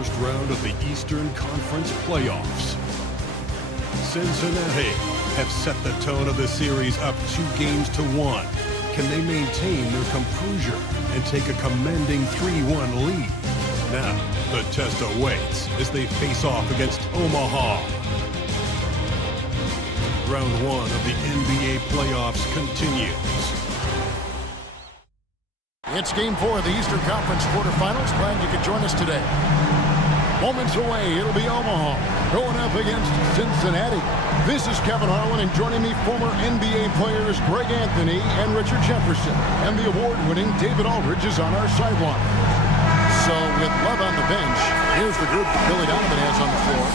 first round of the Eastern Conference playoffs. Cincinnati have set the tone of the series up 2-1. Can they maintain their composure and take a commanding 3-1 lead? Now, the test awaits as they face off against Omaha. Round 1 of the NBA playoffs continues. It's Game 4 of the Eastern Conference quarterfinals. Glad you could join us today. Moments away, it'll be Omaha going up against Cincinnati. This is Kevin Harlan, and joining me, former NBA players Greg Anthony and Richard Jefferson. And the award-winning David Aldridge is on our sideline. So with Love on the bench, here's the group Billy Donovan has on the floor.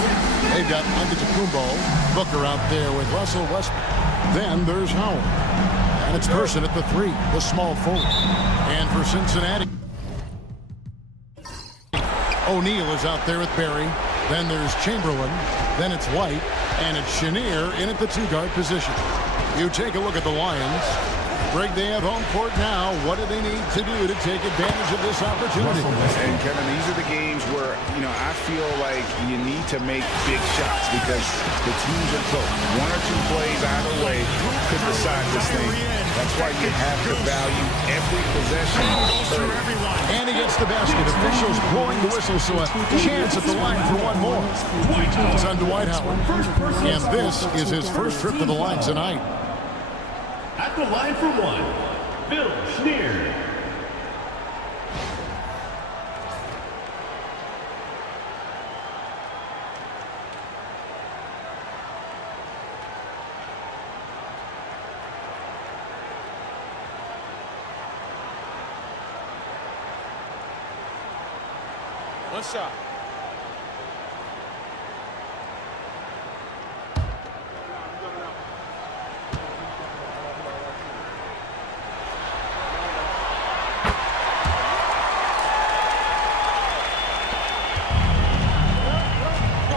They've got Antetokounmpo, Booker out there with Russell Westbrook. Then there's Howard. And it's Person at the 3, the small forward. And for Cincinnati, O'Neal is out there with Barry. Then there's Chamberlain. Then it's White. And it's Chenier in at the 2-guard position. You take a look at the Lions. Greg, they have home court now. What do they need to do to take advantage of this opportunity? And Kevin, these are the games where, I feel like you need to make big shots because the teams are close. 1 or 2 plays either way could decide this thing. That's why you have to value every possession. And he gets the basket. Officials blowing the whistle, so a chance at the line for one more. It's on Dwight Howard. And this is his first trip to the line tonight. At the line for 1, Bill Schneer. One shot.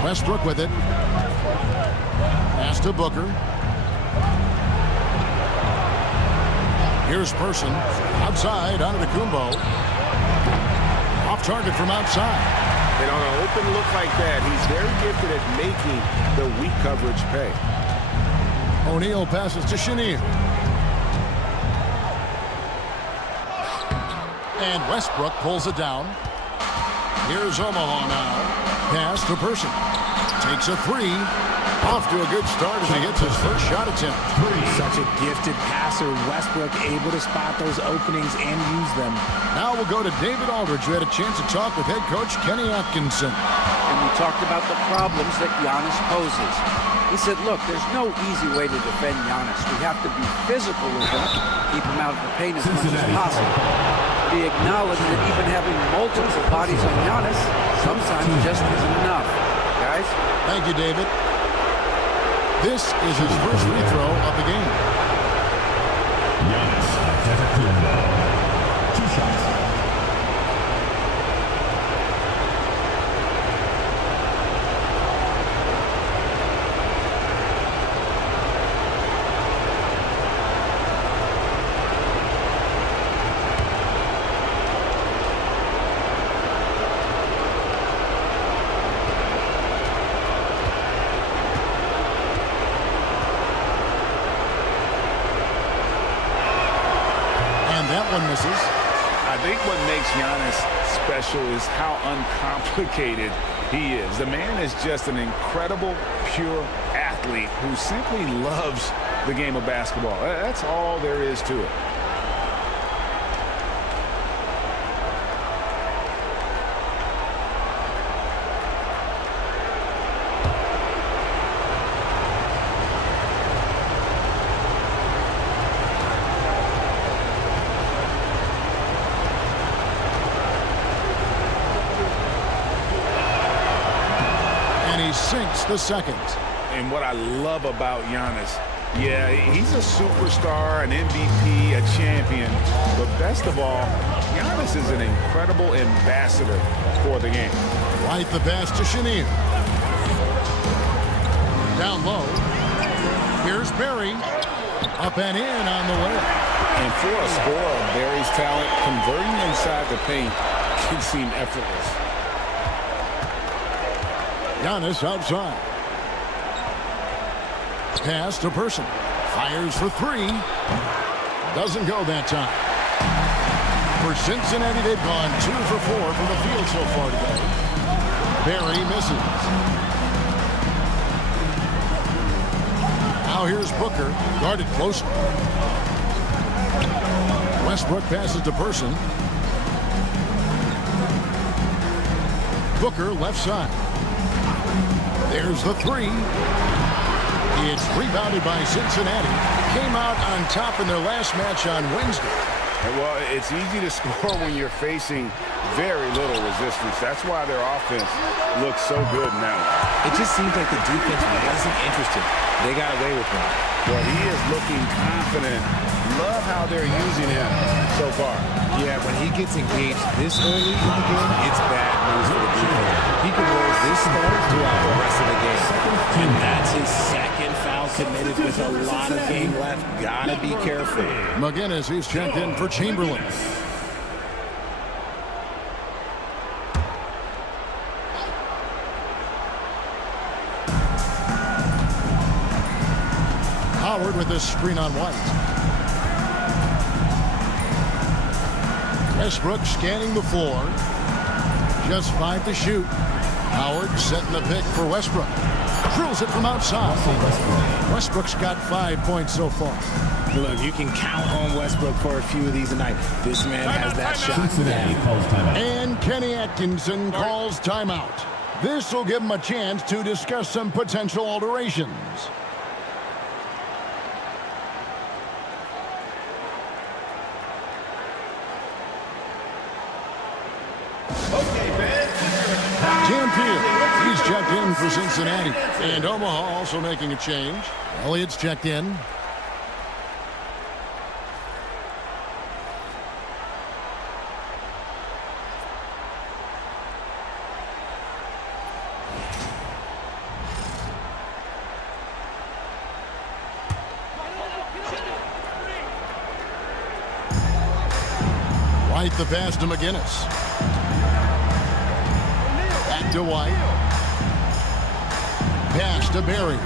Westbrook with it. Pass to Booker. Here's Person. Outside, Antetokounmpo. Off target from outside. And on an open look like that, he's very gifted at making the weak coverage pay. O'Neal passes to Chenier. And Westbrook pulls it down. Here's Omaha now. Pass to Person. Takes a 3. Off to a good start as he hits his first shot attempt. Such a gifted passer. Westbrook able to spot those openings and use them. Now we'll go to David Aldridge, who had a chance to talk with head coach Kenny Atkinson. And we talked about the problems that Giannis poses. He said, look, there's no easy way to defend Giannis. We have to be physical with him, keep him out of the paint as much as possible. But he acknowledged that even having multiple bodies on Giannis sometimes just isn't enough. Guys? Thank you, David. This is his first free throw of the game. Giannis Antetokounmpo. 2 shots. That one misses. I think what makes Giannis special is how uncomplicated he is. The man is just an incredible, pure athlete who simply loves the game of basketball. That's all there is to it. Sinks the second. And what I love about Giannis, yeah, he's a superstar, an MVP, a champion, but best of all, Giannis is an incredible ambassador for the game. Right the pass to Chenier. Down low. Here's Barry. Up and in on the way. And for a scorer of Barry's talent, converting inside the paint can seem effortless. Giannis outside. Pass to Person. Fires for three. Doesn't go that time. For Cincinnati, they've gone 2 for 4 from the field so far today. Barry misses. Now here's Booker, guarded closely. Westbrook passes to Person. Booker left side. There's the three. It's rebounded by Cincinnati. Came out on top in their last match on Wednesday. Well, it's easy to score when you're facing very little resistance. That's why their offense looks so good now. It just seems like the defense wasn't interested. They got away with one. Well, he is looking confident. Love how they're using him so far. Yeah, when he gets engaged this early in the game, it's bad news for the defense. He can roll this start throughout the rest of the game. And that's his second foul committed with a lot of game left. Gotta be careful. McGinnis, he's checked in for Chamberlain. Howard with this screen on White. Westbrook scanning the floor. Just 5 to shoot. Howard setting the pick for Westbrook. Drills it from outside. Westbrook's got 5 points so far. Look, you can count on Westbrook for a few of these tonight. This man has that shot down. And Kenny Atkinson calls timeout. This will give him a chance to discuss some potential alterations. Dampier, he's checked in for Cincinnati. And Omaha also making a change. Elliott's checked in. White the pass to McGinnis. Back to White. Pass to Barry.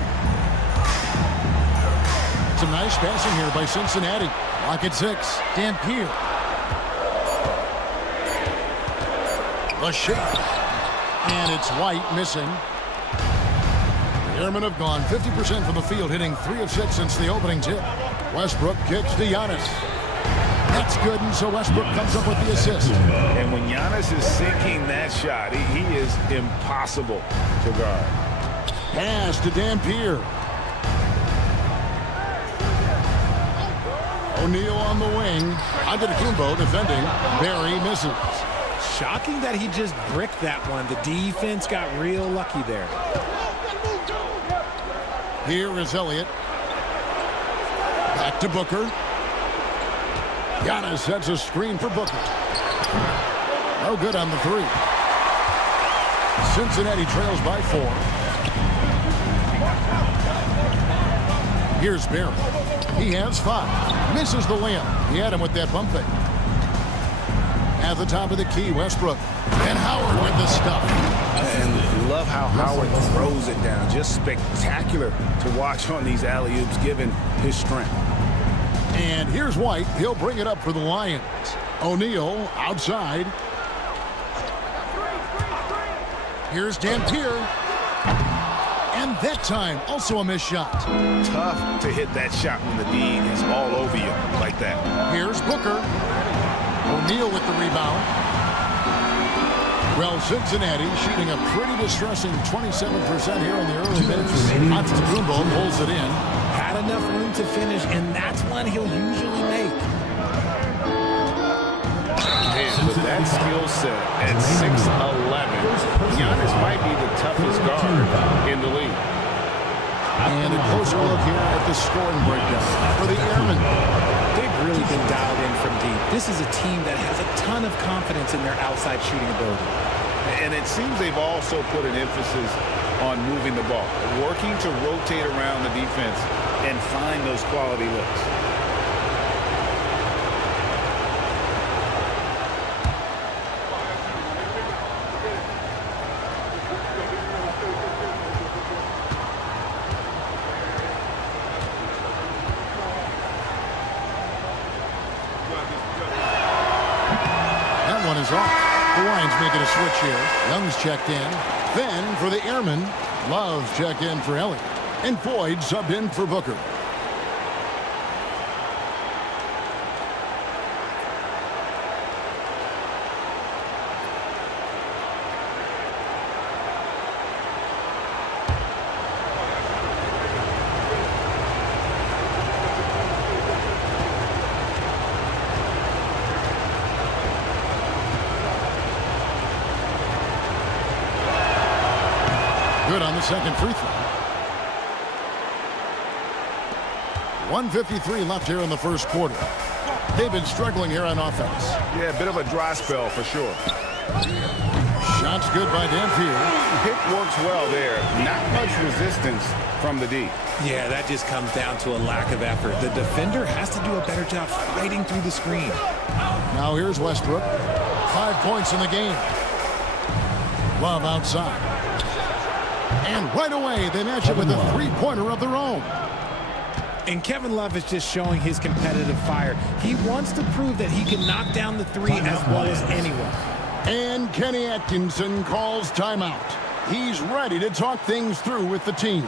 Some nice passing here by Cincinnati. Lock at 6. Dampier. A shake. And it's White missing. The Airmen have gone 50% from the field, hitting 3 of 6 since the opening tip. Westbrook kicks to Giannis. That's good, and so Westbrook comes up with the assist. And when Giannis is sinking that shot, he is impossible to guard. Pass to Dampier. O'Neal on the wing. Antetokounmpo defending. Barry misses. Shocking that he just bricked that one. The defense got real lucky there. Here is Elliott. Back to Booker. Giannis sets a screen for Booker. No good on the 3. Cincinnati trails by 4. Here's Barry. He has 5. Misses the layup. He had him with that bump fake. At the top of the key, Westbrook. And Howard with the stuff. And love how Howard throws it down. Just spectacular to watch on these alley-oops, given his strength. And here's White. He'll bring it up for the Lions. O'Neal outside. Here's Dampier. And that time, also a missed shot. Tough to hit that shot when the D is all over you like that. Here's Booker. O'Neal with the rebound. Well, Cincinnati shooting a pretty distressing 27% here in the early minutes. Antetokounmpo pulls it in. Had enough room to finish, and that's one he'll usually make. Man, with that skill set at 6'11", Giannis might be the toughest guard in the league. And a closer look here at the scoring breakdown for the Airmen. They've really been dialed in from deep. This is a team that has a ton of confidence in their outside shooting ability. And it seems they've also put an emphasis on moving the ball, working to rotate around the defense and find those quality looks. off. The Lions making a switch here. Young's checked in. Then for the Airmen, Love's checked in for Elliott. And Boyd subbed in for Booker. Good on the second free throw. 1:53 left here in the first quarter. They've been struggling here on offense. Yeah, a bit of a dry spell for sure. Shots good by Dampier. Pick works well there. Not much resistance from the D. Yeah, that just comes down to a lack of effort. The defender has to do a better job fighting through the screen. Now here's Westbrook. 5 points in the game. Love outside. And right away, they match it with a three-pointer of their own. And Kevin Love is just showing his competitive fire. He wants to prove that he can knock down the three as well as anyone. And Kenny Atkinson calls timeout. He's ready to talk things through with the team.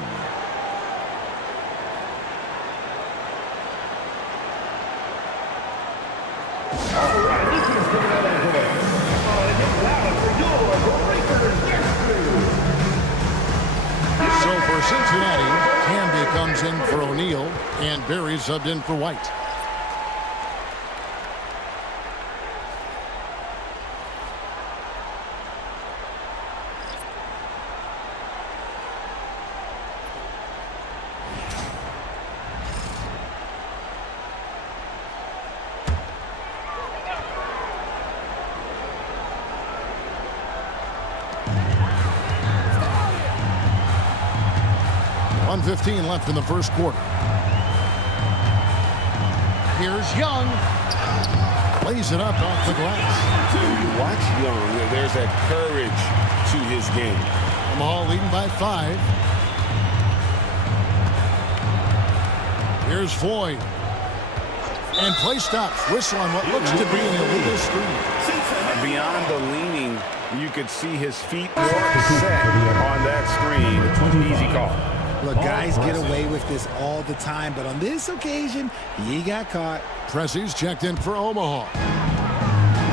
So for Cincinnati, Camby comes in for O'Neal, and Berry subbed in for White. .15 left in the first quarter. Here's Young. Plays it up off the glass. Watch Young. There's that courage to his game. Omaha leading by 5. Here's Floyd. And play stops. Whistle on what looks to be an illegal screen. Beyond the leaning, you could see his feet more set on that screen. Easy call. Look, guys get away with this all the time, but on this occasion, he got caught. Pressey's checked in for Omaha.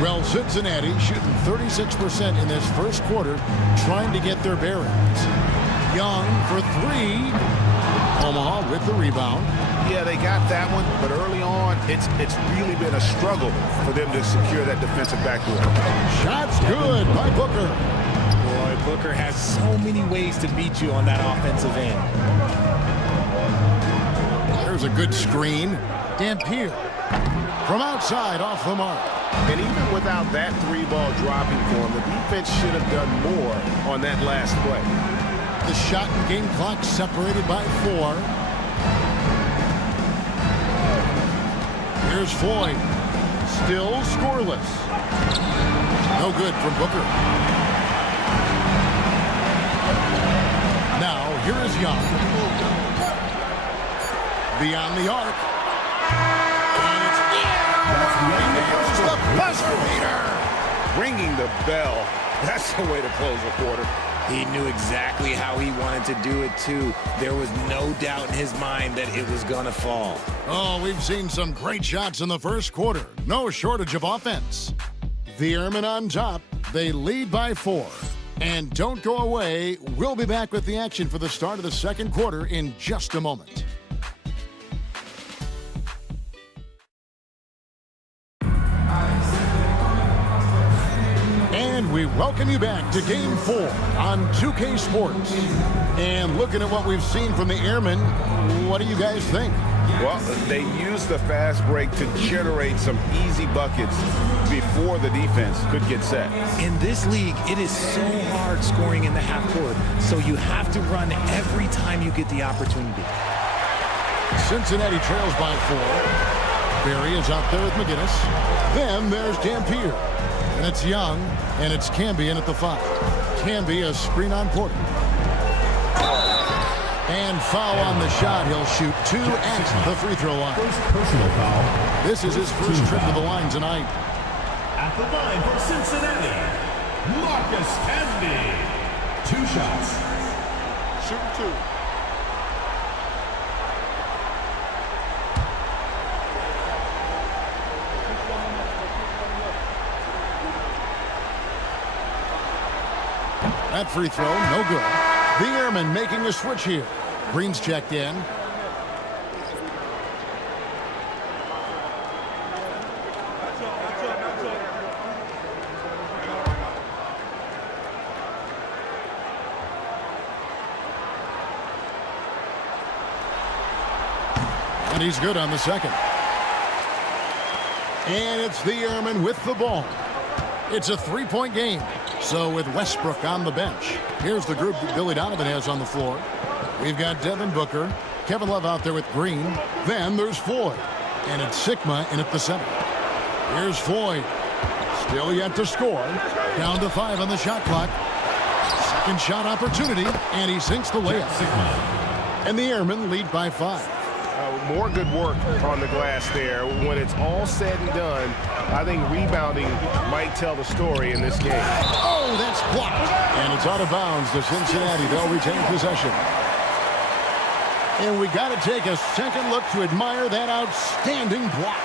Well, Cincinnati shooting 36% in this first quarter, trying to get their bearings. Young for 3. Omaha with the rebound. Yeah, they got that one, but early on, it's really been a struggle for them to secure that defensive backdoor. Shots good by Booker. Boy, Booker has so many ways to beat you on that offensive end. There's a good screen. Dampier from outside off the mark. And even without that 3-ball dropping for him, the defense should have done more on that last play. The shot and game clock separated by 4. Here's Floyd. Still scoreless. No good from Booker. Now, here is Young. Beyond the arc. And it's the buzzer beater. Ringing the bell. That's the way to close a quarter. He knew exactly how he wanted to do it, too. There was no doubt in his mind that it was going to fall. Oh, we've seen some great shots in the first quarter. No shortage of offense. The Airmen on top. They lead by 4. And don't go away. We'll be back with the action for the start of the second quarter in just a moment. And we welcome you back to Game 4 on 2K Sports. And looking at what we've seen from the Airmen, what do you guys think? Well, they used the fast break to generate some easy buckets before the defense could get set. In this league, it is so hard scoring in the half court, so you have to run every time you get the opportunity. Cincinnati trails by 4. Berry is out there with McGinnis. Then there's Dampier. And it's Young, and it's Camby in at the 5. Camby a screen on Porter. And foul on the shot. He'll shoot 2 at the free throw line. First personal foul. This is his first trip to the line tonight. At the line for Cincinnati, Marcus Camby. 2 shots. Shoot 2. That free throw, no good. The Airmen making a switch here. Green's checked in. And he's good on the second. And it's the Airmen with the ball. It's a 3-point game. So with Westbrook on the bench, here's the group that Billy Donovan has on the floor. We've got Devin Booker, Kevin Love out there with Green. Then there's Floyd. And it's Sigma in at the center. Here's Floyd. Still yet to score. Down to 5 on the shot clock. Second shot opportunity. And he sinks the layup. And the Airmen lead by 5. More good work on the glass there. When it's all said and done, I think rebounding might tell the story in this game. Oh, that's blocked. And it's out of bounds to Cincinnati. They'll retain possession. And we got to take a second look to admire that outstanding block.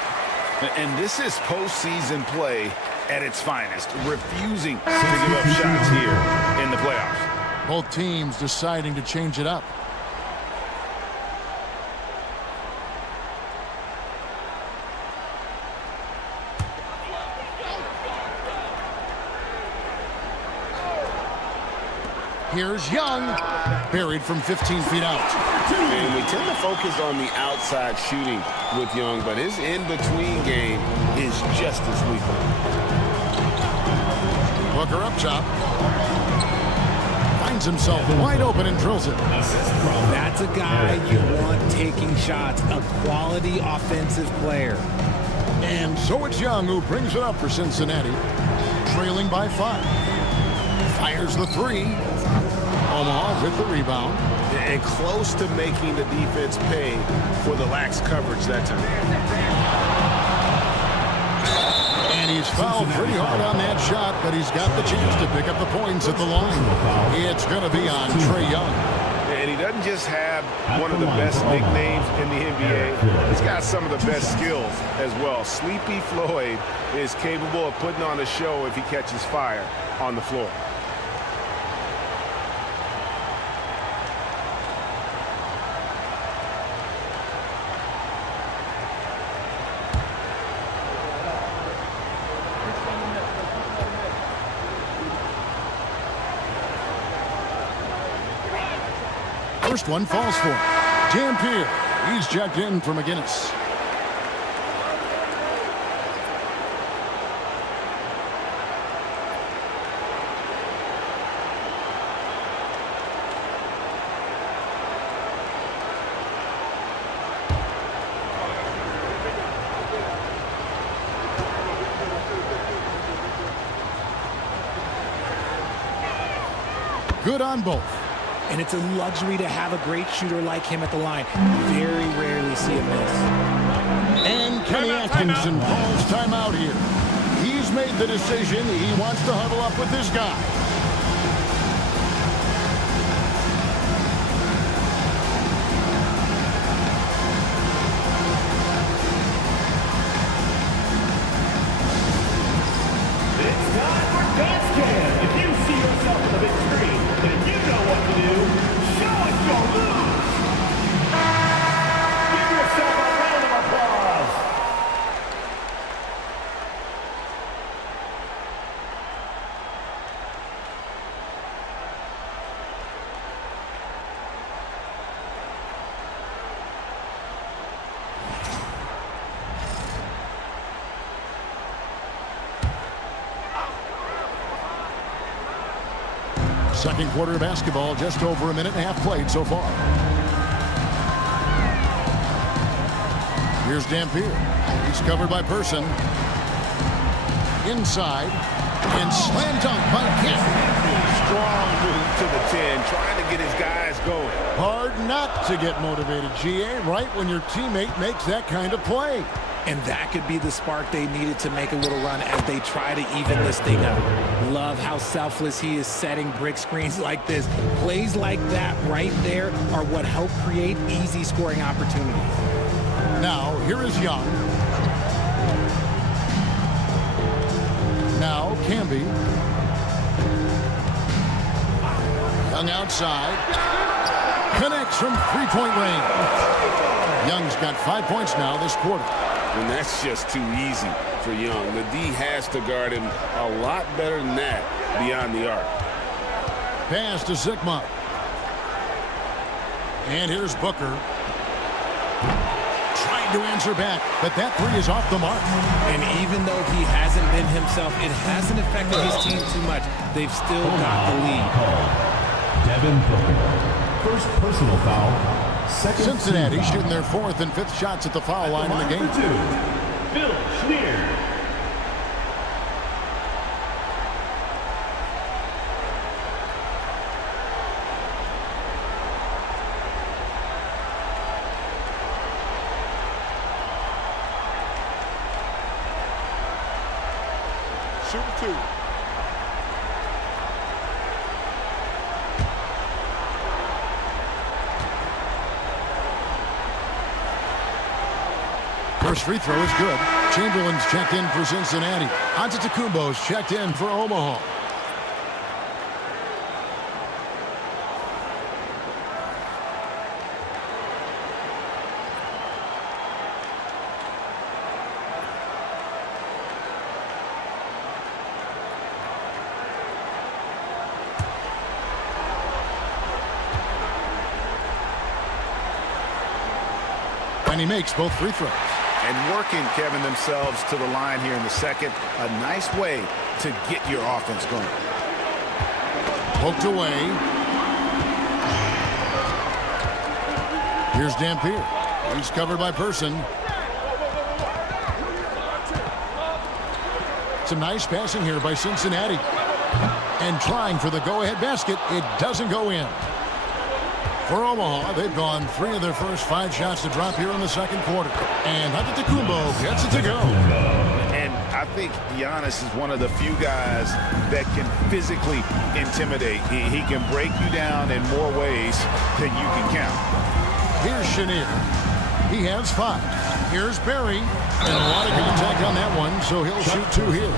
And this is postseason play at its finest, refusing to give up shots here in the playoffs. Both teams deciding to change it up. Here's Young, buried from 15 feet out. And we tend to focus on the outside shooting with Young, but his in-between game is just as lethal. Booker up top. Finds himself wide open and drills it. That's a guy you want taking shots, a quality offensive player. And so it's Young who brings it up for Cincinnati, trailing by 5. Fires the 3. Omaha with the rebound. And close to making the defense pay for the lax coverage that time. And he's fouled pretty hard on that shot, but he's got the chance to pick up the points at the line. It's going to be on Trae Young. And he doesn't just have one of the best nicknames in the NBA. He's got some of the best skills as well. Sleepy Floyd is capable of putting on a show if he catches fire on the floor. First one falls for him. Dampier. He's checked in for McGinnis. Good on both. And it's a luxury to have a great shooter like him at the line. Very rarely see a miss. And Kenny Atkinson calls timeout here. He's made the decision. He wants to huddle up with this guy. It's time for Dance Cam. If you see yourself on the big screen, then you know what to do. Show us your moves. Give yourself a round of applause. Second quarter of basketball, just over a minute and a half played so far. Here's Dampier. He's covered by Person. Inside. And slam dunk by Kemp. Strong move to the 10, trying to get his guys going. Hard not to get motivated, GA, right when your teammate makes that kind of play. And that could be the spark they needed to make a little run as they try to even this thing up. Love how selfless he is setting brick screens like this. Plays like that right there are what help create easy scoring opportunities. Now, here is Young. Now, Camby. Young outside. Connects from three-point range. Young's got 5 points now this quarter. And that's just too easy for Young. The D has to guard him a lot better than that beyond the arc. Pass to Sigma. And here's Booker. Trying to answer back, but that three is off the mark. And even though he hasn't been himself, it hasn't affected his team too much. They've still got the lead. Devin Booker. First personal foul. Cincinnati shooting their 4th and 5th shots at the foul line in the game. Phil Schneer. Shoot 2. First free throw is good. Chamberlain's checked in for Cincinnati. Antetokounmpo's checked in for Omaha. And he makes both free throws. And working, Kevin, themselves to the line here in the second. A nice way to get your offense going. Poked away. Here's Dampier. He's covered by Person. Some nice passing here by Cincinnati. And trying for the go-ahead basket. It doesn't go in. For Omaha, they've gone 3 of their first 5 shots to drop here in the second quarter. And Antetokounmpo gets it to go. And I think Giannis is one of the few guys that can physically intimidate. He can break you down in more ways than you can count. Here's Chenier. He has 5. Here's Barry. And a lot of contact on that one, so he'll shoot 2 here.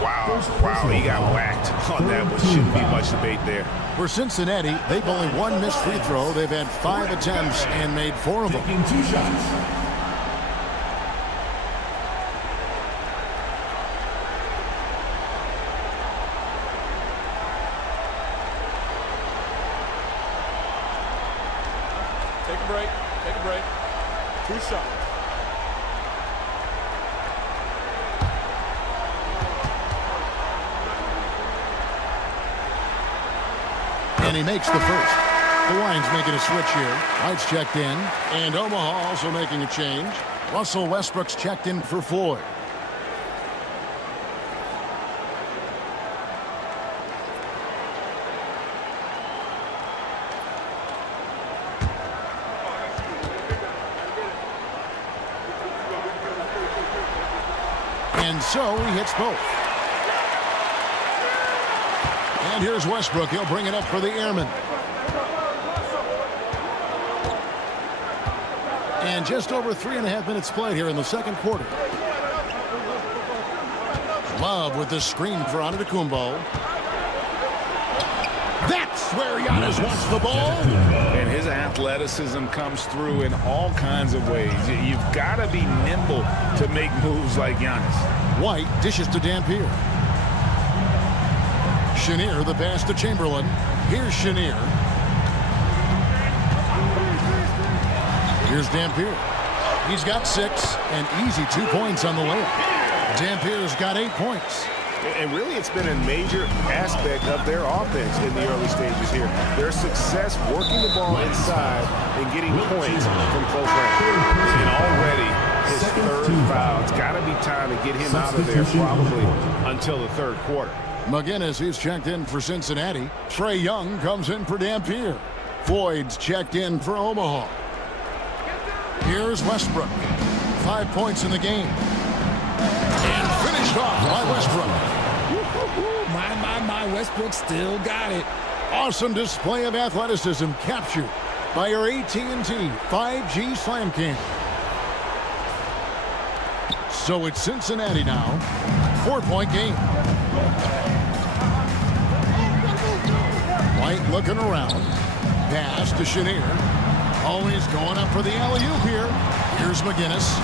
Wow, he got whacked on that one. Shouldn't be much debate there. For Cincinnati, they've only 1 missed free throw. They've had 5 attempts and made 4 of them. Taking 2 shots. Take a break. Take a break. 2 shots. And he makes the first. The Lions making a switch here. White's checked in. And Omaha also making a change. Russell Westbrook's checked in for Floyd. And so he hits both. And here's Westbrook. He'll bring it up for the Airmen. And just over 3.5 minutes played here in the second quarter. Love with the screen for Antetokounmpo. That's where Giannis wants the ball. And his athleticism comes through in all kinds of ways. You've got to be nimble to make moves like Giannis. White dishes to Dampier. Chenier, the pass to Chamberlain. Here's Chenier. Here's Dampier. He's got 6 and easy 2 points on the layup. Dampier's got 8 points. And really, it's been a major aspect of their offense in the early stages here. Their success working the ball inside and getting points from close range. And already his 3rd foul. It's got to be time to get him out of there probably until the 3rd quarter. McGinnis, he's checked in for Cincinnati. Trae Young comes in for Dampier. Floyd's checked in for Omaha. Here's Westbrook. 5 points in the game. And finished off by Westbrook. My, Westbrook still got it. Awesome display of athleticism captured by your AT&T 5G Slam Cam. So it's Cincinnati now. 4-point game. White looking around. Pass to Chenier. Always going up for the alley-oop here. Here's McGinnis.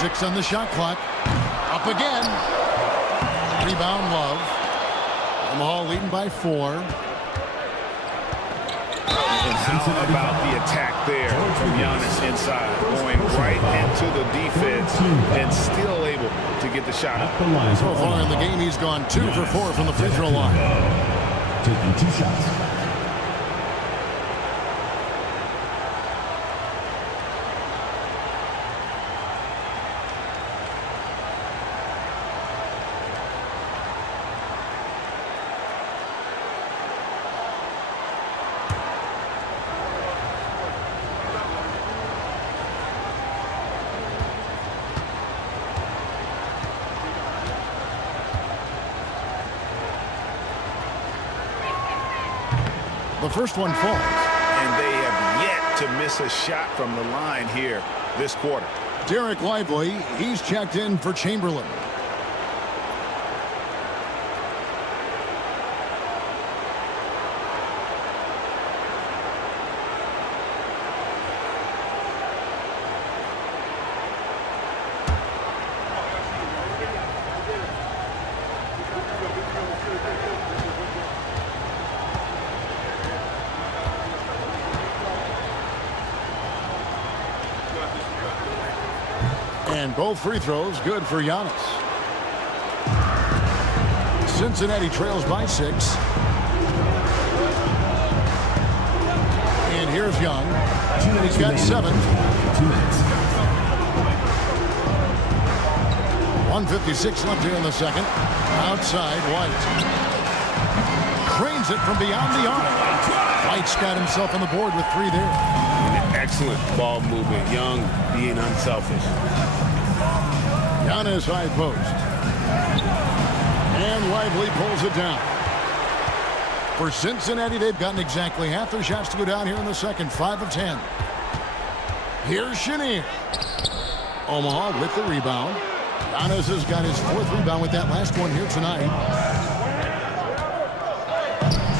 6 on the shot clock. Up again. Rebound Love. Omaha leading by 4. And how about the attack there from Giannis inside, going right into the defense and still able to get the shot up. So far in the game, he's gone 2 for 4 from the free throw line. Taking 2 shots. The first one falls. And they have yet to miss a shot from the line here this quarter. Derek Lively, he's checked in for Chamberlain. And both free throws good for Giannis. Cincinnati trails by 6. And here's Young. He's got 7. 1:56 left here in the second. Outside, White. Cranes it from beyond the arc. White's got himself on the board with 3 there. Excellent ball movement. Young being unselfish. Giannis high post. And Lively pulls it down. For Cincinnati, they've gotten exactly half their shots to go down here in the second. 5 of 10. Here's Chenier. Omaha with the rebound. Giannis has got his 4th rebound with that last one here tonight.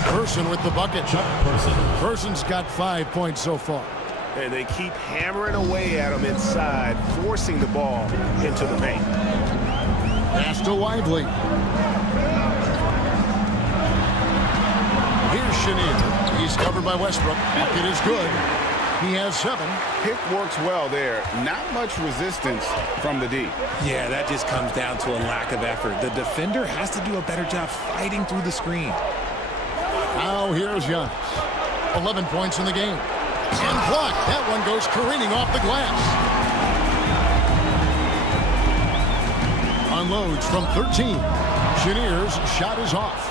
Person with the bucket. Person's got 5 points so far. And they keep hammering away at him inside, forcing the ball into the paint. Pass to Lively. Here's Chenier. He's covered by Westbrook. Bucket is good. He has 7. Pick works well there. Not much resistance from the D. Yeah, that just comes down to a lack of effort. The defender has to do a better job fighting through the screen. Now here's Giannis. 11 points in the game. And blocked. That one goes careening off the glass. Unloads from 13. Chenier's shot is off.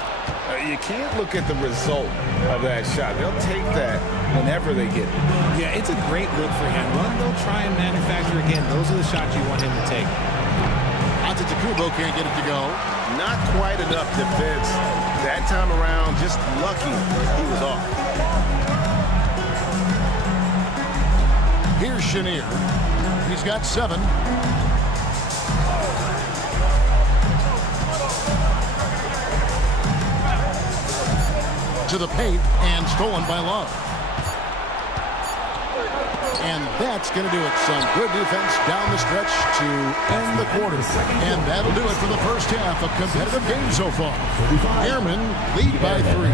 You can't look at the result of that shot. They'll take that whenever they get it. Yeah, it's a great look for him. One they'll try and manufacture again. Those are the shots you want him to take. Antetokounmpo can't get it to go. Not quite enough defense. That time around, just lucky he was off. Here's Chenier. He's got 7. To the paint and stolen by Love. And that's going to do it. Some good defense down the stretch to end the quarter. And that'll do it for the first half of competitive game so far. Airmen lead by 3.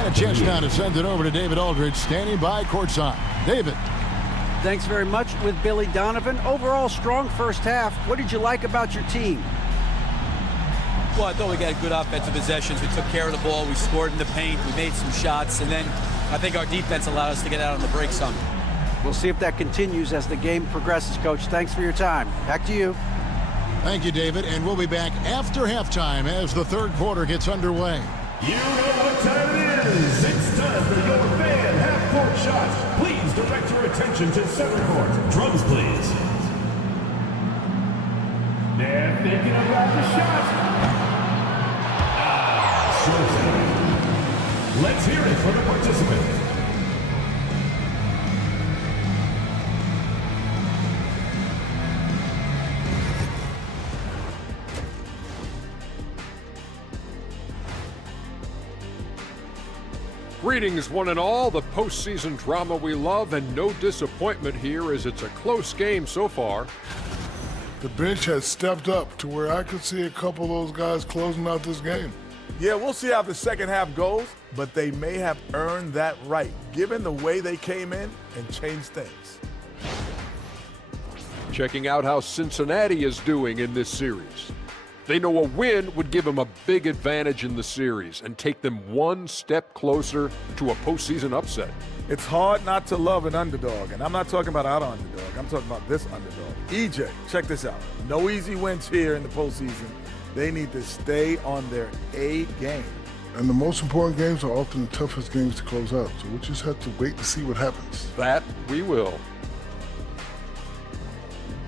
And a chance now to send it over to David Aldridge, standing by courtside. David. Thanks very much with Billy Donovan. Overall, strong first half. What did you like about your team? Well, I thought we got good offensive possessions. We took care of the ball. We scored in the paint. We made some shots. And then I think our defense allowed us to get out on the break some. We'll see if that continues as the game progresses, Coach. Thanks for your time. Back to you. Thank you, David. And we'll be back after halftime as the third quarter gets underway. You know what time it is. It's time for your fan half-court shots. Please direct your attention to center court. Drums, please. They're thinking about the shot. Short. Let's hear it for the participant. Greetings, one and all. The postseason drama we love, and no disappointment here as it's a close game so far. The bench has stepped up to where I could see a couple of those guys closing out this game. Yeah, we'll see how the second half goes, but they may have earned that right, given the way they came in and changed things. Checking out how Cincinnati is doing in this series. They know a win would give them a big advantage in the series and take them one step closer to a postseason upset. It's hard not to love an underdog, and I'm not talking about our underdog. I'm talking about this underdog. EJ, check this out. No easy wins here in the postseason. They need to stay on their A game. And the most important games are often the toughest games to close out, so we just have to wait to see what happens. That we will.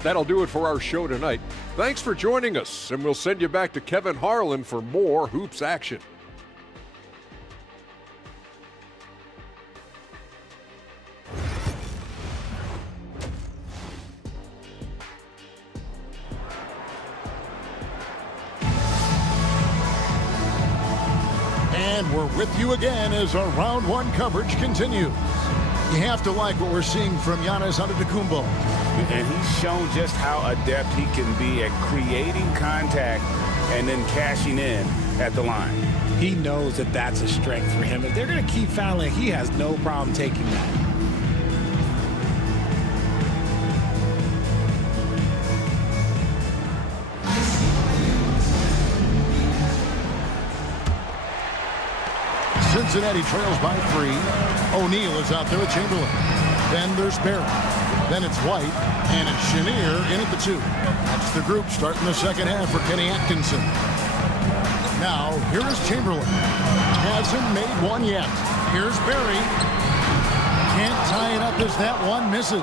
That'll do it for our show tonight. Thanks for joining us, and we'll send you back to Kevin Harlan for more hoops action. And we're with you again as our round one coverage continues. You have to like what we're seeing from Giannis Antetokounmpo. And he's shown just how adept he can be at creating contact and then cashing in at the line. He knows that that's a strength for him. If they're going to keep fouling, he has no problem taking that. Cincinnati trails by 3. O'Neal is out there with Chamberlain. Then there's Barrett. Then it's White, and it's Chenier in at the 2. That's the group starting the second half for Kenny Atkinson. Now, here is Chamberlain. Hasn't made one yet. Here's Barry. Can't tie it up as that one misses.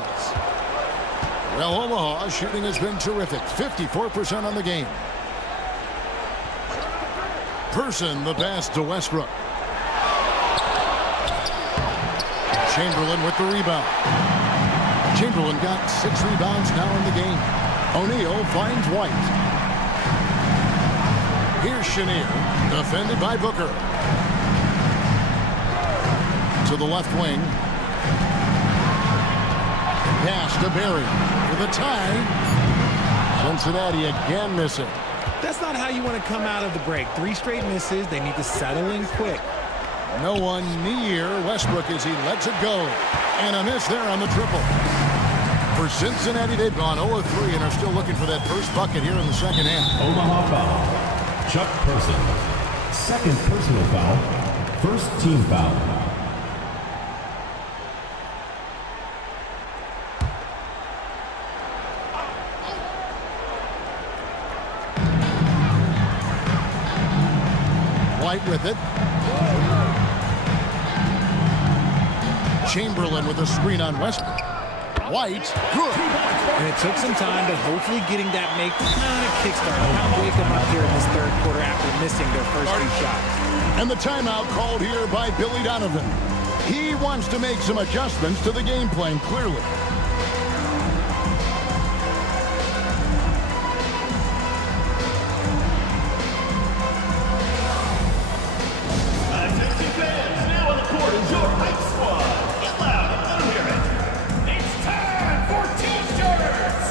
Well, Omaha's shooting has been terrific. 54% on the game. Person the pass to Westbrook. Chamberlain with the rebound. Chamberlain got 6 rebounds now in the game. O'Neal finds White. Here's Chenier, defended by Booker. To the left wing. Pass to Barry for the tie. Cincinnati again missing. That's not how you want to come out of the break. 3 straight misses. They need to settle in quick. No one near Westbrook as he lets it go. And a miss there on the triple. For Cincinnati, they've gone 0-3 and are still looking for that first bucket here in the second half. Omaha foul. Chuck Person. Second personal foul. First team foul. White with it. Chamberlain with a screen on Westbrook. White, good. And it took some time, but hopefully getting that make kind of kickstart. Kind of wake them up here in this third quarter after missing their first 2 shots. And the timeout called here by Billy Donovan. He wants to make some adjustments to the game plan, clearly. Attention fans, now on the court is your hype squad. Get loud, let them hear it. It's time for T-shirts.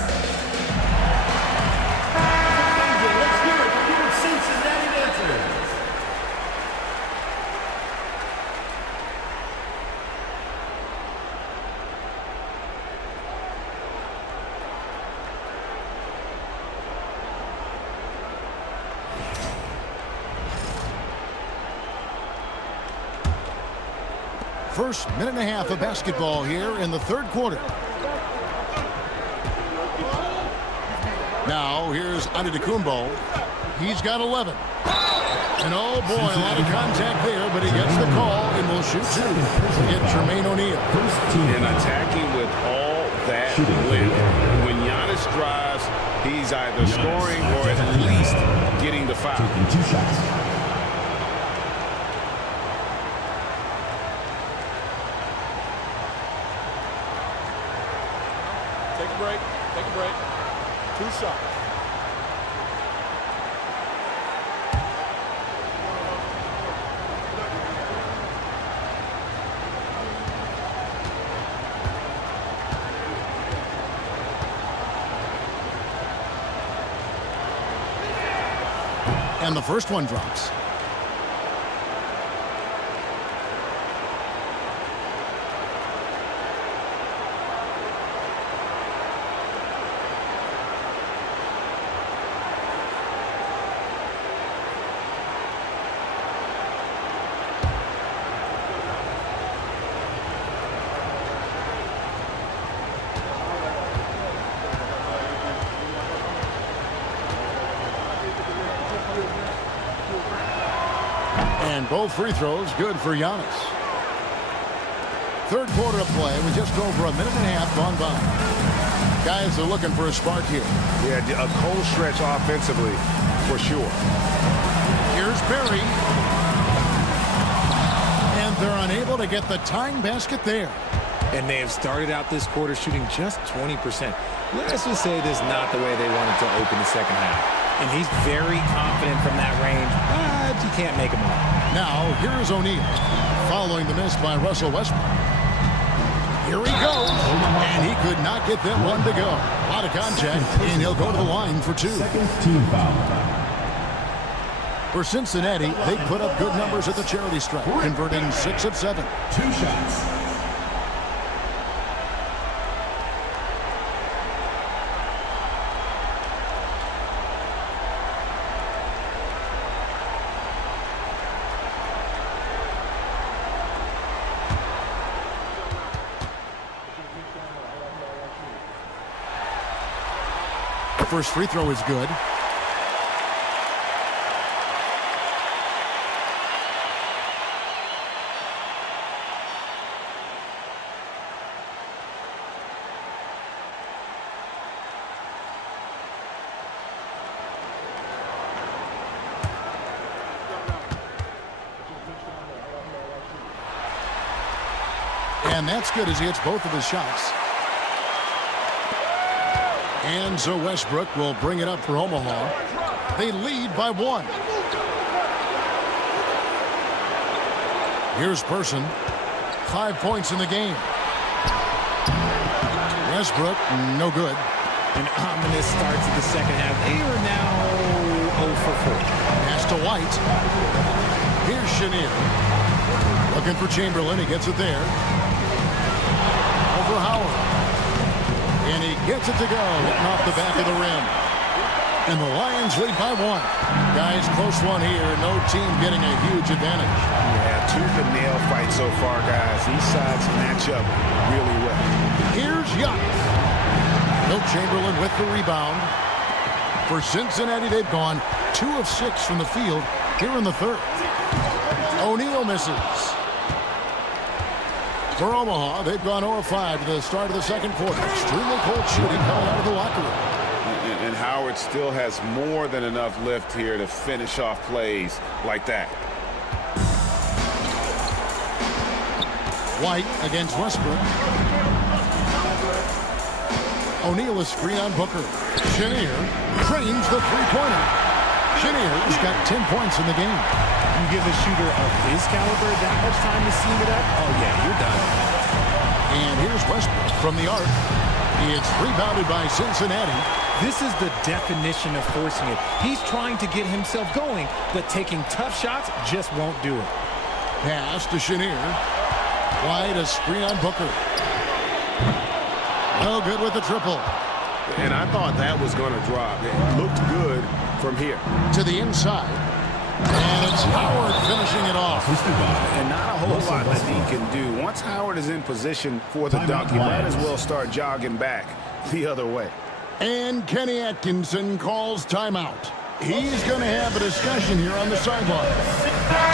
Let's hear it for your Cincinnati dancers. First minute and a half of basketball here in the third quarter. Now here's Antetokounmpo. He's got 11. And oh boy, a lot of contact there, but he gets the call and will shoot two to get Jermaine O'Neal. And attacking with all that wind. When Giannis drives, he's either scoring or at least getting the foul. Taking 2 shots. Take a break. Take a break. 2 shots. And the first one drops. And both free throws good for Giannis. Third quarter of play with just over a minute and a half gone by. Guys are looking for a spark here. Yeah, a cold stretch offensively for sure. Here's Perry. And they're unable to get the tying basket there. And they have started out this quarter shooting just 20%. Let's just say this is not the way they wanted to open the second half. And he's very confident from that range, but you can't make him all. Now, here's O'Neal, following the miss by Russell Westbrook. Here he goes, and he could not get that one to go. A lot of contact, and he'll go to the line for 2. Second team foul. For Cincinnati, they put up good numbers at the charity stripe, converting 6 of 7. 2 shots. First free throw is good. And that's good as he hits both of his shots. And so Westbrook will bring it up for Omaha. They lead by 1. Here's Person. 5 points in the game. Westbrook, no good. An ominous start to the second half. They are now 0 for 4. Pass to White. Here's Chenier. Looking for Chamberlain. He gets it there. Over Howard. And he gets it to go, hitting off the back of the rim. And the Lions lead by 1. Guys, close one here. No team getting a huge advantage. Yeah, tooth and nail fight so far, guys. These sides match up really well. Here's Giannis. Wilt Chamberlain with the rebound. For Cincinnati, they've gone 2 of 6 from the field here in the third. O'Neal misses. For Omaha, they've gone 0 of 5 to the start of the second quarter. Extremely cold shooting coming out of the locker room. And Howard still has more than enough lift here to finish off plays like that. White against Westbrook. O'Neal is screen on Booker. Chenier trains the three-pointer. Chenier's got 10 points in the game. You give a shooter of his caliber that much time to seam it up, oh yeah, you're done. And here's Westbrook from the arc. It's rebounded by Cincinnati. This is the definition of forcing it. He's trying to get himself going, but taking tough shots just won't do it. Pass to Chenier. White, a screen on Booker. No good with the triple. And I thought that was going to drop. It looked good from here. To the inside. And it's Howard finishing it off. And not a whole lot that he can do. Once Howard is in position for the dunk, he might as well start jogging back the other way. And Kenny Atkinson calls timeout. He's going to have a discussion here on the sideline.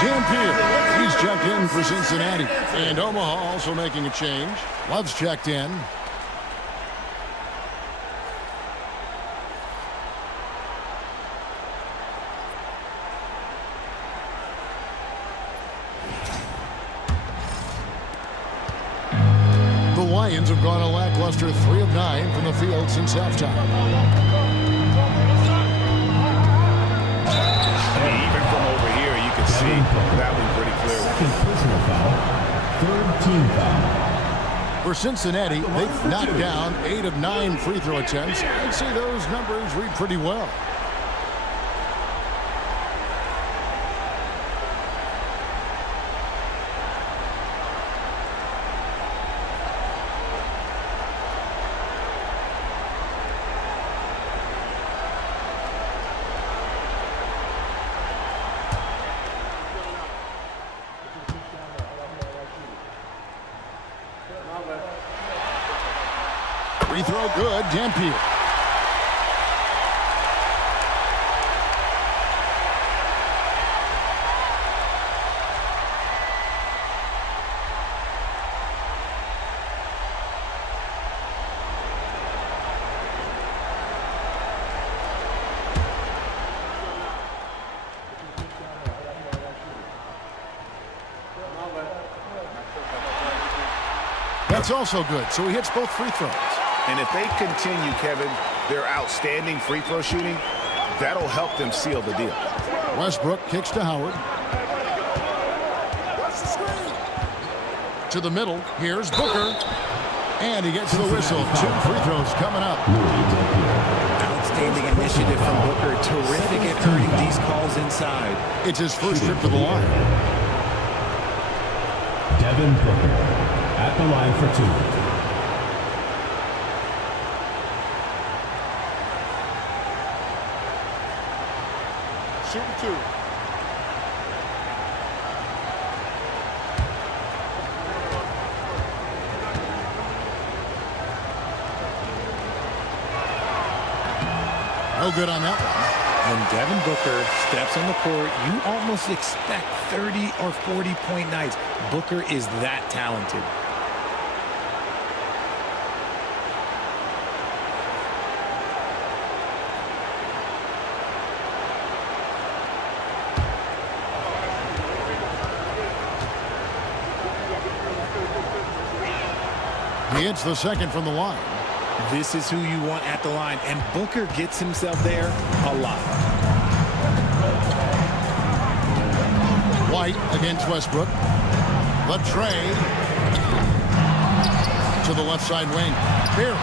Dampier, he's checked in for Cincinnati. And Omaha also making a change. Love's checked in. The Lions have gone a lackluster 3 of 9 from the field since halftime. Even from over here, you can see that one pretty clearly. Second personal foul. Third team foul. For Cincinnati, they've knocked down 8 of 9 free throw attempts. I'd say those numbers read pretty well. Free throw good, Dampier. That's also good, so he hits both free throws. And if they continue, Kevin, their outstanding free throw shooting, that'll help them seal the deal. Westbrook kicks to Howard. To the middle. Here's Booker. And he gets the whistle. 2 free throws coming up. Outstanding initiative from Booker. Terrific at earning these calls inside. It's his first trip to the line. Devin Booker at the line for 2. Shooting 2. No good on that one. When Devin Booker steps on the court, you almost expect 30 or 40-point nights. Booker is that talented. He hits the second from the line. This is who you want at the line, and Booker gets himself there a lot. White against Westbrook. The trade to the left side wing. Here.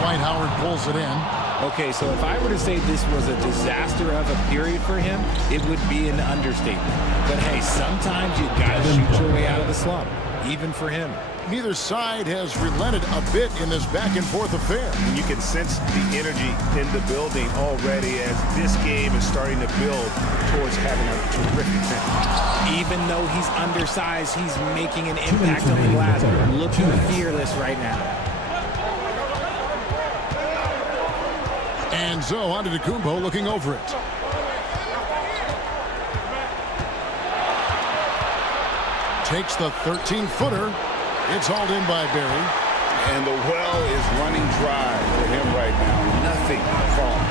Dwight Howard pulls it in. Okay, so if I were to say this was a disaster of a period for him, it would be an understatement. But hey, sometimes you gotta shoot your way out of the slump, even for him. Neither side has relented a bit in this back-and-forth affair. And you can sense the energy in the building already as this game is starting to build towards having a terrific finish. Even though he's undersized, he's making an impact on the glass. Looking fearless right now. And so Antetokounmpo looking over it. Takes the 13-footer. It's hauled in by Barry. And the well is running dry for him right now. Nothing falling.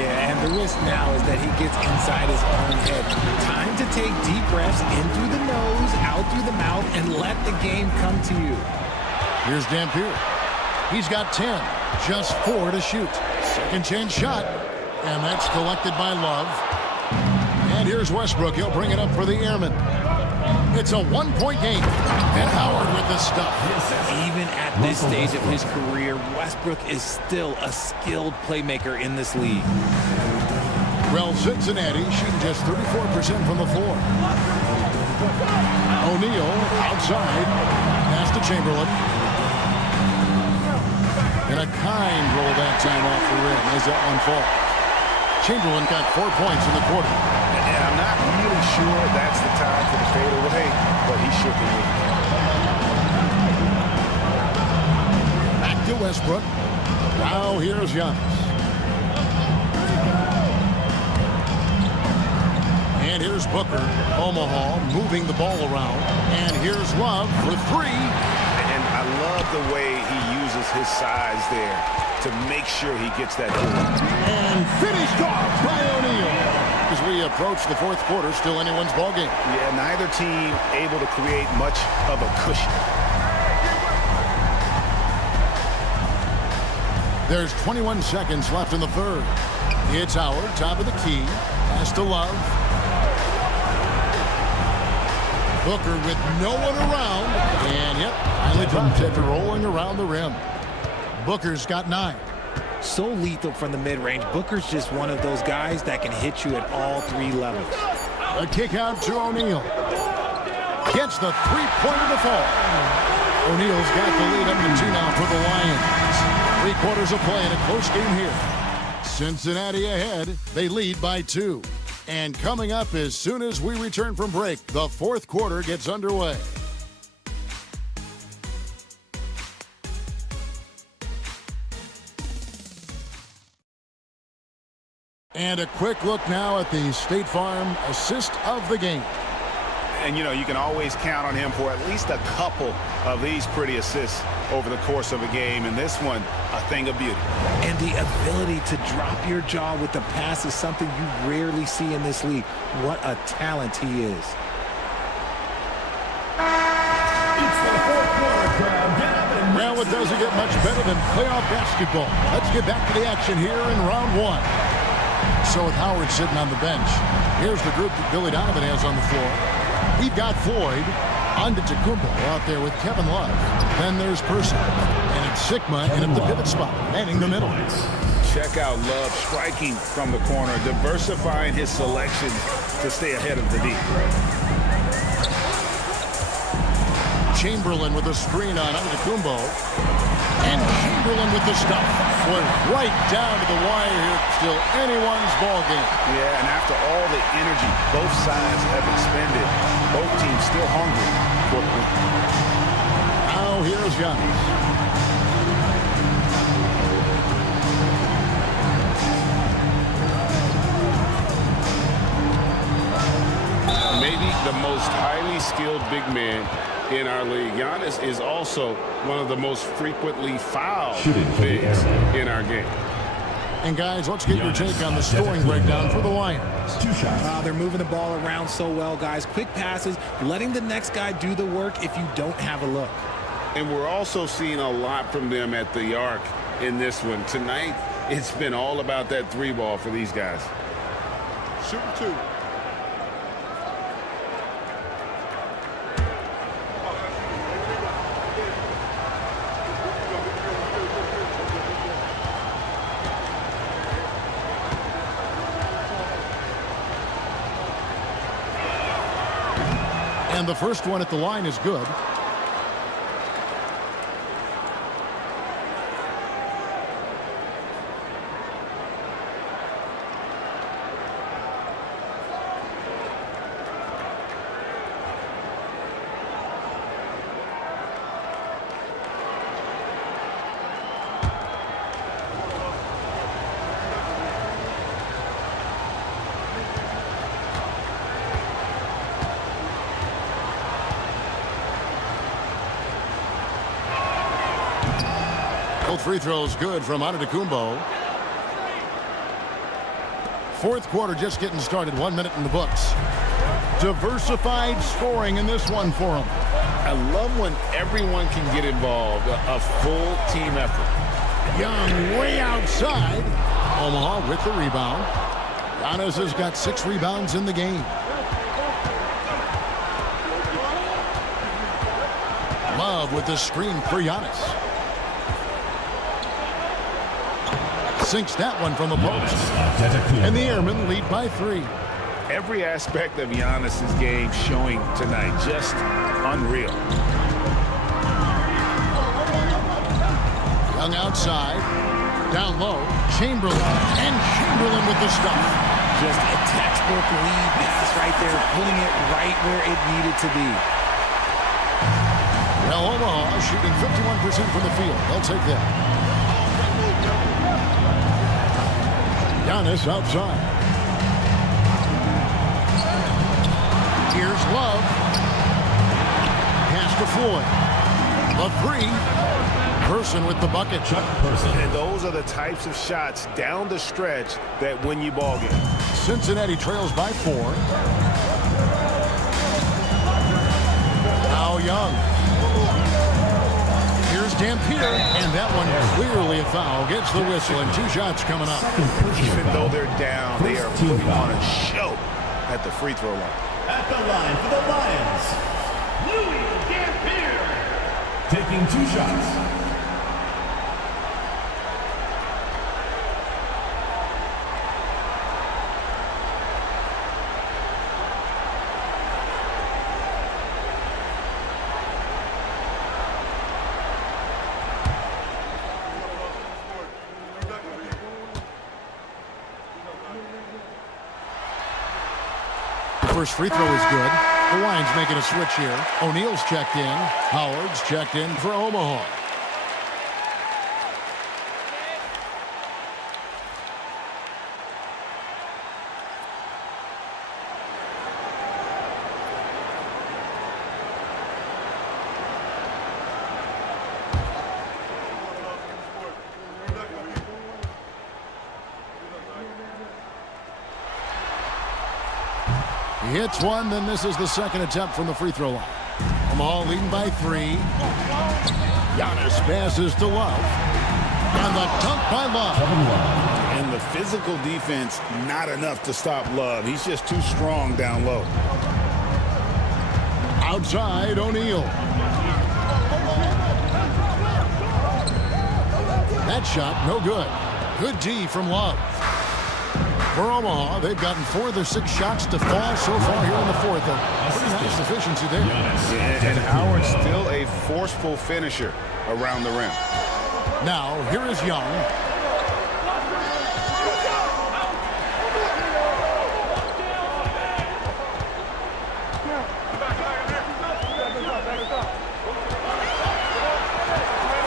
Yeah, and the risk now is that he gets inside his own head. Time to take deep breaths in through the nose, out through the mouth, and let the game come to you. Here's Dampier. He's got 10. Just 4 to shoot. Second chance shot. And that's collected by Love. And here's Westbrook. He'll bring it up for the Airmen. It's a 1-point game. And Howard with the stuff. Even at this stage of his career, Westbrook is still a skilled playmaker in this league. Well, Cincinnati shooting just 34% from the floor. O'Neal outside. Pass to Chamberlain. And a kind roll that time off the rim as that one falls. Chamberlain got 4 points in the quarter. And I'm not really sure that's the time for the fadeaway, but he shook it in. Back to Westbrook. Now here's Giannis. And here's Booker. Omaha moving the ball around. And here's Love for three. And I love the way he uses his size there to make sure he gets that through. And finished off by O'Neal. As we approach the fourth quarter, still anyone's ballgame. Yeah, neither team able to create much of a cushion. There's 21 seconds left in the third. It's Howard, top of the key. Pass to Love. Booker with no one around. And yep, finally dropped after rolling around the rim. Booker's got 9. So lethal from the mid-range. Booker's just one of those guys that can hit you at all 3 levels. A kick out to O'Neal. Gets the three-pointer to fall. O'Neal's got the lead up to 2 now for the Lions. 3 quarters of play in a close game here. Cincinnati ahead. They lead by 2. And coming up as soon as we return from break, the fourth quarter gets underway. And a quick look now at the State Farm assist of the game. And, you know, you can always count on him for at least a couple of these pretty assists over the course of a game. And this one, a thing of beauty. And the ability to drop your jaw with the pass is something you rarely see in this league. What a talent he is. Well, it doesn't get much better than playoff basketball. Let's get back to the action here in round 1. So with Howard sitting on the bench, here's the group that Billy Donovan has on the floor. We've got Floyd, Antetokounmpo out there with Kevin Love. Then there's Person. And it's Sigma in at the pivot spot, manning the middle. Check out Love striking from the corner, diversifying his selections to stay ahead of the D. Chamberlain with a screen on Antetokounmpo. And Chamberlain with the stuff. Was right down to the wire here. Still anyone's ball game. Yeah, and after all the energy both sides have expended, both teams still hungry for the win. Now here's Giannis. Maybe the most highly skilled big man in our league. Giannis is also one of the most frequently fouled bigs in our game. And guys, let's get your take on the scoring breakdown for the Lions. They're moving the ball around so well, guys. Quick passes, letting the next guy do the work if you don't have a look. And we're also seeing a lot from them at the arc in this one. Tonight, it's been all about that 3-ball for these guys. Super 2. And the first one at the line is good. Both free throws good from Antetokounmpo. Fourth quarter just getting started. 1 minute in the books. Diversified scoring in this one for him. I love when everyone can get involved. A full team effort. Young way outside. Omaha with the rebound. Giannis has got 6 rebounds in the game. Love with the screen for Giannis. Sinks that one from the post. And the Airmen lead by 3. Every aspect of Giannis' game showing tonight, just unreal. Young outside. Down low. Chamberlain. And Chamberlain with the stuff. Just a textbook lead pass right there, putting it right where it needed to be. Well, Omaha shooting 51% from the field. They'll take that. Giannis outside. Here's Love. Pass to Floyd. The three. Person with the bucket. And those are the types of shots down the stretch that win you ball games. Cincinnati trails by 4. Now Young. Here's Dampier, and that one clearly a foul. Gets the whistle, and 2 shots coming up. Even though they're down, they are putting on a show at the free throw line. At the line for the Lions, Louis Dampier. Taking 2 shots. First free throw is good. The Lions making a switch here. O'Neal's checked in. Howard's checked in for Omaha. He hits one, then this is the second attempt from the free throw line. Omaha leading by 3. Giannis passes to Love. And the dunk by Love. And the physical defense, not enough to stop Love. He's just too strong down low. Outside, O'Neal. That shot, no good. Good D from Love. For Omaha, they've gotten 4 of their 6 shots to fall so far here in the fourth. Pretty nice efficiency there. And Howard's still a forceful finisher around the rim. Now, here is Young.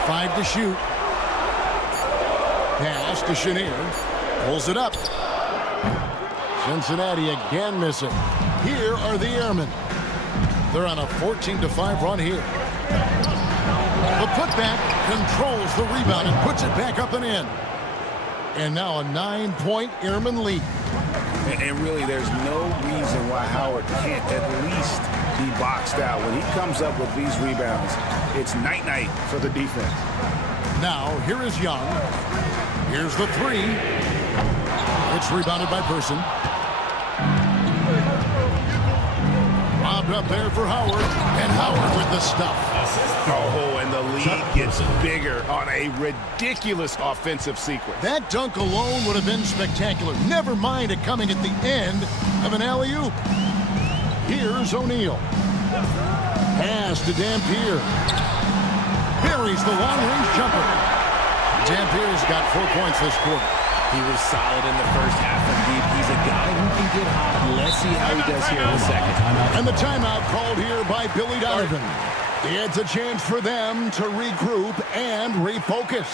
Five to shoot. Pass to Chenier. Pulls it up. Cincinnati again missing. Here are the Airmen. They're on a 14-5 run here. The putback controls the rebound and puts it back up and in. And now a 9-point Airman lead. And really, there's no reason why Howard can't at least be boxed out. When he comes up with these rebounds, it's night-night for the defense. Now, here is Young. Here's the 3. It's rebounded by Person. Lobbed up there for Howard. And Howard with the stuff. Oh, and the lead gets bigger on a ridiculous offensive sequence. That dunk alone would have been spectacular. Never mind it coming at the end of an alley-oop. Here's O'Neal. Pass to Dampier. Buries the long-range jumper. Dampier's got 4 points this quarter. He was solid in the first half from deep. He's a guy who can get hot. Let's see how he does here in the second. And the timeout called here by Billy Donovan. It's a chance for them to regroup and refocus.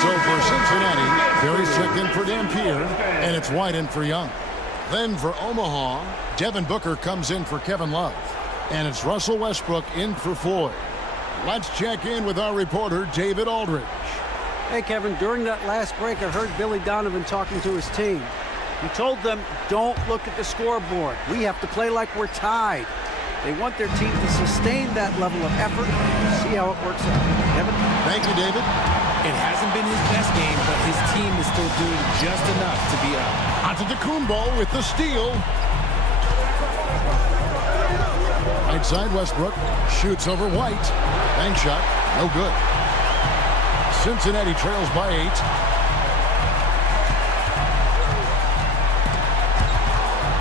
So for Cincinnati, Barry's checked in for Dampier, and it's White in for Young. Then for Omaha, Devin Booker comes in for Kevin Love, and it's Russell Westbrook in for Floyd. Let's check in with our reporter, David Aldridge. Hey, Kevin, during that last break, I heard Billy Donovan talking to his team. He told them, don't look at the scoreboard. We have to play like we're tied. They want their team to sustain that level of effort. See how it works out. Kevin? Thank you, David. It hasn't been his best game, but his team is still doing just enough to be up. Antetokounmpo with the steal. Right side, Westbrook shoots over White. Bank shot, no good. Cincinnati trails by 8.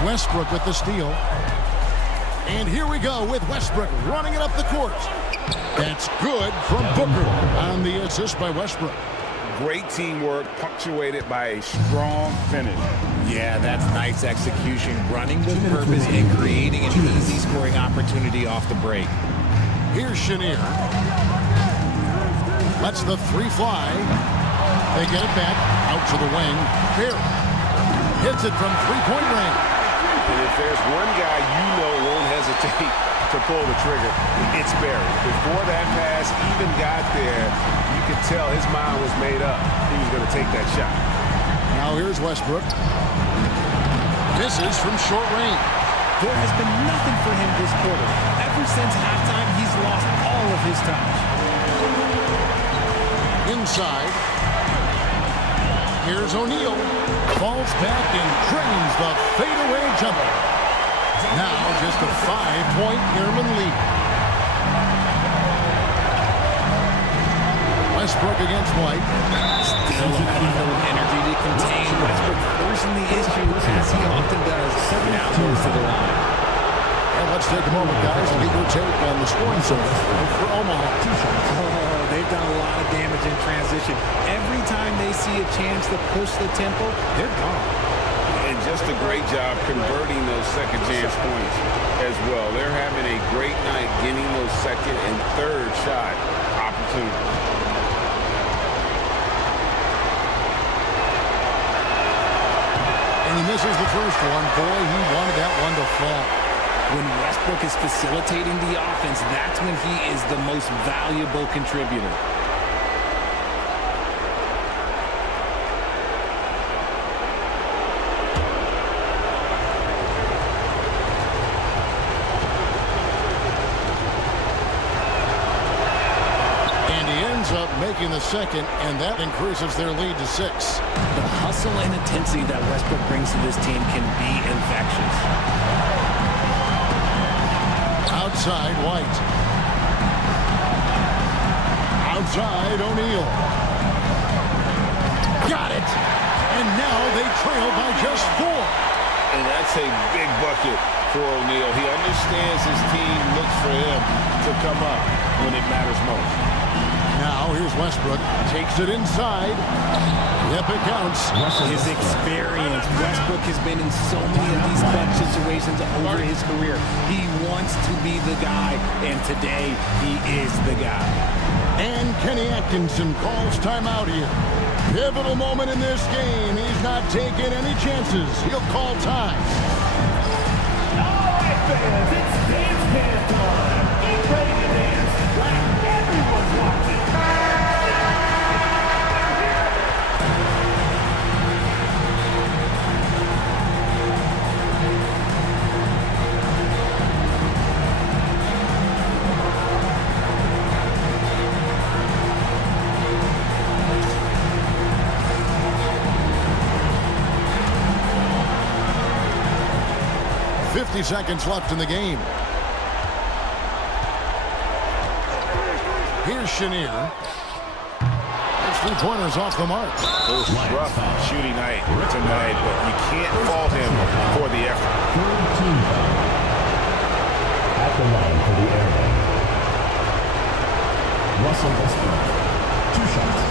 Westbrook with the steal. And here we go with Westbrook running it up the court. That's good from Booker on the assist by Westbrook. Great teamwork punctuated by a strong finish. Yeah, that's nice execution, running with purpose and creating an easy scoring opportunity off the break. Here's Chenier. Lets the three fly. They get it back out to the wing. Here. Hits it from three-point range. And if there's one guy you know won't hesitate to pull the trigger, it's Barry. Before that pass even got there, you could tell his mind was made up. He was going to take that shot. Now here's Westbrook. Misses from short range. There has been nothing for him this quarter. Ever since halftime, he's lost all of his touch. Inside. Here's O'Neal. Falls back and drains the fadeaway jumper. Now just a 5-point Airman lead. Westbrook against White. Still enough energy to contain Westbrook, forcing the issue as he often does. Now goes to the line. And let's take a moment, guys, to get your take on the scoring survey for Omaha. Oh, they've done a lot of damage in transition. Every time they see a chance to push the tempo, they're gone. And just a great job converting those second chance points as well. They're having a great night getting those second and third shot opportunities. And he misses the first one. Boy, he wanted that one to fall. When Westbrook is facilitating the offense, that's when he is the most valuable contributor. Making the second, and that increases their lead to 6. The hustle and intensity that Westbrook brings to this team can be infectious. Outside, White. Outside, O'Neal. Got it! And now they trail by just 4. And that's a big bucket for O'Neal. He understands his team looks for him to come up when it matters most. Now here's Westbrook. Takes it inside. Yep, it counts. His experience. Westbrook has been in so many of these clutch situations over his career. He wants to be the guy, and today he is the guy. And Kenny Atkinson calls timeout here. Pivotal moment in this game. He's not taking any chances. He'll call time. All right, fans, it's dance time. Get ready to dance like everyone's watching. 50 seconds left in the game. Here's Chenier. His three-pointers off the mark. It was rough shooting night tonight, but you can't fault him for the effort. At the line for the Airmen, Russell Westbrook. 2 shots.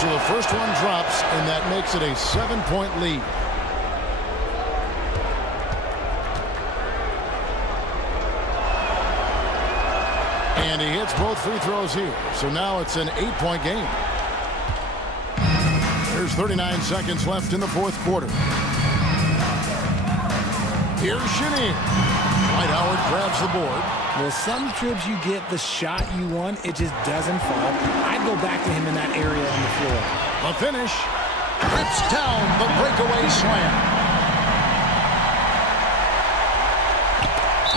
So the first one drops, and that makes it a 7-point lead. And he hits both free throws here. So now it's an 8-point game. There's 39 seconds left in the fourth quarter. Here's Chenier. Dwight Howard grabs the board. Well, some trips you get the shot you want, it just doesn't fall. I'd go back to him in that area on the floor. The finish. Rips down the breakaway slam.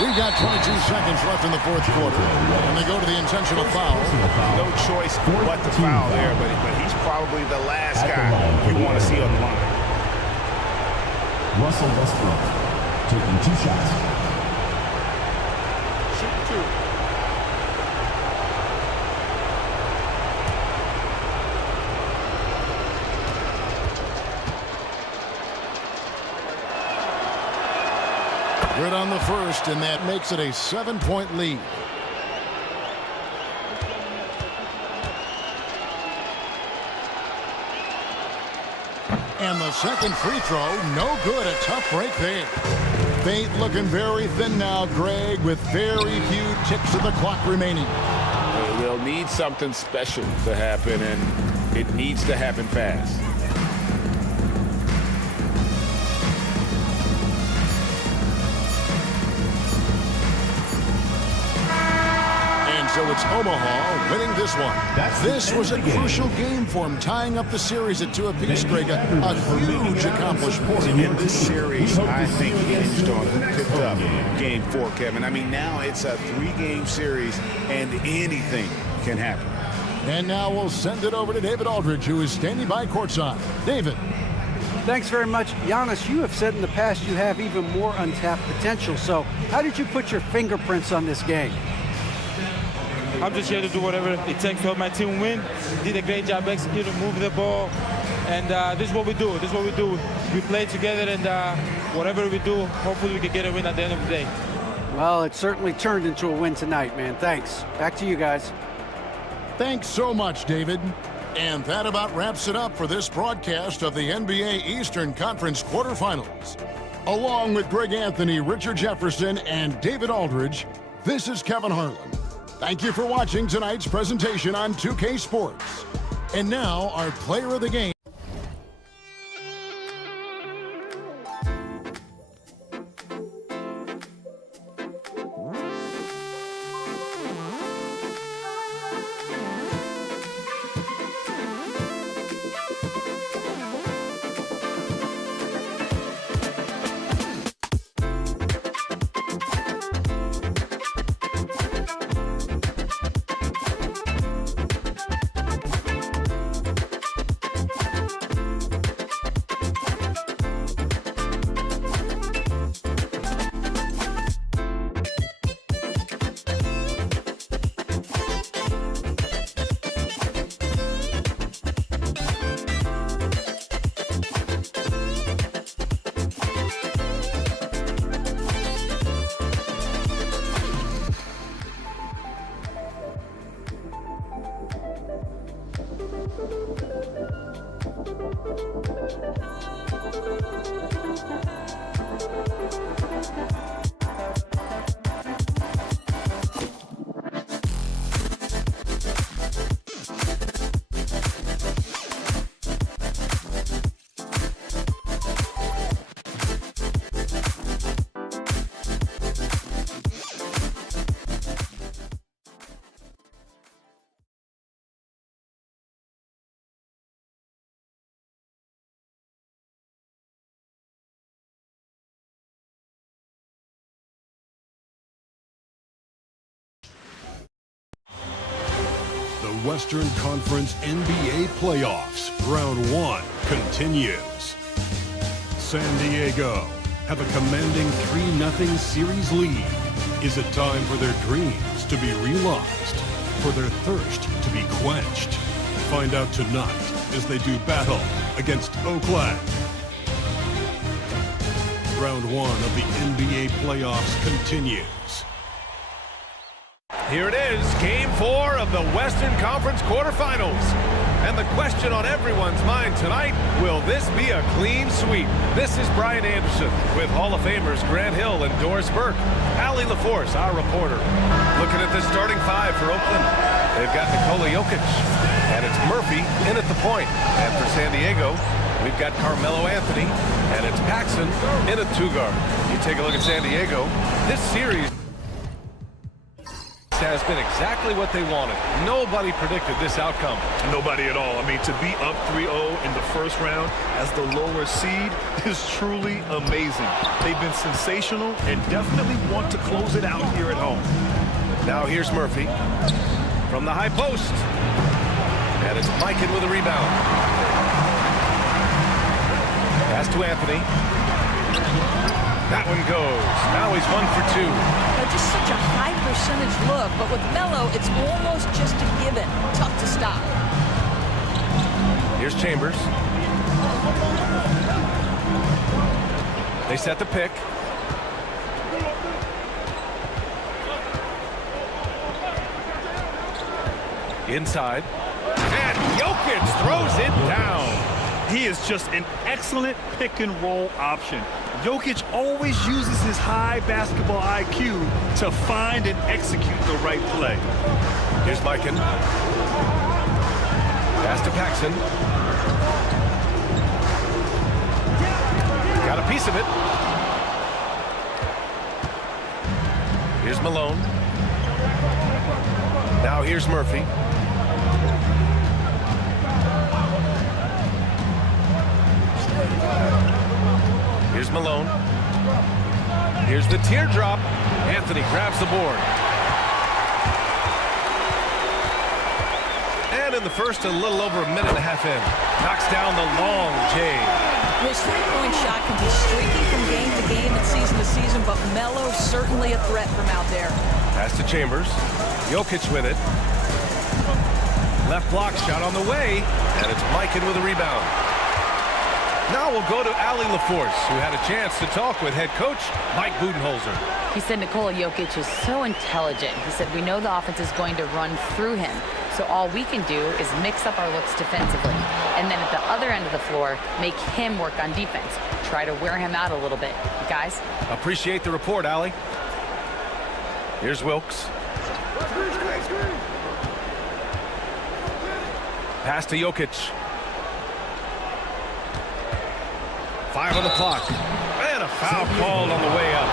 We've got 22 seconds left in the fourth quarter. And they go to the intentional foul. No choice but to foul there, but he's probably the last guy you want to see on the line. Russell Westbrook taking 2 shots. Good on the first, and that makes it a 7-point lead. And the second free throw, no good. A tough break there. Fate looking very thin now, Greg, with very few ticks of the clock remaining. They'll need something special to happen, and it needs to happen fast. So it's Omaha winning this one. This was a crucial game for him, tying up the series at 2 apiece, Greg. A huge accomplishment. In this series, I think hinged on who picked up Game 4, Kevin. I mean, now it's a 3-game series, and anything can happen. And now we'll send it over to David Aldridge, who is standing by courtside. David. Thanks very much. Giannis, you have said in the past you have even more untapped potential. So how did you put your fingerprints on this game? I'm just here to do whatever it takes to help my team win. Did a great job executing, moving the ball, and this is what we do. This is what we do. We play together, and whatever we do, hopefully we can get a win at the end of the day. Well, it certainly turned into a win tonight, man. Thanks. Back to you guys. Thanks so much, David. And that about wraps it up for this broadcast of the NBA Eastern Conference quarterfinals. Along with Greg Anthony, Richard Jefferson, and David Aldridge, this is Kevin Harlan. Thank you for watching tonight's presentation on 2K Sports. And now, our player of the game. Western Conference NBA Playoffs. Round 1 continues. San Diego have a commanding 3-0 series lead. Is it time for their dreams to be realized? For their thirst to be quenched? Find out tonight as they do battle against Oakland. Round 1 of the NBA Playoffs continues. Here it is, Game 4 of the Western Conference quarterfinals. And the question on everyone's mind tonight, will this be a clean sweep? This is Brian Anderson with Hall of Famers Grant Hill and Doris Burke. Allie LaForce, our reporter. Looking at the starting 5 for Oakland. They've got Nikola Jokic, and it's Murphy in at the point. And for San Diego, we've got Carmelo Anthony, and it's Paxson in at 2-guard. You take a look at San Diego, this series has been exactly what they wanted. Nobody predicted this outcome. Nobody at all. I mean, to be up 3-0 in the first round as the lower seed is truly amazing. They've been sensational and definitely want to close it out here at home. Now here's Murphy from the high post. And it's Mikan with a rebound. Pass to Anthony. That one goes. Now he's 1 for 2. Just such a high percentage look, but with Melo, it's almost just a given. Tough to stop. Here's Chambers. They set the pick. Inside. And Jokic throws it down. He is just an excellent pick-and-roll option. Jokic always uses his high basketball IQ to find and execute the right play. Here's Mikan. Pass to Paxson. Got a piece of it. Here's Malone. Now here's Murphy. Here's Malone. Here's the teardrop. Anthony grabs the board. And in the first, a little over a minute and a half in. Knocks down the long J. His three-point shot can be streaky from game to game and season to season, but Melo's certainly a threat from out there. Pass to Chambers. Jokic with it. Left block shot on the way, and it's Mikan with a rebound. Now we'll go to Ali LaForce, who had a chance to talk with head coach Mike Budenholzer. He said Nikola Jokic is so intelligent. He said, we know the offense is going to run through him. So all we can do is mix up our looks defensively. And then at the other end of the floor, make him work on defense. Try to wear him out a little bit. Guys? Appreciate the report, Ali. Here's Wilkes. Pass to Jokic. 5 on the clock. And a foul called on the way up.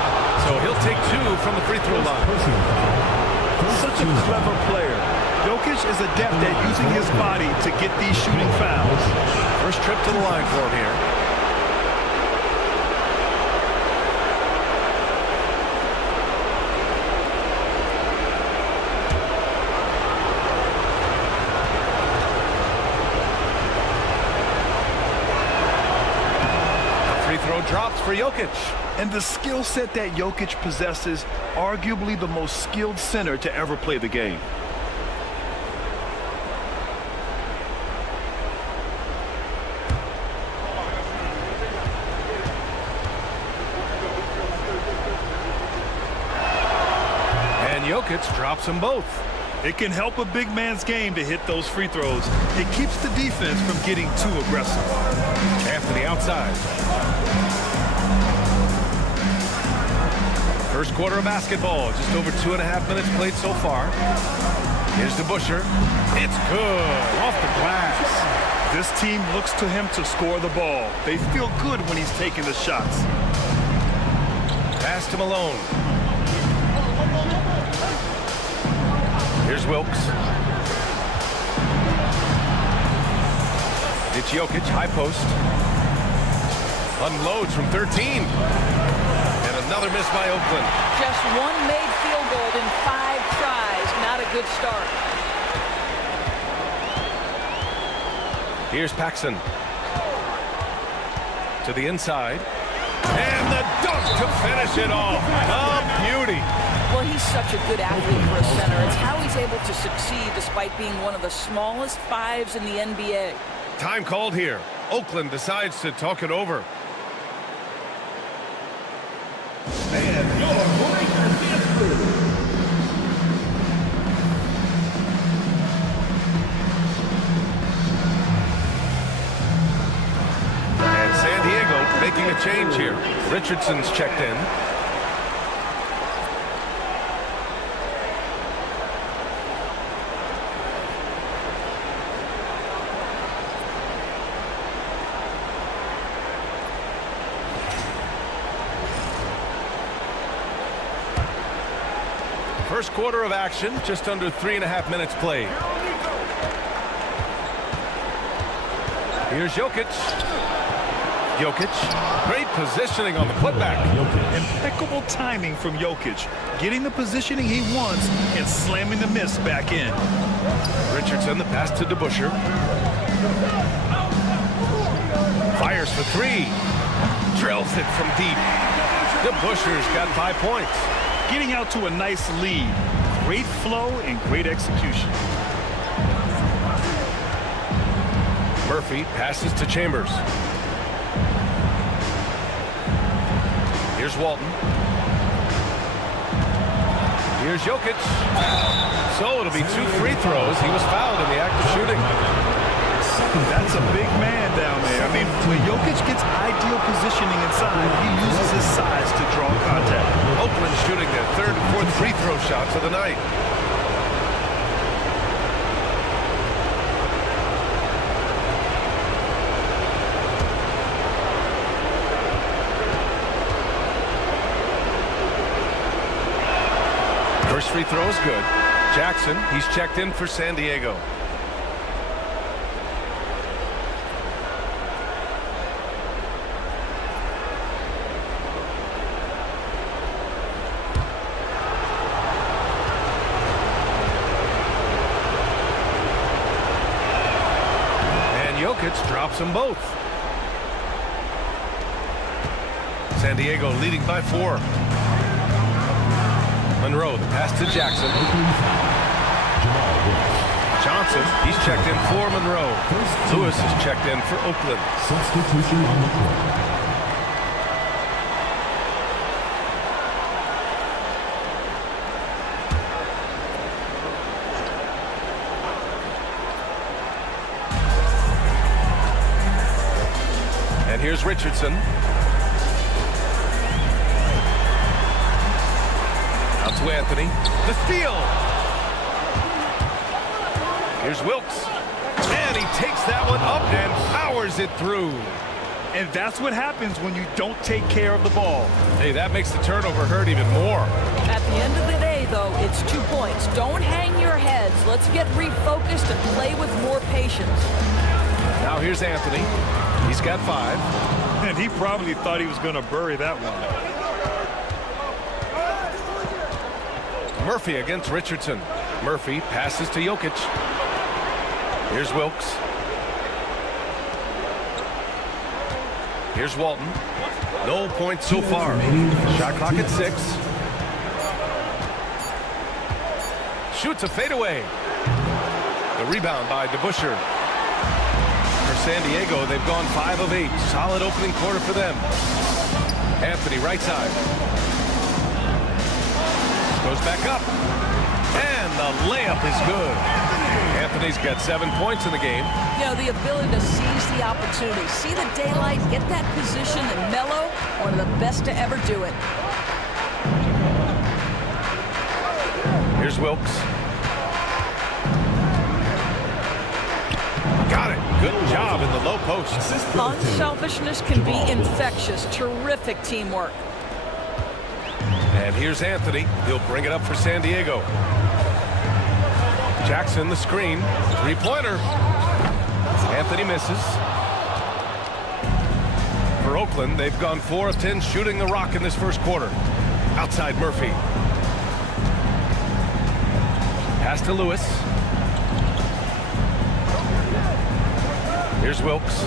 So he'll take 2 from the free throw line. Such a clever player. Jokic is adept at using his body to get these shooting fouls. First trip to the line for him here. The free throw drops for Jokic. And the skill set that Jokic possesses, arguably the most skilled center to ever play the game. Jokic drops them both. It can help a big man's game to hit those free throws. It keeps the defense from getting too aggressive. Anthony outside. First quarter of basketball. Just over 2.5 minutes played so far. Here's the Busher. It's good. Off the glass. This team looks to him to score the ball. They feel good when he's taking the shots. Pass to Malone. Here's Wilkes. It's Jokic, high post. Unloads from 13. And another miss by Oakland. Just one made field goal in 5 tries. Not a good start. Here's Paxson. To the inside. And the dunk to finish it off. A beauty. Well, he's such a good athlete for a center. It's how he's able to succeed despite being one of the smallest 5s in the NBA. Time called here. Oakland decides to talk it over. And your Lakers dance crew. And San Diego making a change here. Richardson's checked in. First quarter of action, just under 3.5 minutes played. Here's Jokic. Jokic, great positioning on the putback. Impeccable timing from Jokic, getting the positioning he wants and slamming the miss back in. Richardson, the pass to DeBusschere. Fires for 3. Drills it from deep. DeBusschere's got 5 points. Getting out to a nice lead. Great flow and great execution. Murphy passes to Chambers. Here's Walton. Here's Jokic. So it'll be 2 free throws. He was fouled in the act of shooting. That's a big man down there. I mean, when Jokic gets ideal positioning inside, he uses his size to draw contact. Oakland shooting their 3rd and 4th free throw shots of the night. First free throw is good. Jackson, he's checked in for San Diego. Jokic drops them both. San Diego leading by 4. Monroe, the pass to Jackson. Johnson, he's checked in for Monroe. Lewis is checked in for Oakland. Substitution on the court. And here's Richardson. Out to Anthony. The steal. Here's Wilkes. And he takes that one up and powers it through. And that's what happens when you don't take care of the ball. Hey, that makes the turnover hurt even more. At the end of the day, though, it's 2 points. Don't hang your heads. Let's get refocused and play with more patience. Now here's Anthony. He's got 5. And he probably thought he was going to bury that one. Murphy against Richardson. Murphy passes to Jokic. Here's Wilkes. Here's Walton. No points so far. Shot clock at 6. Shoots a fadeaway. The rebound by DeBusschere. For San Diego, they've gone 5 of 8. Solid opening quarter for them. Anthony, right side. Goes back up. And the layup is good. Anthony's got 7 points in the game. You know, the ability to seize the opportunity, see the daylight, get that position, and mellow, one of the best to ever do it. Here's Wilkes. Got it. Good job in the low post. Unselfishness can be infectious. Terrific teamwork. And here's Anthony. He'll bring it up for San Diego. Jackson, the screen. 3-pointer. Anthony misses. For Oakland, they've gone 4 of 10 shooting the rock in this first quarter. Outside Murphy. Pass to Lewis. Here's Wilkes.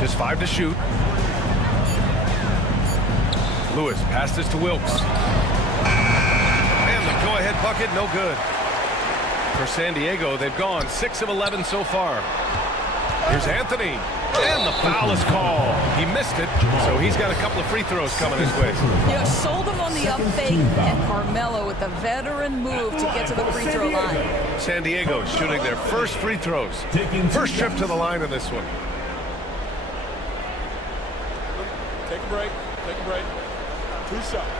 Just 5 to shoot. Lewis passes to Wilkes. And the go-ahead bucket, no good. For San Diego, they've gone 6 of 11 so far. Here's Anthony. And the foul is called. He missed it, so he's got a couple of free throws coming his way. You know, sold him on the up fake, and Carmelo with a veteran move to get to the free throw line. San Diego shooting their first free throws. First trip to the line in this one. Take a break. Take a break. 2 shots.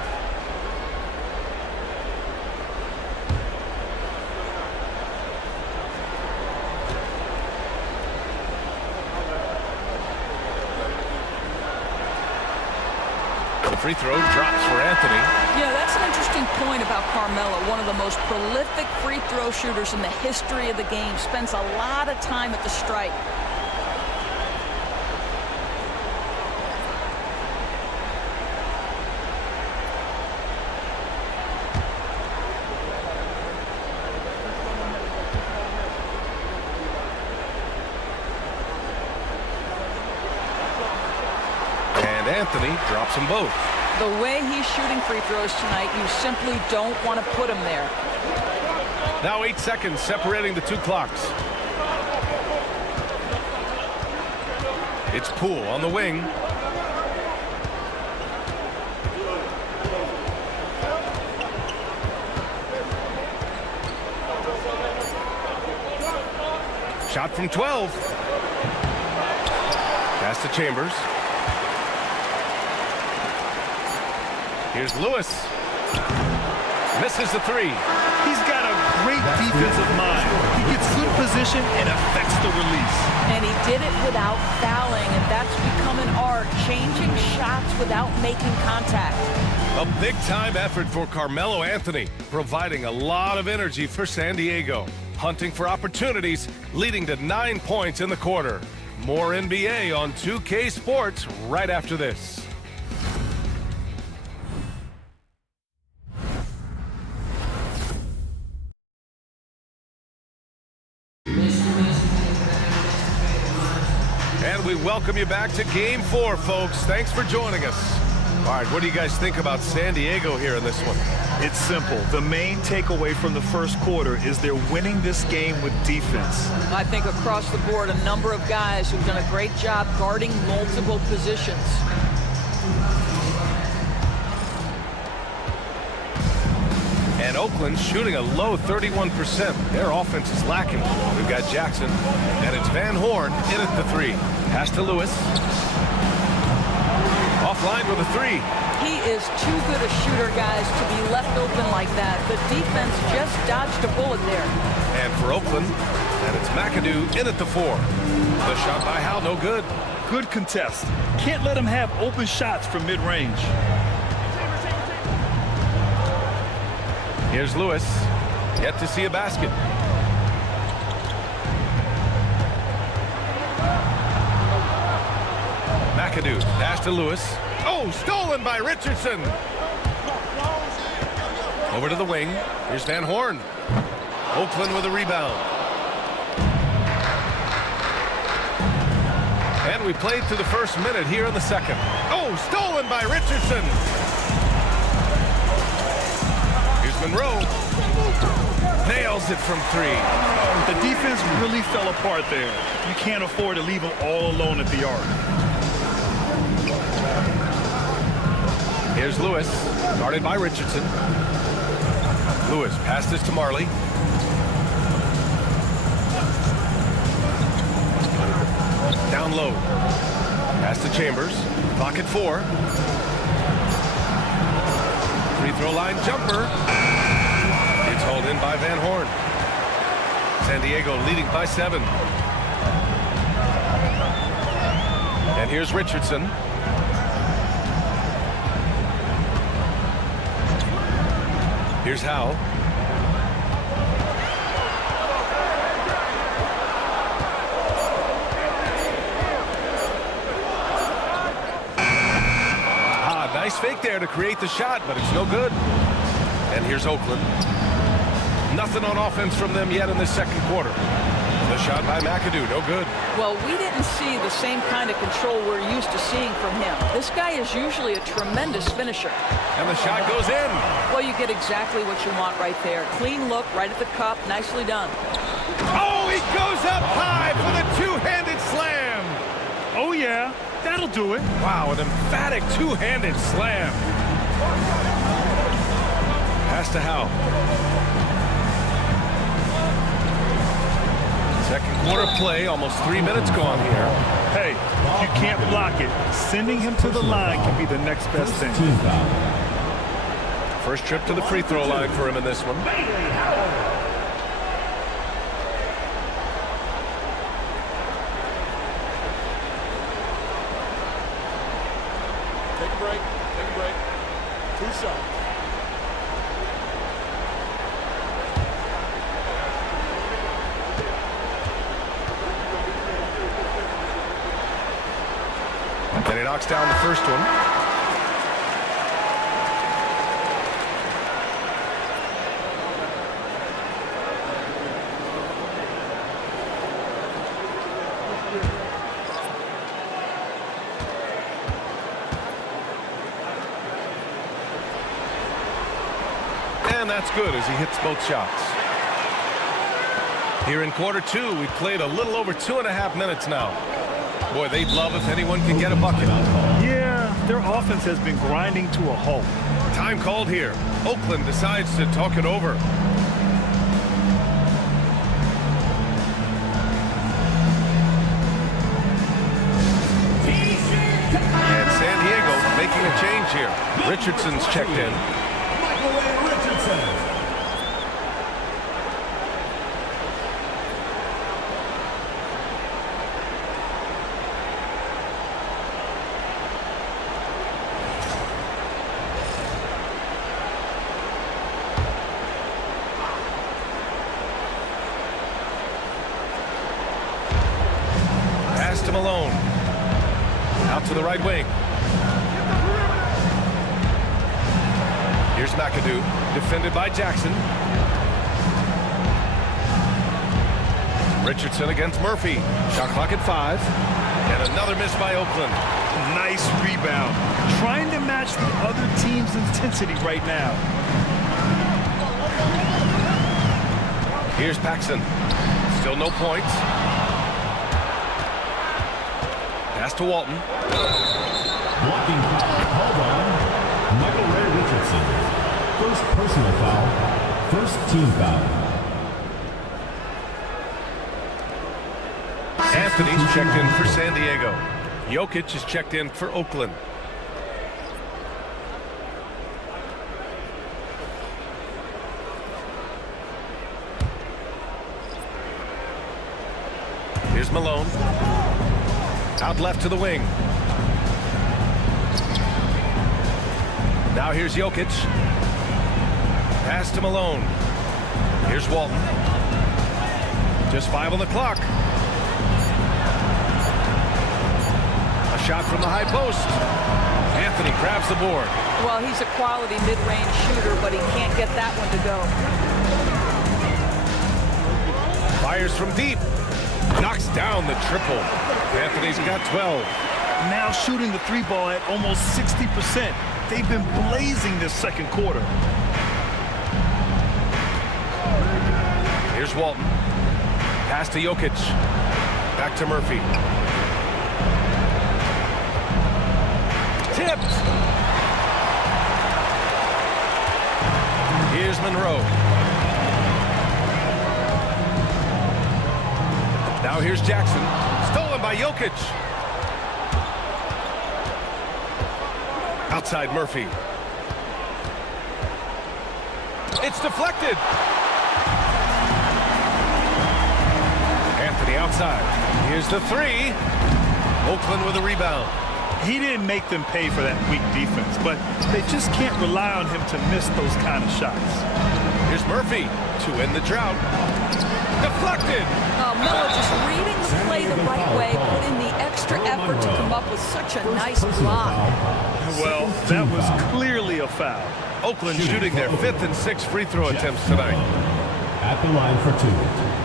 Free throw drops for Anthony. Yeah, that's an interesting point about Carmelo. One of the most prolific free throw shooters in the history of the game. Spends a lot of time at the stripe. And Anthony drops them both. The way he's shooting free throws tonight, you simply don't want to put him there. Now 8 seconds separating the 2 clocks. It's Poole on the wing. Shot from 12. Pass to Chambers. Here's Lewis. Misses the three. He's got a great defensive mind. He gets good position and affects the release. And he did it without fouling, and that's become an art, changing shots without making contact. A big-time effort for Carmelo Anthony, providing a lot of energy for San Diego. Hunting for opportunities, leading to 9 points in the quarter. More NBA on 2K Sports right after this. And we welcome you back to Game 4, folks. Thanks for joining us. All right, what do you guys think about San Diego here in this one? It's simple. The main takeaway from the first quarter is they're winning this game with defense. I think across the board, a number of guys who've done a great job guarding multiple positions. And Oakland shooting a low 31%. Their offense is lacking. We've got Jackson, and it's Van Horn in at the three. Pass to Lewis. Offline with a three. He is too good a shooter, guys, to be left open like that. The defense just dodged a bullet there. And for Oakland, and it's McAdoo in at the four. The shot by Howe, no good. Good contest. Can't let him have open shots from mid-range. Here's Lewis. Yet to see a basket. McAdoo, pass to Lewis. Oh, stolen by Richardson. Over to the wing. Here's Van Horn. Oakland with a rebound. And we played through the first minute here in the second. Oh, stolen by Richardson. Here's Monroe. Nails it from three. The defense really fell apart there. You can't afford to leave them all alone at the arc. Here's Lewis, guarded by Richardson. Lewis passes to Marley. Down low. Pass to Chambers. Clock at 4. Free throw line jumper. It's hauled in by Van Horn. San Diego leading by 7. And here's Richardson. Here's Howe. Nice fake there to create the shot, but it's no good. And here's Oakland. Nothing on offense from them yet in the second quarter. The shot by McAdoo, no good. Well, we didn't see the same kind of control we're used to seeing from him. This guy is usually a tremendous finisher. And the shot goes in. Well, you get exactly what you want right there. Clean look, right at the cup, nicely done. Oh, he goes up high for the two-handed slam. Oh, yeah, that'll do it. Wow, an emphatic two-handed slam. Pass to Howe. Second quarter play, almost 3 minutes gone here. Hey, if you can't block it, sending him to the line can be the next best thing. First trip to the free throw line for him in this one. Take a break. Take a break. 2 shots. And he knocks down the first one. And that's good as he hits both shots. Here in quarter 2, we played a little over 2.5 minutes now. Boy, they'd love if anyone could get a bucket. Yeah, their offense has been grinding to a halt. Time called here. Oakland decides to talk it over. Richardson's checked in. Michael Richardson. Pass to Malone. Out to the right wing. Here's McAdoo, defended by Jackson. Richardson against Murphy. Shot clock at 5. And another miss by Oakland. Nice rebound. Trying to match the other team's intensity right now. Here's Paxson. Still no points. Pass to Walton. Blocking foul called on Michael Ray Richardson. First personal foul. First team foul. Anthony's checked in for San Diego. Jokic is checked in for Oakland. Here's Malone. Out left to the wing. Now here's Jokic. Pass to Malone. Here's Walton. Just 5 on the clock. A shot from the high post. Anthony grabs the board. Well, he's a quality mid-range shooter, but he can't get that one to go. Fires from deep. Knocks down the triple. Anthony's got 12. Now shooting the 3-ball at almost 60%. They've been blazing this second quarter. Here's Walton. Pass to Jokic. Back to Murphy. Tipped. Here's Monroe. Now here's Jackson. Stolen by Jokic. Outside Murphy. It's deflected. Anthony outside. Here's the 3. Oakland with a rebound. He didn't make them pay for that weak defense, but they just can't rely on him to miss those kind of shots. Here's Murphy to end the drought. Deflected. Miller just reading the play the right way, put in the extra effort to come up with such a nice block. Well, that was clearly a foul. Oakland shooting their 5th and 6th free throw attempts tonight. At the line for 2.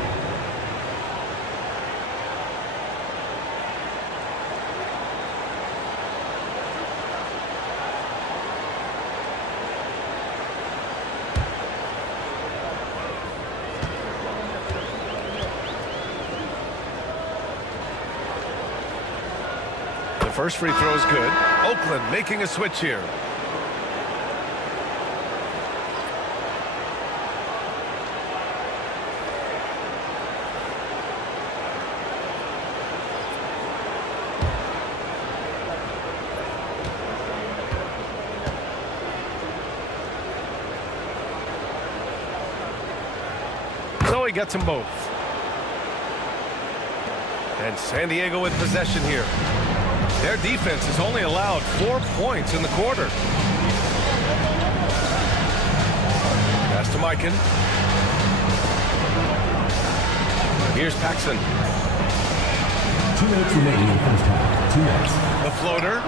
First free throw is good. Oakland making a switch here. So he gets them both. And San Diego with possession here. Their defense has only allowed 4 points in the quarter. Pass to Mikan. Here's Paxson. 2 minutes remaining in the first half. 2 minutes. The floater.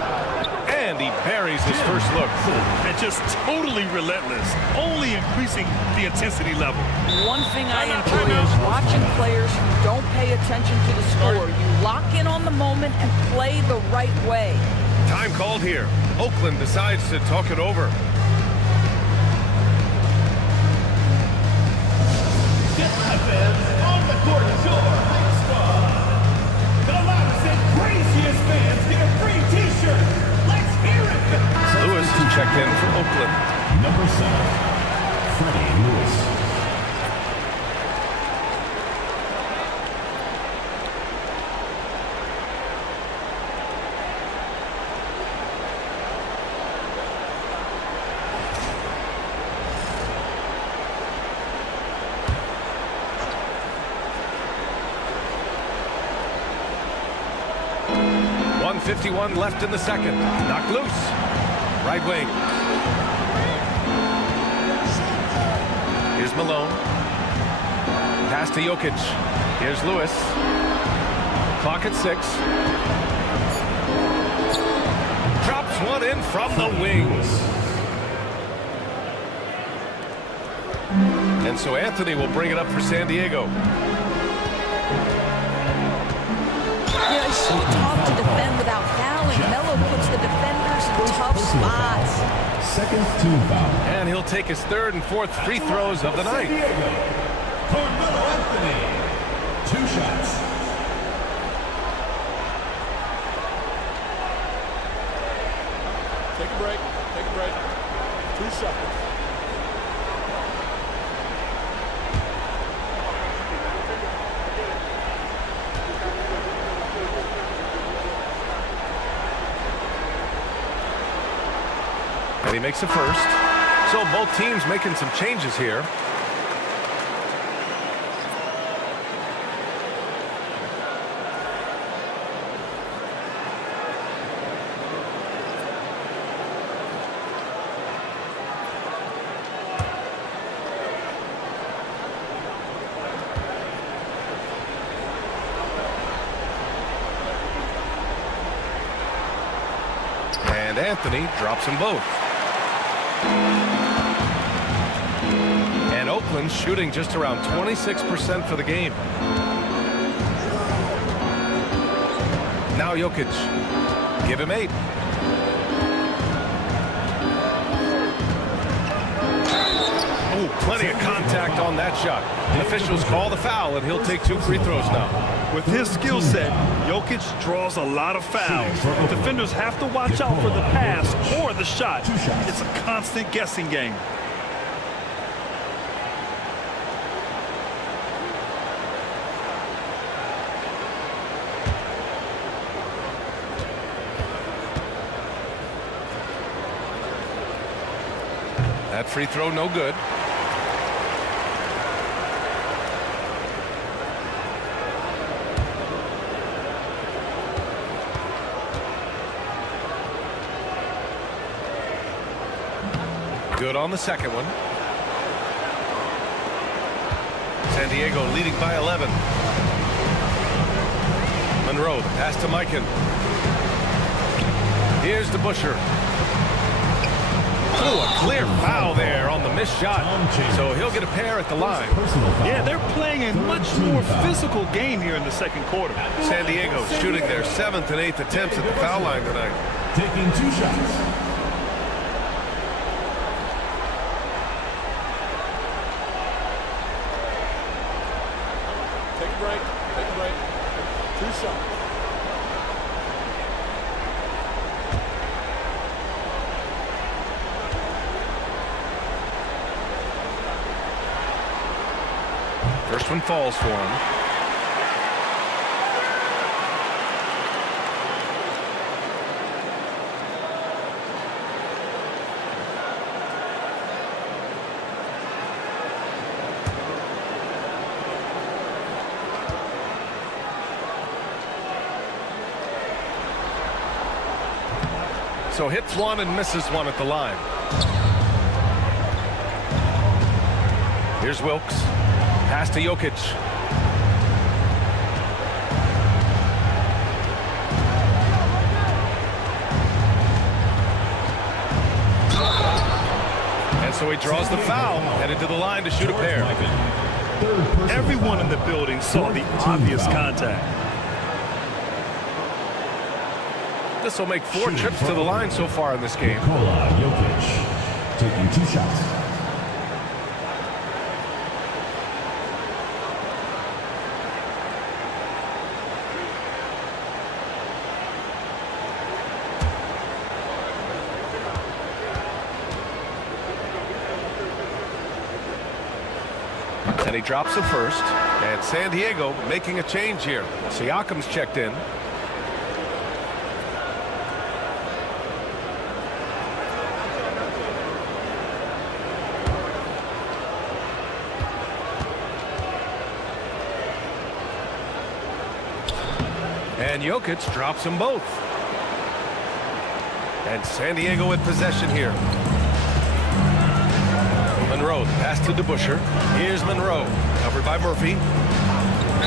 And he buries his first look. And just totally relentless, only increasing the intensity level. One thing I enjoy is watching players who don't pay attention to the score. You lock in on the moment and play the right way. Time called here. Oakland decides to talk it over. On the court is your hype squad. The loudest and craziest fans get a free t-shirt. Let's hear it. Lewis is checked in for Oakland. Number 7, Freddie Lewis. 1:51 left in the second. Knocked loose. Right wing. Here's Malone. Pass to Jokic. Here's Lewis. Clock at 6. Drops one in from the wings. And so Anthony will bring it up for San Diego. Yeah, it's so tough to defend without fouling. Melo puts the defenders in tough spots. Second team foul. And he'll take his third and fourth free throws of the night. Carmelo Anthony. 2 shots. Take a break. Take a break. 2 seconds. And he makes a first. So both teams making some changes here. And Anthony drops them both. And Oakland shooting just around 26% for the game. Now Jokic. Give him 8. Oh, plenty of contact on that shot. Officials call the foul, and he'll take 2 free throws now. With his skill set, Jokic draws a lot of fouls. Defenders have to watch out for the pass or the shot. It's a constant guessing game. That free throw no good. Good on the second one. San Diego leading by 11. Monroe, the pass to Mikan. Here's the Busher. Oh, a clear foul there on the missed shot. So he'll get a pair at the line. Yeah, they're playing a much more physical game here in the second quarter. San Diego shooting their 7th and 8th attempts at the foul line tonight. Taking 2 shots. Take a break. Take a break. 2 shots. First one falls for him. So hits one and misses one at the line. Here's Wilkes. Pass to Jokic. And so he draws the foul, headed to the line to shoot a pair. Everyone in the building saw the obvious contact. This will make 4 trips to the line so far in this game. Nikola Jokic taking 2 shots. And he drops the first. And San Diego making a change here. Siakam's checked in. And Jokic drops them both. And San Diego with possession here. Monroe, pass to DeBuscher. Here's Monroe, covered by Murphy.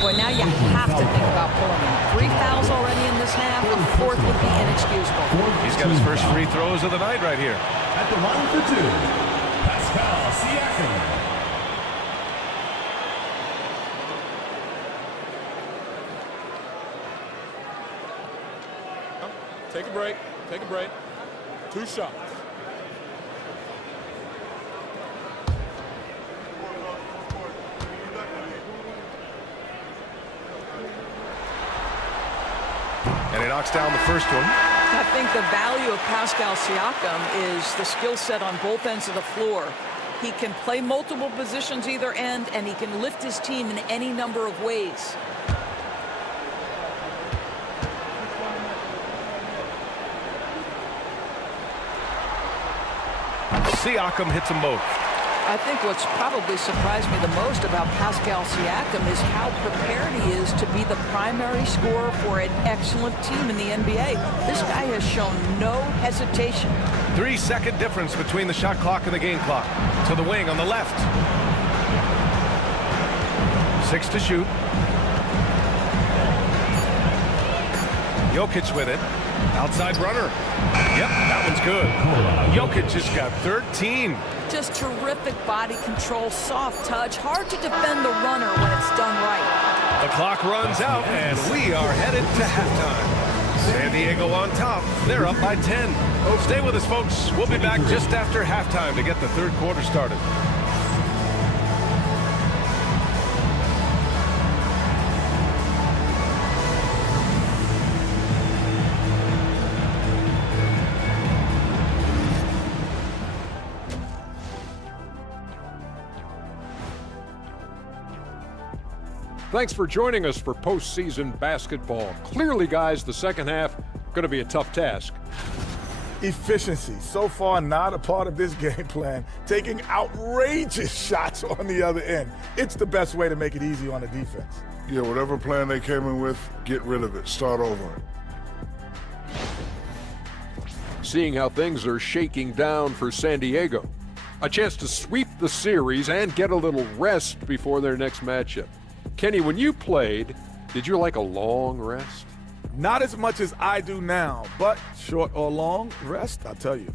Boy, now you have to think about pulling him. 3 fouls already in this half. A 4th would be inexcusable. He's got his first free throws of the night right here. At the line for 2, Pascal Siakam. Take a break. Take a break. 2 shots. And he knocks down the first one. I think the value of Pascal Siakam is the skill set on both ends of the floor. He can play multiple positions either end, and he can lift his team in any number of ways. Siakam hits them both. I think what's probably surprised me the most about Pascal Siakam is how prepared he is to be the primary scorer for an excellent team in the NBA. This guy has shown no hesitation. 3-second difference between the shot clock and the game clock. To the wing on the left. 6 to shoot. Jokic with it. Outside runner. Yep, that one's good. Jokic just got 13. Just terrific body control, soft touch. Hard to defend the runner when it's done right. The clock runs out, and we are headed to halftime. San Diego on top. They're up by 10. Oh, stay with us, folks. We'll be back just after halftime to get the third quarter started. Thanks for joining us for postseason basketball. Clearly, guys, the second half going to be a tough task. Efficiency, so far not a part of this game plan. Taking outrageous shots on the other end. It's the best way to make it easy on the defense. Yeah, whatever plan they came in with, get rid of it. Start over. Seeing how things are shaking down for San Diego. A chance to sweep the series and get a little rest before their next matchup. Kenny, when you played, did you like a long rest? Not as much as I do now, but short or long rest, I'll tell you,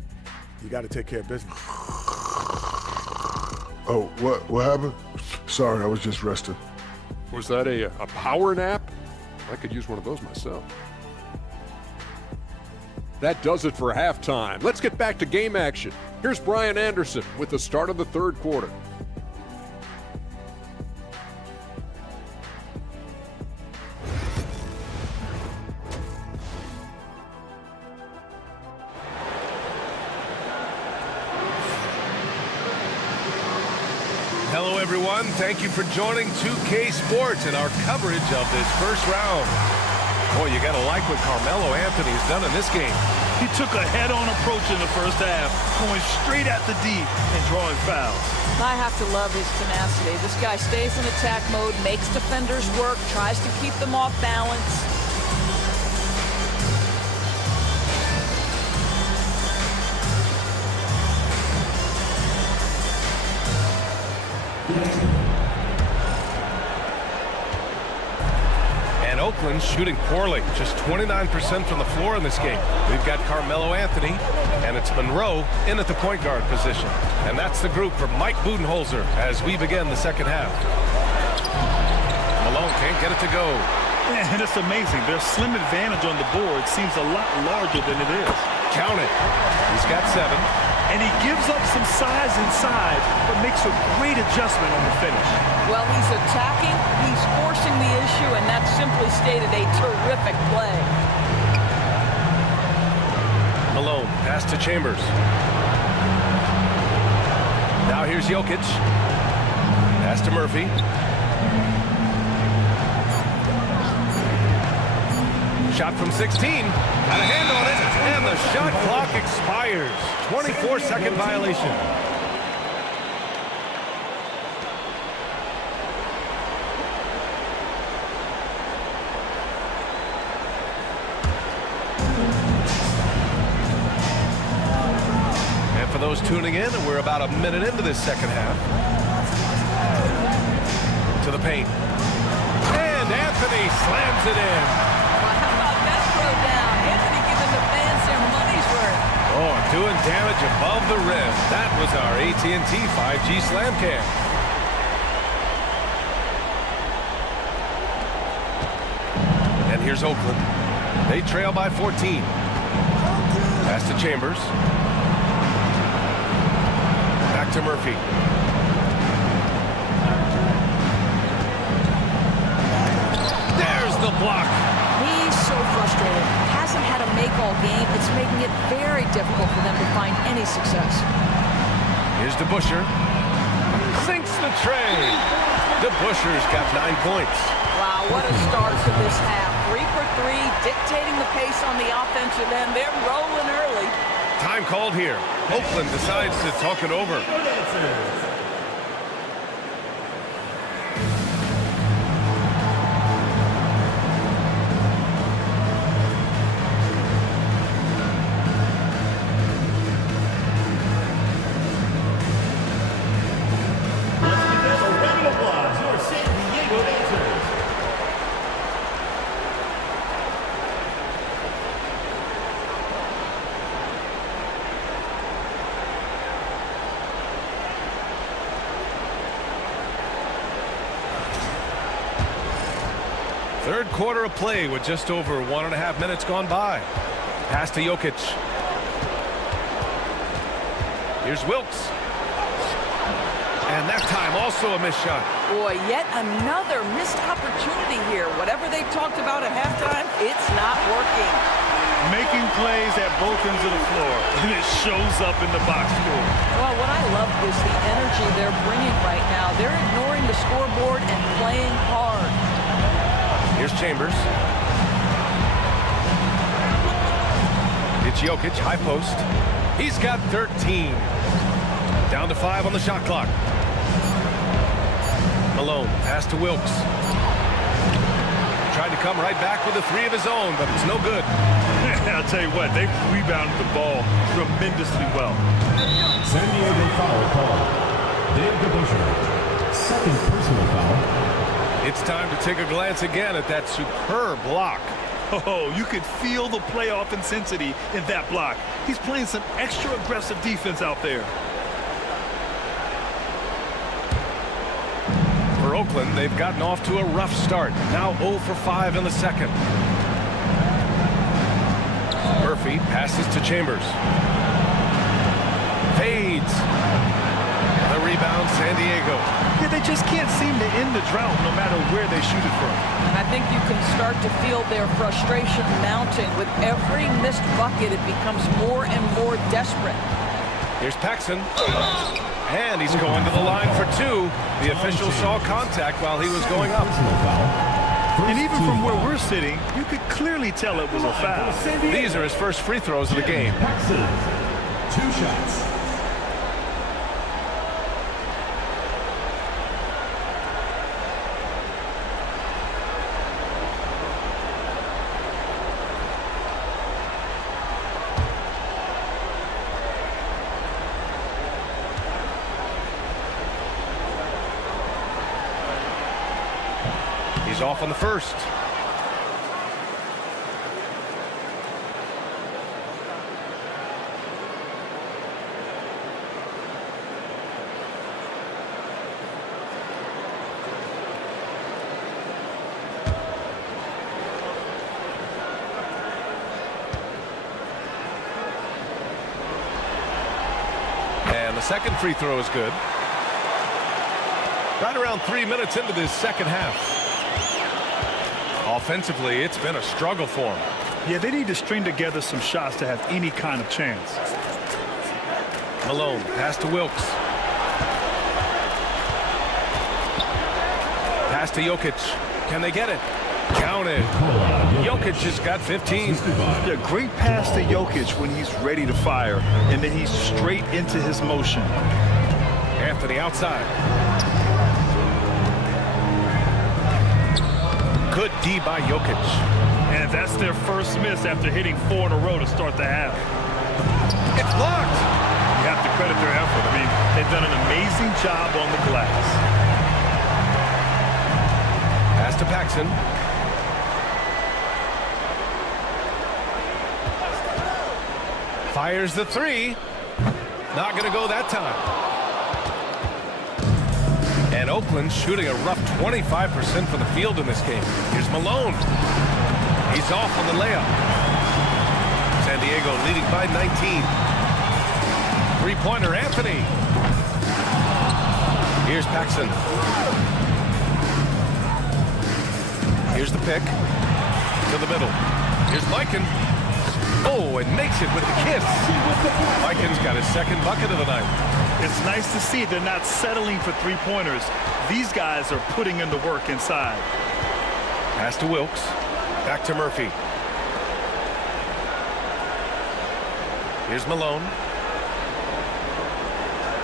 you got to take care of business. Oh, what happened? Sorry, I was just resting. Was that a power nap? I could use one of those myself. That does it for halftime. Let's get back to game action. Here's Brian Anderson with the start of the third quarter. Hello, everyone. Thank you for joining 2K Sports and our coverage of this first round. Boy, you got to like what Carmelo Anthony's done in this game. He took a head-on approach in the first half, going straight at the D and drawing fouls. I have to love his tenacity. This guy stays in attack mode, makes defenders work, tries to keep them off balance. And Oakland's shooting poorly, just 29% from the floor in this game. We've got Carmelo Anthony, and it's Monroe in at the point guard position. And that's the group for Mike Budenholzer as we begin the second half. Malone can't get it to go. Man, it's amazing. Their slim advantage on the board seems a lot larger than it is. Count it. He's got 7. And he gives up some size inside, but makes a great adjustment on the finish. Well, he's attacking, he's forcing the issue, and that's simply stated a terrific play. Malone, pass to Chambers. Now here's Jokic. Pass to Murphy. Shot from 16. Got a hand on it, and the shot clock expires. 24-second violation. those tuning in, and we're about a minute into this second half. To the paint. And Anthony slams it in. Well, how about that throw down? Anthony giving the fans their money's worth. Oh, doing damage above the rim. That was our AT&T 5G Slam Cam. And here's Oakland. They trail by 14. Pass to Chambers. Back to Murphy. There's the block. He's so frustrated. Hasn't had a make all game. It's making it very difficult for them to find any success. Here's DeBusschere. Sinks the tray. DeBusschere's got 9 points. Wow, what a start to this half. 3 for 3, dictating the pace on the offensive end. They're rolling early. Time called here. Oakland decides to talk it over. Third quarter of play with just over 1.5 minutes gone by. Pass to Jokic. Here's Wilkes. And that time also a missed shot. Boy, yet another missed opportunity here. Whatever they talked about at halftime, it's not working. Making plays at both ends of the floor, and it shows up in the box score. Well, what I love is the energy they're bringing right now. They're ignoring the scoreboard and playing hard. Here's Chambers. It's Jokic, high post. He's got 13. Down to 5 on the shot clock. Malone, pass to Wilkes. Tried to come right back with a 3 of his own, but it's no good. I'll tell you what, they've rebounded the ball tremendously well. San Diego foul call. Dave DeBusschere. Second personal foul. It's time to take a glance again at that superb block. Oh, you could feel the playoff intensity in that block. He's playing some extra aggressive defense out there. For Oakland, they've gotten off to a rough start. Now 0 for 5 in the second. Murphy passes to Chambers. Fades. The rebound, San Diego. Yeah, they just can't seem to end the drought no matter where they shoot it from. And I think you can start to feel their frustration mounting. With every missed bucket, it becomes more and more desperate. Here's Paxson. And he's going to the line for 2. The official saw contact while he was going up. And even from where we're sitting, you could clearly tell it was a foul. These are his first free throws of the game. 2 shots. He's off on the first. And the second free throw is good. Right around 3 minutes into this second half. Offensively, it's been a struggle for them. Yeah, they need to string together some shots to have any kind of chance. Malone, pass to Wilkes. Pass to Jokic. Can they get it? Counted. Jokic has got 15. Yeah, great pass to Jokic when he's ready to fire, and then he's straight into his motion. Anthony outside. Good D by Jokic. And that's their first miss after hitting 4 in a row to start the half. It's blocked. You have to credit their effort. I mean, they've done an amazing job on the glass. Pass to Paxson. Fires the three. Not going to go that time. And Oakland shooting a rough 25% from the field in this game. Here's Malone. He's off on the layup. San Diego leading by 19. Three-pointer, Anthony. Here's Paxson. Here's the pick. To the middle. Here's Mikan. Oh, and makes it with the kiss. Mikan's got his second bucket of the night. It's nice to see they're not settling for three-pointers. These guys are putting in the work inside. Pass to Wilkes. Back to Murphy. Here's Malone.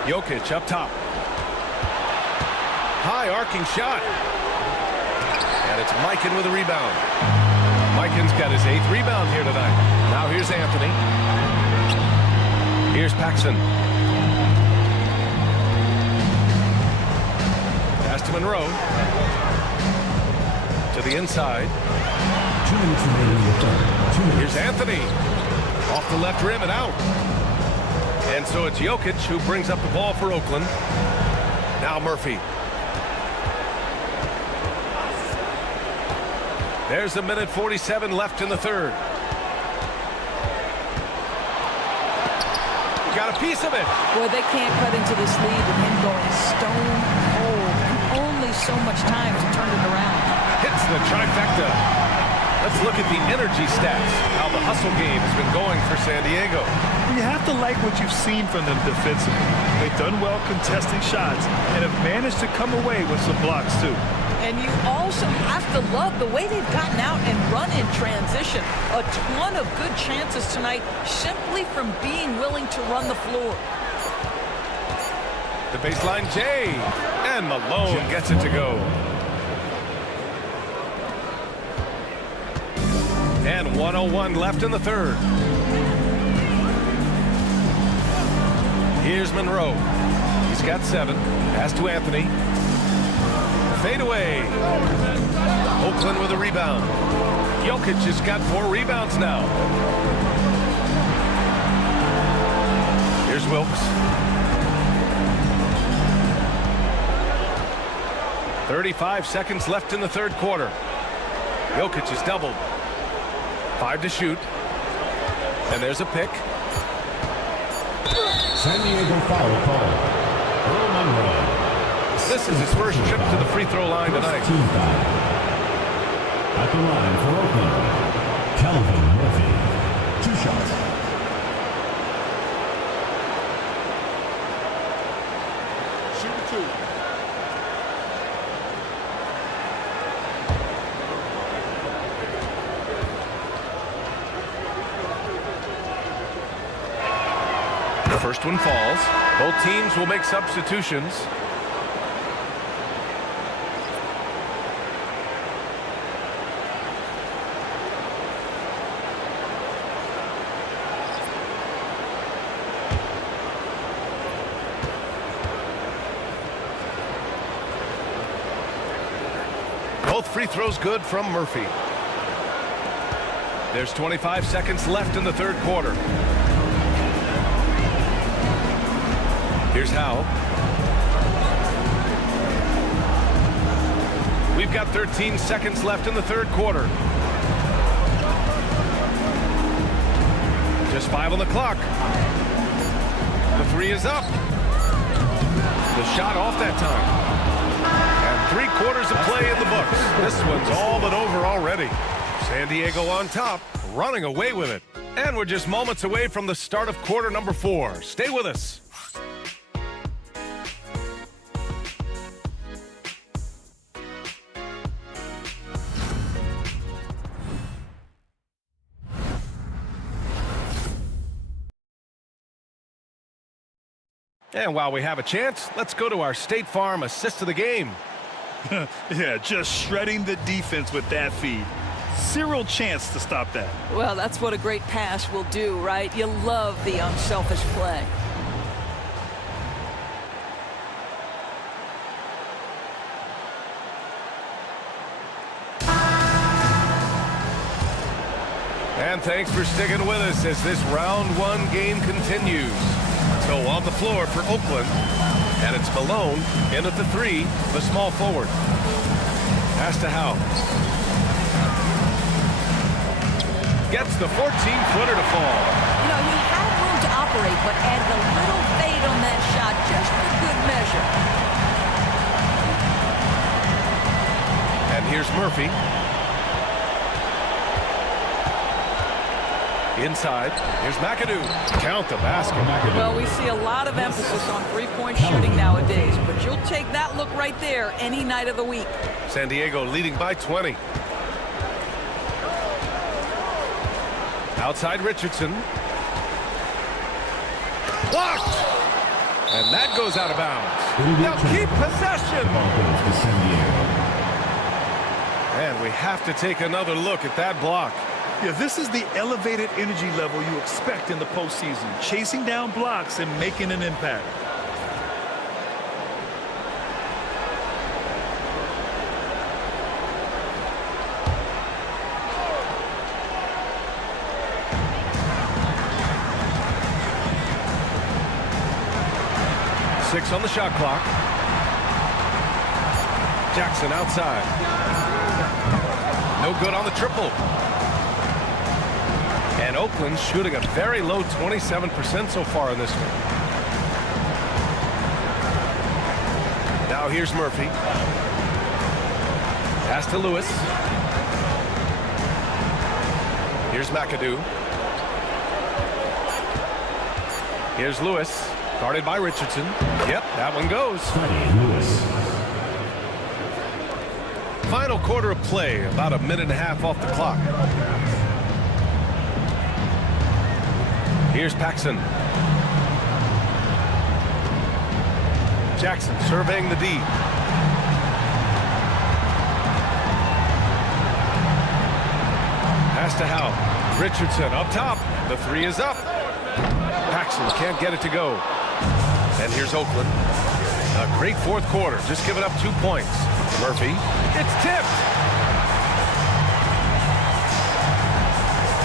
Jokic up top. High arcing shot. And it's Mikan with a rebound. Mikan's got his 8th rebound here tonight. Now here's Anthony. Here's Paxson. Pass to Monroe. To the inside. Here's Anthony. Off the left rim and out. And so it's Jokic who brings up the ball for Oakland. Now Murphy. There's a minute 47 left in the third. Got a piece of it. Boy, they can't cut into this lead with him going stone cold. And only so much time to turn it around. Hits the trifecta. Let's look at the energy stats. How the hustle game has been going for San Diego. You have to like what you've seen from them defensively. They've done well contesting shots and have managed to come away with some blocks too. And you also have to love the way they've gotten out and run in transition. A ton of good chances tonight simply from being willing to run the floor. The baseline J. And Malone gets it to go. And 1:01 left in the third. Here's Monroe. He's got 7. Pass to Anthony. Fade away. Oakland with a rebound. Jokic has got 4 rebounds now. Here's Wilkes. 35 seconds left in the third quarter. Jokic is doubled. 5 to shoot. And there's a pick. San Diego foul call. Earl Monroe. This is his first trip to the free throw line tonight. Team foul. At the line for Oakland, Calvin Murphy. 2 shots. Shoot 2. The first one falls. Both teams will make substitutions. Both free throws good from Murphy. There's 25 seconds left in the third quarter. Here's Howe. We've got 13 seconds left in the third quarter. Just 5 on the clock. The 3 is up. The shot off that time. And 3/4 of play in the books. This one's all but over already. San Diego on top, running away with it. And we're just moments away from the start of quarter number 4. Stay with us. And while we have a chance, let's go to our State Farm assist of the game. Yeah, just shredding the defense with that feed. Zero chance to stop that. Well, that's what a great pass will do, right? You love the unselfish play. And thanks for sticking with us as this round one game continues. So on the floor for Oakland, and it's Malone in at the 3, the small forward. Pass to Howe. Gets the 14-footer to fall. You know, he had room to operate, but added a little fade on that shot just for good measure. And here's Murphy. Inside, here's McAdoo. Count the basket. Well, we see a lot of emphasis on three-point shooting nowadays, but you'll take that look right there any night of the week. San Diego leading by 20. Outside Richardson. Blocked! And that goes out of bounds. Now keep possession. And we have to take another look at that block. Yeah, this is the elevated energy level you expect in the postseason. Chasing down blocks and making an impact. Six on the shot clock. Jackson outside. No good on the triple. And Oakland's shooting a very low 27% so far in this one. Now here's Murphy. Pass to Lewis. Here's McAdoo. Here's Lewis. Guarded by Richardson. Yep, that one goes. Final quarter of play, about a minute and a half off the clock. Here's Paxson. Jackson surveying the D. Pass to Howe. Richardson up top. The 3 is up. Paxson can't get it to go. And here's Oakland. A great fourth quarter. Just giving up 2 points. Murphy. It's tipped.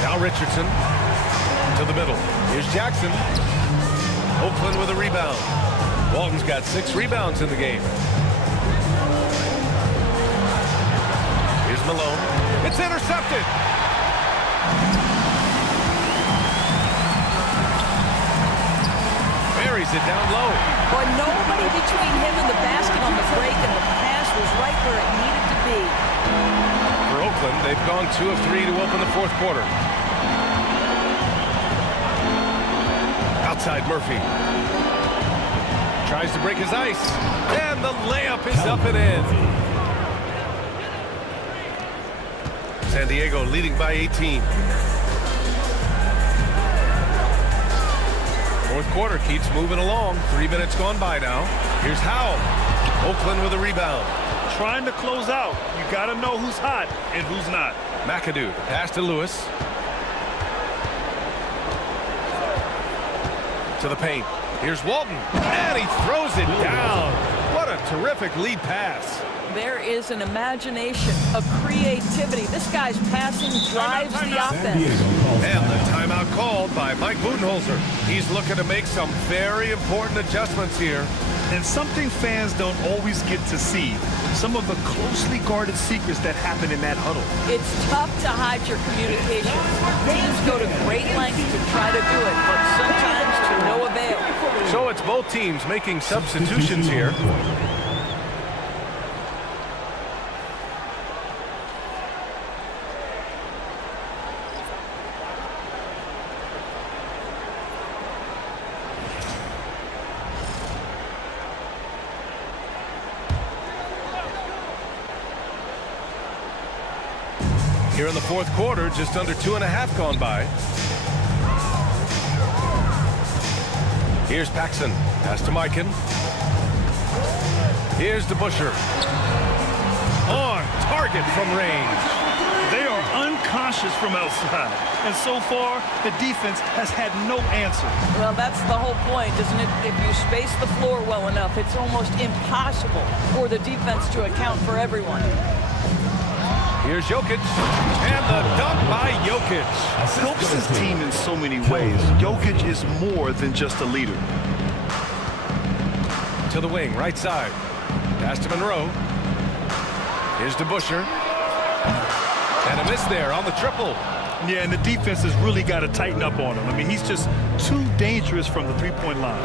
Now Richardson. To the middle. Here's Jackson. Oakland with a rebound. Walton's got 6 rebounds in the game. Here's Malone. It's intercepted. Buries it down low. But nobody between him and the basket on the break, and the pass was right where it needed to be. For Oakland, they've gone 2 of 3 to open the fourth quarter. Outside Murphy. Tries to break his ice. And the layup is up and in. San Diego leading by 18. Fourth quarter keeps moving along. 3 minutes gone by now. Here's Howe. Oakland with a rebound. Trying to close out. You got to know who's hot and who's not. McAdoo. Pass to Lewis. To the paint. Here's Walton. And he throws it down. What a terrific lead pass. There is an imagination, a creativity. This guy's passing drives the offense. And the timeout called by Mike Budenholzer. He's looking to make some very important adjustments here. And something fans don't always get to see. Some of the closely guarded secrets that happen in that huddle. It's tough to hide your communication. Teams go to great lengths to try to do it, but sometimes to no avail. So it's both teams making substitutions here. Here in the fourth quarter, just under 2.5 gone by. Here's Paxson. Pass to Mikan. Here's DeBuscher. On target from range. They are unconscious from outside. And so far, the defense has had no answer. Well, that's the whole point, isn't it? If you space the floor well enough, it's almost impossible for the defense to account for everyone. Here's Jokic, and the dunk by Jokic. Helps his team in so many ways. Jokic is more than just a leader. To the wing, right side. Pass to Monroe. Here's DeBusschere. And a miss there on the triple. Yeah, and the defense has really got to tighten up on him. I mean, he's just too dangerous from the three-point line.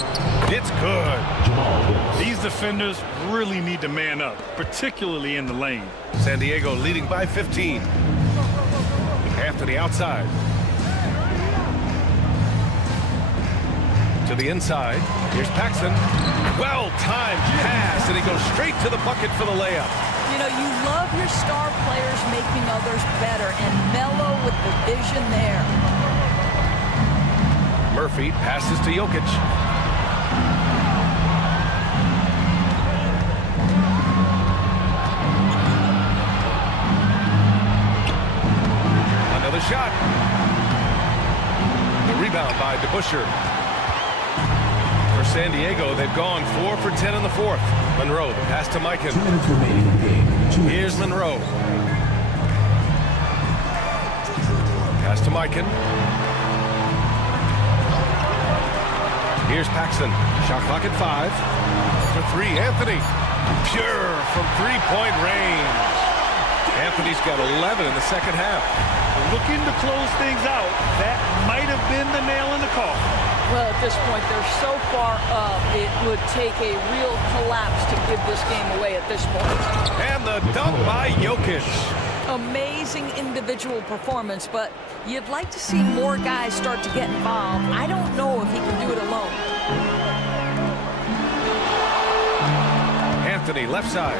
It's good. These defenders really need to man up, particularly in the lane. San Diego leading by 15. Anthony outside. To the inside. Here's Paxson. Well-timed pass, and he goes straight to the bucket for the layup. You know, you love your star players making others better, and Melo with the vision there. Murphy passes to Jokic. Another shot. The rebound by DeBusschere. For San Diego, they've gone 4 for 10 in the fourth. Monroe, the pass to Mikan. 2 minutes remaining in the game. Here's Monroe. Pass to Mikan. Here's Paxson. Shot clock at 5. For 3, Anthony. Pure from three-point range. Anthony's got 11 in the second half. Looking to close things out. That might have been the nail in the coffin. Well, at this point, they're so far up, it would take a real collapse to give this game away at this point. And the dunk by Jokic. Amazing individual performance, but you'd like to see more guys start to get involved. I don't know if he can do it alone. Anthony, left side.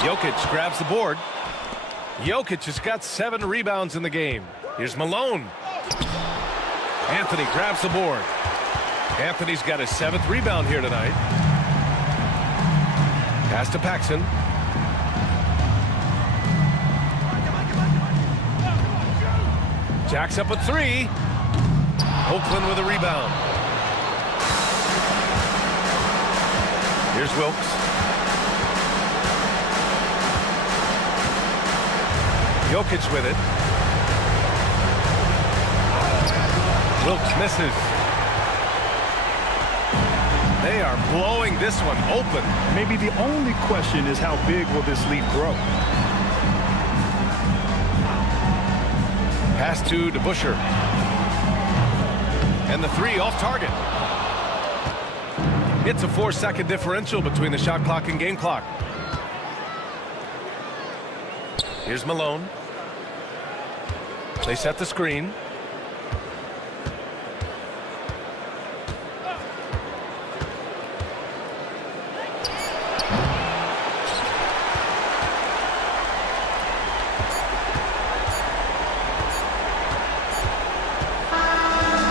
Jokic grabs the board. Jokic has got 7 rebounds in the game. Here's Malone. Anthony grabs the board. Anthony's got his 7th rebound here tonight. Pass to Paxson. Jacks up a 3. Oakland with a rebound. Here's Wilkes. Jokic with it. Wilkes misses. They are blowing this one open. Maybe the only question is how big will this lead grow? Pass to DeBusschere. And the 3 off target. It's a 4-second differential between the shot clock and game clock. Here's Malone. They set the screen.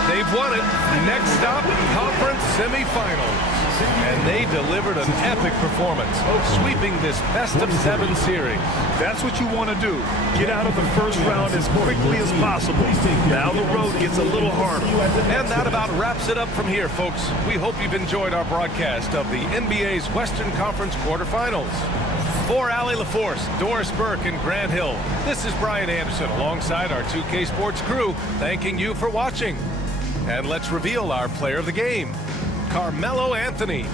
They've won it. Next stop, conference semifinals. And they delivered an epic performance, sweeping this best-of-7 series. That's what you want to do. Get out of the first round as quickly as possible. Now the road gets a little harder. And that about wraps it up from here, folks. We hope you've enjoyed our broadcast of the NBA's Western Conference quarterfinals. For Allie LaForce, Doris Burke, and Grant Hill, this is Brian Anderson alongside our 2K Sports crew, thanking you for watching. And let's reveal our player of the game, Carmelo Anthony.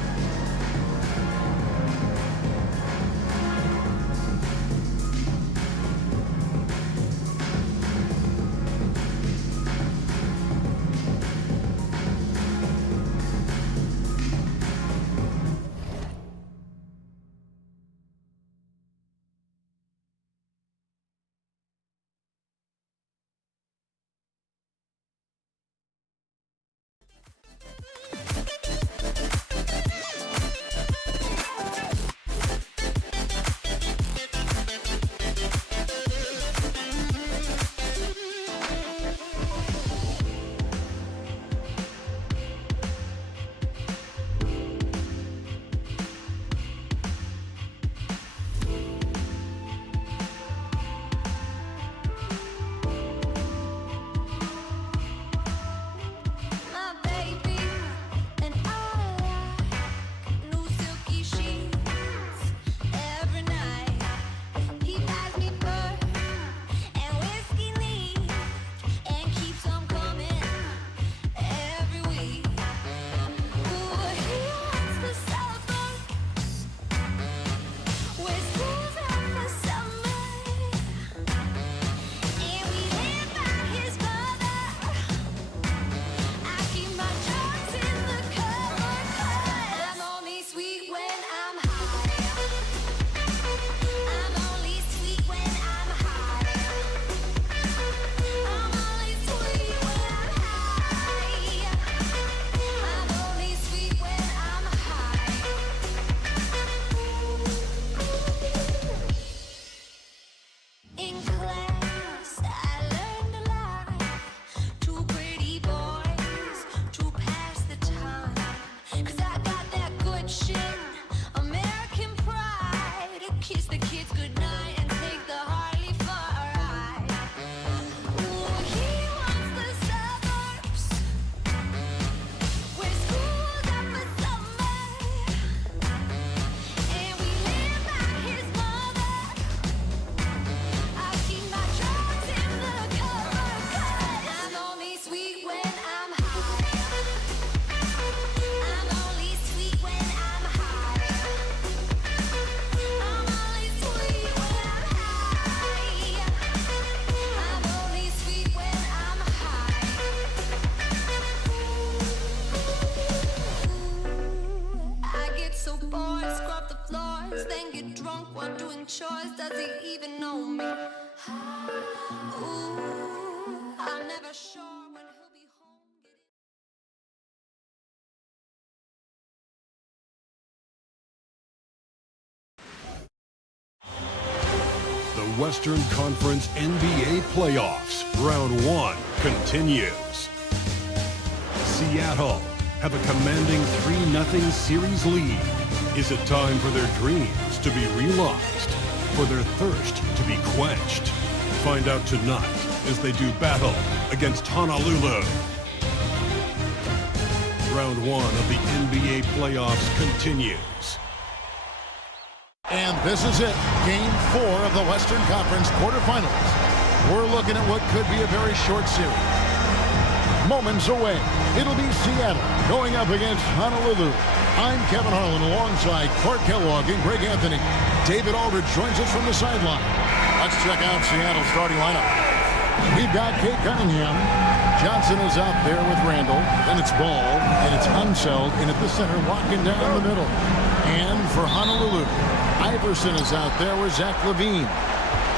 choice, does he even know me? Ooh, I'm never sure when he'll be home. The Western Conference NBA playoffs, round 1 continues. Seattle have a commanding 3-0 series lead. Is it time for their dreams to be realized, for their thirst to be quenched? Find out tonight as they do battle against Honolulu. Round 1 of the NBA playoffs continues. And this is it, Game 4 of the Western Conference quarterfinals. We're looking at what could be a very short series. Moments away, it'll be Seattle going up against Honolulu. I'm Kevin Harlan alongside Clark Kellogg and Greg Anthony. David Aldridge joins us from the sideline. Let's check out Seattle's starting lineup. We've got Kate Cunningham. Johnson is out there with Randall. Then it's Ball, and it's Unseld in at the center, walking down the middle. And for Honolulu, Iverson is out there with Zach LaVine.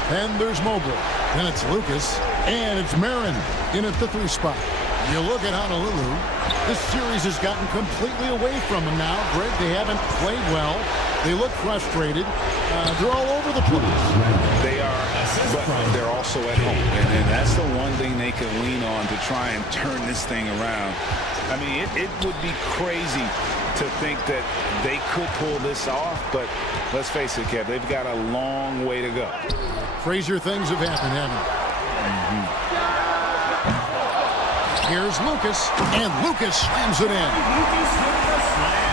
Then there's Mobley. Then it's Lucas. And it's Marin in at the 3 spot. You look at Honolulu, this series has gotten completely away from them now. Greg, they haven't played well. They look frustrated. They're all over the place. They are, but they're also at home. And that's the one thing they can lean on to try and turn this thing around. I mean, it would be crazy to think that they could pull this off, but let's face it, Kev, they've got a long way to go. Crazier things have happened, haven't they? Here's Lucas, and Lucas slams it in.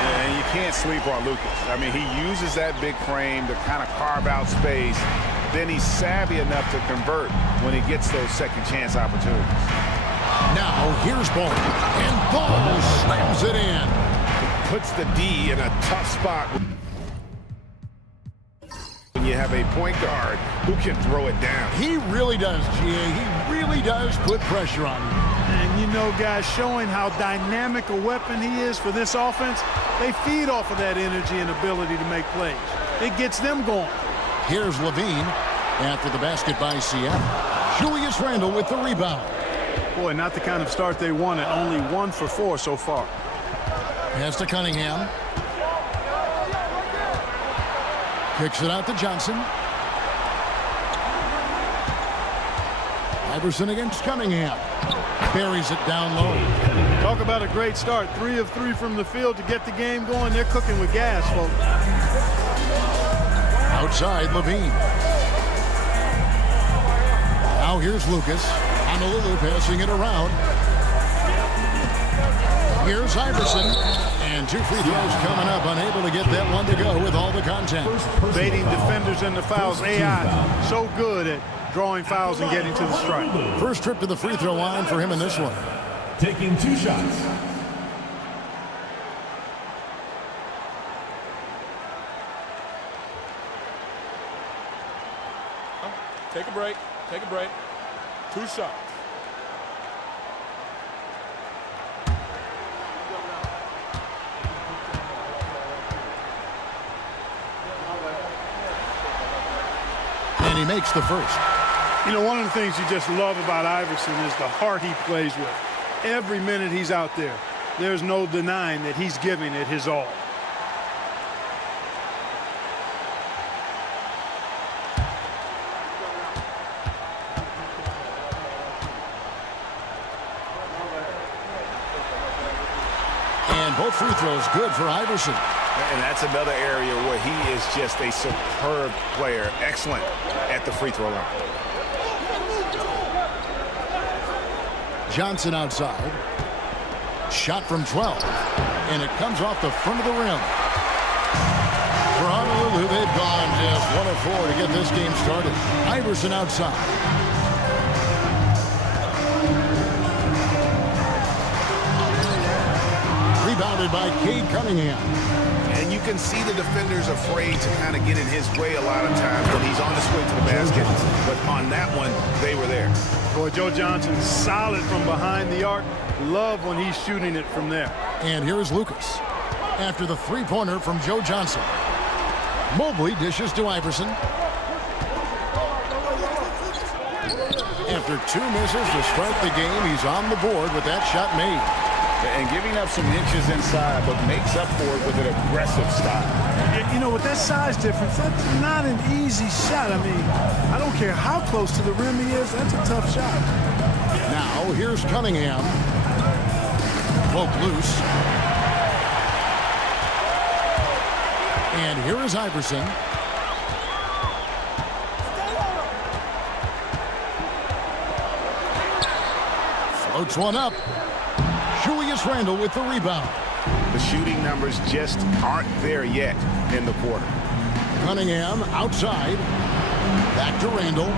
And you can't sleep on Lucas. I mean, he uses that big frame to kind of carve out space. Then he's savvy enough to convert when he gets those second chance opportunities. Now, here's Ball, and Ball slams it in. Puts the D in a tough spot. When you have a point guard who can throw it down. He really does, GA. He really does put pressure on him. And, you know, guys, showing how dynamic a weapon he is for this offense, they feed off of that energy and ability to make plays. It gets them going. Here's LaVine after the basket by Seattle. Julius Randle with the rebound. Boy, not the kind of start they wanted. Only 1 for 4 so far. Pass to Cunningham. Kicks it out to Johnson. Iverson against Cunningham. Buries it down low. Talk about a great start. 3 of 3 from the field to get the game going. They're cooking with gas, folks. Outside, LaVine. Now here's Lucas. Honolulu passing it around. Here's Iverson. And 2 free throws coming up. Unable to get that one to go with all the contact. Baiting defenders into fouls. AI so good at drawing fouls and getting to the strike. First trip to the free throw line for him in this one. Taking 2 shots. Take a break. Take a break. 2 shots. And he makes the first. You know, one of the things you just love about Iverson is the heart he plays with. Every minute he's out there, there's no denying that he's giving it his all. And both free throws good for Iverson. And that's another area where he is just a superb player. Excellent at the free throw line. Johnson outside. Shot from 12. And it comes off the front of the rim. For Honolulu, they've gone just 1 of 4 to get this game started. Iverson outside. Rebounded by Cade Cunningham. And you can see the defenders afraid to kind of get in his way a lot of times when he's on his way to the basket. But on that one, they were there. Boy, Joe Johnson's solid from behind the arc. Love when he's shooting it from there. And here's Lucas. After the three-pointer from Joe Johnson. Mobley dishes to Iverson. After 2 misses to start the game, he's on the board with that shot made. And giving up some inches inside, but makes up for it with an aggressive style. You know, with that size difference, that's not an easy shot. I mean, I don't care how close to the rim he is, that's a tough shot. Now, here's Cunningham. Poke loose. And here is Iverson. Floats one up. Julius Randle with the rebound. The shooting numbers just aren't there yet in the quarter. Cunningham outside. Back to Randle.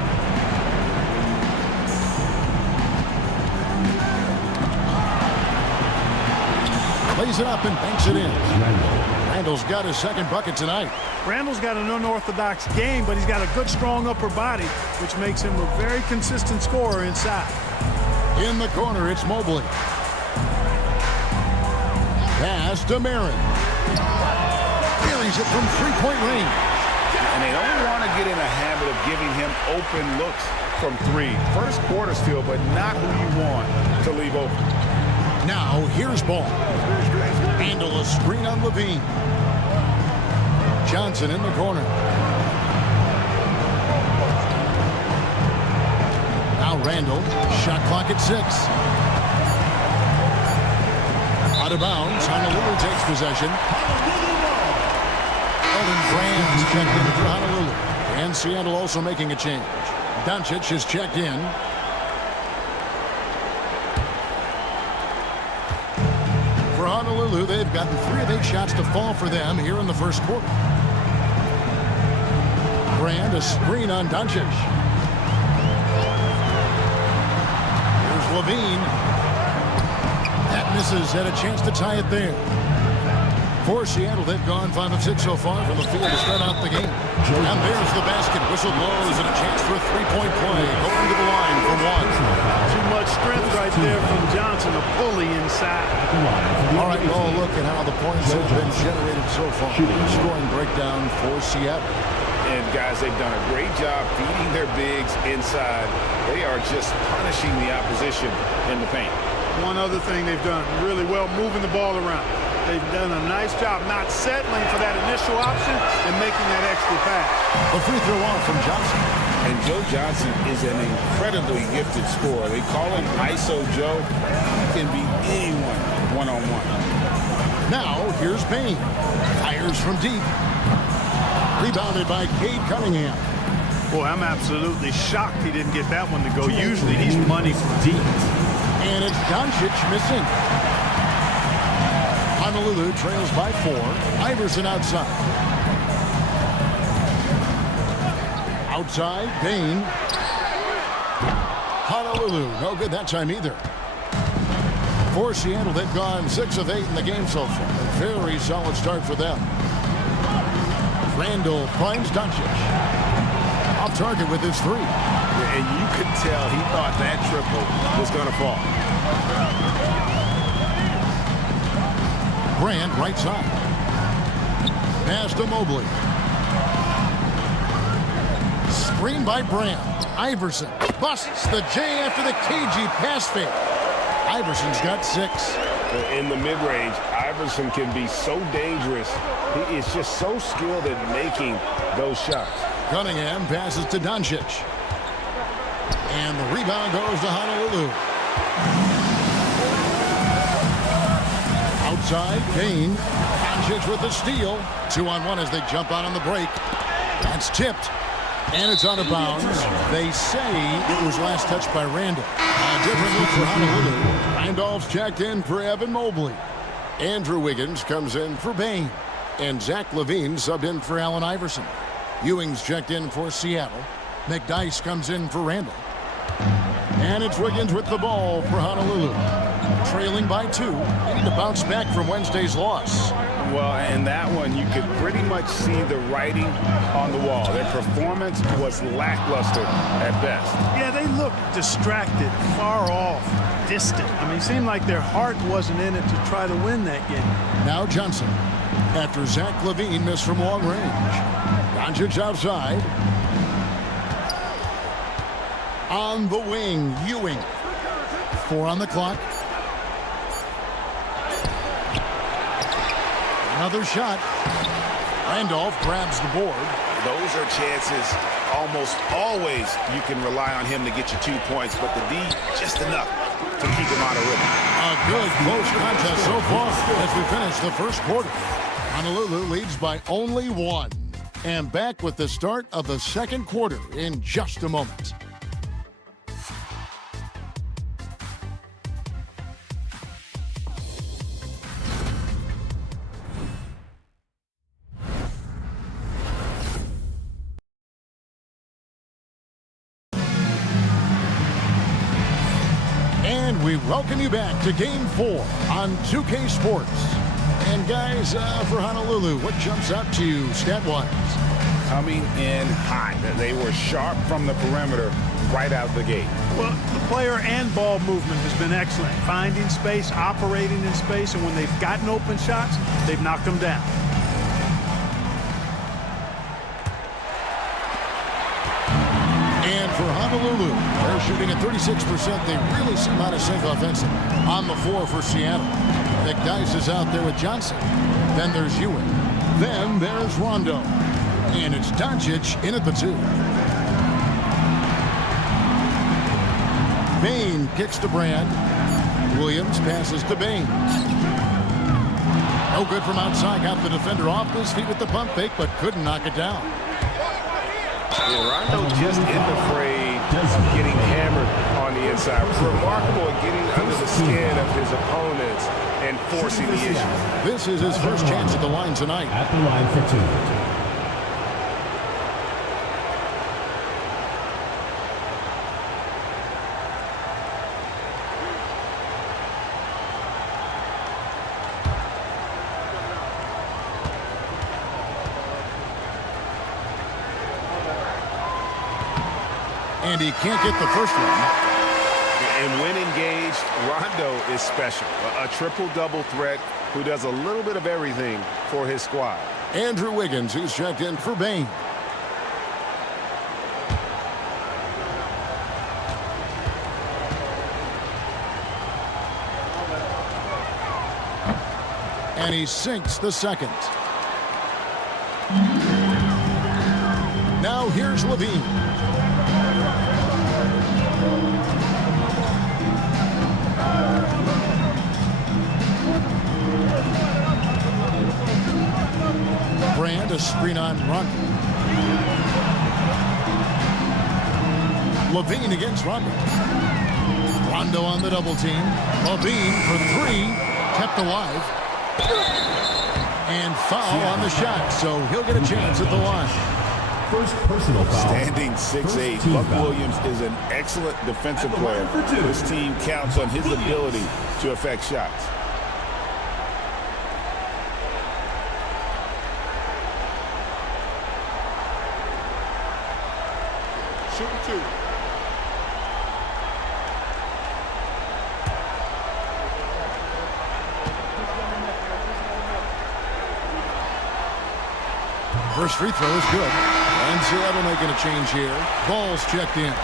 Plays it up and banks it in. Randle's got his second bucket tonight. Randle's got an unorthodox game, but he's got a good, strong upper body, which makes him a very consistent scorer inside. In the corner, it's Mobley. Pass to Marin. Buries it from three-point range. And they don't want to get in a habit of giving him open looks from three. First quarter still, but not who you want to leave open. Now, here's ball. Handle a screen on Levine. Johnson in the corner. Now Randle. Shot clock at 6. Out of bounds. Honolulu takes possession. Elton Brand's checked in for Honolulu. And Seattle also making a change. Doncic is checked in. For Honolulu, they've gotten 3 of 8 shots to fall for them here in the first quarter. Brand, a screen on Doncic. Here's Levine. That misses, had a chance to tie it there. For Seattle, they've gone 5 of 6 so far from the field to start out the game. And there's the basket. Whistle blows and a chance for a three-point play. Going to the line for 1. Too much strength right there from Johnson, a bully inside. All right, well, look at how the points have been generated so far. Scoring breakdown for Seattle. And guys, they've done a great job feeding their bigs inside. They are just punishing the opposition in the paint. One other thing they've done really well, moving the ball around. They've done a nice job not settling for that initial option and making that extra pass. A free throw off from Johnson. And Joe Johnson is an incredibly gifted scorer. They call him ISO Joe. He can be anyone one-on-one. Now, here's Payne. Fires from deep. Rebounded by Cade Cunningham. Boy, I'm absolutely shocked he didn't get that one to go. Usually he's money from deep. And it's Doncic missing. Honolulu trails by 4. Iverson outside. Outside, Payne. Honolulu, no good that time either. For Seattle, they've gone 6 of 8 in the game so far. Very solid start for them. Randle finds Doncic. Off target with his 3. And you could tell he thought that triple was going to fall. Brand right side. Pass to Mobley. Screen by Brand. Iverson busts the J after the cagey pass fake. Iverson's got 6. In the mid-range, Iverson can be so dangerous. He is just so skilled at making those shots. Cunningham passes to Doncic. And the rebound goes to Honolulu. Outside, Payne. Doncic with the steal. 2-on-1 as they jump out on the break. That's tipped. And it's out of bounds. They say it was last touched by Randle. A different look for Honolulu. Randolph's checked in for Evan Mobley. Andrew Wiggins comes in for Payne. And Zach LaVine subbed in for Allen Iverson. Ewing's checked in for Seattle. McDyess comes in for Randle. And it's Wiggins with the ball for Honolulu. Trailing by 2. They need to bounce back from Wednesday's loss. Well, in that one, you could pretty much see the writing on the wall. Their performance was lackluster at best. Yeah, they looked distracted, far off, distant. I mean, it seemed like their heart wasn't in it to try to win that game. Now Johnson. After Zach LaVine missed from long range. Doncic outside. On the wing, Ewing. 4 on the clock. Another shot. Randolph grabs the board. Those are chances almost always you can rely on him to get you 2 points, but the D, just enough to keep him out of rhythm. A good close contest so far as we finish the first quarter. Honolulu leads by only 1. And back with the start of the second quarter in just a moment. And we welcome you back to Game 4 on 2K Sports. And guys, for Honolulu, what jumps out to you stat-wise? Coming in hot. They were sharp from the perimeter right out the gate. Well, the player and ball movement has been excellent. Finding space, operating in space, and when they've gotten open shots, they've knocked them down. And for Honolulu, they're shooting at 36%. They really seem out of sync offensively. On the floor for Seattle. McDyess is out there with Johnson. Then there's Ewing. Then there's Rondo. And it's Doncic in at the 2. Bain kicks to Brand. Williams passes to Bain. No good from outside. Got the defender off his feet with the pump fake, but couldn't knock it down. Rondo just isn't afraid of getting hammered on the inside. Remarkable at getting under the skin of his opponents and forcing the issue. This is his first chance at the line tonight. At the line for 2. And he can't get the first one. And when engaged, Rondo is special. A triple-double threat who does a little bit of everything for his squad. Andrew Wiggins, who's checked in for Bain. And he sinks the second. Now here's Levine. Brand, a screen on Rondo. Levine against Rondo. Rondo on the double team. Levine for 3, kept alive. And foul on the shot, so he'll get a chance at the line. First personal foul. Standing 6'8", Buck Williams is an excellent defensive player. This team counts on his ability to affect shots. Shooting 2. First free throw is good. And Seattle making a change here. Ball's checked in.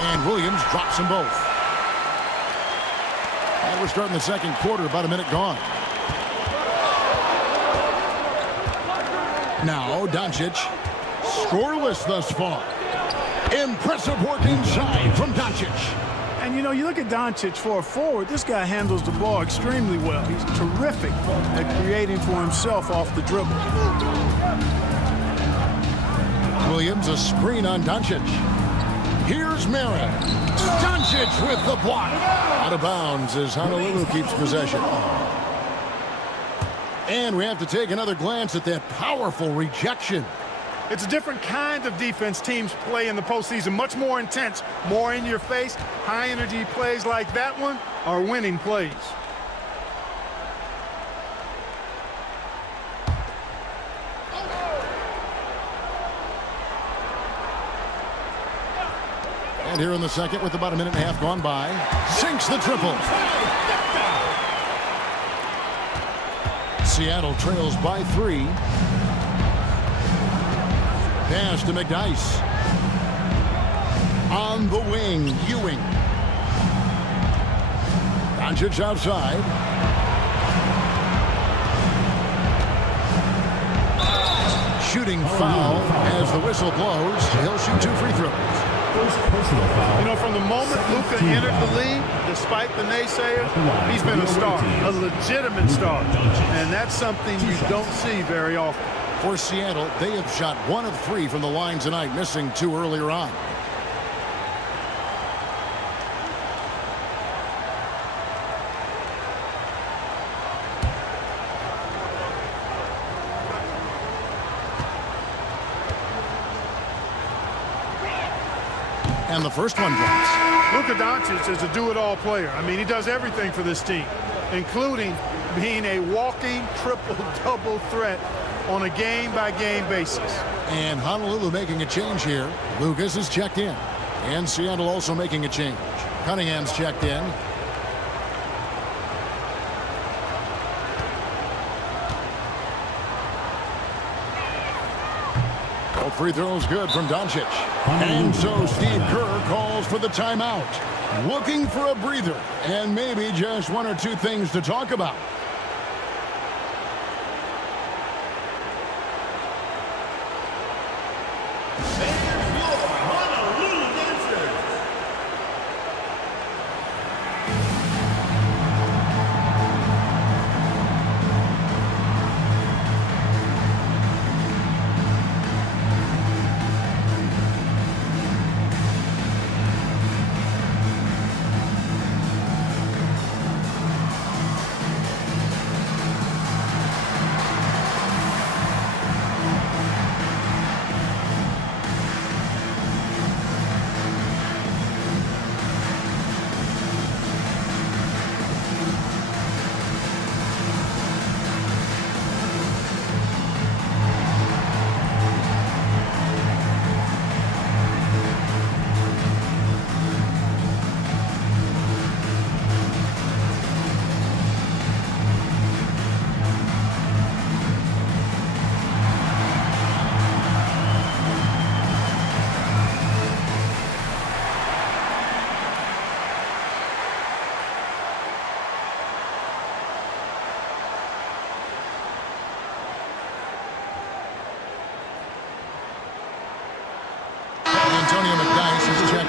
And Williams drops them both. And we're starting the second quarter, about a minute gone. Now Doncic, scoreless thus far. Impressive work inside from Doncic. And, you know, you look at Doncic for a forward, this guy handles the ball extremely well. He's terrific at creating for himself off the dribble. Williams, a screen on Doncic. Here's Mary. Doncic with the block. Out of bounds as Honolulu keeps possession. And we have to take another glance at that powerful rejection. It's a different kind of defense teams play in the postseason. Much more intense, more in your face. High energy plays like that one are winning plays. point here in the second with about a minute and a half gone by. Sinks the triple. Seattle trails by 3. Pass to McDyess. On the wing, Ewing. Doncic outside. Shooting foul as the whistle blows. He'll shoot 2 free throws. First personal foul. You know, from the moment Luka entered the league, despite the naysayers, he's been a star, a legitimate star. And that's something you don't see very often. For Seattle, they have shot 1 of 3 from the line tonight, missing 2 earlier on. And the first one drops. Luka Doncic is a do-it-all player. I mean, he does everything for this team, including being a walking triple-double threat on a game-by-game basis. And Honolulu making a change here. Lucas is checked in. And Seattle also making a change. Cunningham's checked in. All free throws good from Doncic. And so Steve Kerr calls for the timeout. Looking for a breather and maybe just 1 or 2 things to talk about.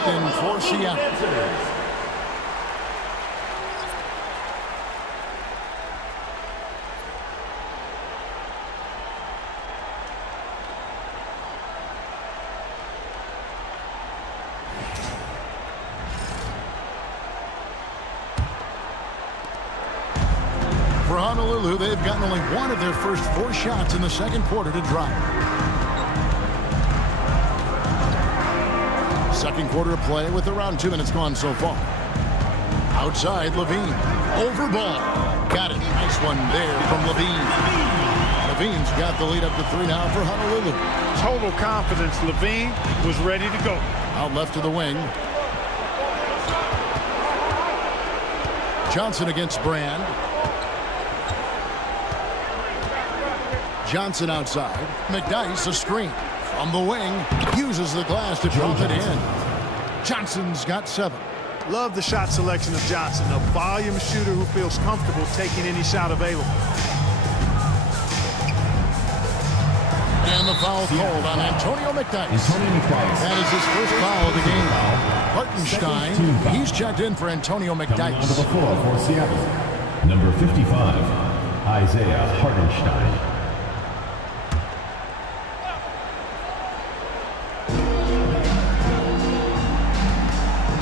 In for Seattle. For Honolulu, they've gotten only 1 of their first 4 shots in the second quarter to drop. Second quarter of play with around 2 minutes gone so far. Outside, Levine. Over ball. Got it. Nice one there from Levine. Levine's got the lead up to 3 now for Honolulu. Total confidence. Levine was ready to go. Out left to the wing. Johnson against Brand. Johnson outside. McDyess a screen. From the wing, uses the glass to drop it in. Johnson's got 7. Love the shot selection of Johnson, a volume shooter who feels comfortable taking any shot available. And the foul called on Antonio McDyess. That is his first foul of the game. Hartenstein, he's checked in for Antonio McDyess. Onto the floor for Seattle. Number 55, Isaiah Hartenstein.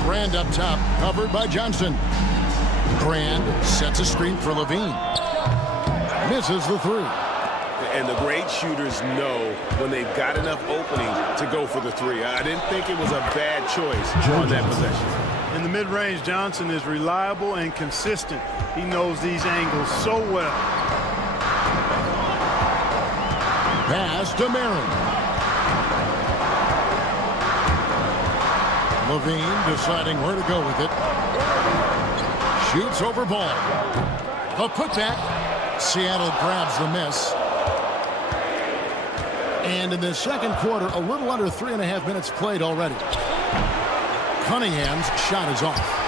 Brand up top, covered by Johnson. Brand sets a screen for Levine. Misses the 3. And the great shooters know when they've got enough opening to go for the 3. I didn't think it was a bad choice on that possession. In the mid-range, Johnson is reliable and consistent. He knows these angles so well. Pass to Marin. Levine deciding where to go with it. Shoots over ball. A putback. Seattle grabs the miss. And in the second quarter, a little under 3.5 minutes played already. Cunningham's shot is off.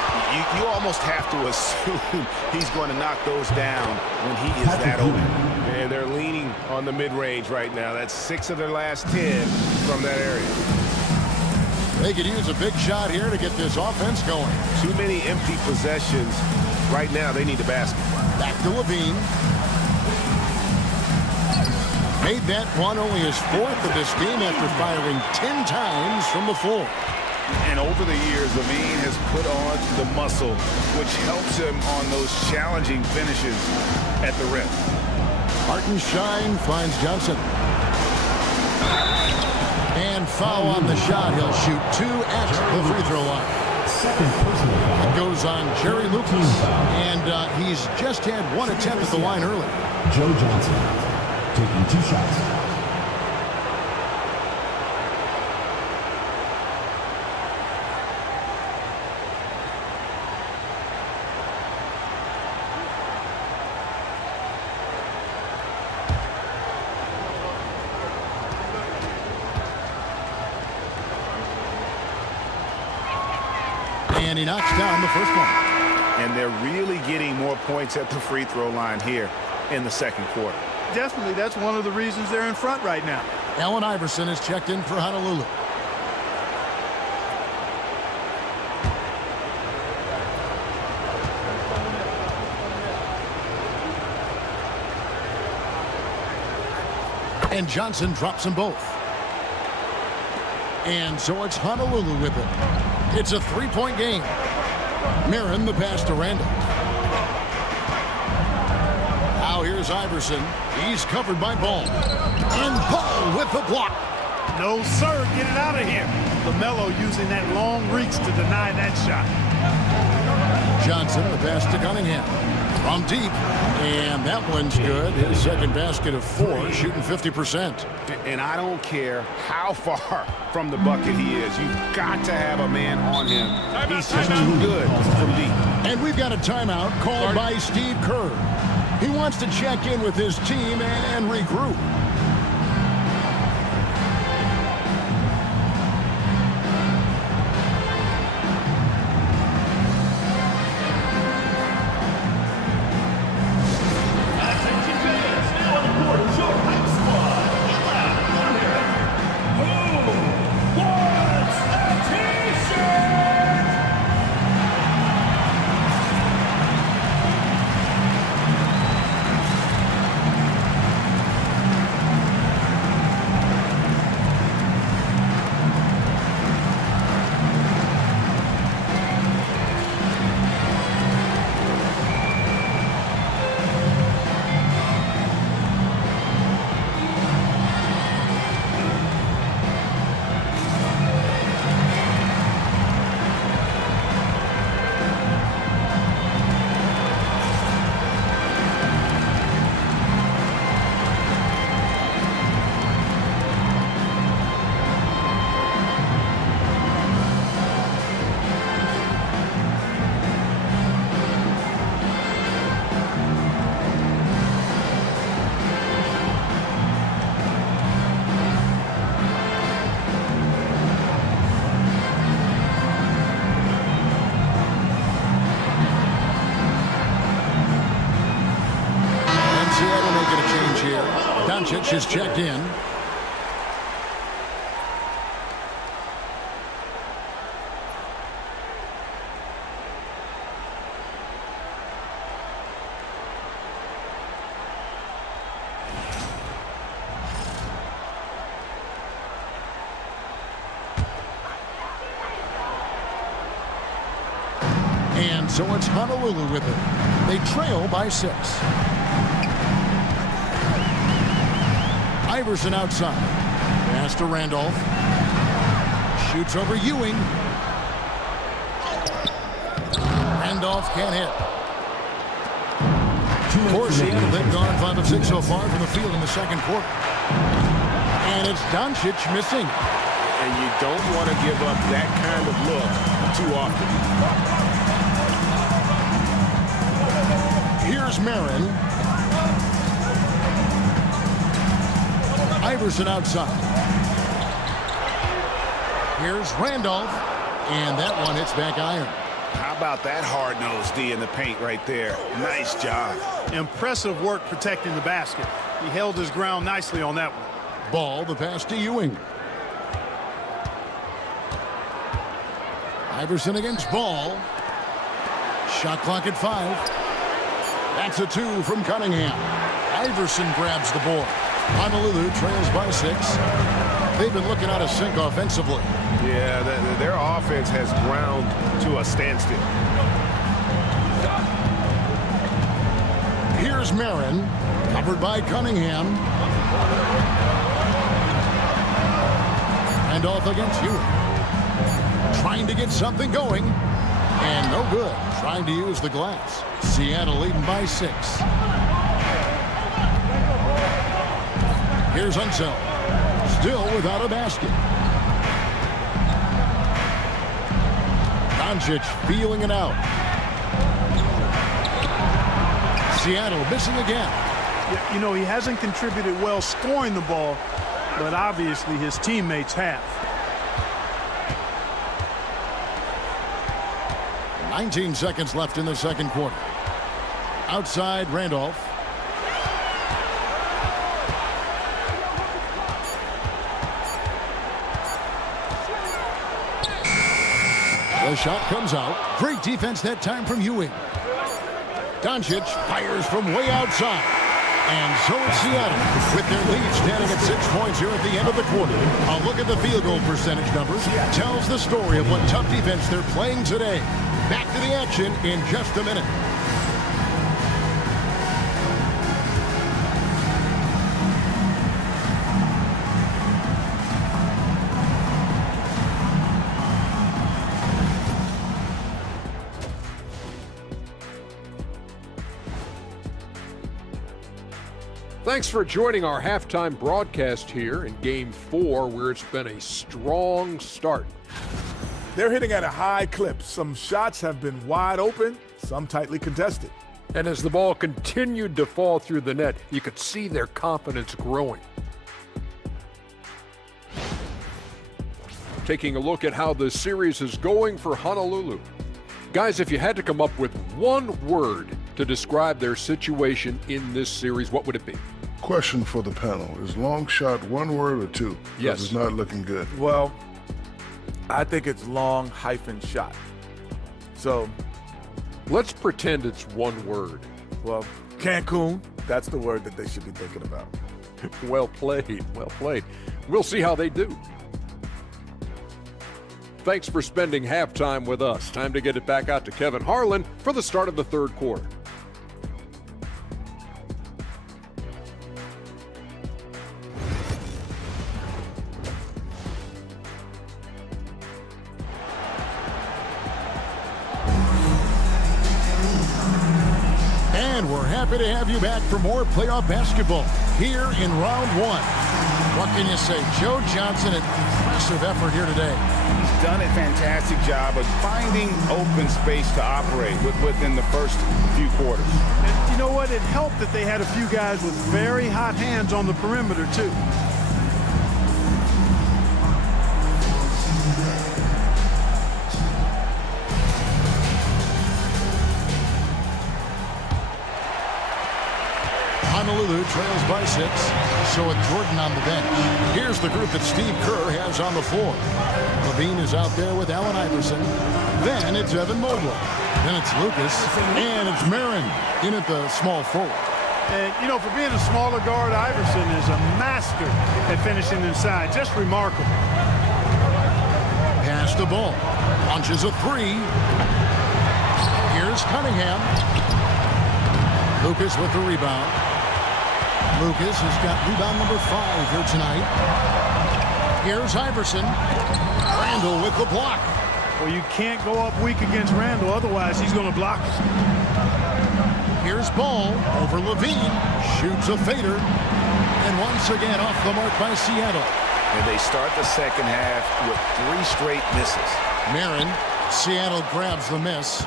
You almost have to assume he's going to knock those down when he is that open. And they're leaning on the mid-range right now. That's 6 of their last 10 from that area. They could use a big shot here to get this offense going. Too many empty possessions. Right now, they need the basket. Back to Levine. Made that one only his 4th of this game after firing 10 times from the floor. And over the years, Levine has put on the muscle, which helps him on those challenging finishes at the rim. Hartenstein finds Johnson. And foul on the shot. He'll shoot 2 at the free throw line. Second personal foul. It goes on Jerry Lucas. And he's just had 1 attempt at the line early. Joe Johnson taking 2 shots. And he knocks down the first one. And they're really getting more points at the free throw line here in the second quarter. Definitely, that's one of the reasons they're in front right now. Allen Iverson is checked in for Honolulu. And Johnson drops them both. And so it's Honolulu with it. It's a 3-point game. Marin the pass to Randall. Now here's Iverson. He's covered by Ball. And Ball with the block. No, sir. Get it out of here. LaMelo using that long reach to deny that shot. Johnson the pass to Cunningham. From deep. And that one's good. His second basket of 4, shooting 50%. And I don't care how far from the bucket he is. You've got to have a man on him. He's just too good from deep. And we've got a timeout called by Steve Kerr. He wants to check in with his team and regroup. Doncic is checked in. And so it's Honolulu with it. They trail by 6. Iverson outside. Pass to Randolph. Shoots over Ewing. Randolph can't hit. For Seattle, they've gone 5 of 6 so far from the field in the second quarter. And it's Doncic missing. and you don't want to give up that kind of look too often. Here's Marin. Iverson outside. Here's Randolph. And that one hits back iron. How about that hard-nosed D in the paint right there? Nice job. Impressive work protecting the basket. He held his ground nicely on that one. Ball, the pass to Ewing. Iverson against Ball. Shot clock at 5. That's a 2 from Cunningham. Iverson grabs the board. Honolulu trails by 6. They've been looking out of sync offensively. Yeah, their offense has ground to a standstill. Here's Marin, covered by Cunningham. And off against Ewing. Trying to get something going. And no good. Trying to use the glass. Seattle leading by 6. Here's Unseld. Still without a basket. Doncic feeling it out. Seattle missing again. You know, he hasn't contributed well scoring the ball, but obviously his teammates have. 19 seconds left in the second quarter. Outside, Randolph. The shot comes out. Great defense that time from Ewing. Doncic fires from way outside. And so it's Seattle with their lead standing at 6 points here at the end of the quarter. A look at the field goal percentage numbers tells the story of what tough defense they're playing today. Back to the action in just a minute. Thanks for joining our halftime broadcast here in Game 4, where it's been a strong start. They're hitting at a high clip. Some shots have been wide open, some tightly contested. And as the ball continued to fall through the net, you could see their confidence growing. Taking a look at how the series is going for Honolulu. Guys, if you had to come up with one word to describe their situation in this series, what would it be? Question for the panel. Is long shot one word or two? Yes. It's not looking good. Well, I think it's long-shot. So let's pretend it's one word. Well, Cancun, that's the word that they should be thinking about. Well played, well played. We'll see how they do. Thanks for spending halftime with us. Time to get it back out to Kevin Harlan for the start of the third quarter. And we're happy to have you back for more playoff basketball here in round 1. What can you say? Joe Johnson, an impressive effort here today. He's done a fantastic job of finding open space to operate within the first few quarters. And you know what? It helped that they had a few guys with very hot hands on the perimeter, too. Honolulu trails by 6, so with Jordan on the bench. Here's the group that Steve Kerr has on the floor. Levine is out there with Allen Iverson. Then it's Evan Mobley. Then it's Lucas. And it's Marin in at the small forward. And, you know, for being a smaller guard, Iverson is a master at finishing inside. Just remarkable. Pass the ball. Punches a 3. Here's Cunningham. Lucas with the rebound. Lucas has got rebound number 5 here tonight. Here's Iverson. Randall with the block. Well, you can't go up weak against Randall, otherwise he's going to block us. Here's Ball over Levine. Shoots a fader. And once again off the mark by Seattle. and they start the second half with 3 straight misses. Marin, Seattle grabs the miss.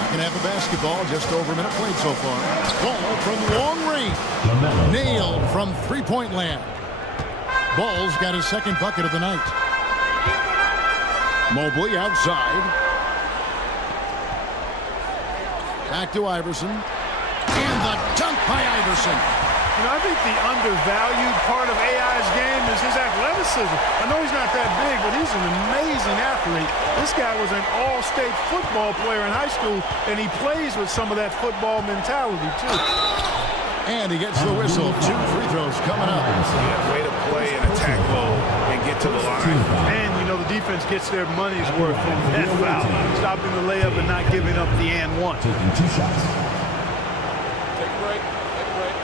Second half of basketball, just over a minute played so far. Ball from long range. Nailed from three-point land. Ball's got his second bucket of the night. Mobley outside. Back to Iverson. And the dunk by Iverson. You know, I think the undervalued part of AI's game is his athleticism. I know he's not that big, but he's an amazing athlete. This guy was an all-state football player in high school, and he plays with some of that football mentality, too. And he gets the whistle. 2 free throws coming up. Yeah, way to play and attack mode and get to the line. And, you know, the defense gets their money's worth from that foul. Stopping the layup and not giving up the and one. Taking 2 shots. Take a break. Take a break.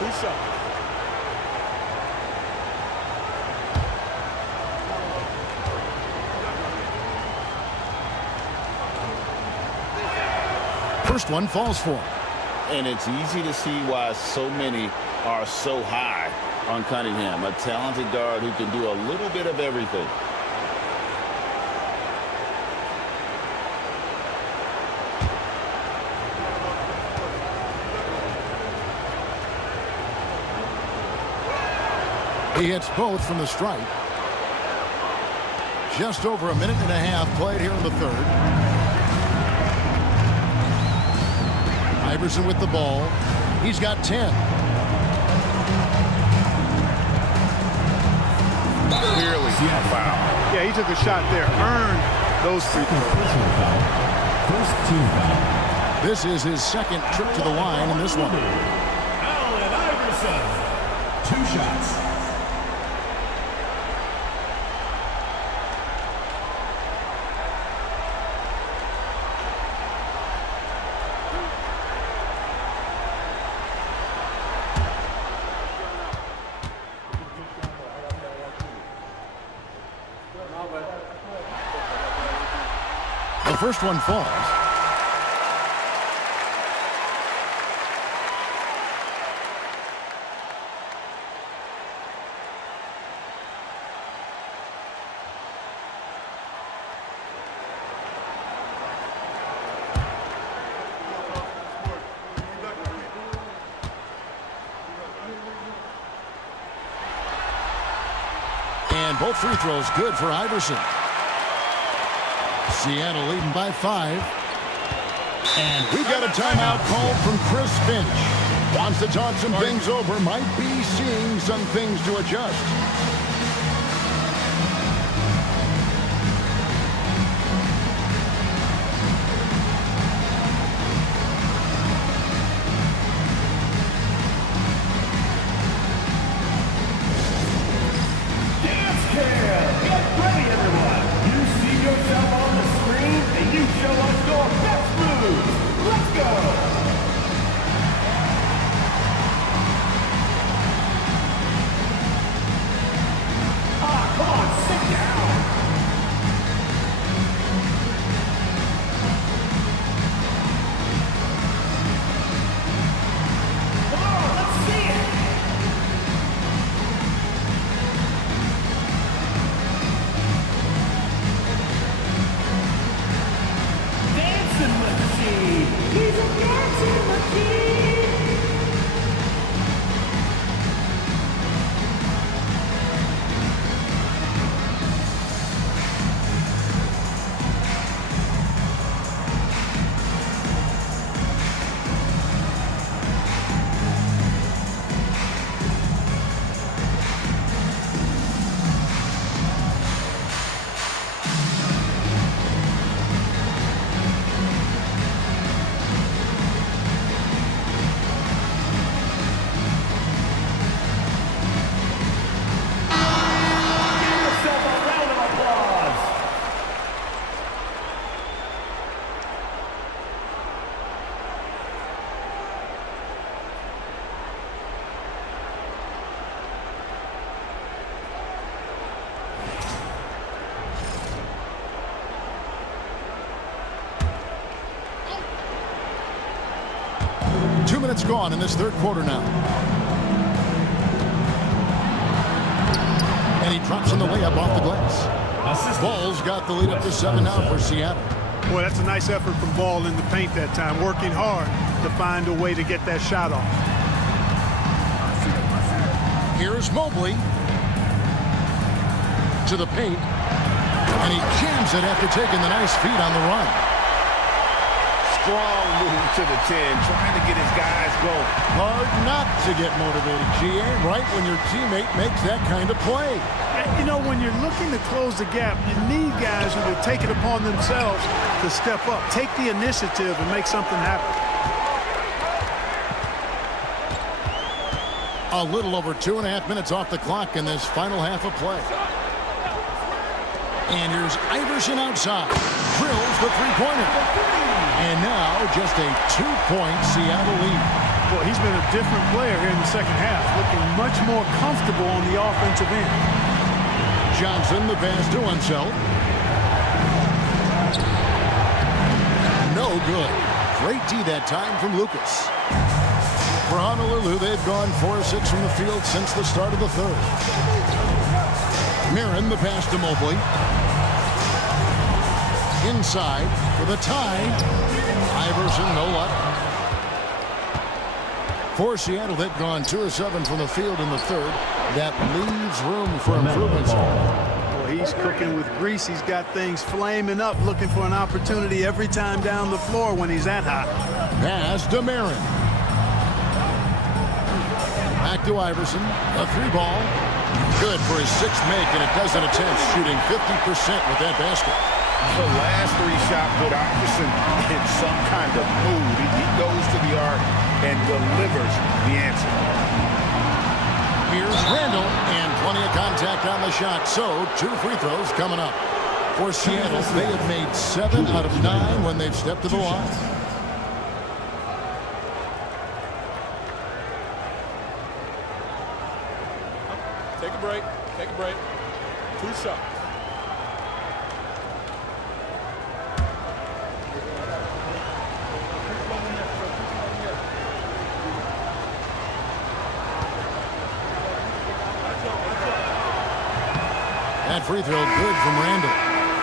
2 shots. First one falls for him. And it's easy to see why so many are so high on Cunningham, a talented guard who can do a little bit of everything. He hits both from the stripe. Just over a minute and a half played here in the third. Iverson with the ball. He's got 10. Clearly a foul. Yeah, he took a shot there. Earned those free throws. First team foul. This is his second trip to the line in this one. Allen Iverson. 2 shots. The first one falls. And both free throws good for Iverson. Seattle leading by 5. And we've got a timeout called from Chris Finch. Wants to talk some things over. Might be seeing some things to adjust. Dance cam! Get ready, everyone! You see yourself on the screen, and you show us your best moves! Let's go! 2 minutes gone in this third quarter now. And he drops in the layup off the glass. Ball's got the lead up to 7 now for Seattle. Boy, that's a nice effort from Ball in the paint that time, working hard to find a way to get that shot off. Here's Mobley to the paint, and he jams it after taking the nice feed on the run. Strong move to the 10, trying to get his guys going. Hard not to get motivated, GA, right when your teammate makes that kind of play. You know, when you're looking to close the gap, you need guys who will take it upon themselves to step up, take the initiative, and make something happen. A little over 2.5 minutes off the clock in this final half of play. And here's Iverson outside. Drills the three-pointer. And now just a 2-point Seattle lead. Well, he's been a different player here in the second half, looking much more comfortable on the offensive end. Johnson, the pass to Unseld. No good. Great D that time from Lucas. For Honolulu, they've gone 4-6 from the field since the start of the third. Mirren, the pass to Mobley. Inside for the tie. Iverson, no luck. For Seattle, they've gone 2 of 7 from the field in the third. That leaves room for improvements. Well, he's cooking with grease. He's got things flaming up, looking for an opportunity every time down the floor when he's that hot. Pass to Mirren. Back to Iverson. A 3-ball. Good for his 6th make, and a dozen attempts, shooting 50% with that basket. The last 3-shot put Iverson in some kind of mood. He goes to the arc and delivers the answer. Here's Randall, and plenty of contact on the shot. So, 2 free throws coming up. For Seattle, they have made 7 out of 9 when they've stepped to the line. Take a break. Take a break. 2 shots. That free throw good from Randall.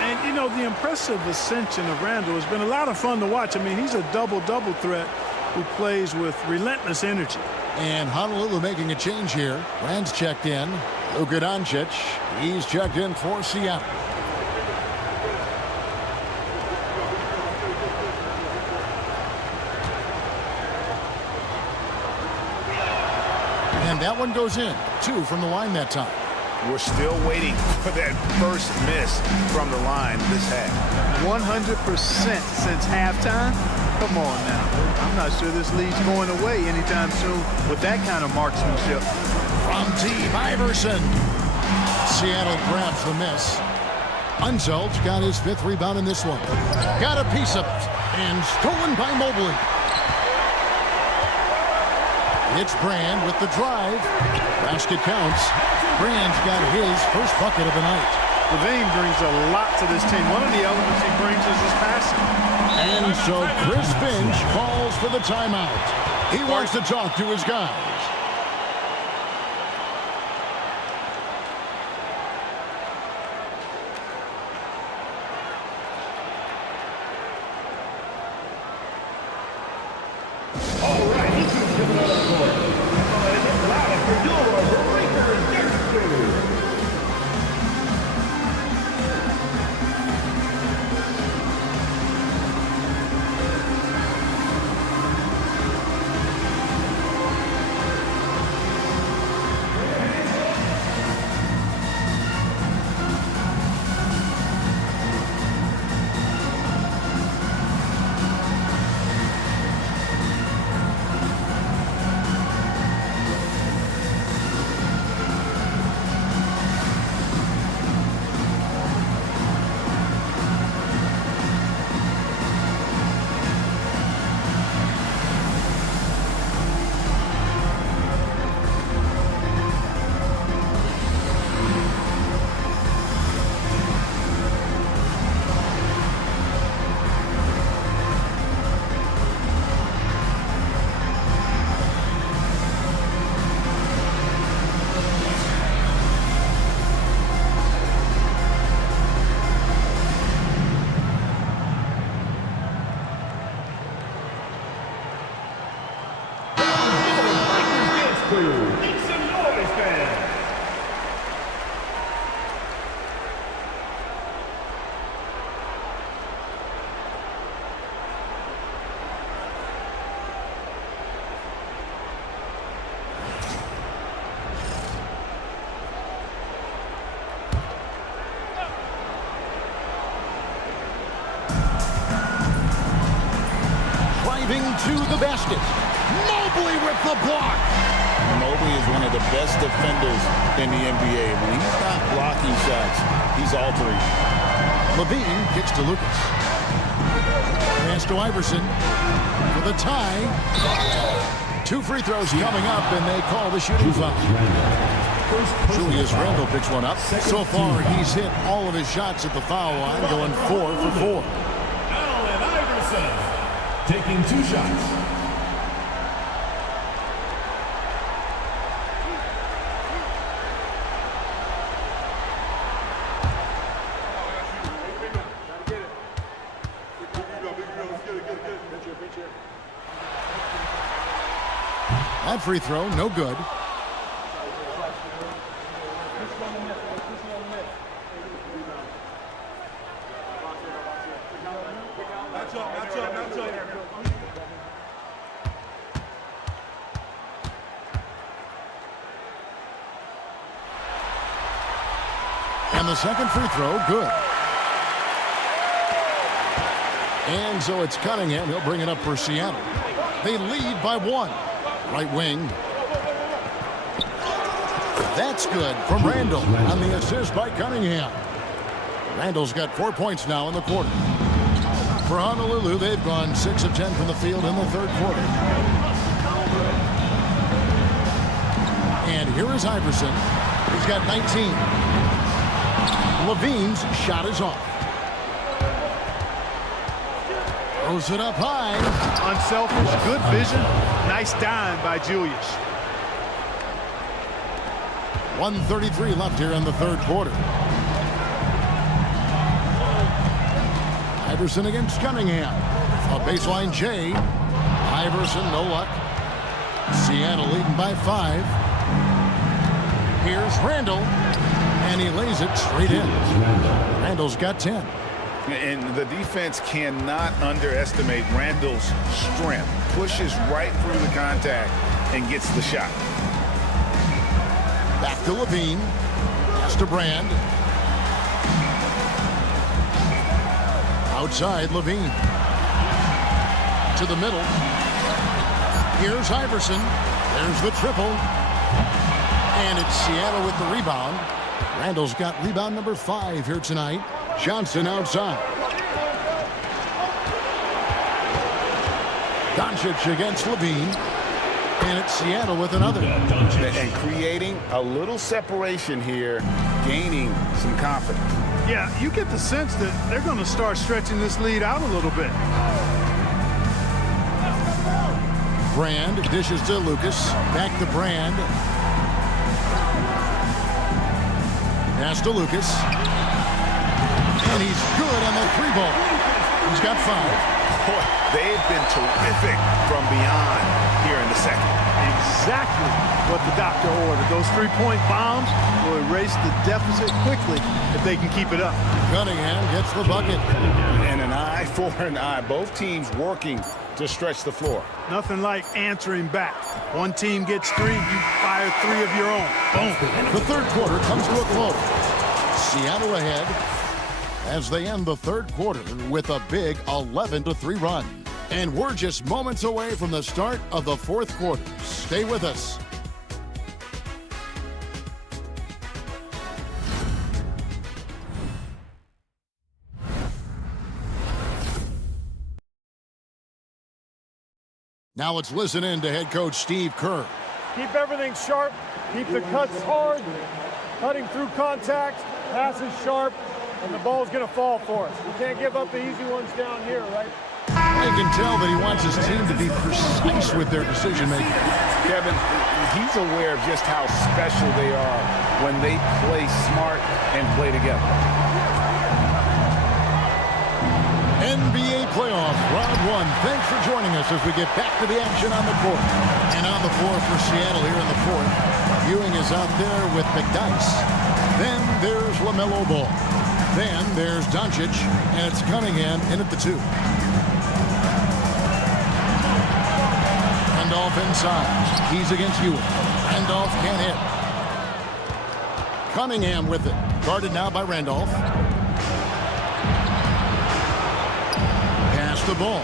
And, you know, the impressive ascension of Randall has been a lot of fun to watch. I mean, he's a double-double threat who plays with relentless energy. And Honolulu making a change here. Rand's checked in. Luka Doncic, he's checked in for Seattle. And that one goes in. 2 from the line that time. We're still waiting for that first miss from the line this half. 100% since halftime? Come on now. I'm not sure this lead's going away anytime soon with that kind of marksmanship. From Team Iverson. Seattle grabs the miss. Unseld's got his 5th rebound in this one. Got a piece of it. And stolen by Mobley. It's Brand with the drive. Basket counts. Brand's got his first bucket of the night. Levine brings a lot to this team. One of the elements he brings is his passing. And so Chris Finch calls for the timeout. He wants to talk to his guys. All right, this is the middle court. It's louder for your Lakers Gangsters. Make some noise, fans. To the basket. Mobley with the block. Mobley is one of the best defenders in the NBA. When he's not blocking shots, he's altering. Levine kicks to Lucas. Pass to Iverson for the tie. 2 free throws coming up, and they call the shooting foul. Julius Randle picks one up. So far, he's hit all of his shots at the foul line, going 4 for 4. Allen Iverson taking 2 shots. That free throw, no good. And the second free throw, good. And so it's Cunningham. He'll bring it up for Seattle. They lead by 1. Right wing. That's good from Randle on the assist by Cunningham. Randle's got 4 points now in the quarter. For Honolulu, they've gone 6 of 10 from the field in the third quarter. And here is Iverson. He's got 19. Levine's shot is off. Throws it up high. Unselfish, good vision. Nice dime by Julius. 1:33 left here in the third quarter. Iverson against Cunningham. A baseline J. Iverson, no luck. Seattle leading by 5. Here's Randle. And he lays it straight in. Randle's got 10. And the defense cannot underestimate Randle's strength. Pushes right through the contact and gets the shot. Back to Levine. Pass to Brand. Outside, Levine. To the middle. Here's Iverson. There's the triple. And it's Seattle with the rebound. Randle's got rebound number 5 here tonight. Johnson outside. Doncic against Levine. And it's Seattle with another. And creating a little separation here, gaining some confidence. Yeah, you get the sense that they're going to start stretching this lead out a little bit. Brand dishes to Lucas. Back to Brand. Pass to Lucas. And he's good on the 3-ball. He's got 5. Boy, they've been terrific from beyond here in the second. Exactly what the doctor ordered. Those 3-point bombs will erase the deficit quickly if they can keep it up. Cunningham gets the bucket. And an eye for an eye. Both teams working to stretch the floor. Nothing like answering back. One team gets 3, you fire 3 of your own. Boom. The third quarter comes to a close. Seattle ahead as they end the third quarter with a big 11-3 run. And we're just moments away from the start of the fourth quarter. Stay with us. Now let's listen in to head coach Steve Kerr. Keep everything sharp. Keep the cuts hard. Cutting through contact. Passes sharp. And the ball's going to fall for us. We can't give up the easy ones down here, right? I can tell that he wants his team to be precise with their decision-making. Kevin, he's aware of just how special they are when they play smart and play together. NBA playoffs, round one. Thanks for joining us as we get back to the action on the court. And on the floor for Seattle here in the fourth. Ewing is out there with McDyess. Then there's LaMelo Ball. Then there's Doncic, and it's Cunningham in at the 2. Randolph inside. He's against Ewing. Randolph can't hit. Cunningham with it. Guarded now by Randolph. Pass the ball.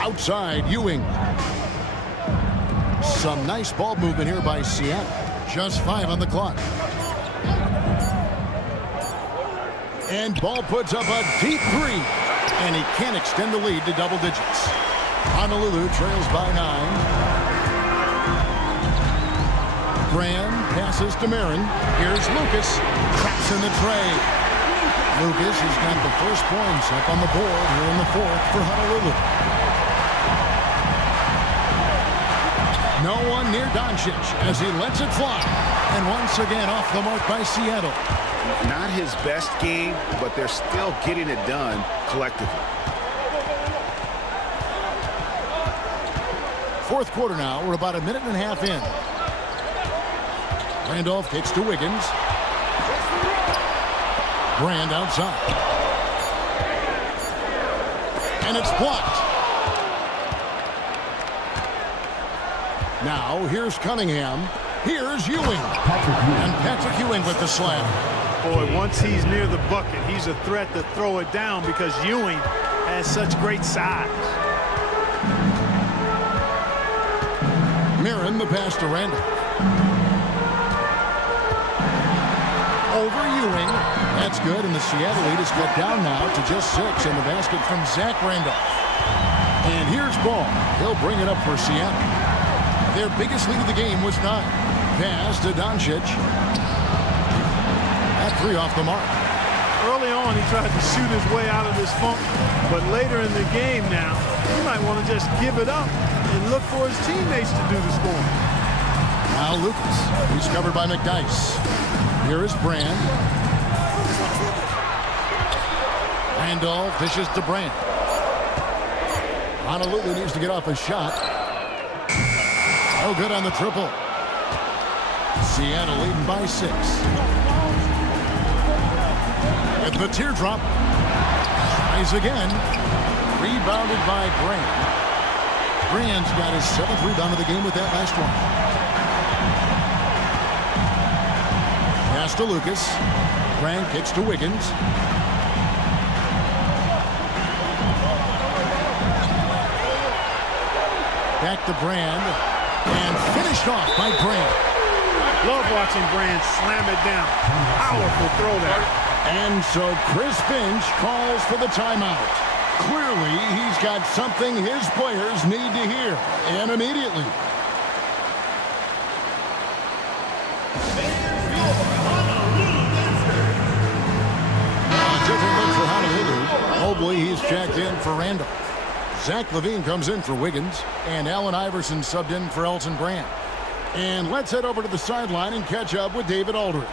Outside, Ewing. Some nice ball movement here by Seattle. Just 5 on the clock. And Ball puts up a deep 3. And he can't extend the lead to double digits. Honolulu trails by 9. Graham passes to Marin. Here's Lucas. Traps in the tray. Lucas has got the first points up on the board here in the fourth for Honolulu. No one near Doncic as he lets it fly. And once again off the mark by Seattle. Not his best game, but they're still getting it done collectively. Fourth quarter now. We're about a minute and a half in. Randolph kicks to Wiggins. Brand outside. And it's blocked. Now here's Cunningham. Here's Ewing. And Patrick Ewing with the slam. Boy, once he's near the bucket, he's a threat to throw it down because Ewing has such great size. Marin, the pass to Randolph. Over Ewing. That's good, and the Seattle lead is cut down now to just 6 in the basket from Zach Randolph. And here's Ball. He'll bring it up for Seattle. Their biggest lead of the game was 9. Pass to Doncic. That 3 off the mark. Early on, he tried to shoot his way out of this funk, but later in the game now, he might want to just give it up and look for his teammates to do the scoring. Now Lucas. He's covered by McDyess. Here is Brand. Randolph dishes to Brand. Honolulu needs to get off a shot. No good on the triple. Seattle leading by 6. At the teardrop. Tries again. Rebounded by Brand. Brand's got his 7th rebound of the game with that last one. Pass to Lucas. Brand kicks to Wiggins. Back to Brand. And finished off by Brand. Love watching Brand slam it down. Powerful throwdown. And so Chris Finch calls for the timeout. Clearly, he's got something his players need to hear. And immediately. A different look for Honolulu. Mobley, he's checked in for Randall. Zach LaVine comes in for Wiggins. And Allen Iverson subbed in for Elton Brand. And let's head over to the sideline and catch up with David Aldridge.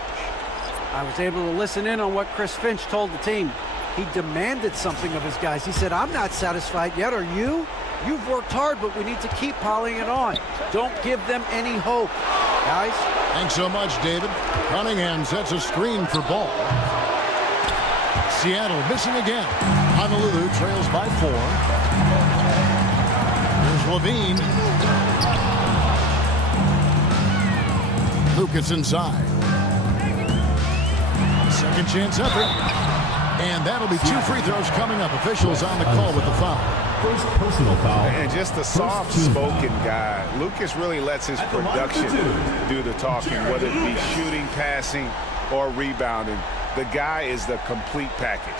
I was able to listen in on what Chris Finch told the team. He demanded something of his guys. He said, I'm not satisfied yet. Are you? You've worked hard, but we need to keep piling it on. Don't give them any hope, guys. Thanks so much, David. Cunningham sets a screen for Ball. Seattle missing again. Honolulu trails by 4. Here's LaVine. Lucas inside. Second chance effort. And that'll be 2 free throws coming up. Officials on the call with the foul. First personal foul. And just a soft-spoken guy. Lucas really lets his production do the talking, whether it be shooting, passing, or rebounding. The guy is the complete package.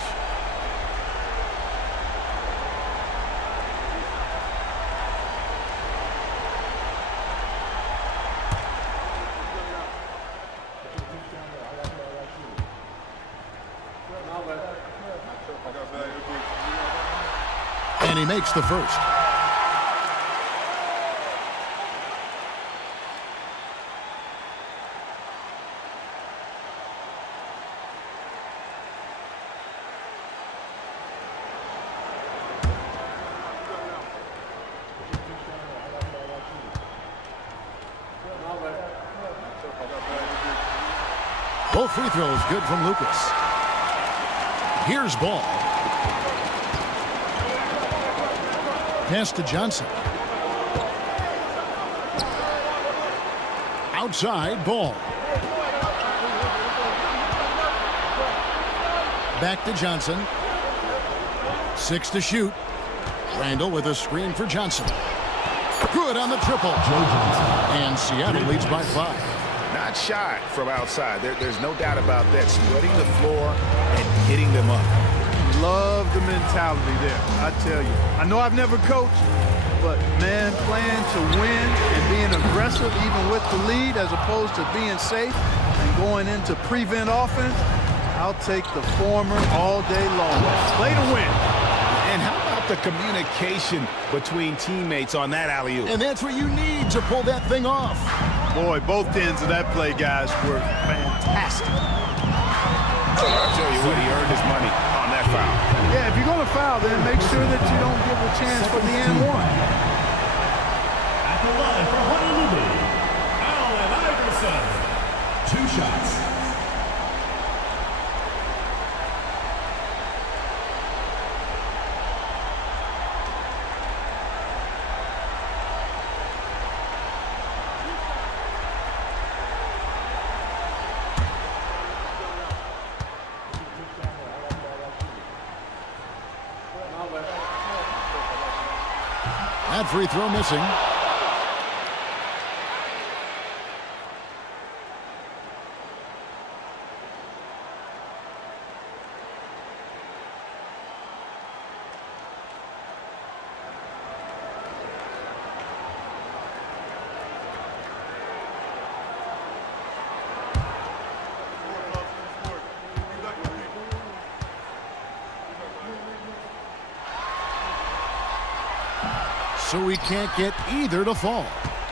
And he makes the first. Both free throws good from Lucas. Here's Ball. Pass to Johnson. Outside, Ball. Back to Johnson. 6 to shoot. Randall with a screen for Johnson. Good on the triple. And Seattle leads by 5. Not shy from outside. There's no doubt about that. Spreading the floor and hitting them up. Love the mentality there, I tell you. I know I've never coached, but, man, playing to win and being aggressive even with the lead as opposed to being safe and going into prevent offense, I'll take the former all day long. Play to win. And how about the communication between teammates on that alley-oop? And that's what you need to pull that thing off. Boy, both ends of that play, guys, were fantastic. I'll tell you what, he earned his money on that foul. Yeah, if you're going to foul, then make sure that you don't give a chance for the and one. At the line for Honolulu, Allen Iverson. 2 shots. That free throw missing. So he can't get either to fall.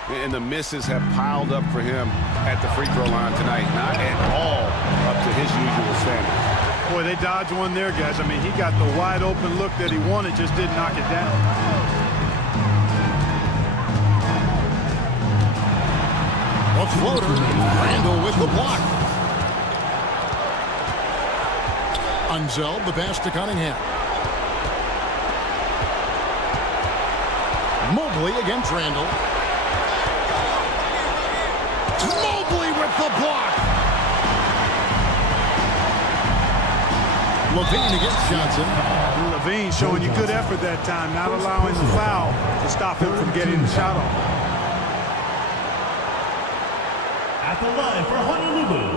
And the misses have piled up for him at the free throw line tonight. Not at all up to his usual standards. Boy, they dodged one there, guys. I mean, he got the wide open look that he wanted, just didn't knock it down. A floater. Randall with the block. Unzel, the pass to Cunningham. Mobley against Randall. Mobley with the block. Levine against Johnson. Levine showing you good effort that time, not allowing the foul to stop him from getting the shot off. At the line for Honolulu,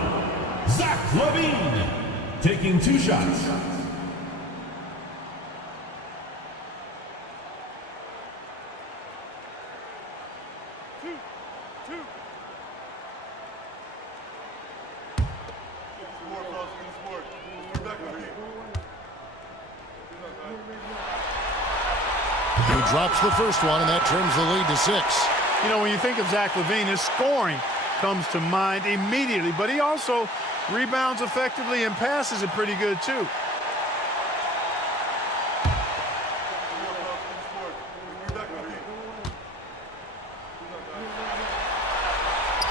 Zach Levine. Taking 2 shots. He drops the first one, and that turns the lead to 6. You know, when you think of Zach Levine, his scoring comes to mind immediately, but he also rebounds effectively and passes it pretty good, too.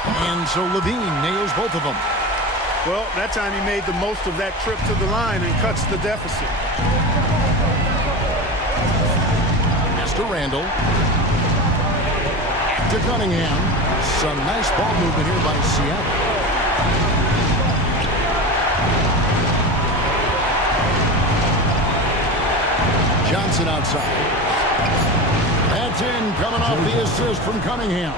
And so Levine nails both of them. Well, that time he made the most of that trip to the line and cuts the deficit. To Randall. To Cunningham. Some nice ball movement here by Seattle. Johnson outside. That's in, coming off the assist from Cunningham.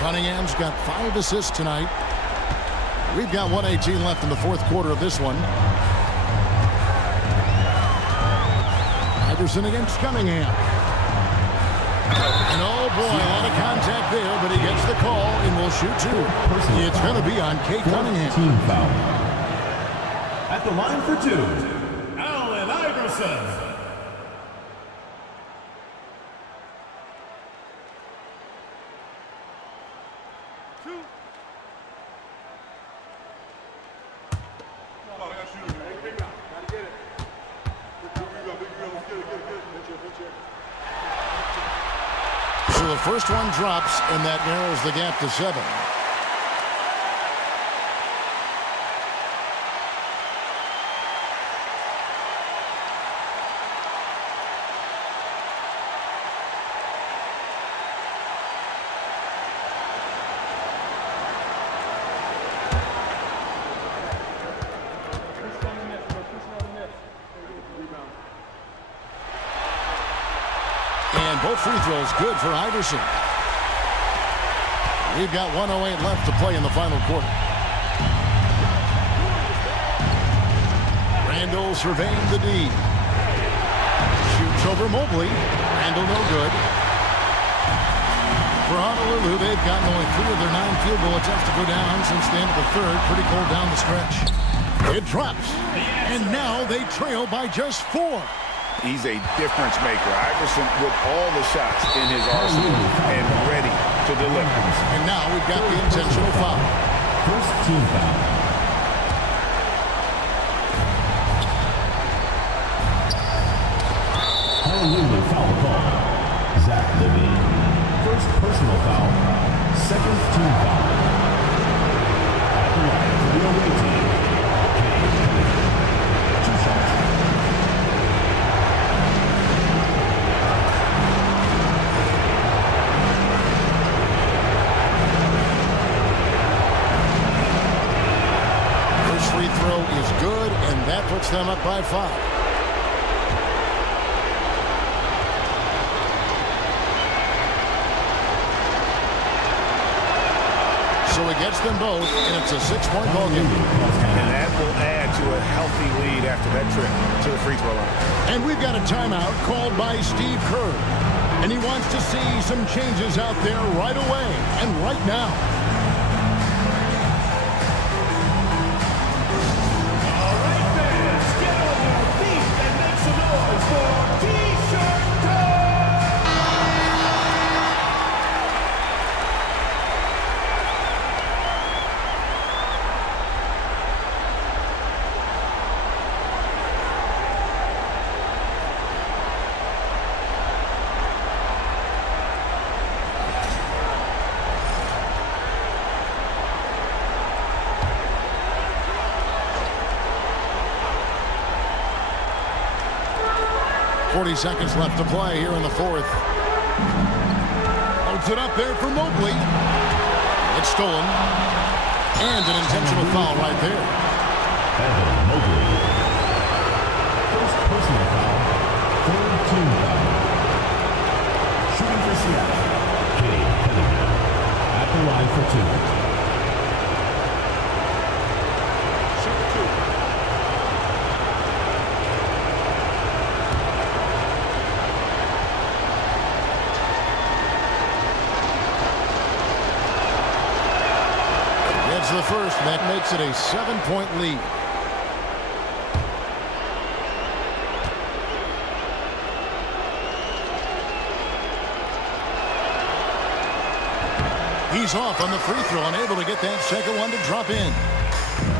Cunningham's got 5 assists tonight. We've got 1:18 left in the 4th quarter of this one. Iverson against Cunningham. And oh boy, a lot of contact there, but he gets the call and will shoot 2. It's going to be on Kate Cunningham. Team foul. At the line for 2, Allen Iverson. So the first one drops, and that narrows the gap to 7. Both free throws good for Iverson. We've got 1:08 left to play in the final quarter. Randall surveying the D. Shoots over Mobley. Randall no good. For Honolulu, they've gotten only 3 of their 9 field goal attempts to go down since the end of the third. Pretty cold down the stretch. It drops. And now they trail by just 4. He's a difference maker. Iverson with all the shots in his arsenal and ready to deliver. And now we've got the intentional foul. First team foul. Honolulu foul call. Zach Levine. First personal foul. Second team foul. At the line for the away team. Two shots. First free throw is good, and that puts them up by 5. So it gets them both, and it's a 6-point ball game. And that will add to a healthy lead after that trip to the free throw line. And we've got a timeout called by Steve Kerr. And he wants to see some changes out there right away and right now. All right, fans, get on your feet and make some noise for T-Shirt Time! Seconds left to play here in the fourth. Holds it up there for Mobley. It's stolen. And an intentional foul right there. Evan Mobley. First personal foul. Third team foul. Shooting for Seattle. Cade Cunningham. At the line for 2. The first, that makes it a 7-point lead. He's off on the free throw, unable to get that second one to drop in.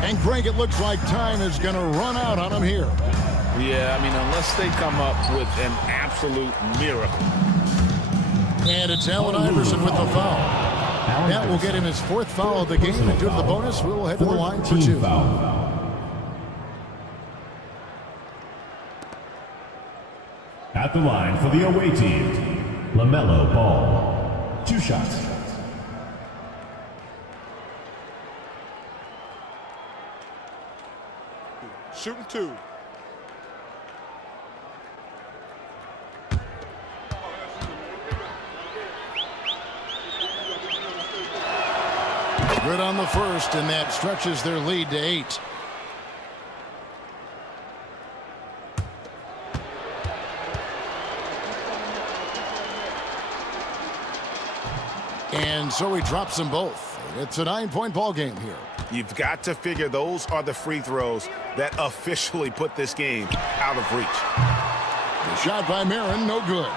And Greg, it looks like time is going to run out on him here. Yeah, I mean, unless they come up with an absolute miracle. And it's Allen Iverson with the foul. That will get him his 4th foul of the game, and due to the bonus, we will head to the line for 2. At the line for the away team, LaMelo Ball. 2 shots. Shooting 2. Good on the first, and that stretches their lead to 8. And so he drops them both. It's a 9-point ball game here. You've got to figure those are the free throws that officially put this game out of reach. The shot by Marin, no good.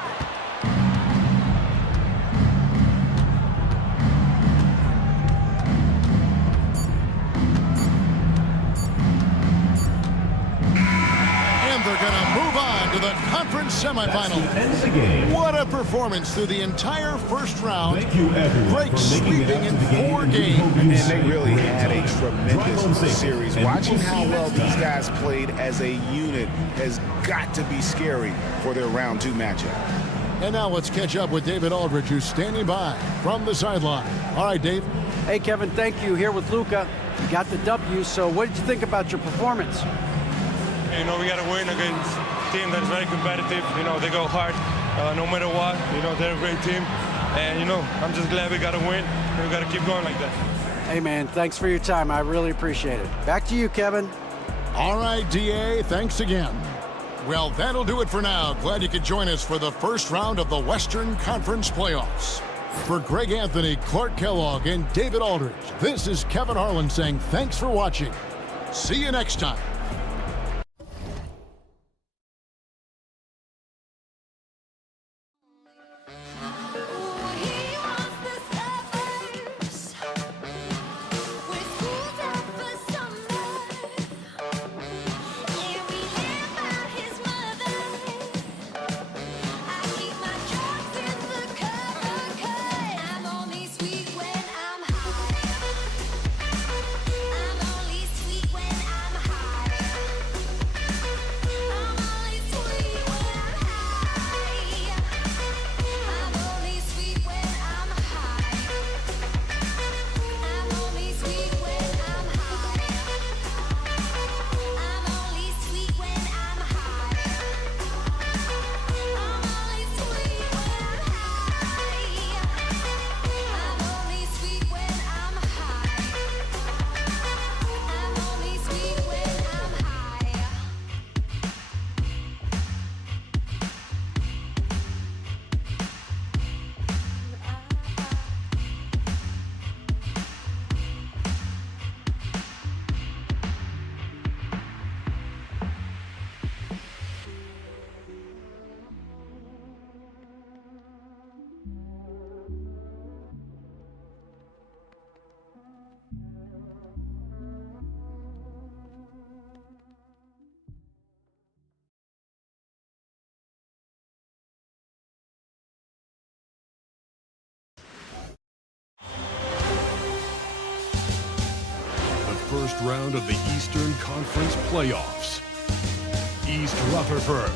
Semifinal. What a performance through the entire first round. Thank you, everyone, Break sweeping in 4 games. And they really had a tremendous series. Watching how well these guys played as a unit has got to be scary for their round 2 matchup. And now let's catch up with David Aldridge, who's standing by from the sideline. All right, Dave. Hey, Kevin, thank you. Here with Luka. You got the W, so what did you think about your performance? You know, we got to win against a team that is very competitive. You know, they go hard no matter what. You know, they're a great team. And, you know, I'm just glad we got to win. And we got to keep going like that. Hey, man, thanks for your time. I really appreciate it. Back to you, Kevin. All right, DA, thanks again. Well, that'll do it for now. Glad you could join us for the first round of the Western Conference playoffs. For Greg Anthony, Clark Kellogg, and David Aldridge, this is Kevin Harlan saying thanks for watching. See you next time. First round of the Eastern Conference playoffs. East Rutherford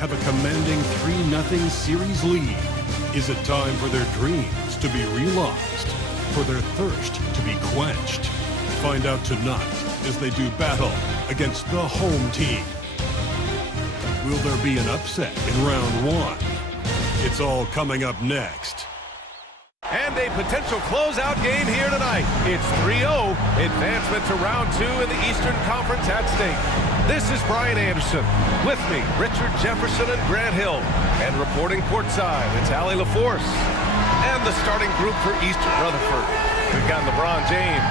have a commanding 3-0 series lead. Is it time for their dreams to be realized? For their thirst to be quenched? Find out tonight as they do battle against the home team. Will there be an upset in round one? It's all coming up next. And a potential closeout game here tonight. It's 3-0. Advancement to round 2 in the Eastern Conference at stake. This is Brian Anderson. With me, Richard Jefferson and Grant Hill. And reporting courtside, it's Allie LaForce. And the starting group for East Rutherford. We've got LeBron James.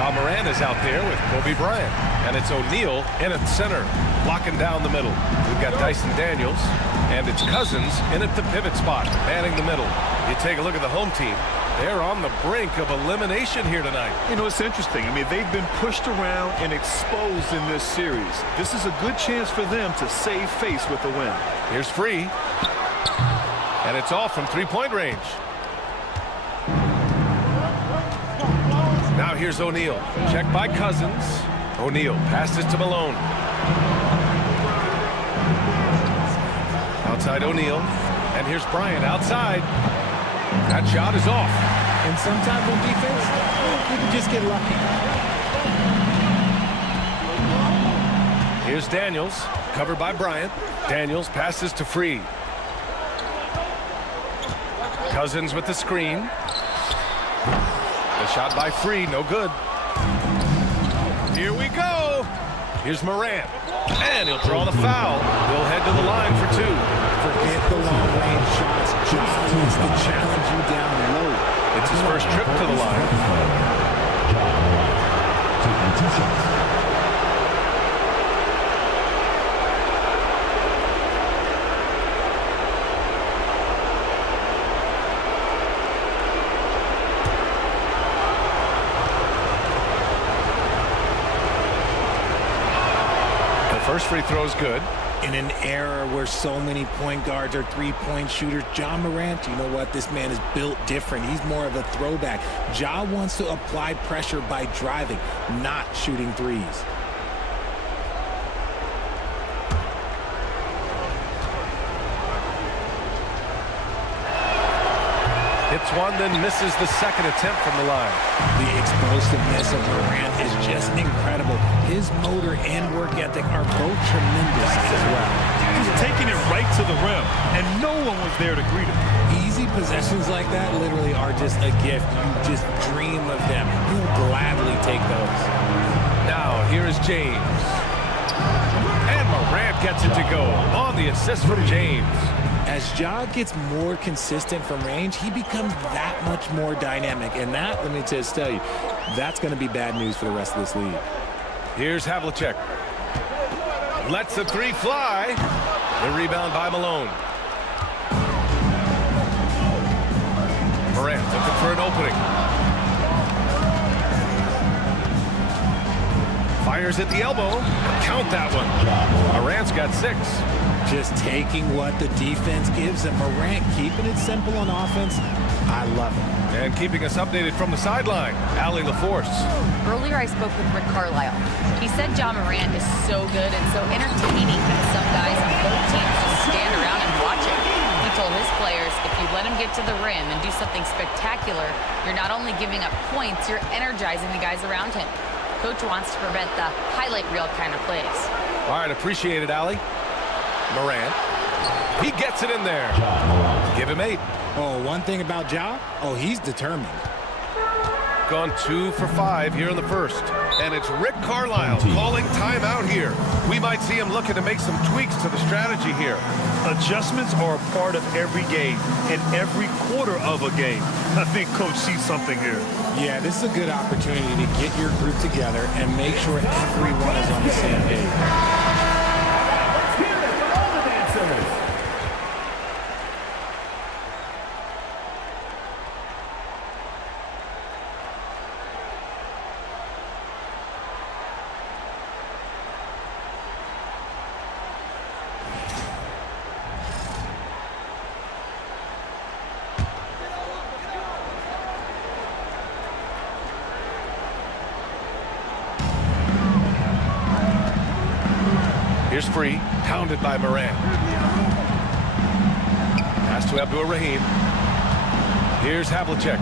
Ja Morant is out there with Kobe Bryant. And it's O'Neal in at center, blocking down the middle. We've got Dyson Daniels. And it's Cousins in at the pivot spot, manning the middle. You take a look at the home team. They're on the brink of elimination here tonight. You know, it's interesting. I mean, they've been pushed around and exposed in this series. This is a good chance for them to save face with a win. Here's Free. And it's off from three-point range. Now here's O'Neal. Checked by Cousins. O'Neal passes to Malone. Outside O'Neal. And here's Bryant outside. That shot is off. And sometimes on defense, you can just get lucky. Here's Daniels, covered by Bryant. Daniels passes to Free. Cousins with the screen. The shot by Free, no good. Here we go. Here's Morant. And he'll draw the foul. He'll head to the line for 2. Forget the long-range shots. Ja wants to challenge you down low. It's his first trip to the line. Taking 2 shots. First free throw is good. In an era where so many point guards are three-point shooters, Ja Morant, you know what? This man is built different. He's more of a throwback. Ja wants to apply pressure by driving, not shooting threes. Hits one, then misses the second attempt from the line. The explosiveness of Morant is just incredible. His motor and work ethic are both tremendous as well. He's taking it right to the rim, and no one was there to greet him. Easy possessions like that literally are just a gift. You just dream of them. You'll gladly take those. Now, here is James. And Morant gets it to go on the assist from James. As Ja gets more consistent from range, he becomes that much more dynamic. And that, let me just tell you, that's going to be bad news for the rest of this league. Here's Havlicek. Lets the three fly. The rebound by Malone. Morant looking for an opening. Fires at the elbow. Count that one. Morant's got 6. Just taking what the defense gives him. Morant keeping it simple on offense. I love it. And keeping us updated from the sideline, Allie LaForce. Earlier I spoke with Rick Carlisle. He said Ja Morant is so good and so entertaining that some guys on both teams just stand around and watch it. He told his players, if you let him get to the rim and do something spectacular, you're not only giving up points, you're energizing the guys around him. Coach wants to prevent the highlight reel kind of plays. All right, appreciate it, Allie. Morant. He gets it in there. Give him 8. Oh, one thing about Ja, he's determined. Gone 2 for 5 here in the first. And it's Rick Carlisle calling timeout here. We might see him looking to make some tweaks to the strategy here. Adjustments are a part of every game and every quarter of a game. I think Coach sees something here. Yeah, this is a good opportunity to get your group together and make sure everyone is on the same page. Here's Free, pounded by Morant. Pass to Abdur-Rahim. Here's Havlicek.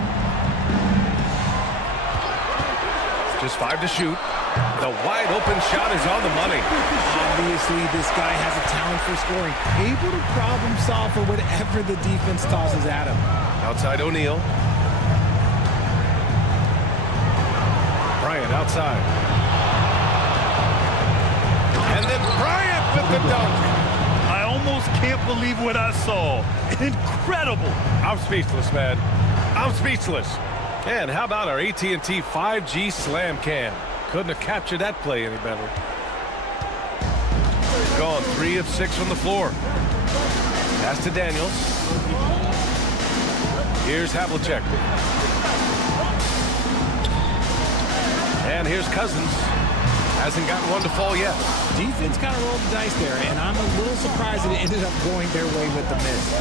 Just 5 to shoot. The wide open shot is on the money. Obviously, this guy has a talent for scoring. Able to problem solve for whatever the defense tosses at him. Outside O'Neal. Bryant outside. And then Bryant with the dunk. I almost can't believe what I saw. Incredible. I'm speechless, man. I'm speechless. And how about our AT&T 5G Slam Cam? Couldn't have captured that play any better. Gone 3 of 6 from the floor. Pass to Daniels. Here's Havlicek. And here's Cousins. Hasn't gotten one to fall yet. Defense kind of rolled the dice there, and I'm a little surprised that it ended up going their way with the miss.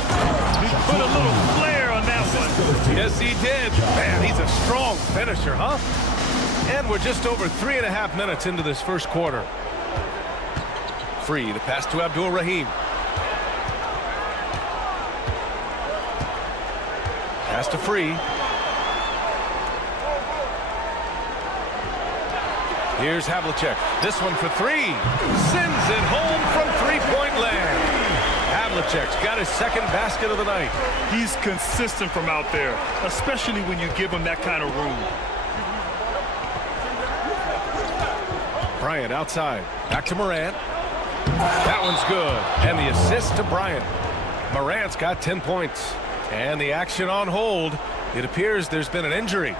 He put a little flair on that one. Yes, he did. Man, he's a strong finisher, huh? And we're just over 3.5 minutes into this first quarter. Free, the pass to Abdur-Rahim. Pass to Free. Here's Havlicek. This one for 3. Sends it home from three-point land. Havlicek's got his second basket of the night. He's consistent from out there, especially when you give him that kind of room. Bryant outside. Back to Morant. That one's good. And the assist to Bryant. Morant's got 10 points. And the action on hold. It appears there's been an injury.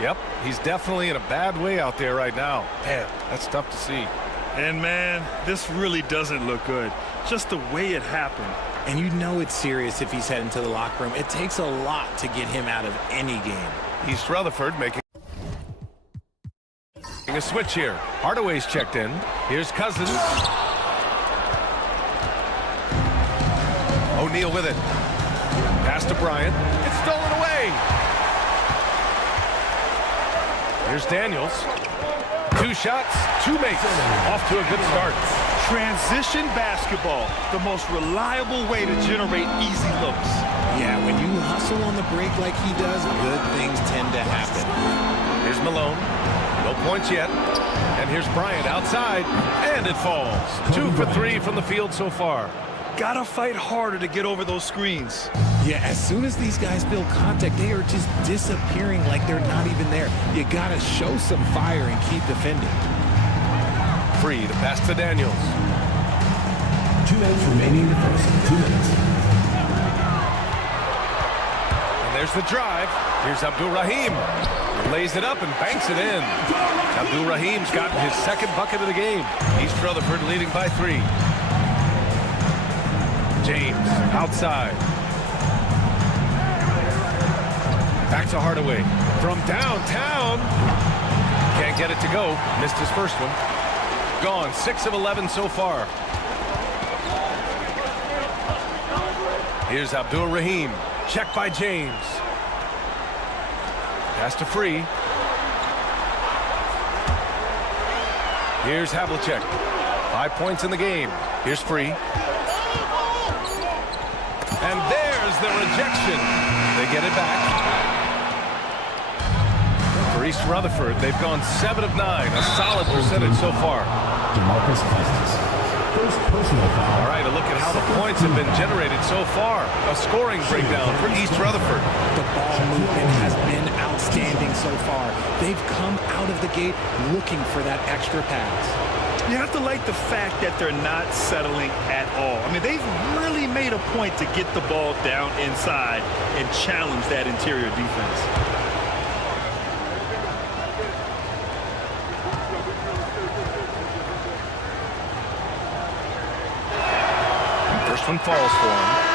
Yep, he's definitely in a bad way out there right now. Man, that's tough to see. And, man, this really doesn't look good. Just the way it happened. And you know it's serious if he's heading to the locker room. It takes a lot to get him out of any game. East Rutherford making a switch here. Hardaway's checked in. Here's Cousins. O'Neal with it. Pass to Bryant. It's stolen away. Here's Daniels. 2 shots, 2 makes. Off to a good start. Transition basketball, the most reliable way to generate easy looks. Yeah, when you hustle on the break like he does, good things tend to happen. Here's Malone. No points yet. And here's Bryant outside, and it falls. 2 for 3 from the field so far. gotta fight harder to get over those screens. Yeah, as soon as these guys build contact, they are just disappearing like they're not even there. You gotta show some fire and keep defending. Free to pass to Daniels. 2 minutes remaining in the first. 2 minutes. And there's the drive. Here's Abdul-Rahim. Lays it up and banks it in. Abdul-Rahim's gotten his second bucket of the game. East Rutherford leading by 3. James outside. Back to Hardaway. From downtown. Can't get it to go. Missed his first one. Gone. 6 of 11 so far. Here's Abdul-Rahim. Check by James. Pass to Free. Here's Havlicek. 5 points in the game. Here's Free. And there's the rejection. They get it back. For East Rutherford, they've gone 7 of 9. A solid percentage so far. DeMarcus Cousins. First personal foul. All right, a look at how the points have been generated so far. A scoring breakdown for East Rutherford. The ball movement has been outstanding so far. They've come out of the gate looking for that extra pass. You have to like the fact that they're not settling at all. I mean, they've really made a point to get the ball down inside and challenge that interior defense. First one falls for him.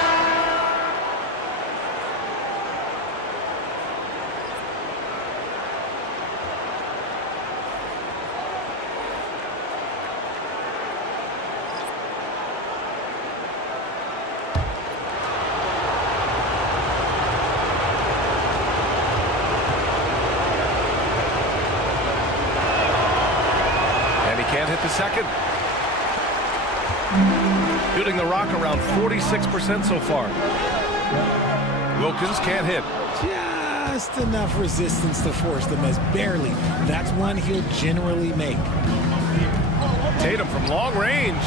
And he can't hit the second. Shooting the rock around 46% so far. Wilkins can't hit. Just enough resistance to force the miss. Barely. That's one he'll generally make. Tatum from long range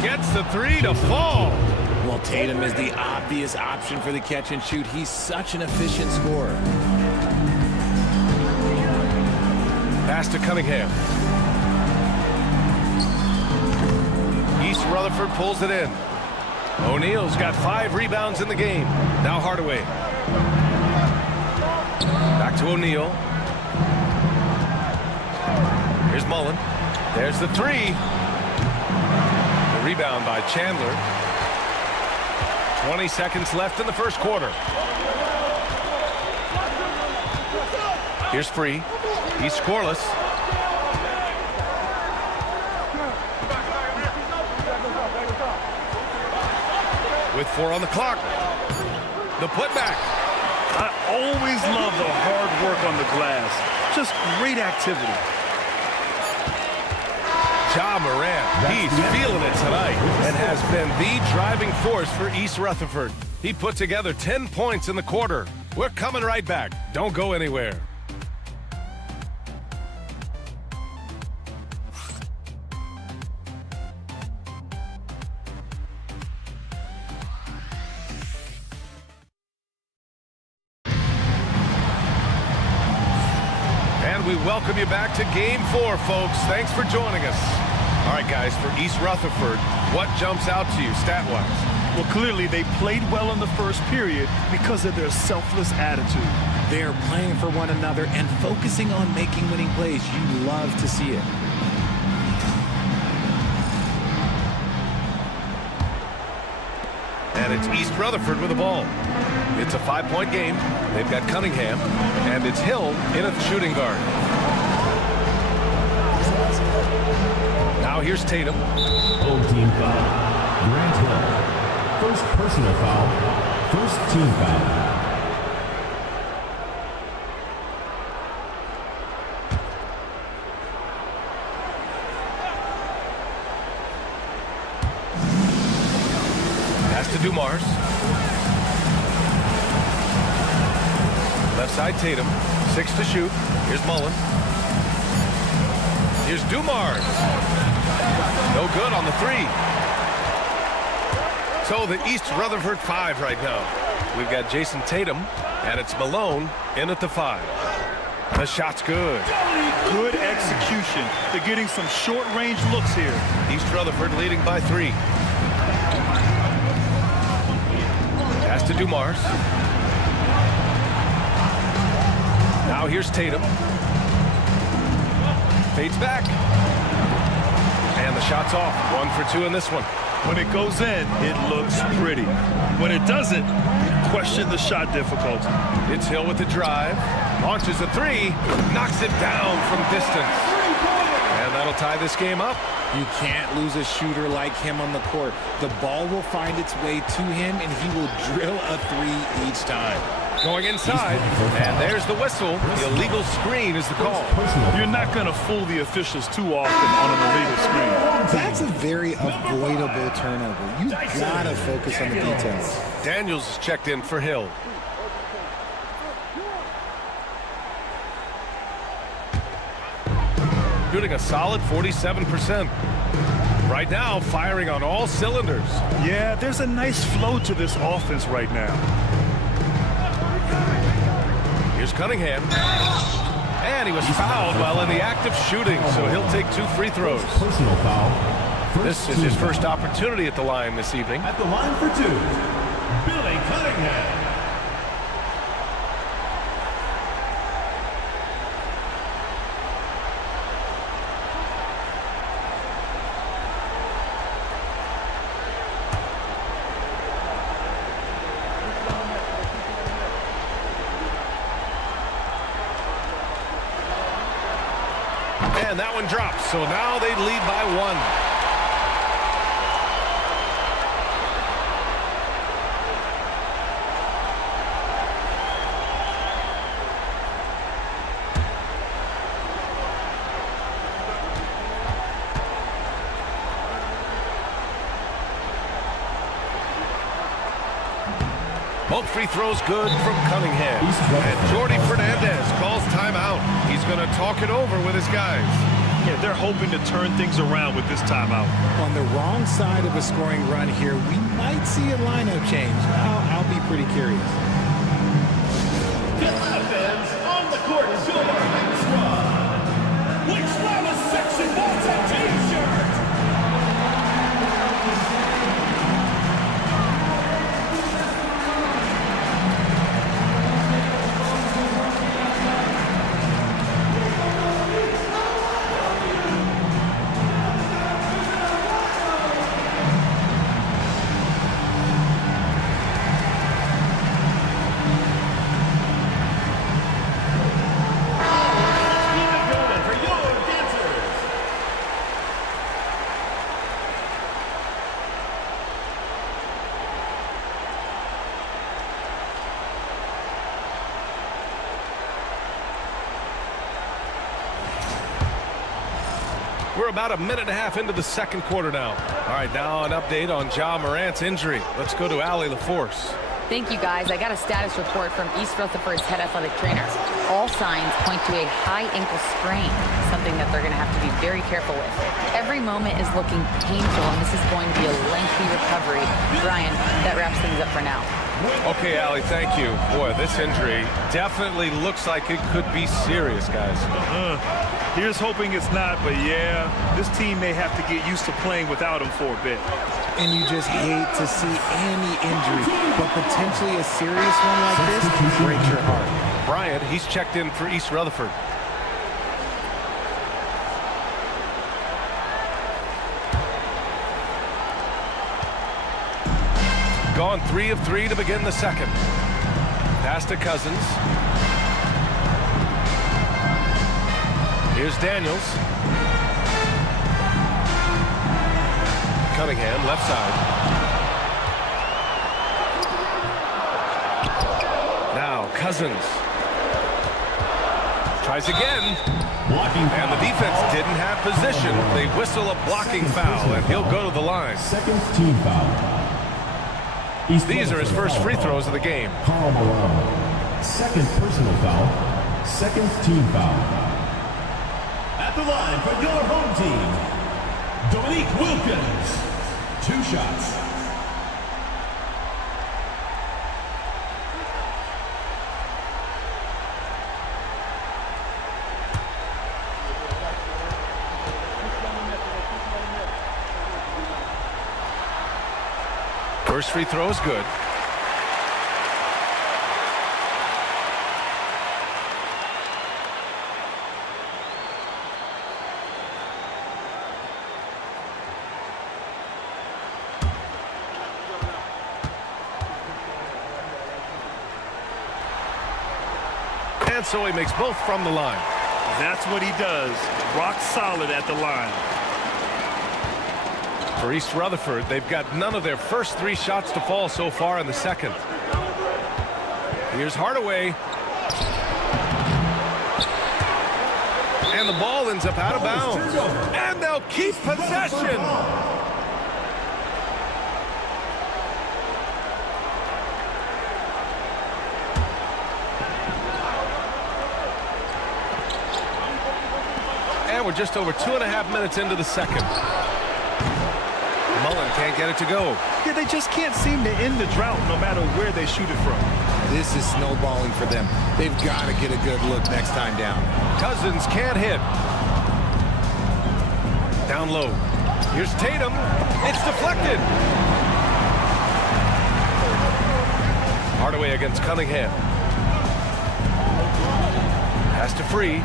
gets the 3 to fall. Well, Tatum is the obvious option for the catch and shoot. He's such an efficient scorer. Pass to Cunningham. East Rutherford pulls it in. O'Neal's got 5 rebounds in the game. Now Hardaway. Back to O'Neal. Here's Mullen. There's the 3. The rebound by Chandler. 20 seconds left in the first quarter. Here's Free. He's scoreless. With 4 on the clock. The putback. I always love the hard work on the glass. Just great activity. Ja Morant, he's feeling it tonight and has been the driving force for East Rutherford. He put together 10 points in the quarter. We're coming right back. Don't go anywhere. We welcome you back to Game 4, folks. Thanks for joining us. All right, guys, for East Rutherford, what jumps out to you stat-wise? Well, clearly they played well in the first period because of their selfless attitude. They're playing for one another and focusing on making winning plays. You love to see it. And it's East Rutherford with the ball. It's a 5-point game. They've got Cunningham, and it's Hill in at the shooting guard. Now here's Tatum. Old team foul. Grant Hill. First personal foul. First team foul. Pass to Dumars. Left side Tatum. 6 to shoot. Here's Mullen. Here's Dumars. No good on the 3. So the East Rutherford 5 right now. We've got Jason Tatum, and it's Malone in at the 5. The shot's good. Good execution. They're getting some short-range looks here. East Rutherford leading by 3. Pass to Dumars. Now here's Tatum. Fades back. And the shot's off. 1 for 2 in this one. When it goes in, it looks pretty. When it doesn't, question the shot difficulty. It's Hill with the drive. Launches a 3. Knocks it down from distance. And that'll tie this game up. You can't lose a shooter like him on the court. The ball will find its way to him, and he will drill a 3 each time. Going inside, and there's the whistle. The illegal screen is the call. You're not going to fool the officials too often on an illegal screen. That's a very avoidable turnover. You gotta focus on the details. Daniels is checked in for Hill. Shooting a solid 47%. Right now, firing on all cylinders. Yeah, there's a nice flow to this offense right now. Here's Cunningham. And he was fouled while in the act of shooting, so he'll take 2 free throws. Personal foul. This is his first opportunity at the line this evening. At the line for 2, Billy Cunningham. And that one drops, so now they lead by 1. Both free throws good from Cunningham. And Jordy Fernandez calls timeout. He's going to talk it over with his guys. Yeah, they're hoping to turn things around with this timeout. On the wrong side of a scoring run here, we might see a lineup change. I'll be pretty curious. Atlanta fans, on the court is your big squad. Which Rama section wants a t-shirt? We're about a minute and a half into the second quarter now. All right, now an update on Ja Morant's injury. Let's go to Allie LaForce. Thank you, guys. I got a status report from East Rutherford's head athletic trainer. All signs point to a high ankle sprain, something that they're going to have to be very careful with. Every moment is looking painful, and this is going to be a lengthy recovery. Brian, that wraps things up for now. Okay, Allie, thank you. Boy, this injury definitely looks like it could be serious, guys. Here's hoping it's not, but yeah, this team may have to get used to playing without him for a bit. And you just hate to see any injury, but potentially a serious one like this breaks your heart. Bryant, he's checked in for East Rutherford. Gone 3 of 3 to begin the second. Pass to Cousins. Here's Daniels. Cunningham, left side. Now Cousins. Tries again. And the defense didn't have position. They whistle a blocking foul, and he'll go to the line. Second team foul. These are his first free throws of the game. Karl Malone. Second personal foul. Second team foul. At the line for your home team, Dominique Wilkins. 2 shots. First free throw is good. And so he makes both from the line. That's what he does. Rock solid at the line. For East Rutherford, they've got none of their first 3 shots to fall so far in the second. Here's Hardaway. And the ball ends up out of bounds. And they'll keep possession. And we're just over 2.5 minutes into the second. Mullen can't get it to go. Yeah, they just can't seem to end the drought no matter where they shoot it from. This is snowballing for them. They've got to get a good look next time down. Cousins can't hit. Down low. Here's Tatum. It's deflected. Hardaway against Cunningham. Pass to Free.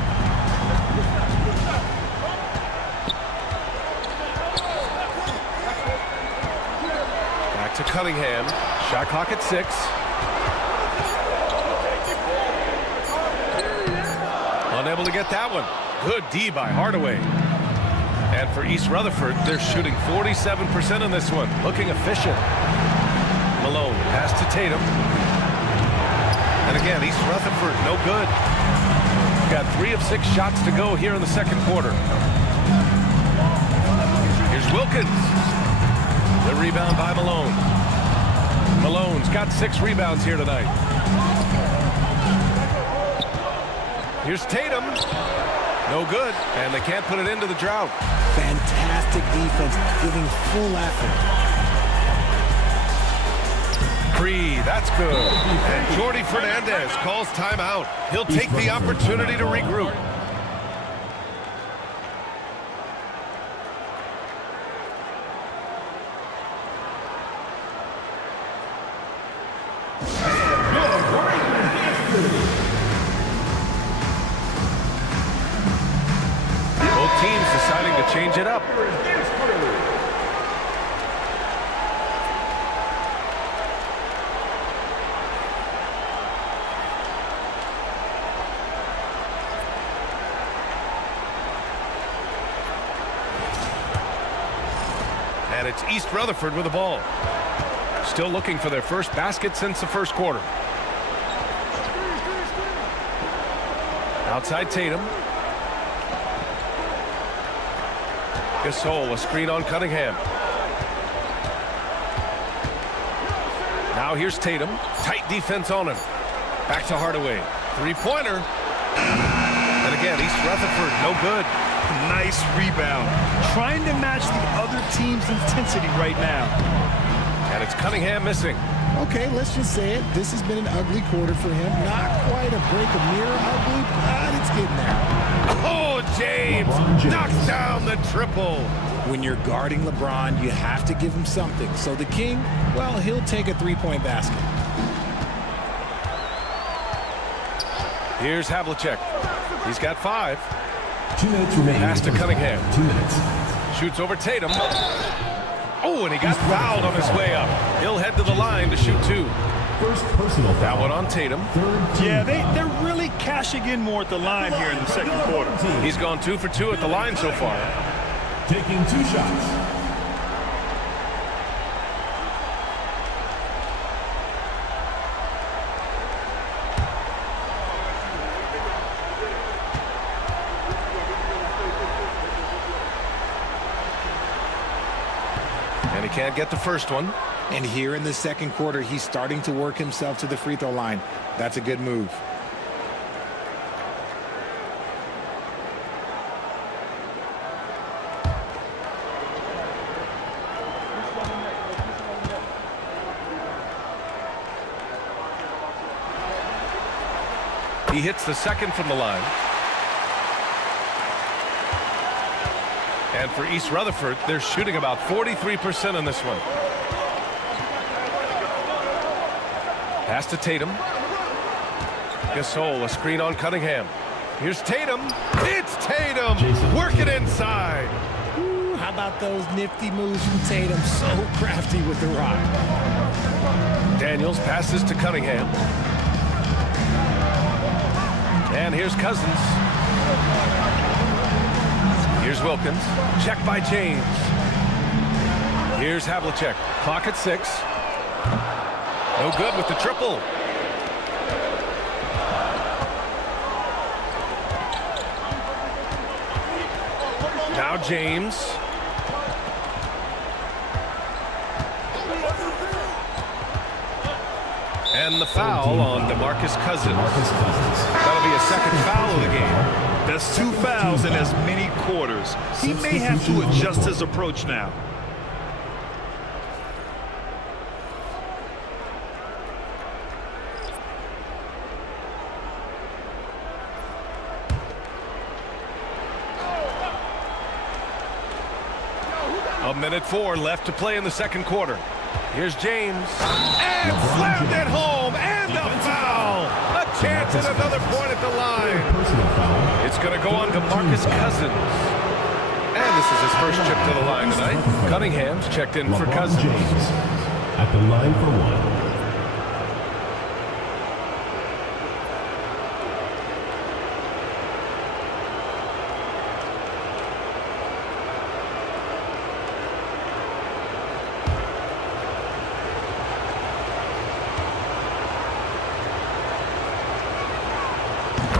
Back to Cunningham. Shot clock at 6. Unable to get that one. Good D by Hardaway. And for East Rutherford, they're shooting 47% in this one. Looking efficient. Malone, pass to Tatum. And again, East Rutherford, no good. Got 3 of 6 shots to go here in the second quarter. Here's Wilkins. The rebound by Malone. Malone's got 6 rebounds here tonight. Here's Tatum. No good. And they can't put it into the drought. Fantastic defense, giving full effort. Free, that's good. And Jordy Fernandez calls timeout. He'll take the opportunity to regroup. Both teams deciding to change it up. And it's East Rutherford with the ball. Still looking for their first basket since the first quarter. Outside Tatum. Gasol, a screen on Cunningham. Now here's Tatum. Tight defense on him. Back to Hardaway. 3-pointer. And again, East Rutherford, no good. Nice rebound. Trying to match the other team's intensity right now. And it's Cunningham missing. Okay, let's just say it. This has been an ugly quarter for him. Not quite a break of mirror ugly, but it's getting there. Oh, James knocks down the triple. When you're guarding LeBron, you have to give him something. So the King, well, he'll take a 3-point basket. Here's Havlicek. He's got 5. 2 minutes remaining. Pass to Cunningham. 2 minutes. Shoots over Tatum. Oh, and he got fouled on his way up. He'll head to the line to shoot 2. First personal foul. That one on Tatum. Yeah, they're really cashing in more at the line here in the second quarter. He's gone 2 for 2 at the line so far. Taking 2 shots. And he can't get the first one. And here in the second quarter, he's starting to work himself to the free throw line. That's a good move. He hits the second from the line. And for East Rutherford, they're shooting about 43% on this one. Pass to Tatum. Gasol, a screen on Cunningham. Here's Tatum. It's Tatum. Work it inside. Ooh, how about those nifty moves from Tatum? So crafty with the rock. Daniels passes to Cunningham. And here's Cousins. Here's Wilkins. Check by James. Here's Havlicek. Clock at 6. No good with the triple. Now James. And the foul on DeMarcus Cousins. That'll be a second foul of the game. That's 2 fouls in as many quarters. He may have to adjust his approach now. A minute 4 left to play in the second quarter. Here's James. And slammed it home. And a foul. A chance at another point at the line. It's going to go on to DeMarcus Cousins. And this is his first trip to the line tonight. Cunningham's checked in for Cousins. At the line for 1.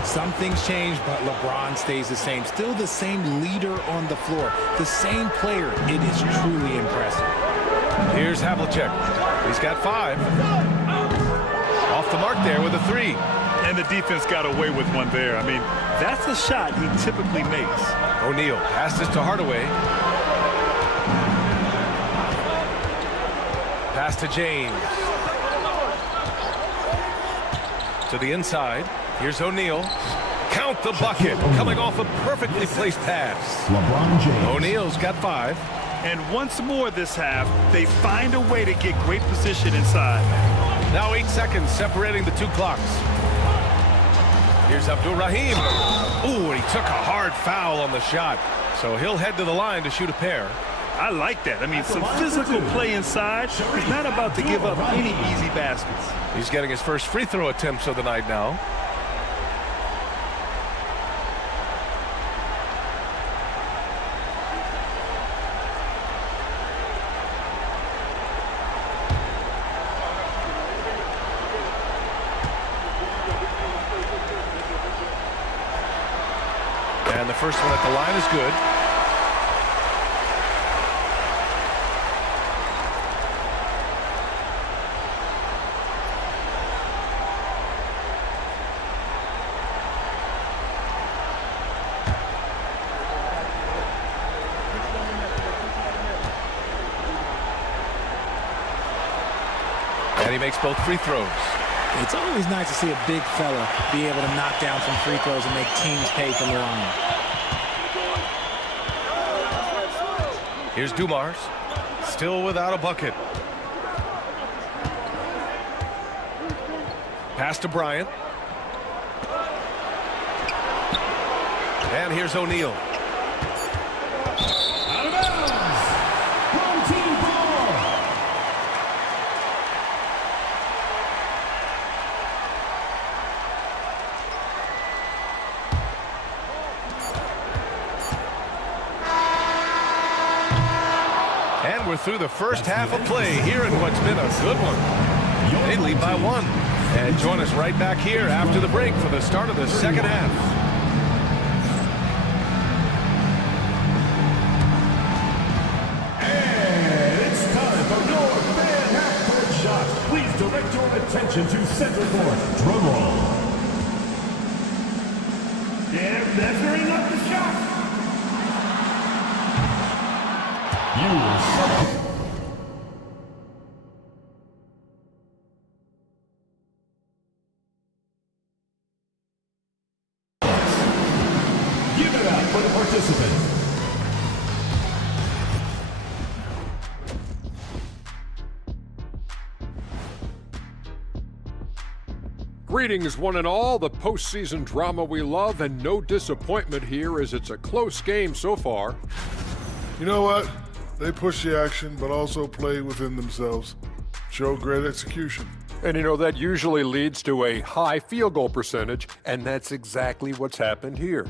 Some things change, but LeBron stays the same. Still the same leader on the floor. The same player. It is truly impressive. Here's Havlicek. He's got 5. Off the mark there with a 3. And the defense got away with one there. I mean, that's a shot he typically makes. O'Neal passes to Hardaway. Pass to James. To the inside. Here's O'Neal. Count the bucket. Coming off a perfectly placed pass. LeBron James. O'Neal's got 5. And once more this half, they find a way to get great position inside. Now 8 seconds separating the 2 clocks. Here's Abdul-Rahim. Ooh, and he took a hard foul on the shot. So he'll head to the line to shoot a pair. I like that. I mean, some physical play inside. He's not about to give up any easy baskets. He's getting his first free throw attempts of the night now. And the first one at the line is good. And he makes both free throws. It's always nice to see a big fella be able to knock down some free throws and make teams pay from the line. Here's Dumars, still without a bucket. Pass to Bryant. And here's O'Neal. Out of bounds. Home team ball. And we're through the first half of play here in what's been a good one. They lead by 1. And join us right back here after the break for the start of the second half. Please direct your attention to center court. Drum roll. They're measuring up the shot. Give it up for the participants. Greetings, one and all. The postseason drama we love, and no disappointment here as it's a close game so far. You know what? They push the action, but also play within themselves. Show great execution. And you know, that usually leads to a high field goal percentage, and that's exactly what's happened here.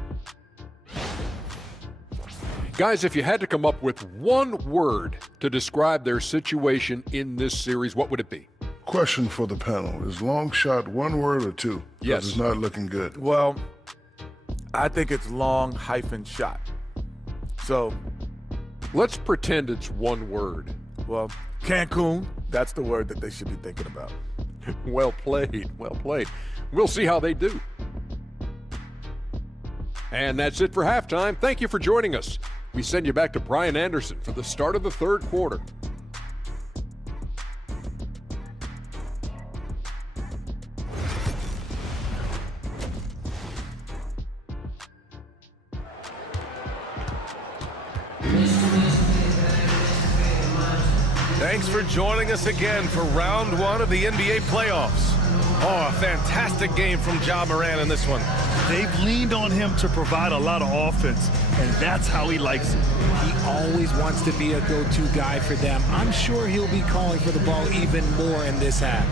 Guys, if you had to come up with one word to describe their situation in this series, what would it be? Question for the panel. Is long shot one word or two? Yes. It's not looking good. Well, I think it's long hyphen shot. So let's pretend it's one word. Well, Cancun, that's the word that they should be thinking about. Well played, well played. We'll see how they do. And that's it for halftime. Thank you for joining us. We send you back to Brian Anderson for the start of the third quarter. Thanks for joining us again for round one of the NBA playoffs. Oh, a fantastic game from Ja Morant in this one. They've leaned on him to provide a lot of offense, and that's how he likes it. He always wants to be a go-to guy for them. I'm sure he'll be calling for the ball even more in this half.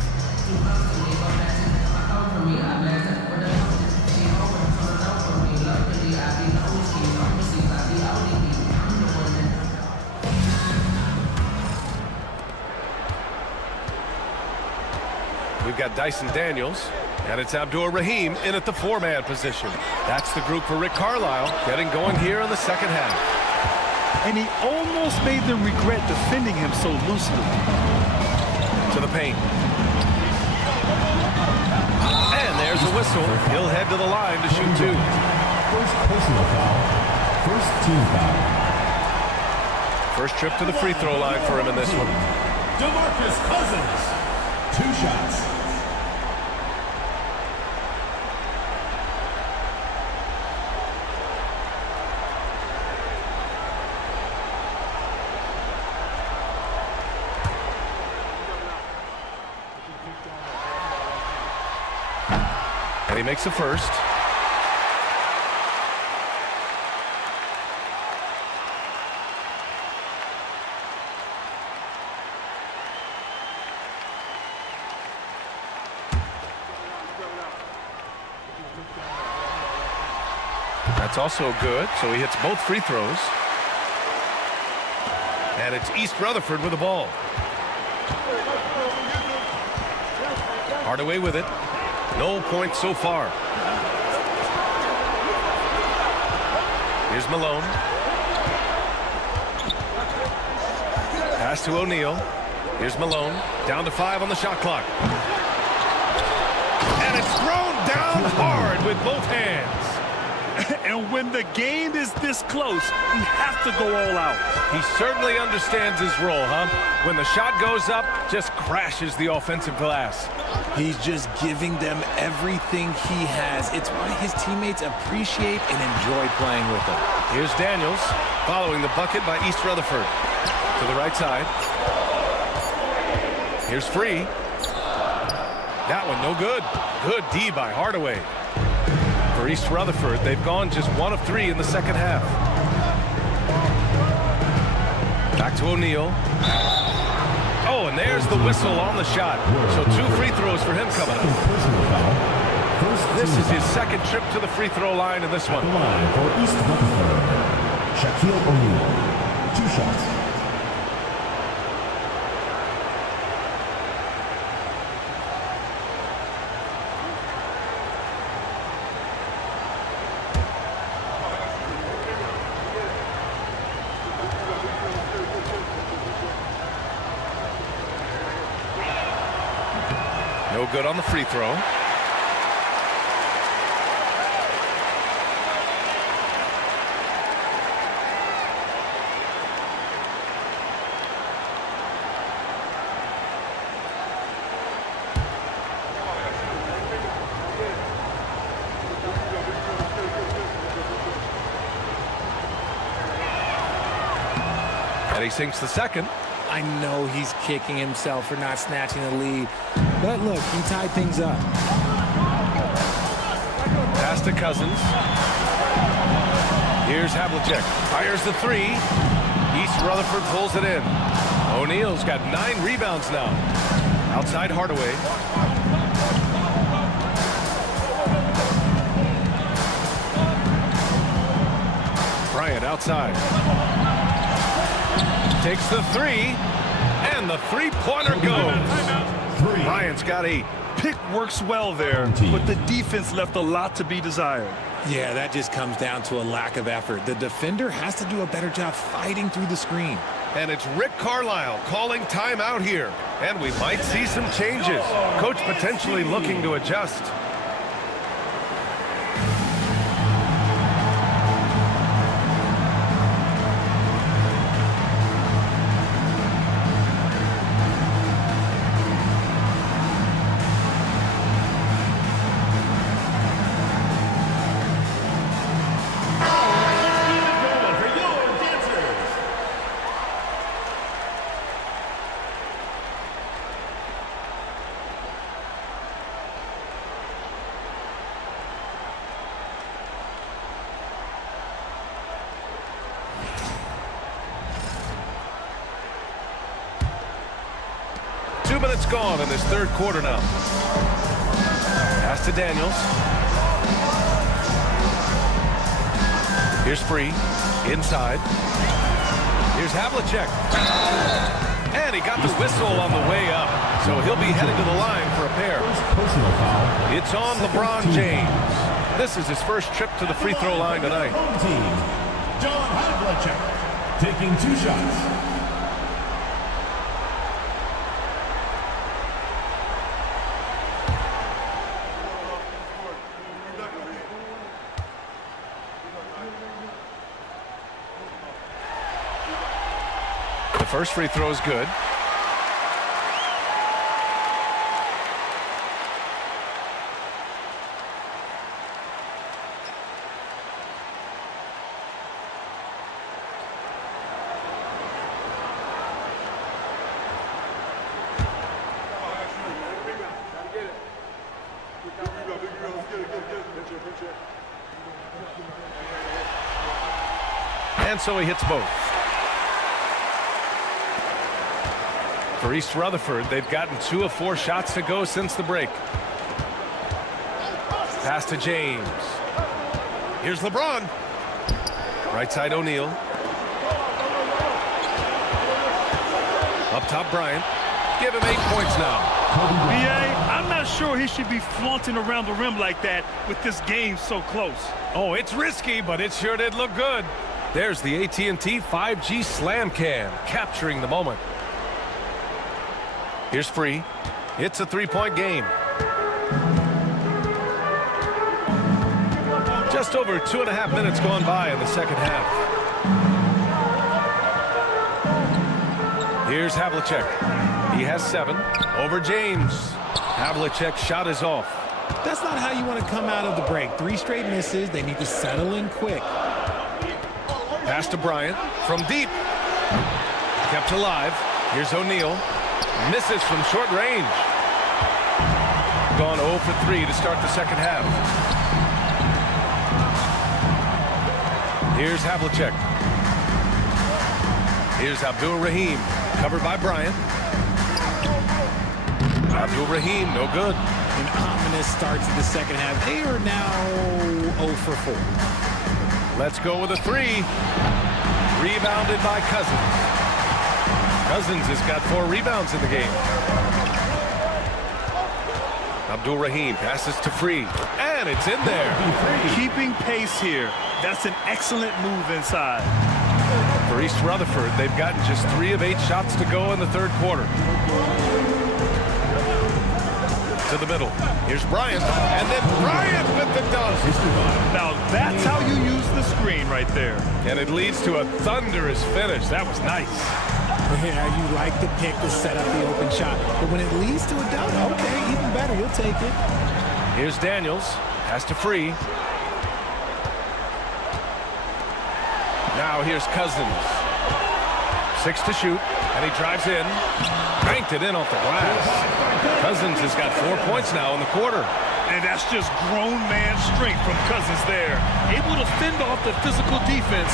We've got Dyson Daniels, and it's Abdur-Rahim in at the four-man position. That's the group for Rick Carlisle, getting going here in the second half. And he almost made them regret defending him so loosely. To the paint. And there's a whistle. He'll head to the line to shoot two. First personal foul. First team foul. First trip to the free throw line for him in this one. DeMarcus Cousins. 2 shots. And he makes the first. That's also good, so he hits both free throws. And it's East Rutherford with the ball. Hardaway with it. No points so far. Here's Malone. Pass to O'Neal. Here's Malone. Down to 5 on the shot clock. And it's thrown down hard with both hands. And when the game is this close, you have to go all out. He certainly understands his role, huh? When the shot goes up, just crashes the offensive glass. He's just giving them everything he has. It's why his teammates appreciate and enjoy playing with him. Here's Daniels, following the bucket by East Rutherford. To the right side. Here's Free. That one no good. Good D by Hardaway. For East Rutherford, they've gone just 1 of 3 in the second half. Back to O'Neal. Oh, and there's the whistle on the shot. So 2 free throws for him coming up. This is his second trip to the free throw line in this one. For East Rutherford, Shaquille O'Neal. 2 shots. No good on the free throw. And he sinks the second. I know he's kicking himself for not snatching the lead. But look, he tied things up. Pass to Cousins. Here's Havlicek. Fires the three. East Rutherford pulls it in. O'Neal's got 9 rebounds now. Outside Hardaway. Bryant outside. Takes the three. And the three-pointer goes. Bryant's got a pick, works well there, but the defense left a lot to be desired. Yeah, that just comes down to a lack of effort. The defender has to do a better job fighting through the screen. And it's Rick Carlisle calling timeout here. And we might see some changes. Coach potentially looking to adjust. Minutes gone in this third quarter now. Pass to Daniels. Here's Free. Inside. Here's Havlicek. And he got the whistle on the way up. So he'll be headed to the line for a pair. Personal foul. It's on LeBron James. This is his first trip to the free throw line tonight. Home team. John Havlicek taking 2 shots. First free throw is good. And so he hits both. For East Rutherford, they've gotten 2 of 4 shots to go since the break. Pass to James. Here's LeBron. Right side O'Neal. Up top Bryant. Give him 8 points now. B.A., I'm not sure he should be flaunting around the rim like that with this game so close. Oh, it's risky, but it sure did look good. There's the AT&T 5G Slam Cam, capturing the moment. Here's Free. It's a 3-point game. Just over 2.5 minutes gone by in the second half. Here's Havlicek. He has 7. Over James. Havlicek's shot is off. That's not how you want to come out of the break. 3 straight misses. They need to settle in quick. Pass to Bryant from deep. Kept alive. Here's O'Neal. Misses from short range. Gone 0 for 3 to start the second half. Here's Havlicek. Here's Abdul-Rahim. Covered by Bryant. Abdul-Rahim, no good. An ominous start to the second half. They are now 0 for 4. Let's go with a 3. Rebounded by Cousins. Cousins has got 4 rebounds in the game. Abdul-Rahim passes to Free. And it's in there. Keeping pace here. That's an excellent move inside. For East Rutherford, they've gotten just 3 of 8 shots to go in the third quarter. To the middle. Here's Bryant. And then Bryant with the dunk. Now that's how you use the screen right there. And it leads to a thunderous finish. That was nice. Yeah, you like the pick to set up the open shot. But when it leads to a dunk, okay, even better. You'll take it. Here's Daniels. Pass to Free. Now here's Cousins. 6 to shoot. And he drives in. Banked it in off the glass. Cousins has got 4 points now in the quarter. And that's just grown man strength from Cousins there. Able to fend off the physical defense.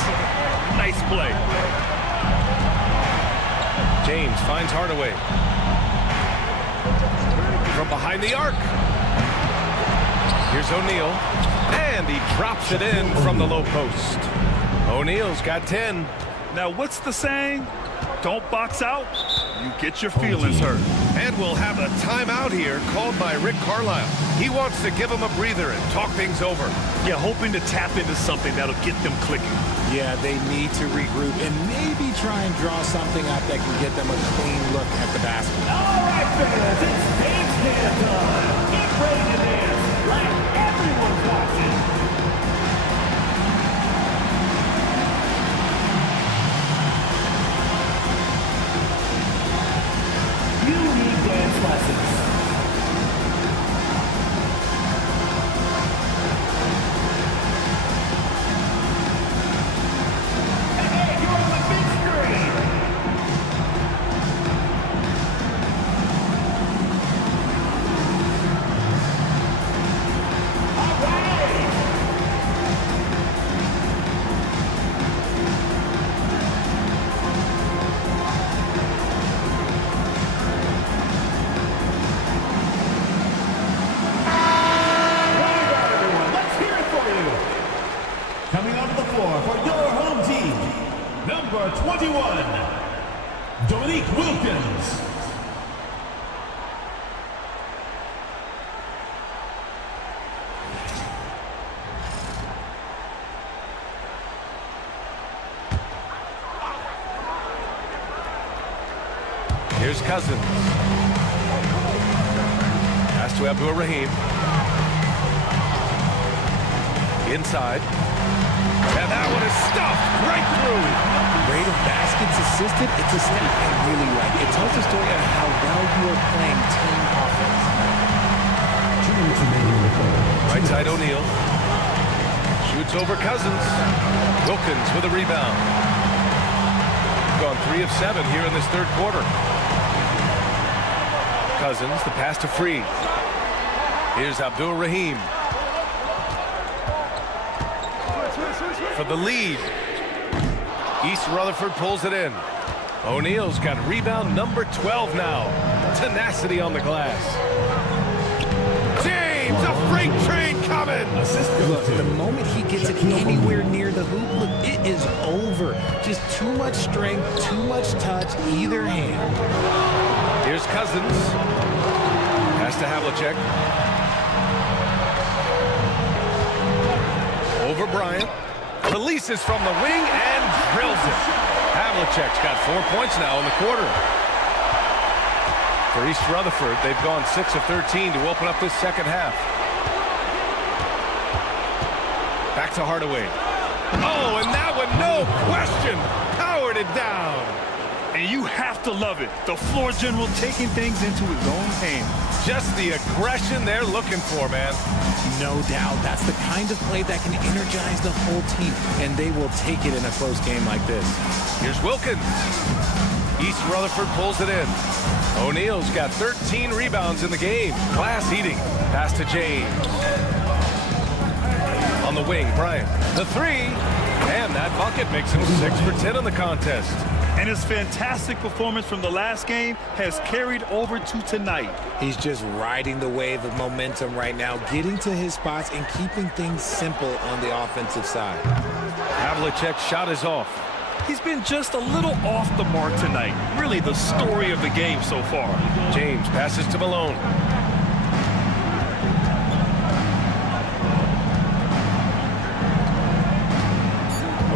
Nice play. James finds Hardaway. From behind the arc. Here's O'Neal. And he drops it in from the low post. O'Neal's got 10. Now, what's the saying? Don't box out, you get your feelings hurt. And we'll have a timeout here called by Rick Carlisle. He wants to give him a breather and talk things over. Yeah, hoping to tap into something that'll get them clicking. Yeah, they need to regroup and maybe try and draw something up that can get them a clean look at the basket. All right, fans, it's dance time. Get ready to dance like everyone's watching. You need dance lessons. Hey, you're on the big screen. All right. Coming onto the floor for your home team, number 21, Dominique Wilkins. Here's Cousins. Pass to Abdur-Rahim. Inside. And that one is stuffed right through. Rate of baskets assisted, it's a stat I really like. It tells a story of how well you are playing team offense. Right side O'Neal. Shoots over Cousins. Wilkins with a rebound. Gone 3 of 7 here in this third quarter. Cousins, the pass to Freed. Here's Abdur-Rahim. For the lead. East Rutherford pulls it in. O'Neal's got rebound number 12 now. Tenacity on the glass. James, a freight train coming. Look, the moment he gets it anywhere near the hoop, look, it is over. Just too much strength, too much touch, either hand. Here's Cousins. Pass to Havlicek. Over Bryant. Releases from the wing and drills it. Havlicek's got 4 points now in the quarter. For East Rutherford, they've gone 6 of 13 to open up this second half. Back to Hardaway. Oh, and that one, no question, powered it down. And you have to love it. The floor general taking things into his own hands. Just the aggression they're looking for, man. No doubt. That's the kind of play that can energize the whole team, and they will take it in a close game like this. Here's Wilkins. East Rutherford pulls it in. O'Neal's got 13 rebounds in the game. Glass eating. Pass to James. On the wing, Bryant. The three. And that bucket makes him 6 for 10 in the contest. And his fantastic performance from the last game has carried over to tonight. He's just riding the wave of momentum right now, getting to his spots and keeping things simple on the offensive side. Havlicek's shot is off. He's been just a little off the mark tonight. Really the story of the game so far. James passes to Malone.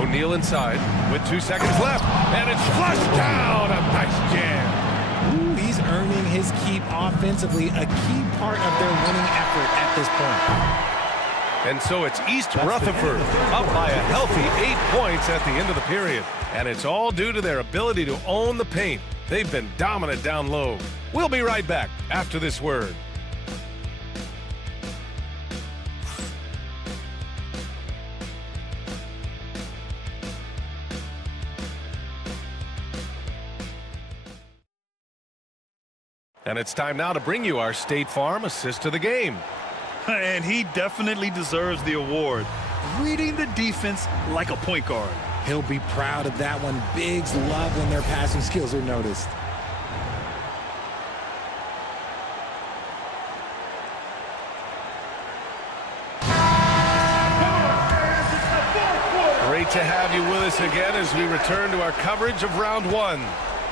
O'Neal inside with 2 seconds left, and it's flushed down. A nice jam. Ooh, he's earning his keep offensively, a key part of their winning effort at this point. And so it's East Rutherford up by a healthy 8 points at the end of the period. And it's all due to their ability to own the paint. They've been dominant down low. We'll be right back after this word. And it's time now to bring you our State Farm assist to the game. And he definitely deserves the award. Reading the defense like a point guard. He'll be proud of that one. Bigs love when their passing skills are noticed. Great to have you with us again as we return to our coverage of round one.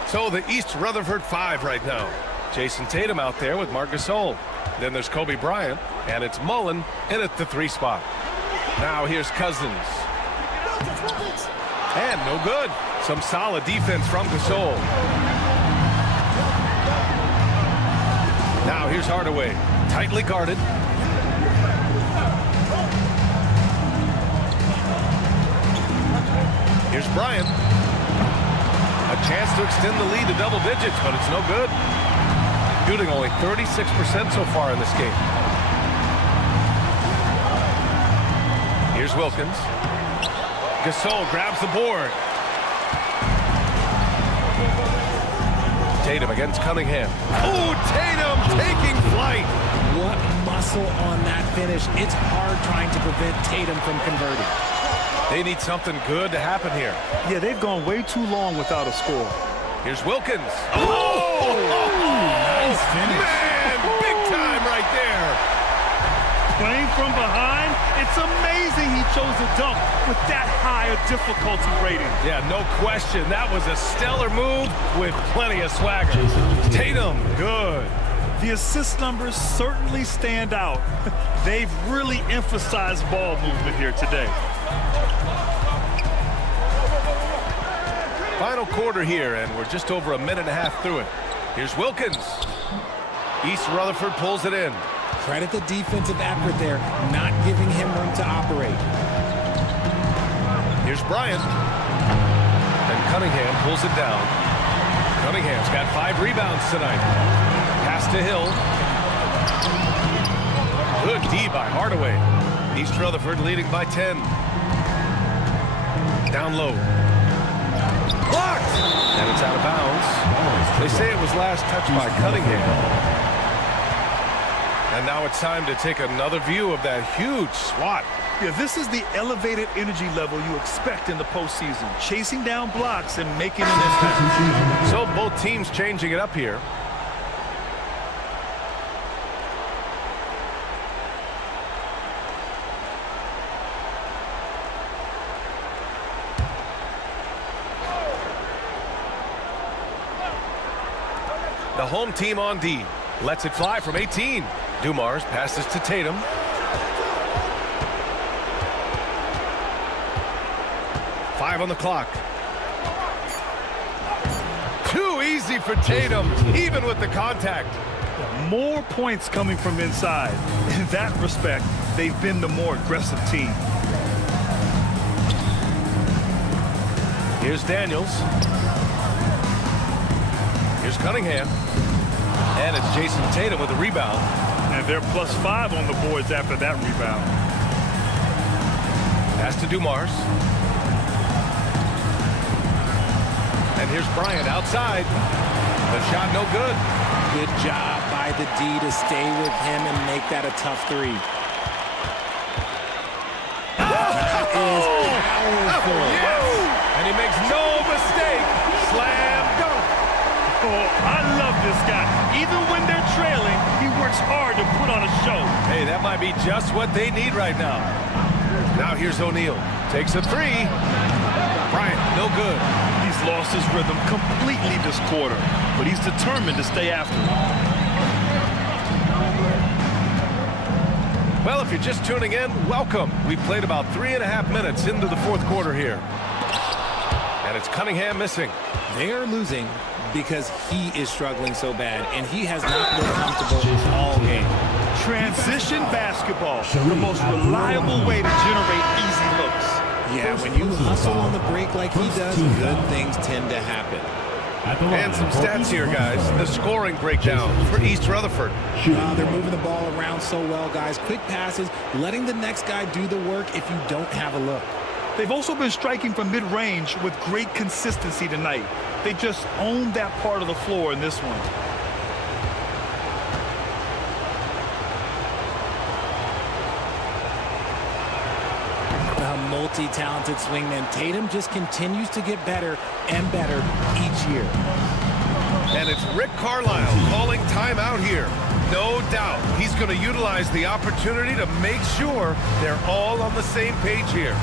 So the East Rutherford 5 right now. Jason Tatum out there with Marc Gasol. Then there's Kobe Bryant, and it's Mullen in at the 3 spot. Now here's Cousins. And no good. Some solid defense from Gasol. Now here's Hardaway. Tightly guarded. Here's Bryant. A chance to extend the lead to double digits, but it's no good. Shooting only 36% so far in this game. Here's Wilkins. Gasol grabs the board. Tatum against Cunningham. Oh, Tatum taking flight. What muscle on that finish. It's hard trying to prevent Tatum from converting. They need something good to happen here. Yeah, they've gone way too long without a score. Here's Wilkins. Oh! Nice finish. Man, big time right there. Playing from behind, it's amazing he chose a dunk with that high a difficulty rating. Yeah, no question. That was a stellar move with plenty of swagger. Tatum, good. The assist numbers certainly stand out. They've really emphasized ball movement here today. Final quarter here, and we're just over a minute and a half through it. Here's Wilkins. East Rutherford pulls it in. Credit the defensive effort there, not giving him room to operate. Here's Bryant. And Cunningham pulls it down. Cunningham's got 5 rebounds tonight. Pass to Hill. Good D by Hardaway. East Rutherford leading by 10. Down low. Blocked! And it's out of bounds. They say it was last touched by Cunningham. And now it's time to take another view of that huge swat. Yeah, this is the elevated energy level you expect in the postseason. Chasing down blocks and making an impact. So both teams changing it up here. The home team on D. Lets it fly from 18. Dumars passes to Tatum. Five on the clock. Too easy for Tatum, even with the contact. More points coming from inside. In that respect, they've been the more aggressive team. Here's Daniels. Here's Cunningham. And it's Jason Tatum with a rebound. And they're +5 on the boards after that rebound. Pass to Dumars. And here's Bryant outside. The shot no good. Good job by the D to stay with him and make that a tough 3. That is powerful. Yes! And he makes no mistake. Slam dunk. Oh, I love this guy. Even when they're trailing, he works hard to put on a show. Hey, that might be just what they need right now. Now here's O'Neal. Takes a 3. Bryant, no good. He's lost his rhythm completely this quarter, but he's determined to stay after it. Well, if you're just tuning in, welcome. We've played about 3.5 minutes into the fourth quarter here. And it's Cunningham missing. They are losing because he is struggling so bad, and he has not been comfortable all game. Transition basketball, the most reliable way to generate easy looks. Yeah, when you hustle on the break like he does, good things tend to happen. And some stats here, guys. The scoring breakdown for East Rutherford. They're moving the ball around so well, guys. Quick passes, letting the next guy do the work if you don't have a look. They've also been striking from mid-range with great consistency tonight. They just own that part of the floor in this one. multi-talented swingman. Tatum just continues to get better and better each year. And it's Rick Carlisle calling timeout here. No doubt he's going to utilize the opportunity to make sure they're all on the same page here.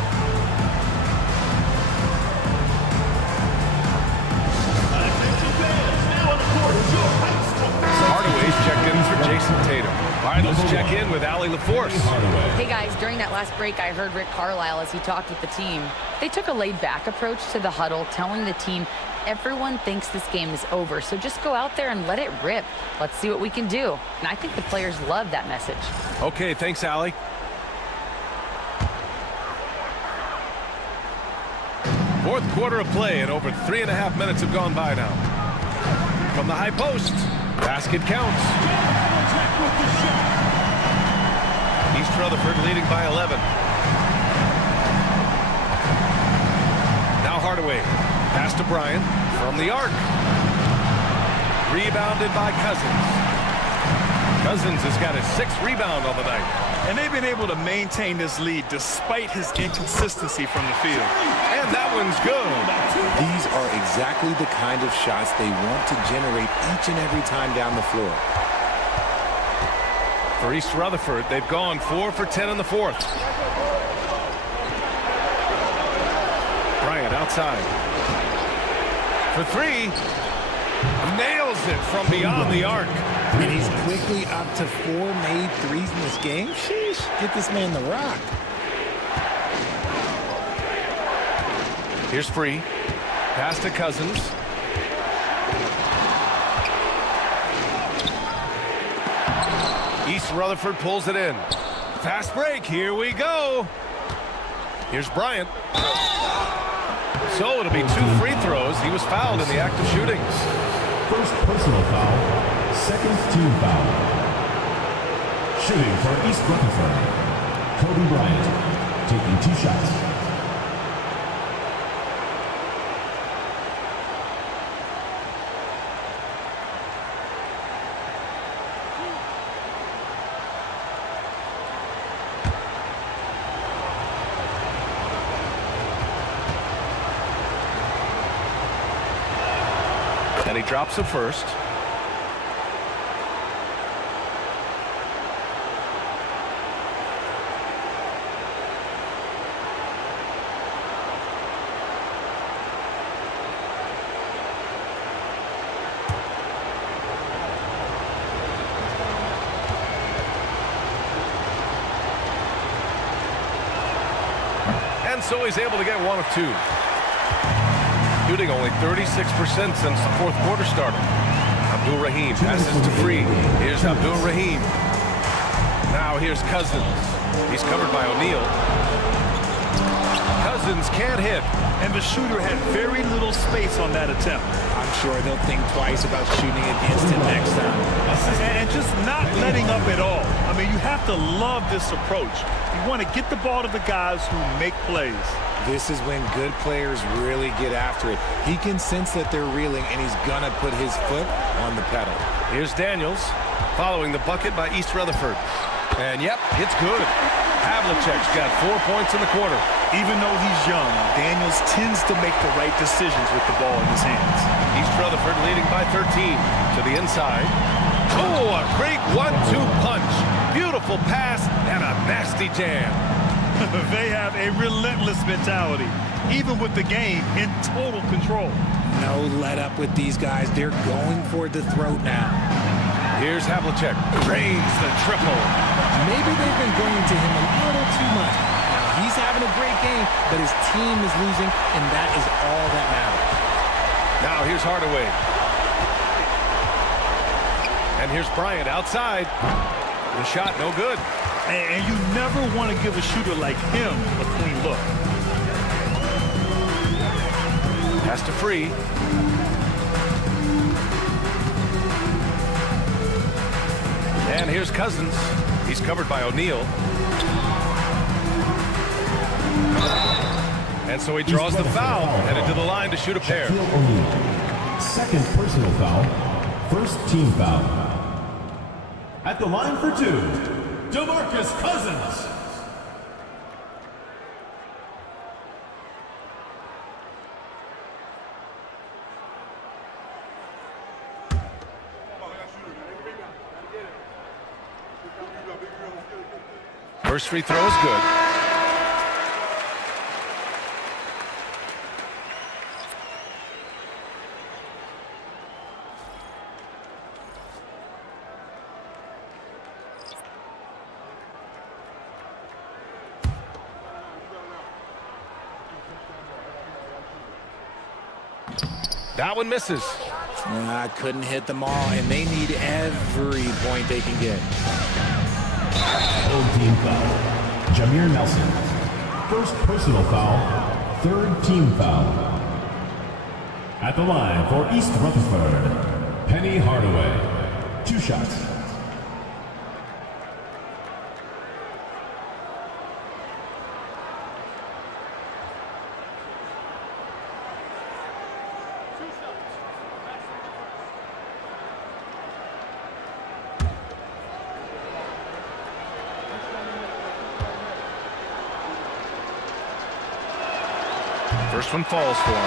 Hardaway's checked in for Jason Tatum. All right, let's check in with Allie LaForce. Hey guys, during that last break, I heard Rick Carlisle as he talked with the team. They took a laid-back approach to the huddle, telling the team everyone thinks this game is over, so just go out there and let it rip. Let's see what we can do. And I think the players love that message. Okay, thanks, Allie. Fourth quarter of play, and over 3.5 minutes have gone by now. From the high post, basket counts. East Rutherford leading by 11. Now Hardaway. Pass to Bryant from the arc. Rebounded by Cousins. Cousins has got his 6th rebound on the night. And they've been able to maintain this lead despite his inconsistency from the field. And that one's good. These are exactly the kind of shots they want to generate each and every time down the floor. For East Rutherford, they've gone 4 for 10 in the fourth. Bryant outside. For 3. Nails it from beyond the arc. And he's quickly up to 4 made threes in this game. Sheesh, get this man the rock. Here's Free. Pass to Cousins. East Rutherford pulls it in. Fast break. Here we go. Here's Bryant. So it'll be 2 free throws. He was fouled in the act of shooting. First personal foul. Second team foul. Shooting for East Rutherford, Kobe Bryant, taking 2 shots. And he drops it first. And so he's able to get 1 of 2. Shooting only 36% since the fourth quarter started. Abdul Rahim passes to Free. Here's Abdul Rahim. Now here's Cousins. He's covered by O'Neal. Cousins can't hit. And the shooter had very little space on that attempt. I'm sure they'll think twice about shooting against him next time. And just not letting up at all. I mean, you have to love this approach. You want to get the ball to the guys who make plays. This is when good players really get after it. He can sense that they're reeling, and he's going to put his foot on the pedal. Here's Daniels following the bucket by East Rutherford. And yep, it's good. Havlicek's got 4 points in the quarter. Even though he's young, Daniels tends to make the right decisions with the ball in his hands. East Rutherford leading by 13 to the inside. Oh, a great 1-2 punch. Beautiful pass and a nasty jam. They have a relentless mentality, even with the game in total control. No let up with these guys. They're going for the throat now. Here's Havlicek. Drains the triple. Maybe they've been going to him a little too much. Now, he's having a great game, but his team is losing, and that is all that matters. Now here's Hardaway. And here's Bryant outside. The shot no good. And you never want to give a shooter like him a clean look. Pass to Free. And here's Cousins. He's covered by O'Neal. And so he draws the foul, headed to the line to shoot a pair. Second personal foul. First team foul. At the line for 2, DeMarcus Cousins. First free throw is good. That one misses. I couldn't hit them all, and they need every point they can get. Old team foul. Jameer Nelson. First personal foul. Third team foul. At the line for East Rutherford, Penny Hardaway. 2 shots. First one falls for him.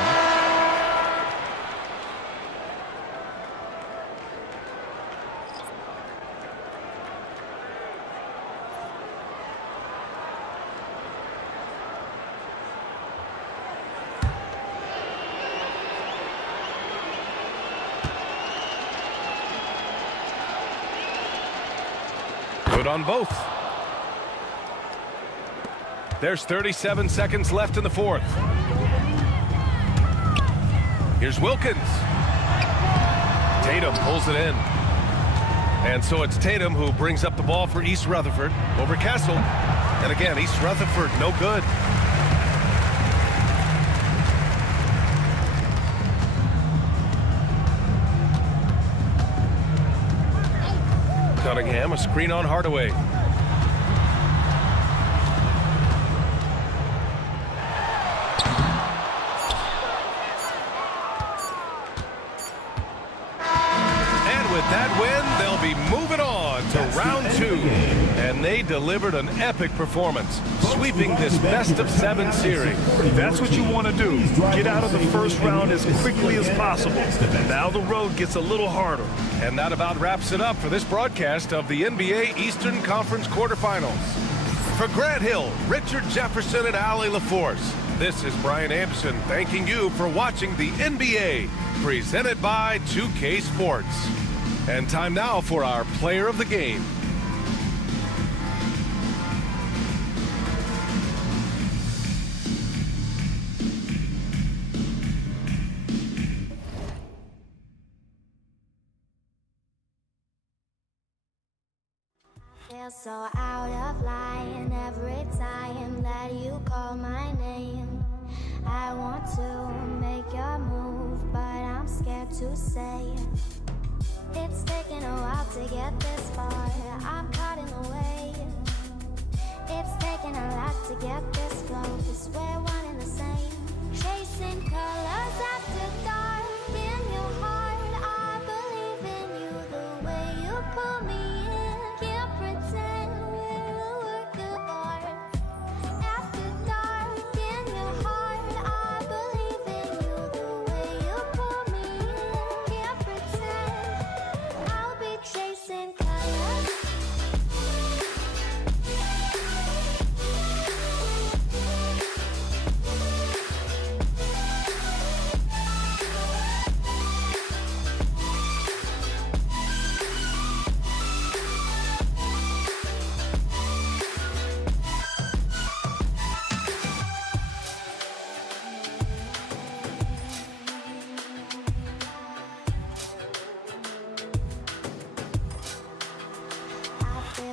Good on both. There's 37 seconds left in the fourth. Here's Wilkins. Tatum pulls it in. And so it's Tatum who brings up the ball for East Rutherford over Kessel. And again, East Rutherford, no good. Cunningham, a screen on Hardaway. That win, they'll be moving on to round 2. And they delivered an epic performance, sweeping this best-of-7 series. That's what you want to do. Get out of the first round as quickly as possible. Now the road gets a little harder. And that about wraps it up for this broadcast of the NBA Eastern Conference quarterfinals. For Grant Hill, Richard Jefferson, and Allie LaForce, this is Brian Anderson thanking you for watching the NBA, presented by 2K Sports. And time now for our player of the game. Feel so out of line every time that you call my name. I want to make a move, but I'm scared to say it. It's taken a while to get this far. I'm caught in the way. It's taken a lot to get this close. We're one and the same. Chasing colors after dark. In your heart, I believe in you. The way you pull me in. Can't pretend we're a work of art. After dark, in your heart, I believe in you. The way you pull me in. Can't pretend. I'll be chasing colors.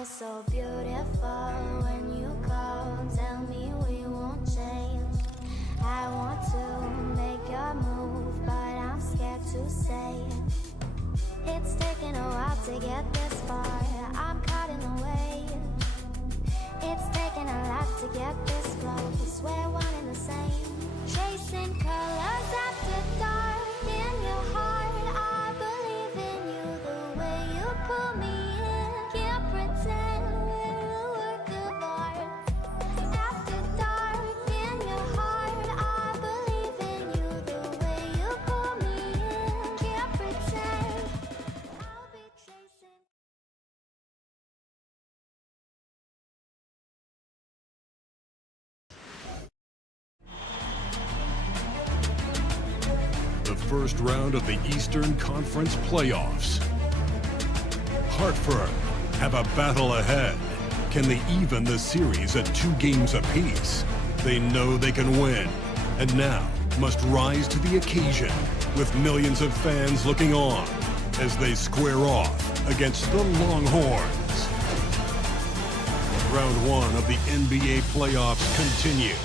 So beautiful when you call, tell me we won't change. I want to make a move, but I'm scared to say it. It's taken a while to get this far. I'm caught in the way. It's taken a lot to get this close. We're one and the same. Chasing colors after dark. In your heart, I believe in you. The way you pull me in. Can't pretend we're a work of art. After dark, in your heart, I believe in you. The way you pull me in. Can't pretend. I'll be chasing. first round of the Eastern Conference playoffs. Hartford have a battle ahead. Can they even the series at 2 games apiece? They know they can win, and now must rise to the occasion with millions of fans looking on as they square off against the Longhorns. Round 1 of the NBA playoffs continues.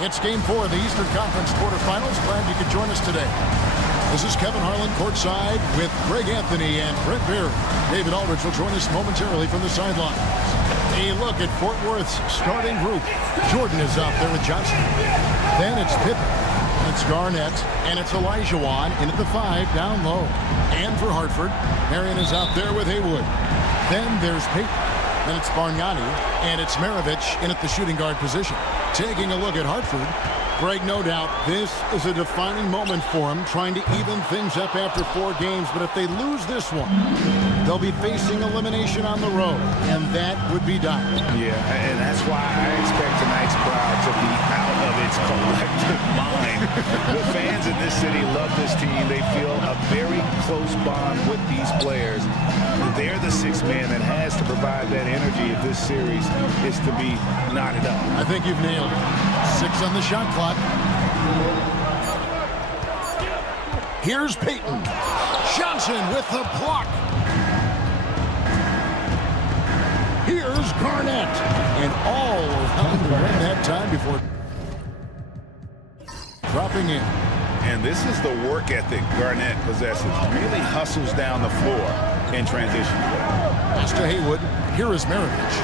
It's Game 4 of the Eastern Conference quarterfinals. Glad you could join us today. This is Kevin Harlan courtside with Greg Anthony and Brett Beard. David Aldridge will join us momentarily from the sidelines. A look at Fort Worth's starting group. Jordan is out there with Johnson. Then it's Pippen. It's Garnett. And it's Olajuwon in at the 5 down low. And for Hartford, Marion is out there with Haywood. Then there's Peyton. Then it's Bargnani. And it's Maravich in at the shooting guard position. Taking a look at Hartford, Greg, no doubt this is a defining moment for them, trying to even things up after 4 games. But if they lose this one, they'll be facing elimination on the road, and that would be dire. Yeah, and that's why I expect tonight's crowd to be out of its collective mind. The fans in this city love this team. They feel a very close bond with these players. They're the 6th man that has to provide that energy if this series is to be knotted up. I think you've nailed it. 6 on the shot clock. Here's Peyton. Johnson with the block. Here's Garnett. And all around the rim that time before dropping in. And this is the work ethic Garnett possesses. Really hustles down the floor in transition. Pass to Haywood. Here is Maravich.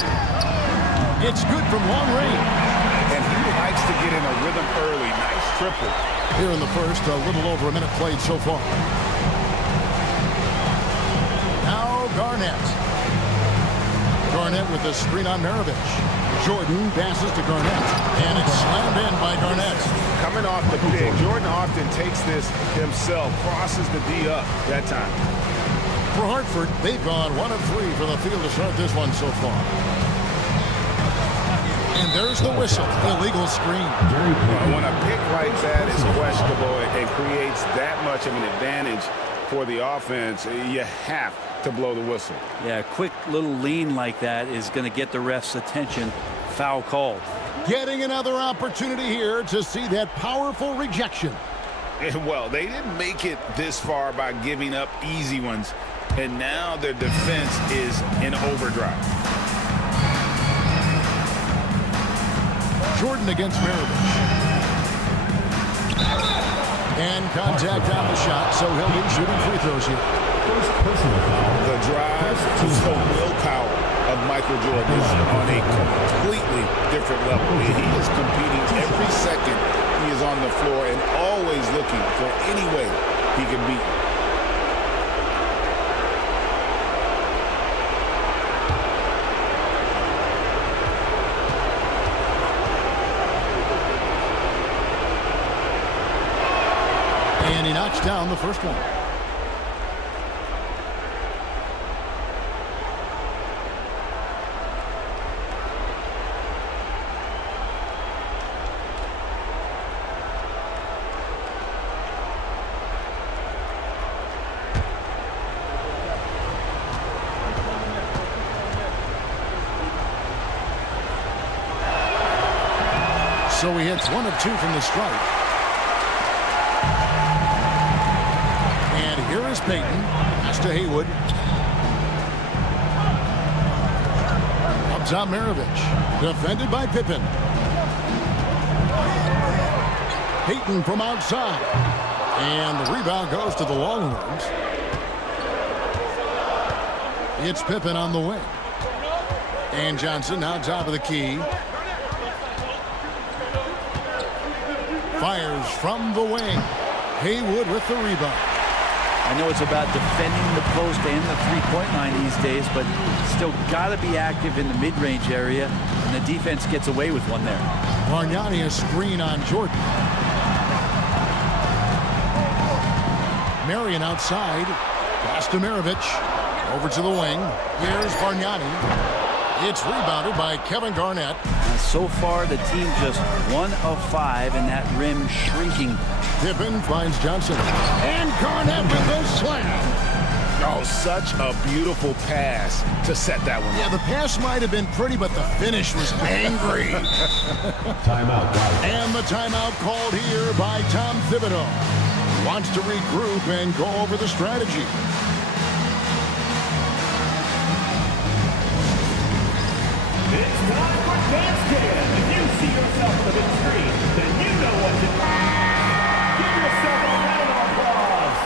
It's good from long range. And he likes to get in a rhythm early. Nice triple. Here in the first, a little over a minute played so far. Now Garnett. Garnett with the screen on Maravich. Jordan passes to Garnett. And it's slammed in by Garnett. Coming off the pick, Jordan often takes this himself, crosses the D up that time. For Hartford, they've gone 1 of 3 from the field to start this one so far. And there's the whistle. Illegal screen. When a pick like that is questionable and creates that much of an advantage for the offense, you have to blow the whistle. Yeah, a quick little lean like that is going to get the ref's attention. Foul called. Getting another opportunity here to see that powerful rejection. And well, they didn't make it this far by giving up easy ones. And now their defense is in overdrive. Jordan against Maravich. And contact on the shot, so he'll be shooting free throws here. The drive to the willpower of Michael Jordan is on a completely different level. He is competing every second he is on the floor and always looking for any way he can beat. And he knocks down the first one. So he hits 1 of 2 from the stripe. And here is Peyton. Pass to Haywood. Up top Maravich. Defended by Pippen. Peyton from outside. And the rebound goes to the Longhorns. It's Pippen on the wing. And Johnson now top of the key. Fires from the wing. Haywood with the rebound. I know it's about defending the post and the three-point line these days, but still got to be active in the mid-range area, and the defense gets away with one there. Bargnani a screen on Jordan. Marion outside. Pass to Maravich. Over to the wing. Here's Bargnani. It's rebounded by Kevin Garnett. So far, the team just 1 of 5 in that rim shrinking. Pippen finds Johnson. And Garnett with the slam. Oh, such a beautiful pass to set that one. Yeah, the pass might have been pretty, but the finish was angry. Timeout, guys. And the timeout called here by Tom Thibodeau. Wants to regroup and go over the strategy. It's time for Dance Jam. If you see yourself on the big screen, then you know what to do. Give yourself a round of applause.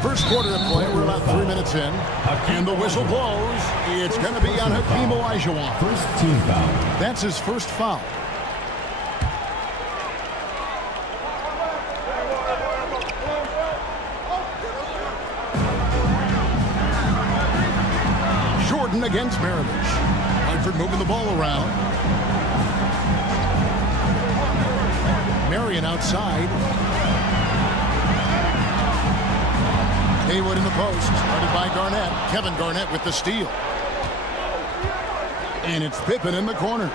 First quarter of play, we're about 3 minutes in. And the whistle blows. It's going to be on Hakeem Olajuwon. First team foul. That's his first foul. Jordan against Maravich. Hartford moving the ball around. Marion outside. Haywood in the post, started by Garnett. Kevin Garnett with the steal. And it's Pippen in the corner.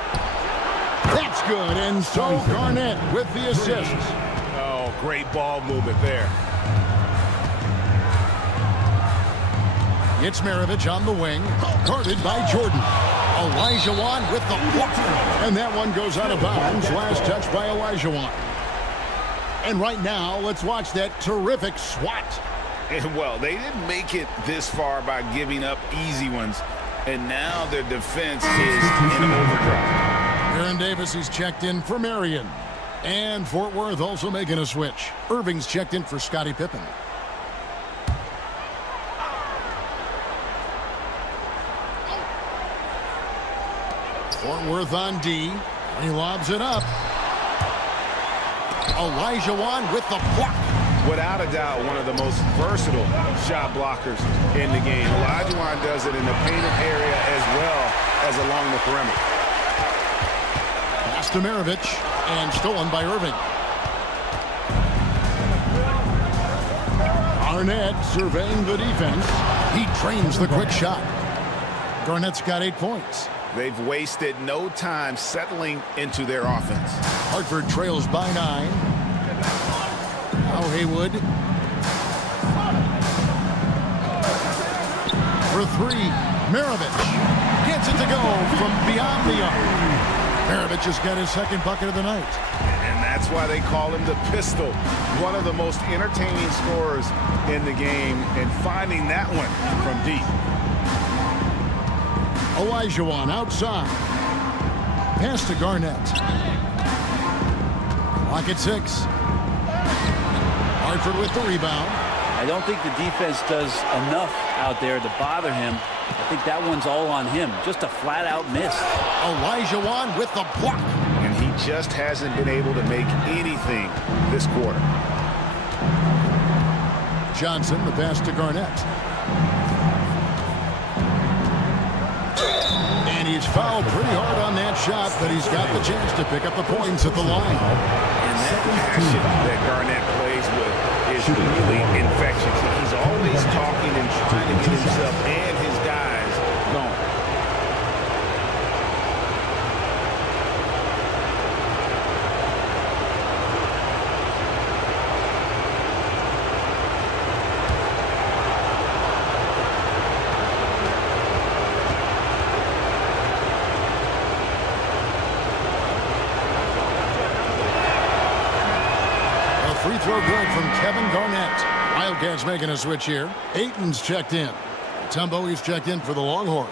That's good, and so Garnett with the assist. Oh, great ball movement there. It's Maravich on the wing, guarded by Jordan. Olajuwon with the block. And that one goes out of bounds. Last touch by Olajuwon. And right now, let's watch that terrific swat. And, well, they didn't make it this far by giving up easy ones. And now their defense is in overdrive. Aaron Davis is checked in for Marion. And Fort Worth also making a switch. Irving's checked in for Scottie Pippen. Fort Worth on D. He lobs it up. Olajuwon with the block. Without a doubt, one of the most versatile shot blockers in the game. Olajuwon does it in the painted area as well as along the perimeter. Pass to Maravich, and stolen by Irving. Garnett surveying the defense. He trains the quick shot. Garnett's got 8 points. They've wasted no time settling into their offense. Hartford trails by 9. Now Haywood. For 3, Maravich gets it to go from beyond the arc. Maravich has got his second bucket of the night. And that's why they call him the pistol. One of the most entertaining scorers in the game, and finding that one from deep. Olajuwon outside. Pass to Garnett. Clock at 6. Hartford with the rebound. I don't think the defense does enough out there to bother him. I think that one's all on him. Just a flat-out miss. Olajuwon with the block. And he just hasn't been able to make anything this quarter. Johnson, the pass to Garnett. And he's fouled pretty hard on that shot, but he's got the chance to pick up the points at the line. And that passion that Garnett plays with is really infectious. He's always talking and trying to get himself and his guys going. Free throw good from Kevin Garnett. Wildcats making a switch here. Ayton's checked in. Tumbo is checked in for the Longhorns.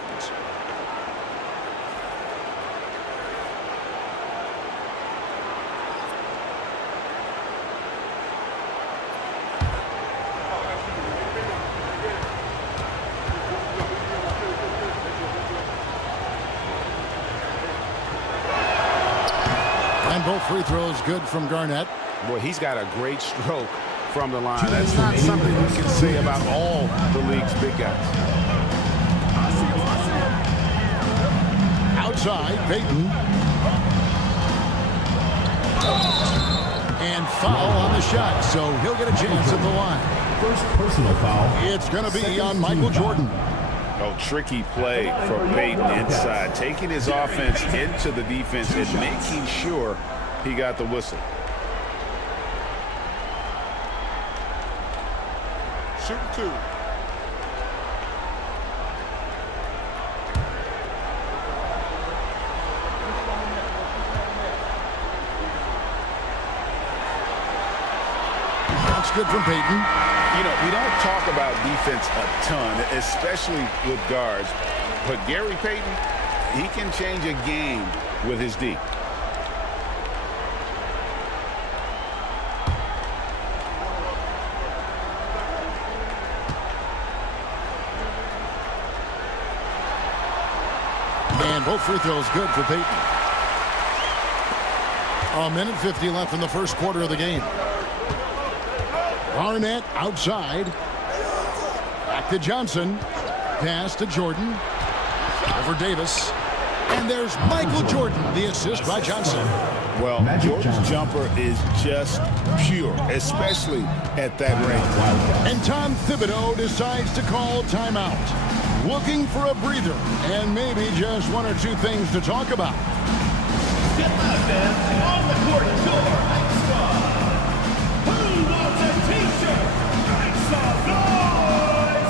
And both free throws good from Garnett. Boy, he's got a great stroke from the line. That's not something you can say about all the league's big guys. Outside, Peyton. And foul on the shot, so he'll get a chance at the line. First personal foul. It's going to be on Michael Jordan. Oh, tricky play for Peyton inside, taking his offense into the defense and making sure he got the whistle. Shoot 2. That's good from Peyton. You know, we don't talk about defense a ton, especially with guards, but Gary Payton, he can change a game with his D. And both free throws good for Peyton. 1:50 left in the first quarter of the game. Barnett outside. Back to Johnson. Pass to Jordan. Over Davis. And there's Michael Jordan, the assist by Johnson. Well, Jordan's jumper is just pure, especially at that range. And Tom Thibodeau decides to call timeout. Looking for a breather and maybe just one or two things to talk about. Get left and on the court, your Night Squad. Who wants a t-shirt? Night Squad noise!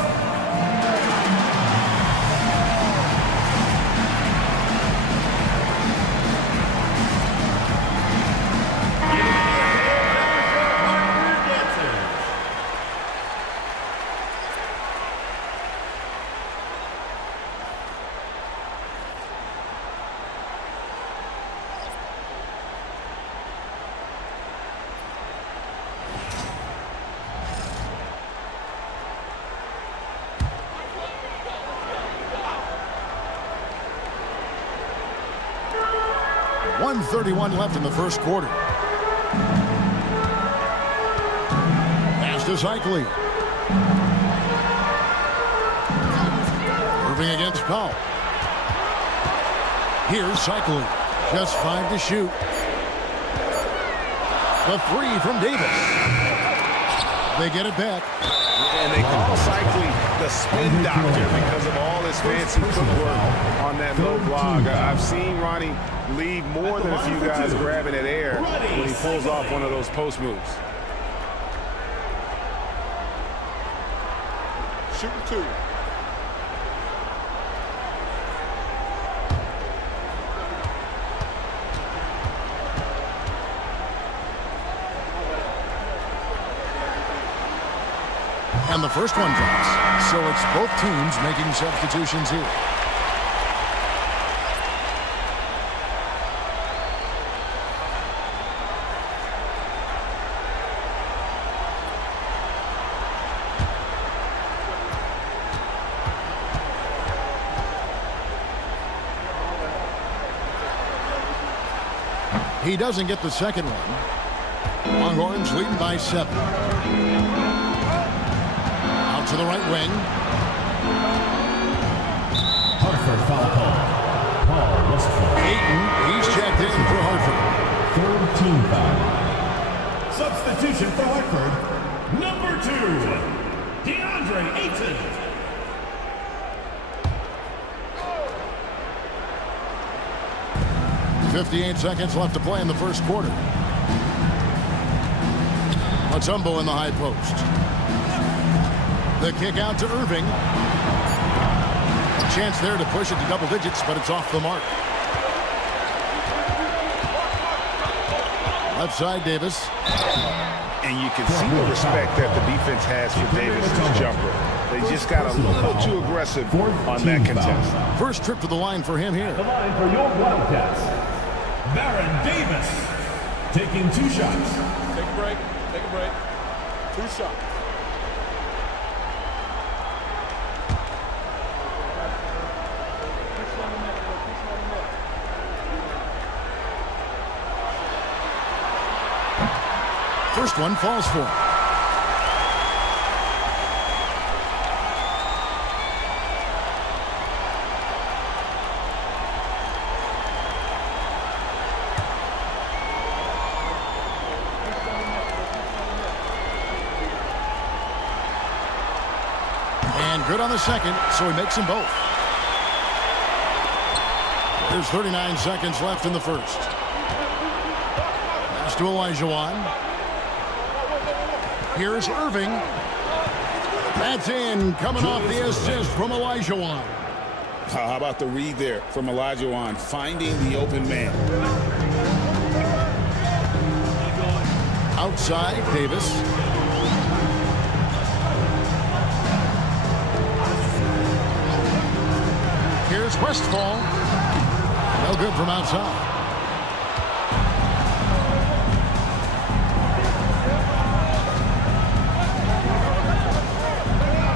.31 left in the first quarter. Pass to Cycli. Moving against Powell. Here's Cycli. Just 5 to shoot. The 3 from Davis. They get it back. And they call Cycli the spin doctor because of all his fancy footwork on that low block. I've seen Ronnie leave more than a few guys grabbing at air when he pulls off one of those post moves. Shoot 2. And the first one drops. So it's both teams making substitutions here. He doesn't get the second one. Longhorns leading by 7. Out to the right wing. Hartford foul call. Paul Westphal. Ayton, he's checked in for Hartford. Third team foul. Substitution for Hartford, number 2, DeAndre Ayton. .58 seconds left to play in the first quarter. Matumbo in the high post. The kick out to Irving. A chance there to push it to double digits, but it's off the mark. Left side, Davis. And you can see the respect that the defense has for Davis' jumper. They just got a little too aggressive on that contest. First trip to the line for him here. The line for your Wildcats, Baron Davis, taking 2 shots. Take a break. Take a break. 2 shots. First one falls for him. And good on the second, so he makes them both. There's 39 seconds left in the first. Pass to Olajuwon. Here's Irving. That's in, coming off the assist from Olajuwon. How about the read there from Olajuwon, finding the open man. Outside, Davis. Here's Westfall. No good from outside.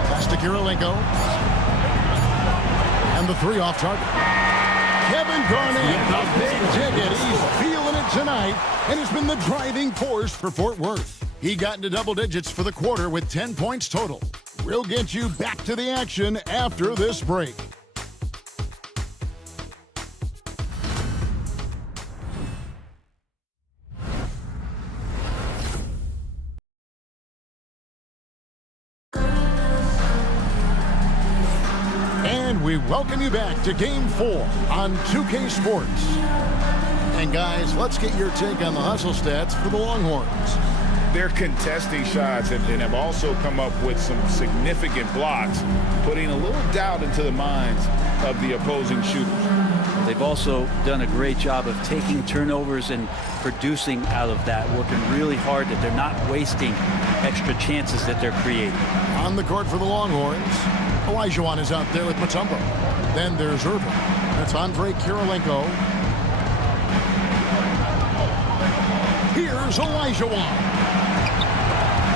Pass to Kirilenko. And the three off target. Kevin Garnett, a big ticket. He's feeling it tonight and has been the driving force for Fort Worth. He got into double digits for the quarter with 10 points total. We'll get you back to the action after this break. We welcome you back to Game 4 on 2K Sports. And guys, let's get your take on the hustle stats for the Longhorns. They're contesting shots and have also come up with some significant blocks, putting a little doubt into the minds of the opposing shooters. They've also done a great job of taking turnovers and producing out of that, working really hard that they're not wasting extra chances that they're creating. On the court for the Longhorns, Olajuwon is out there with Mutombo. Then there's Irving. That's Andre Kirilenko. Here's Olajuwon.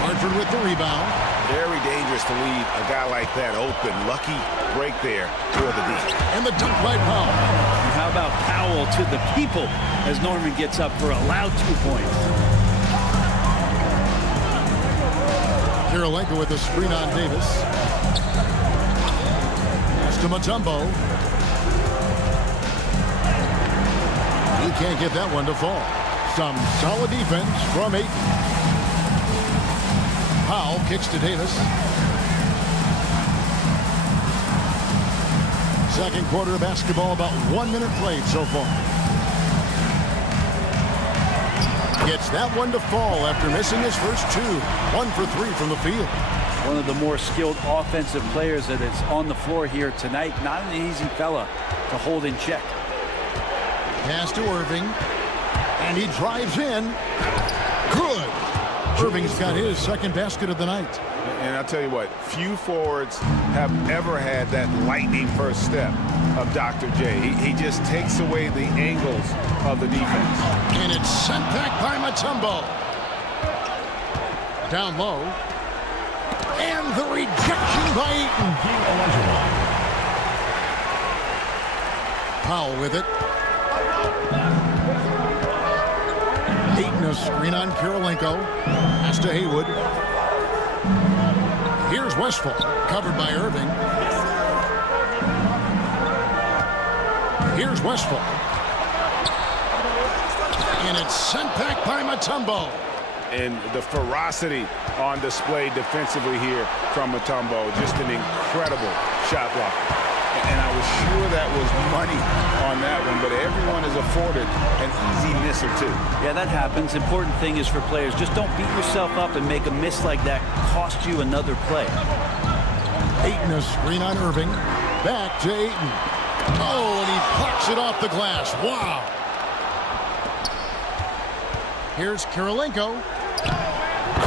Hartford with the rebound. Very dangerous to leave a guy like that open. Lucky break there for the D. And the dunk by Powell. And how about Powell to the people as Norman gets up for a loud 2 points. Kirilenko with a screen on Davis. To Mutombo. He can't get that one to fall. Some solid defense from Ayton. Powell kicks to Davis. Second quarter of basketball, about 1 minute played so far. Gets that one to fall after missing his first two. 1 for 3 from the field. One of the more skilled offensive players that is on the floor here tonight. Not an easy fella to hold in check. Pass to Irving. And he drives in. Good. Irving's got his second basket of the night. And I'll tell you what, few forwards have ever had that lightning first step of Dr. J. He just takes away the angles of the defense. And it's sent back by Mutombo. Down low. And the rejection by Ayton. Powell with it. Ayton a screen on Kirilenko. Pass to Haywood. Here's Westfall, covered by Irving. Here's Westfall. And it's sent back by Mutombo. And the ferocity on display defensively here from Mutombo. Just an incredible shot block. And I was sure that was money on that one, but everyone is afforded an easy miss or two. Yeah, that happens. Important thing is for players, just don't beat yourself up and make a miss like that cost you another play. Ayton a screen on Irving. Back to Ayton. Oh, and he plucks it off the glass. Wow. Here's Kirilenko.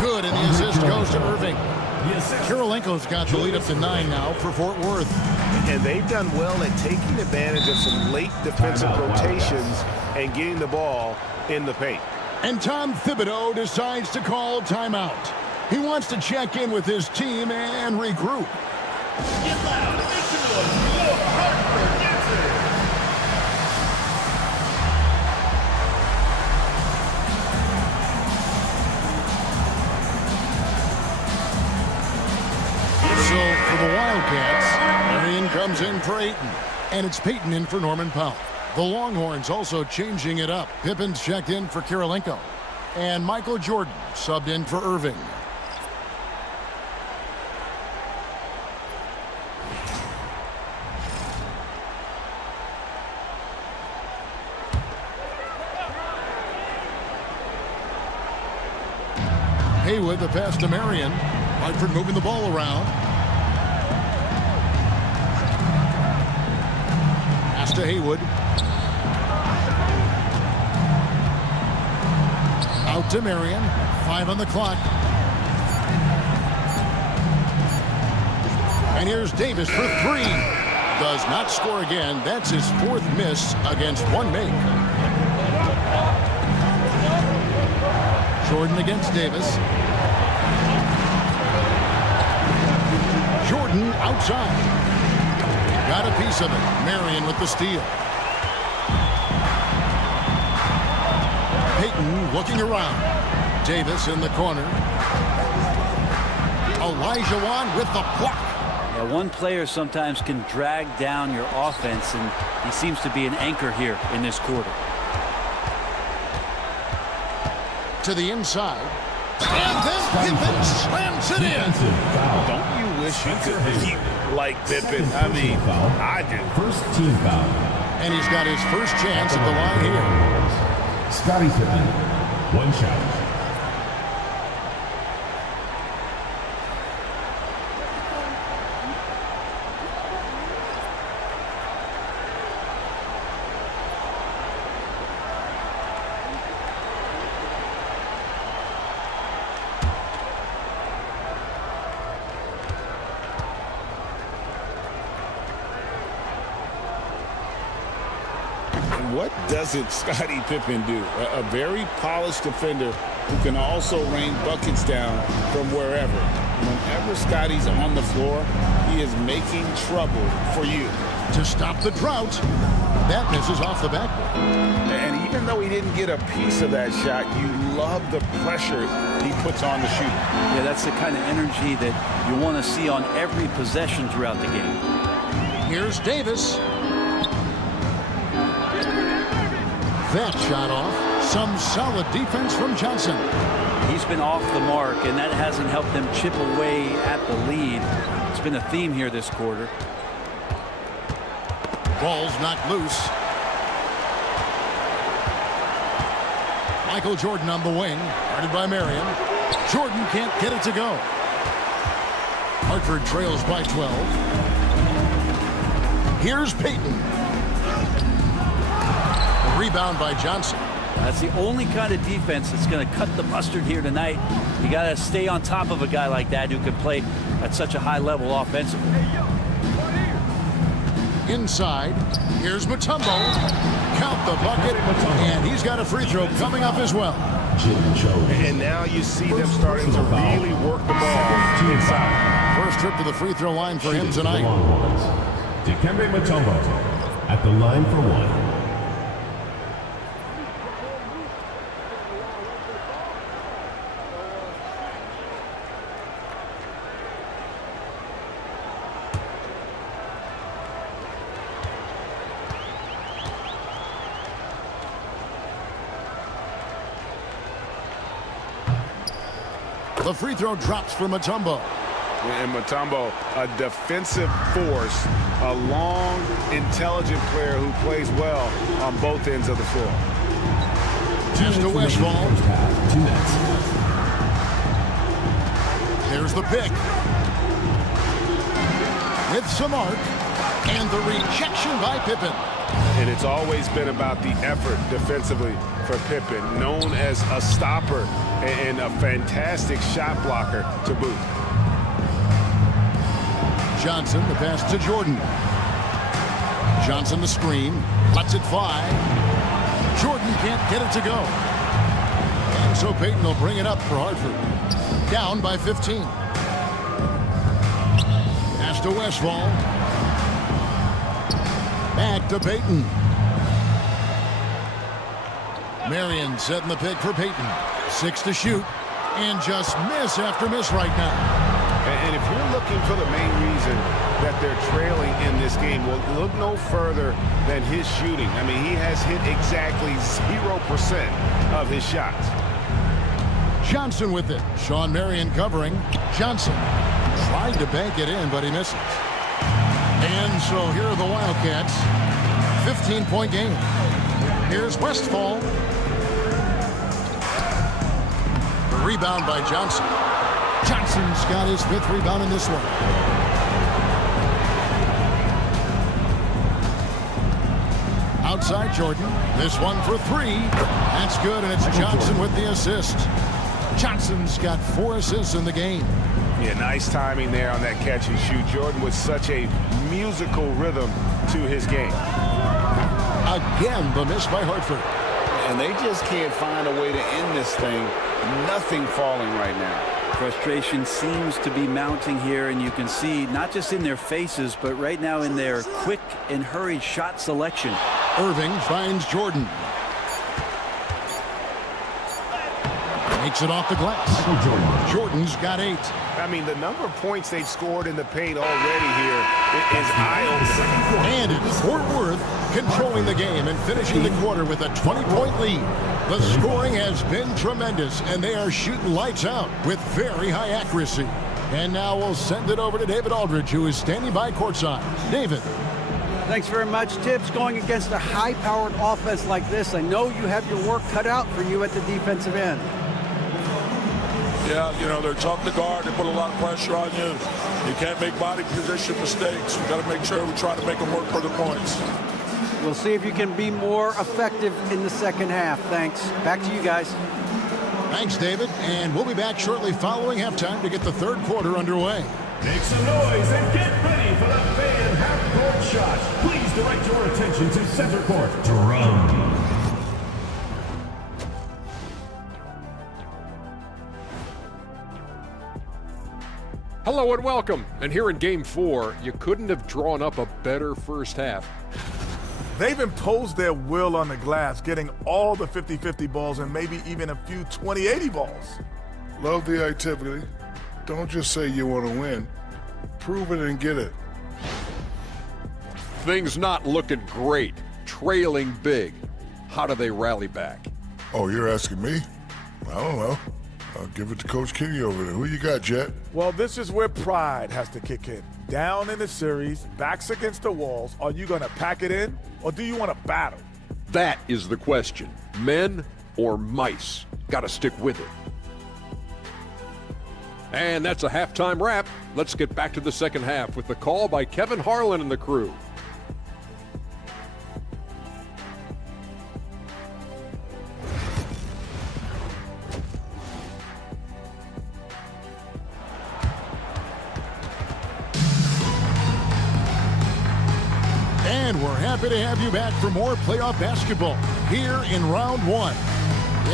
Good, and the assist goes to Irving. Kirilenko's got the lead up to 9 now for Fort Worth. And they've done well at taking advantage of some late defensive rotations and getting the ball in the paint. And Tom Thibodeau decides to call timeout. He wants to check in with his team and regroup. Get loud and make some noise for your Hartford dancers. So for the Wildcats, Marion comes in for Ayton, and it's Peyton in for Norman Powell. The Longhorns also changing it up. Pippin's checked in for Kirilenko, and Michael Jordan subbed in for Irving. Haywood, the pass to Marion. Hartford moving the ball around. Pass to Haywood. Out to Marion. 5 on the clock. And here's Davis for 3. Does not score again. That's his 4th miss against 1 make. Jordan against Davis. Jordan outside. Got a piece of it. Marion with the steal. Payton looking around. Davis in the corner. Olajuwon with the block. Yeah, one player sometimes can drag down your offense, and he seems to be an anchor here in this quarter. To the inside. And then Pippen slams it in. Don't you wish you could keep like Pippen? I mean, I do. First team foul. And he's got his first chance at the line here. Scottie Pippen, 1 shot. What doesn't Scottie Pippen do? A very polished defender who can also rain buckets down from wherever. Whenever Scottie's on the floor, he is making trouble for you. To stop the drought, that misses off the backboard. And even though he didn't get a piece of that shot, you love the pressure he puts on the shooter. Yeah, that's the kind of energy that you want to see on every possession throughout the game. Here's Davis. That shot off. Some solid defense from Johnson. He's been off the mark, and that hasn't helped them chip away at the lead. It's been a theme here this quarter. Ball's knocked loose. Michael Jordan on the wing. Guarded by Marion. Jordan can't get it to go. Hartford trails by 12. Here's Payton. Rebound by Johnson. That's the only kind of defense that's going to cut the mustard here tonight. You got to stay on top of a guy like that who can play at such a high level offensively. Inside, here's Mutombo. Count the bucket, and he's got a free throw coming up as well. And now you see them starting to really work the ball inside. First trip to the free throw line for him tonight. Dikembe Mutombo at the line for 1. The free throw drops for Mutombo. And Mutombo, a defensive force, a long, intelligent player who plays well on both ends of the floor. Pass to Westfall. 2 minutes. There's the pick. With some arc. And the rejection by Pippen. And it's always been about the effort defensively for Pippen, known as a stopper and a fantastic shot blocker to boot. Johnson, the pass to Jordan. Johnson the screen, lets it fly. Jordan can't get it to go. And so Payton will bring it up for Hartford. Down by 15. Pass to Westfall. Back to Payton. Marion setting the pick for Payton. 6 to shoot. And just miss after miss right now. And if you're looking for the main reason that they're trailing in this game, well, look no further than his shooting. I mean, he has hit exactly 0% of his shots. Johnson with it. Sean Marion covering. Johnson tried to bank it in, but he misses. And so here are the Wildcats. 15-point game. Here's Westfall. Rebound by Johnson. Johnson's got his 5th rebound in this one. Outside Jordan. This one for 3. That's good, and it's Johnson with the assist. Johnson's got 4 assists in the game. Yeah, nice timing there on that catch and shoot. Jordan with such a musical rhythm to his game. Again, the miss by Hartford. And they just can't find a way to end this thing. Nothing falling right now. Frustration seems to be mounting here, and you can see not just in their faces, but right now in their quick and hurried shot selection. Irving finds Jordan. Makes it off the glass. Jordan's got 8. I mean, the number of points they've scored in the paint already here is eye-opening. And it's Fort Worth controlling the game and finishing the quarter with a 20-point lead. The scoring has been tremendous, and they are shooting lights out with very high accuracy. And now we'll send it over to David Aldridge, who is standing by courtside. David. Thanks very much, Tibbs. Going against a high-powered offense like this, I know you have your work cut out for you at the defensive end. Yeah, you know, they're tough to guard. They put a lot of pressure on you. You can't make body position mistakes. We've got to make sure we try to make them work for the points. We'll see if you can be more effective in the second half. Thanks. Back to you guys. Thanks, David. And we'll be back shortly following halftime to get the 3rd quarter underway. Make some noise and get ready for the fan half-court shot. Please direct your attention to center court. Drum. Hello and welcome. And here in Game 4, you couldn't have drawn up a better first half. They've imposed their will on the glass, getting all the 50-50 balls and maybe even a few 20-80 balls. Love the activity. Don't just say you want to win. Prove it and get it. Things not looking great, trailing big. How do they rally back? Oh, you're asking me? I don't know. I'll give it to Coach Kenny over there. Who you got, Jet? Well, this is where pride has to kick in. Down in the series, backs against the walls. Are you going to pack it in, or do you want to battle? That is the question. Men or mice? Got to stick with it. And that's a halftime wrap. Let's get back to the second half with the call by Kevin Harlan and the crew. And we're happy to have you back for more playoff basketball here in round 1.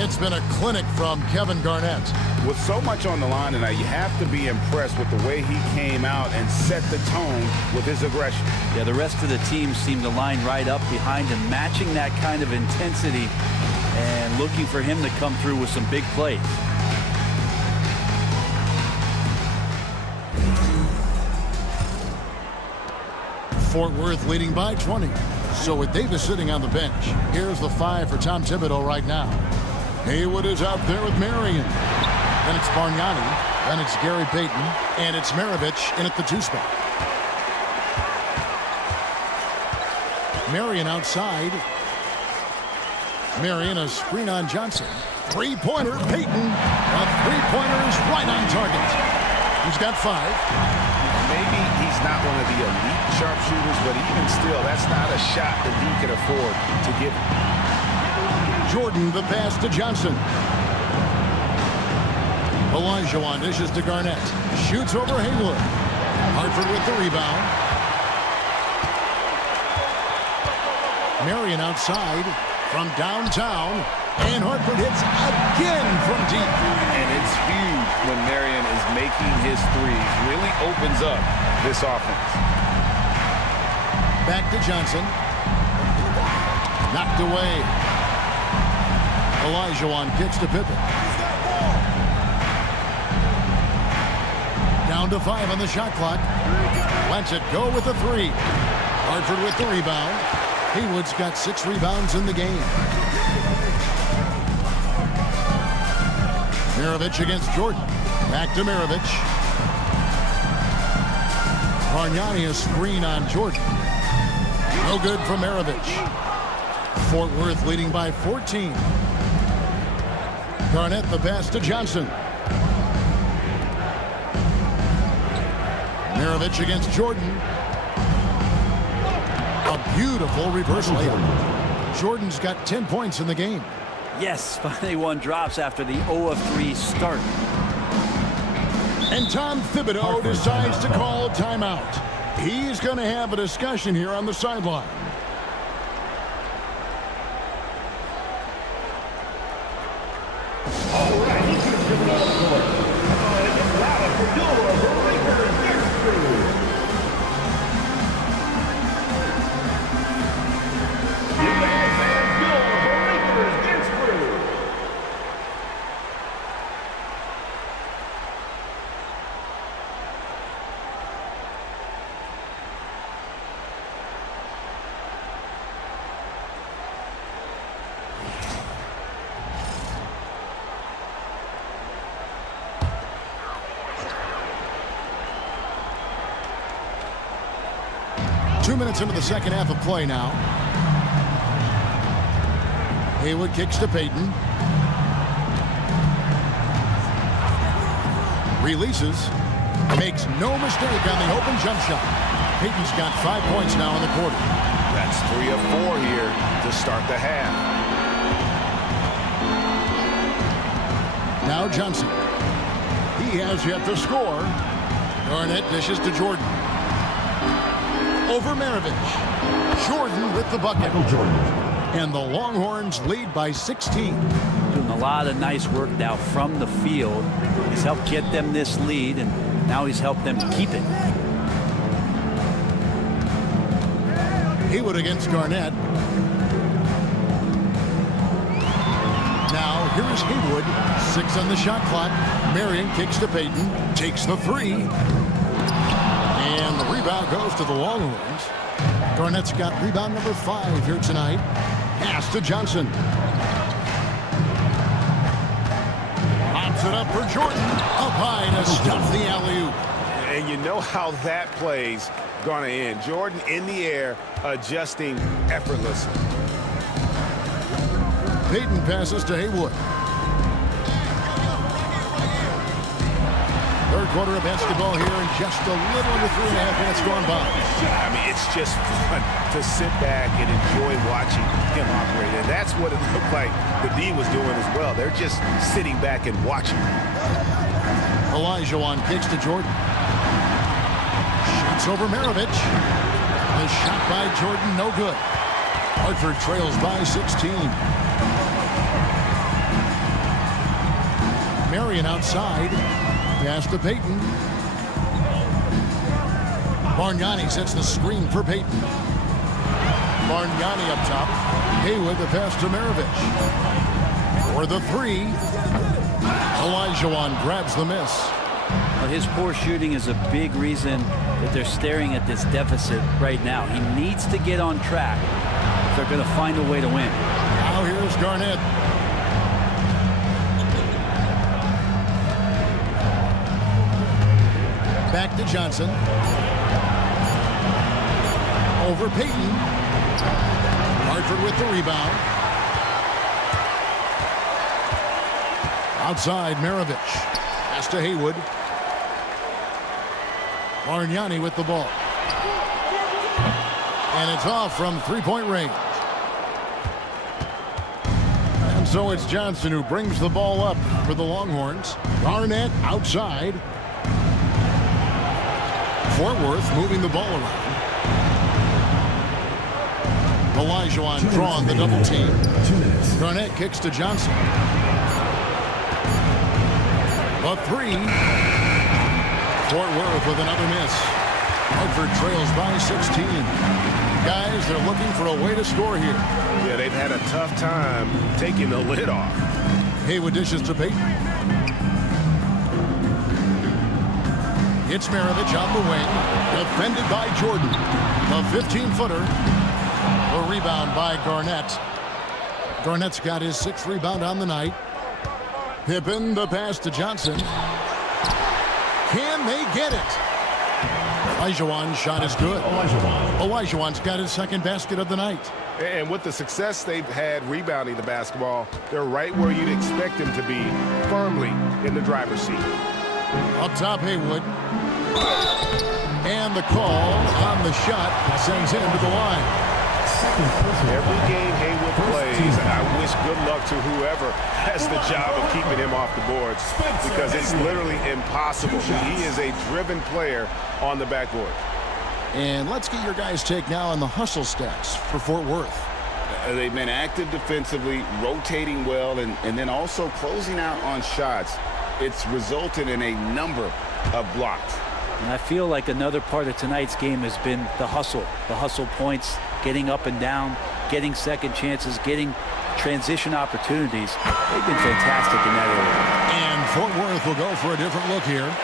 It's been a clinic from Kevin Garnett. With so much on the line tonight, you have to be impressed with the way he came out and set the tone with his aggression. Yeah, the rest of the team seemed to line right up behind him, matching that kind of intensity and looking for him to come through with some big plays. Fort Worth leading by 20. So with Davis sitting on the bench, here's the 5 for Tom Thibodeau right now. Haywood is out there with Marion. Then it's Bargnani. Then it's Gary Payton. And it's Maravich in at the 2 spot. Marion outside. Marion a screen on Johnson. 3-pointer, Payton. A 3-pointer is right on target. He's got 5. Maybe he's not one of the elite sharpshooters, but even still, that's not a shot that he can afford to give. Jordan, the pass to Johnson. Olajuwon dishes to Garnett. Shoots over Haywood. Hartford with the rebound. Marion outside from downtown. And Hartford hits again from deep. And it's huge when Marion is making his threes. Really opens up this offense. Back to Johnson. Knocked away. Olajuwon kicks to Pippen. Down to 5 on the shot clock. Lets it go with a 3. Hartford with the rebound. Haywood's got 6 rebounds in the game. Maravich against Jordan. Back to Maravich. Bargnani a screen on Jordan. No good from Maravich. Fort Worth leading by 14. Garnett the pass to Johnson. Maravich against Jordan. A beautiful reverse layup. Jordan's got 10 points in the game. Yes, finally one drops after the 0-of-3 start. And Tom Thibodeau decides to call a timeout. He's going to have a discussion here on the sideline. All right, he's going to come on the court. It gets louder for Dula. The Lakers get through. You guys fans, Dula. The Lakers get through. Minutes into the second half of play now. Haywood kicks to Payton. Releases. Makes no mistake on the open jump shot. Payton's got 5 points now in the quarter. That's 3 of 4 here to start the half. Now Johnson. He has yet to score. Garnett dishes to Jordan. Over Maravich. Jordan with the bucket. Michael Jordan. And the Longhorns lead by 16. Doing a lot of nice work now from the field. He's helped get them this lead, and now he's helped them keep it. Haywood against Garnett. Now here is Haywood. 6 on the shot clock. Marion kicks to Payton. Takes the 3. And the rebound goes to the Longhorns. Garnett's got rebound number 5 here tonight. Pass to Johnson. Pops it up for Jordan. Up high to stuff the alley-oop. And you know how that play's going to end. Jordan in the air, adjusting effortlessly. Payton passes to Haywood. Third quarter of basketball here, and just a little under 3.5 minutes gone by. I mean, it's just fun to sit back and enjoy watching him operate. And that's what it looked like the D was doing as well. They're just sitting back and watching. Olajuwon kicks to Jordan. Shoots over Maravich. The shot by Jordan, no good. Hartford trails by 16. Marion outside. Pass to Payton. Bargnani sets the screen for Payton. Bargnani up top. Haywood the pass to Maravich. For the 3. Olajuwon grabs the miss. Well, his poor shooting is a big reason that they're staring at this deficit right now. He needs to get on track if they're going to find a way to win. Now here's Garnett. Back to Johnson. Over Payton. Hartford with the rebound. Outside, Maravich. Pass to Haywood. Bargnani with the ball. And it's off from three-point range. And so it's Johnson who brings the ball up for the Longhorns. Garnett outside. Fort Worth moving the ball around. Olajuwon drawing the double team. Garnett kicks to Johnson. A 3. Fort Worth with another miss. Hartford trails by 16. Guys, they're looking for a way to score here. Yeah, they've had a tough time taking the lid off. Haywood dishes to Payton. It's Maravich on the wing. Defended by Jordan. A 15-footer. A rebound by Garnett. Garnett's got his 6th rebound on the night. Pippen the pass to Johnson. Can they get it? Olajuwon's shot is good. Olajuwon's got his 2nd basket of the night. And with the success they've had rebounding the basketball, they're right where you'd expect them to be, firmly in the driver's seat. Up top, Haywood. And the call on the shot sends him to the line. Every game Haywood plays, I wish good luck to whoever has the job of keeping him off the boards, because it's literally impossible. He is a driven player on the backboard. And let's get your guys' take now on the hustle stats for Fort Worth. They've been active defensively, rotating well, and then also closing out on shots. It's resulted in a number of blocks. And I feel like another part of tonight's game has been the hustle points, getting up and down, getting second chances, getting transition opportunities. They've been fantastic in that area. And Fort Worth will go for a different look here.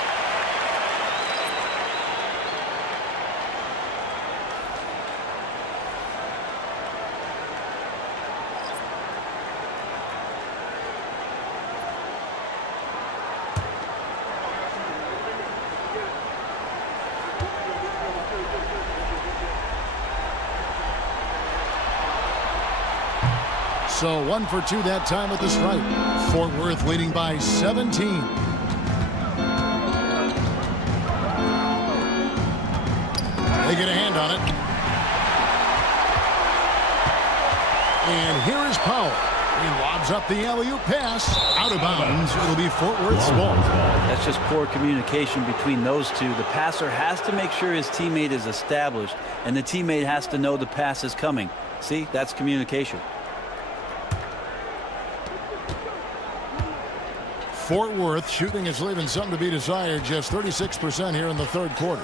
So 1 for 2 that time with the strike. Fort Worth leading by 17. They get a hand on it. And here is Powell. He lobs up the alley-oop pass. Out of bounds. It'll be Fort Worth's ball. That's just poor communication between those two. The passer has to make sure his teammate is established, and the teammate has to know the pass is coming. See, that's communication. Fort Worth shooting is leaving something to be desired. Just 36% here in the third quarter.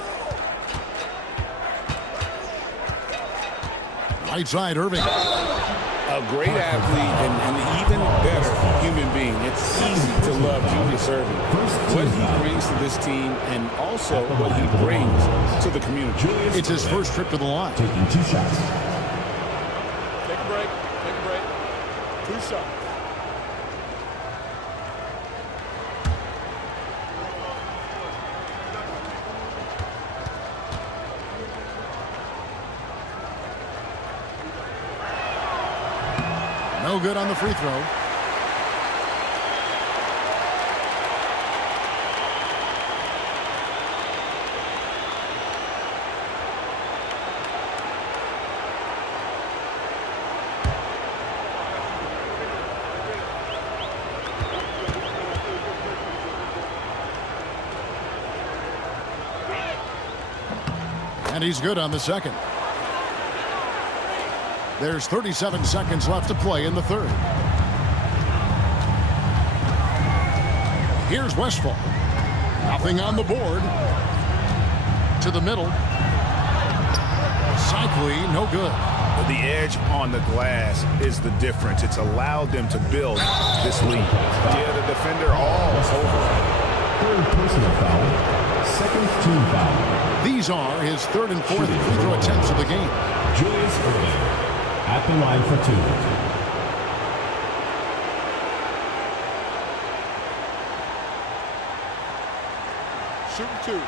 Right side, Irving. A great athlete and an even better human being. It's easy to love Julius Irving. What he brings to this team and also what he brings to the community. It's his first trip to the line. Taking 2 shots. Take a break. Take a break. 2 shots. No good on the free throw. And he's good on the second. There's 37 seconds left to play in the third. Here's Westphal. Nothing on the board. To the middle. Cycli, no good. The edge on the glass is the difference. It's allowed them to build this lead. Yeah, the defender all over. Third personal foul. Second team foul. These are his third and fourth free throw attempts of the game. Julius Irving at the line for 2. Shoot 2.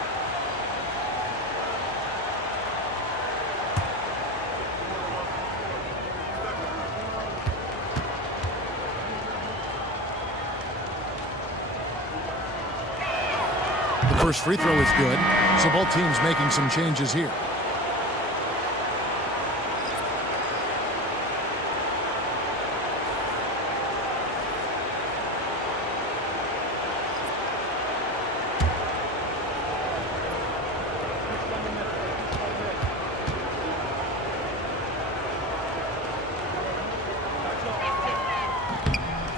The first free throw is good, so both teams making some changes here.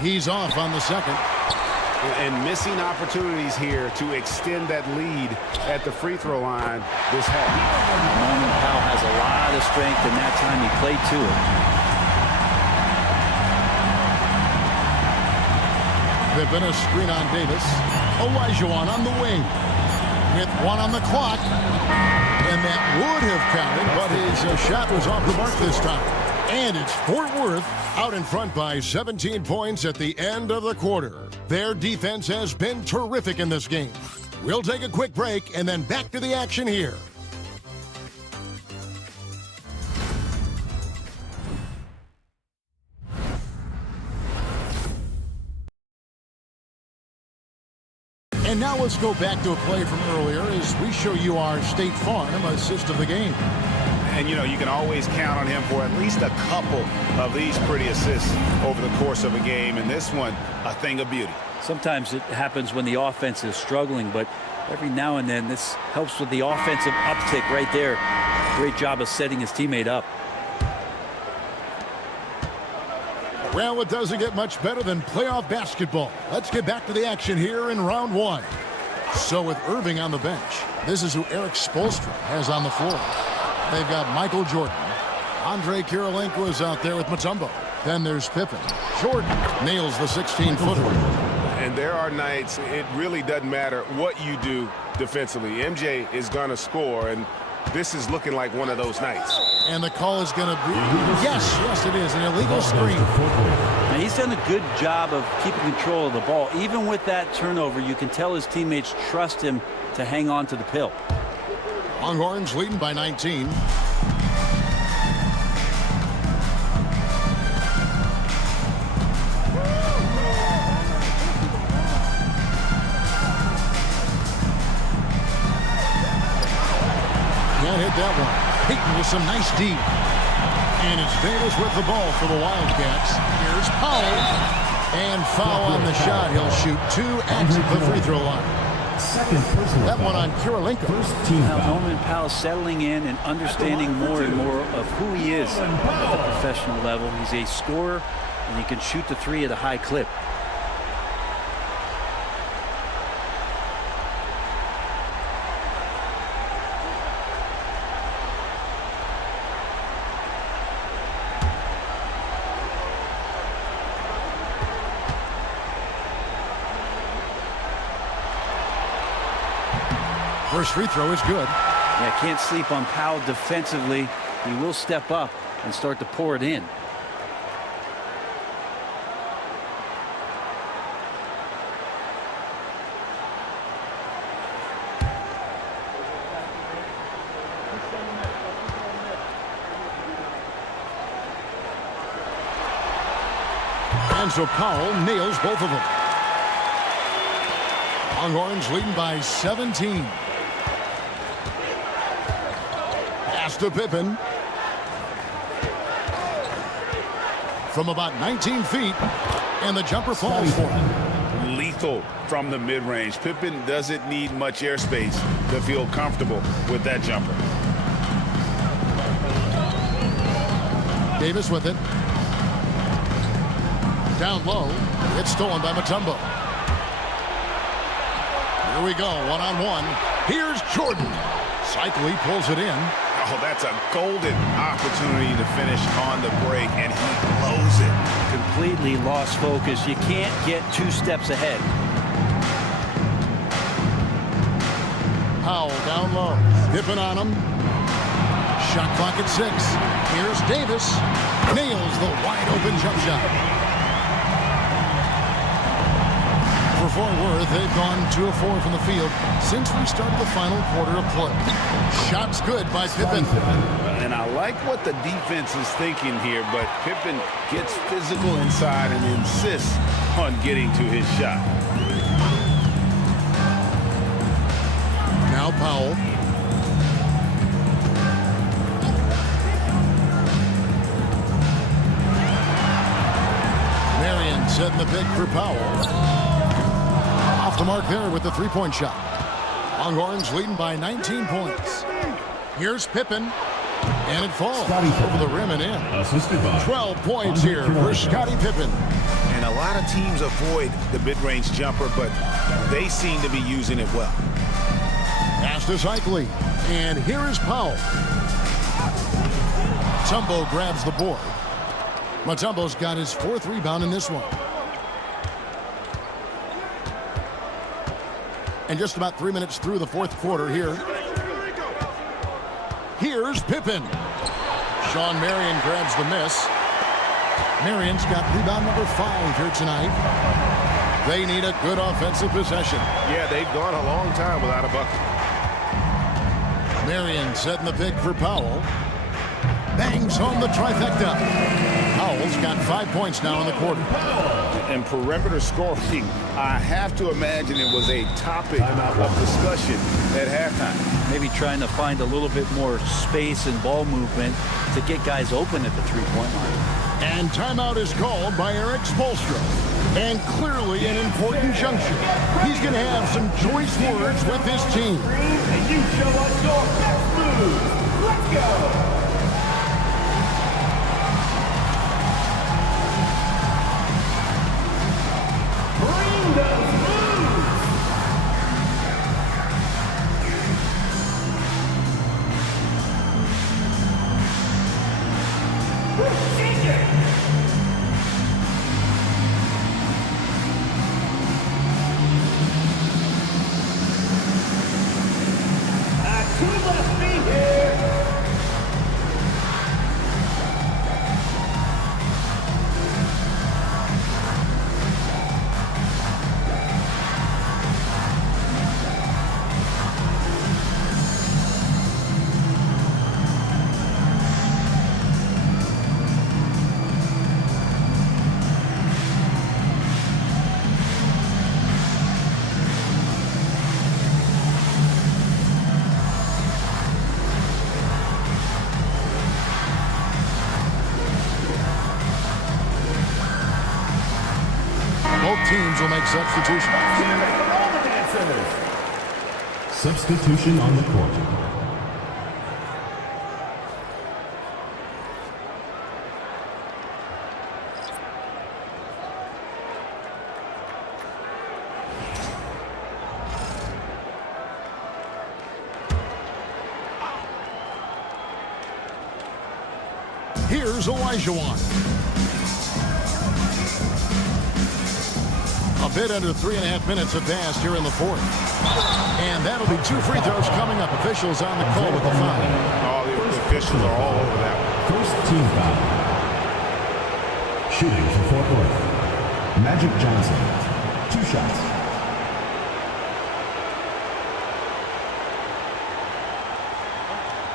He's off on the second. And missing opportunities here to extend that lead at the free throw line this half. Norman Powell has a lot of strength, and that time he played to it. They've been a screen on Davis. Olajuwon on the wing. With 1 on the clock. And that would have counted, but his shot was off the mark this time. And it's Fort Worth out in front by 17 points at the end of the quarter. Their defense has been terrific in this game. We'll take a quick break and then back to the action here. let's go back to a play from earlier as we show you our State Farm assist of the game. And, you know, you can always count on him for at least a couple of these pretty assists over the course of a game. And this one, a thing of beauty. Sometimes it happens when the offense is struggling, but every now and then this helps with the offensive uptick right there. Great job of setting his teammate up. Well, it doesn't get much better than playoff basketball. Let's get back to the action here in round one. So with Irving on the bench, this is who Eric Spoelstra has on the floor. They've got Michael Jordan. Andre Kirilenko is out there with Mutombo. Then there's Pippen. Jordan nails the 16-footer. And there are nights it really doesn't matter what you do defensively. MJ is going to score, and this is looking like one of those nights. And the call is going to be, yes, it is, an illegal screen. And he's done a good job of keeping control of the ball. Even with that turnover, you can tell his teammates trust him to hang on to the pill. Longhorns leading by 19. Can't hit that one. Peyton with some nice D. And it's Davis with the ball for the Wildcats. Here's Powell. And foul on the shot. He'll shoot 2 at the free throw line. That one on Kirilenko. Now Norman Powell settling in and understanding more and more of who he is at the professional level. He's a scorer, and he can shoot the three at a high clip. First free throw is good. Yeah, can't sleep on Powell defensively. He will step up and start to pour it in. And so Powell nails both of them. Longhorns leading by 17. Pass to Pippen. From about 19 feet, and the jumper falls for him. Lethal from the mid-range. Pippen doesn't need much airspace to feel comfortable with that jumper. Davis with it. Down low. It's stolen by Mutombo. Here we go, one-on-one. Here's Jordan. Cycli pulls it in. Oh, that's a golden opportunity to finish on the break, and he blows it. Completely lost focus. You can't get 2 steps ahead. Powell down low. Pippen on him. Shot clock at 6. Here's Davis. Nails the wide-open jump shot. For Fort Worth, they've gone 2 of 4 from the field since we started the final quarter of play. Shots good by Pippen. And I like what the defense is thinking here, but Pippen gets physical inside and insists on getting to his shot. Now Powell. Marion setting the pick for Powell. Off the mark there with the three-point shot. Longhorns leading by 19 points. Here's Pippen. And it falls over the rim and in. 12 points here for Scottie Pippen. And a lot of teams avoid the mid-range jumper, but they seem to be using it well. Pass to Cycli. And here is Powell. Mutombo grabs the board. Mutombo's got his 4th rebound in this one. And just about 3 minutes through the 4th quarter here. Here's Pippen. Sean Marion grabs the miss. Marion's got rebound number 5 here tonight. They need a good offensive possession. Yeah, they've gone a long time without a bucket. Marion setting the pick for Powell. Bangs home the trifecta. Powell's got 5 points now in the quarter. And perimeter scoring, I have to imagine it was a topic of discussion at halftime. Maybe trying to find a little bit more space and ball movement to get guys open at the three-point line. And timeout is called by Eric Spoelstra. And clearly an important juncture. He's going to have some choice words with his team. And you show us your best move. Let's go. Bring those moves. Shake it. Two left feet here. Both teams will make substitutions. Substitution on the court. Here's Olajuwon. A bit under 3.5 minutes have passed here in the fourth. And that'll be 2 free throws coming up. Officials on the call with the foul. All the officials are all over that one. First team foul. Shooting for Fort Worth. Magic Johnson. 2 shots.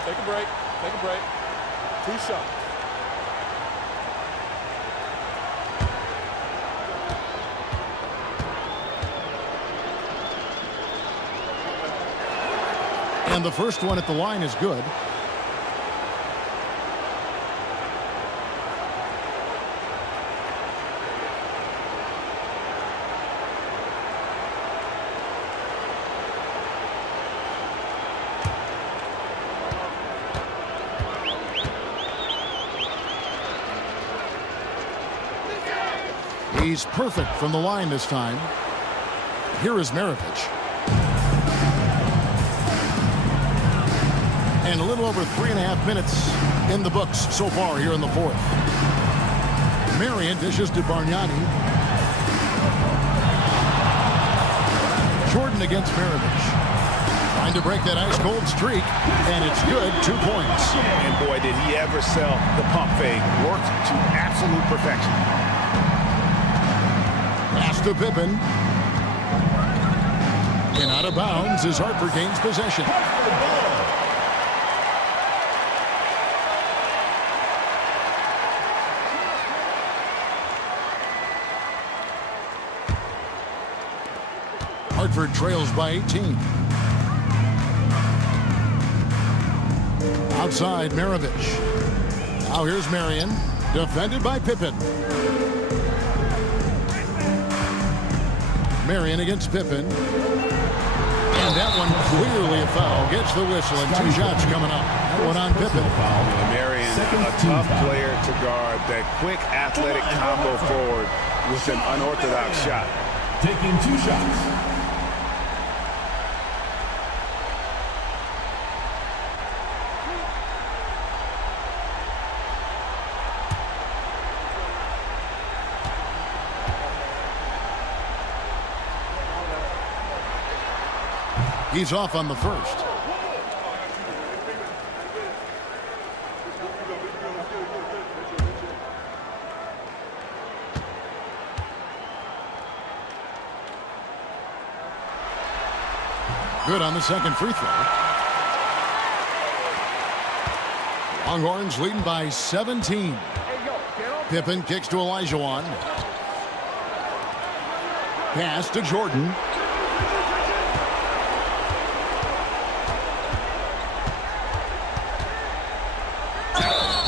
Take a break. Take a break. 2 shots. And the first one at the line is good. He's perfect from the line this time. Here is Maravich. And a little over 3.5 minutes in the books so far here in the fourth. Marion dishes to Bargnani. Jordan against Maravich. Trying to break that ice-cold streak, and it's good. 2 points. And boy, did he ever sell the pump fake. Worked to absolute perfection. Pass to Pippen. And out of bounds as Hartford gains possession. Hartford trails by 18. Outside, Maravich. Now here's Marion, defended by Pippen. Marion against Pippen. And that one clearly a foul. Gets the whistle, and 2 shots coming up. That one on Pippen. Marion, a tough player to guard. That quick athletic combo forward with an unorthodox shot. Taking 2 shots. He's off on the first. Good on the second free throw. Longhorns leading by 17. Pippen kicks to Olajuwon. Pass to Jordan.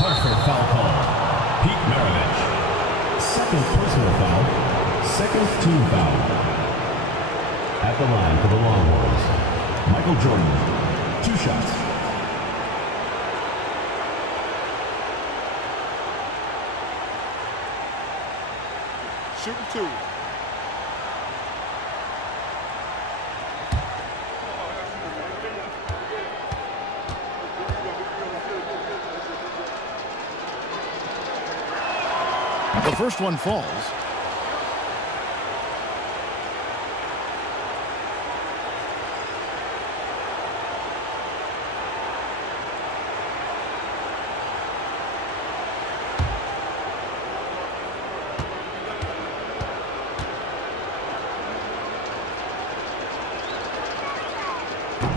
Hartford foul call. Pete Maravich. Second personal foul. Second team foul. At the line for the Longhorns, Michael Jordan. 2 shots. Shooting 2. The first one falls.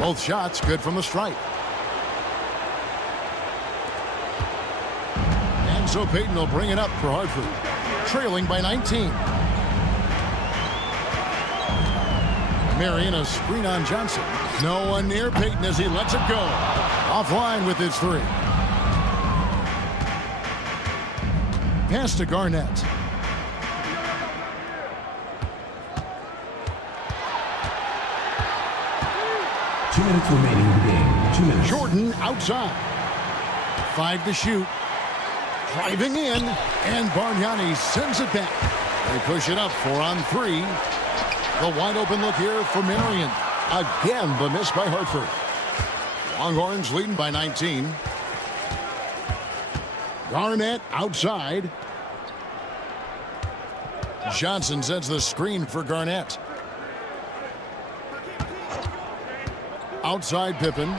Both shots good from the stripe. And so Peyton will bring it up for Hartford, trailing by 19. Marion, a screen on Johnson. No one near Peyton as he lets it go. Offline with his 3. Pass to Garnett. Two minutes remaining in the game. 2 minutes. Jordan outside. 5 to shoot. Driving in, and Bargnani sends it back. They push it up 4 on 3. The wide open look here for Marion. Again, the miss by Hartford. Longhorns leading by 19. Garnett outside. Johnson sends the screen for Garnett. Outside Pippen.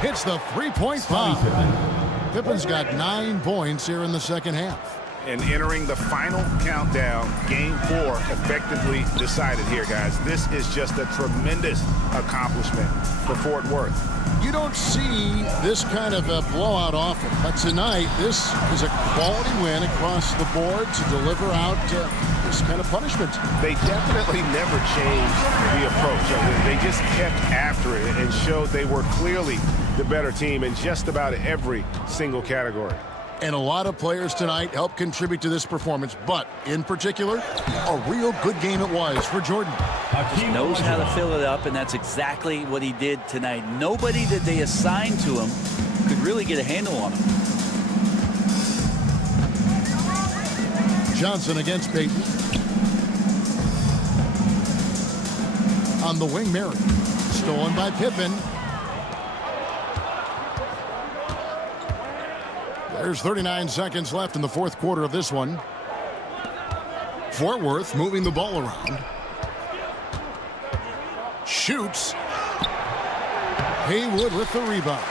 Hits the 3-point foul. Pippen's got 9 points here in the second half. And entering the final countdown, game 4 effectively decided here, guys. This is just a tremendous accomplishment for Fort Worth. You don't see this kind of a blowout often, but tonight this is a quality win across the board to deliver out this kind of punishment. They definitely never changed the approach. They just kept after it and showed they were clearly the better team in just about every single category. And a lot of players tonight helped contribute to this performance, but in particular, a real good game it was for Jordan. He knows how to fill it up, and that's exactly what he did tonight. Nobody that they assigned to him could really get a handle on him. Johnson against Peyton. On the wing, Marion. Stolen by Pippen. There's 39 seconds left in the fourth quarter of this one. Fort Worth moving the ball around. Shoots. Haywood with the rebound.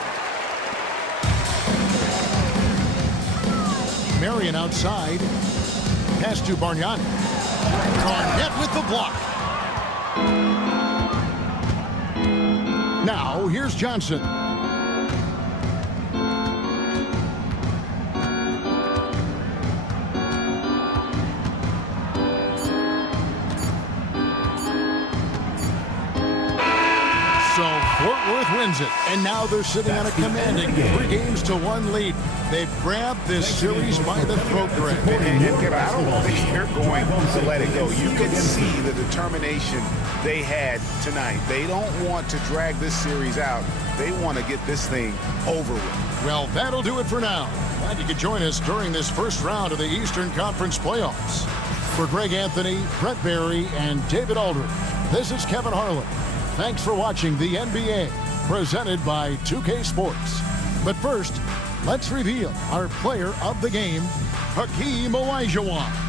Marion outside. Pass to Bargnani. Garnett with the block. Now here's Johnson. Fort Worth wins it, and now they're sitting on a commanding 3-1 lead. They've grabbed this series by the throat, Greg. And Kevin, I don't think they're going to let it go. You can see the determination they had tonight. They don't want to drag this series out. They want to get this thing over with. Well, that'll do it for now. Glad you could join us during this first round of the Eastern Conference playoffs. For Greg Anthony, Brett Barry, and David Aldridge, this is Kevin Harlan. Thanks for watching the NBA, presented by 2K Sports. But first, let's reveal our player of the game, Hakeem Olajuwon.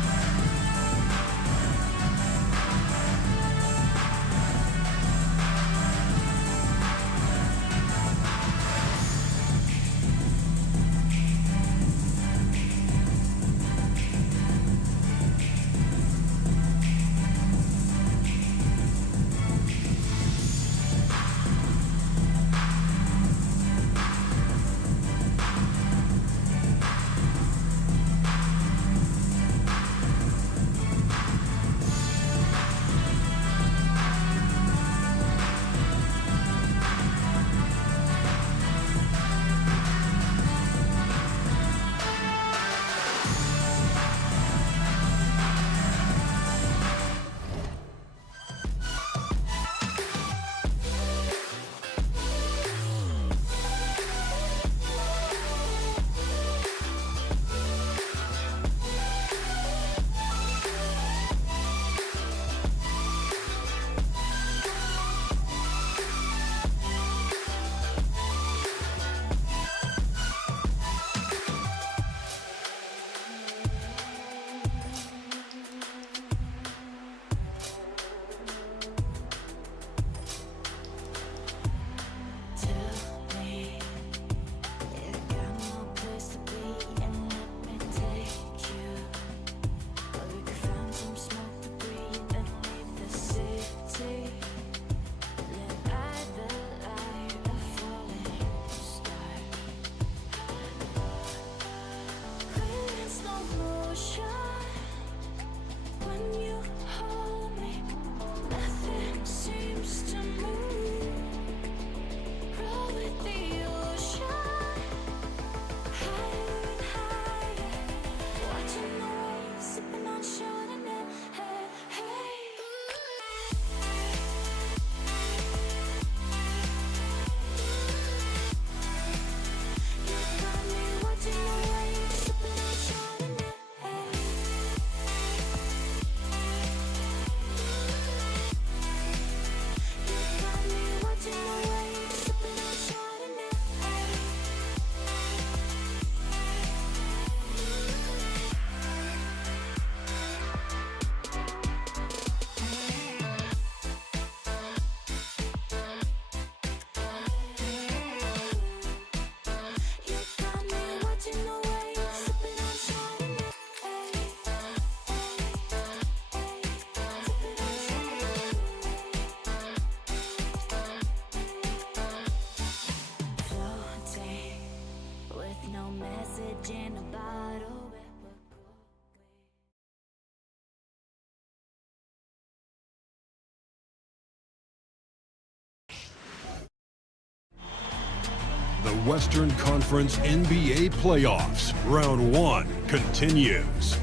the Western Conference NBA playoffs. Round 1 continues.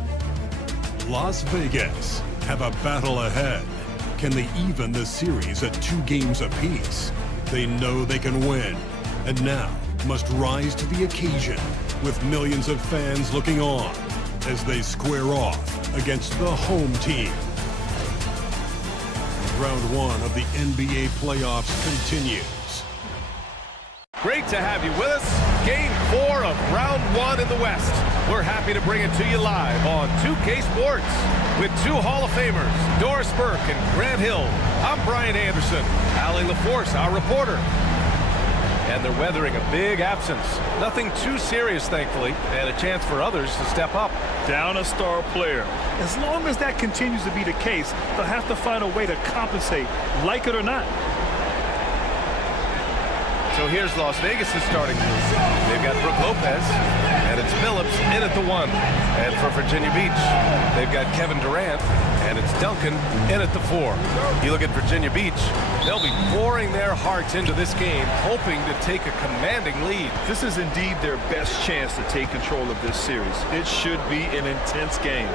Las Vegas have a battle ahead. Can they even the series at 2 games apiece? They know they can win, and now must rise to the occasion with millions of fans looking on as they square off against the home team. Round 1 of the NBA playoffs continues. Great to have you with us. Game 4 of round 1 in the West. We're happy to bring it to you live on 2K Sports with 2 Hall of Famers, Doris Burke and Grant Hill. I'm Brian Anderson, Allie LaForce, our reporter. And they're weathering a big absence. Nothing too serious, thankfully, and a chance for others to step up. Down a star player. As long as that continues to be the case, they'll have to find a way to compensate, like it or not. So here's Las Vegas' starting group. They've got Brooke Lopez, and it's Phillips in at the 1. And for Virginia Beach, they've got Kevin Durant, and it's Duncan in at the 4. You look at Virginia Beach, they'll be pouring their hearts into this game, hoping to take a commanding lead. This is indeed their best chance to take control of this series. It should be an intense game.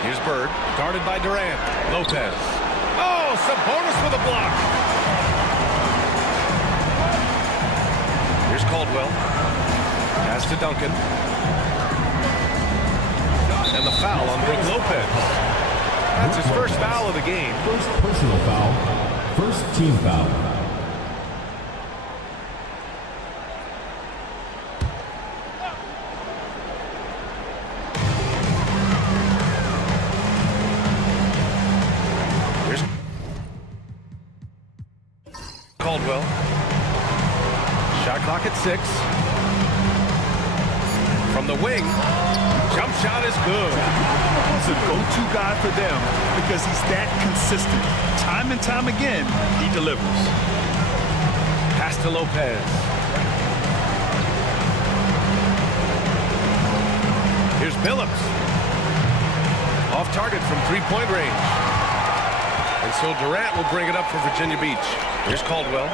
Here's Bird, guarded by Durant. Lopez. Oh, Sabonis with a block. Here's Caldwell. Pass to Duncan. And the foul on Brooke Lopez. That's his first foul of the game. First personal foul. First team foul. Caldwell. Shot clock at 6. From the wing. Jump shot is good. He's a go-to guy for them because he's that consistent. Time and time again, he delivers. Pass to Lopez. Here's Phillips. Off target from 3-point range. And so Durant will bring it up for Virginia Beach. Here's Caldwell.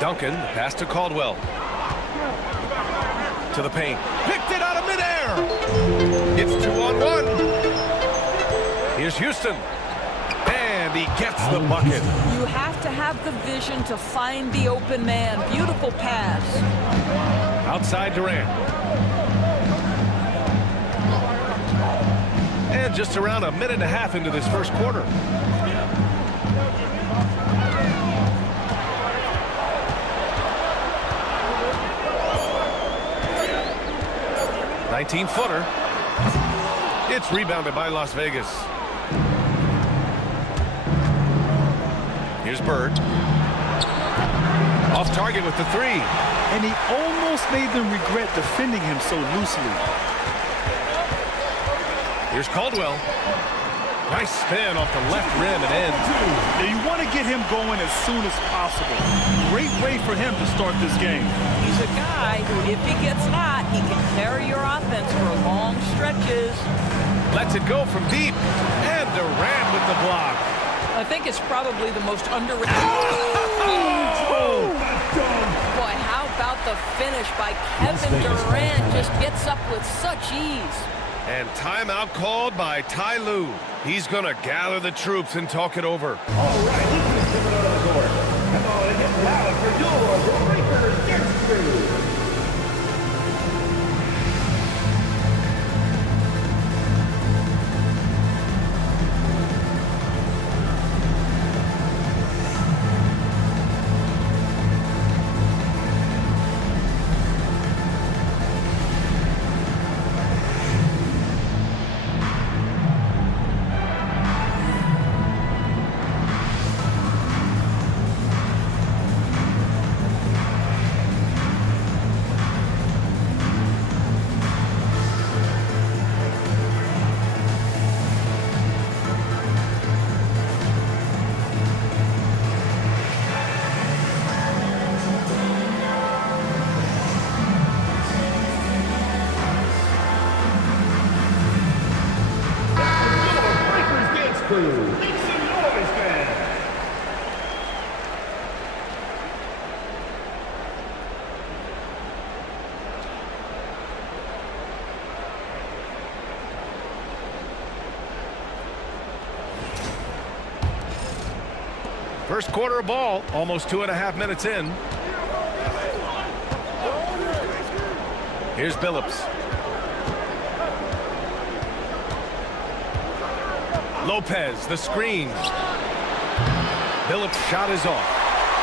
Duncan, the pass to Caldwell. To the paint. Picked it out of midair. It's 2-on-1. Here's Houston. And he gets the bucket. You have to have the vision to find the open man. Beautiful pass. Outside Durant. And just around a minute and a half into this first quarter. "19-footer. It's rebounded by Las Vegas. Here's Bird. Off target with the 3. And he almost made them regret defending him so loosely. Here's Caldwell. Nice spin off the left rim and in. Now you want to get him going as soon as possible. Great way for him to start this game. He's a guy who, if he gets hot, he can carry your offense for long stretches. Lets it go from deep. And Durant with the block. I think it's probably the most underrated. Boy, how about the finish by Kevin Durant? Just gets up with such ease. And timeout called by Ty Lue. He's going to gather the troops and talk it over. All right, let's get it on the court. Come on and get loud for your Breakers Dance Crew. crew. Make some noise, fans. First quarter of ball, almost 2.5 minutes in. Here's Billups. Lopez, the screen. Billups' shot is off.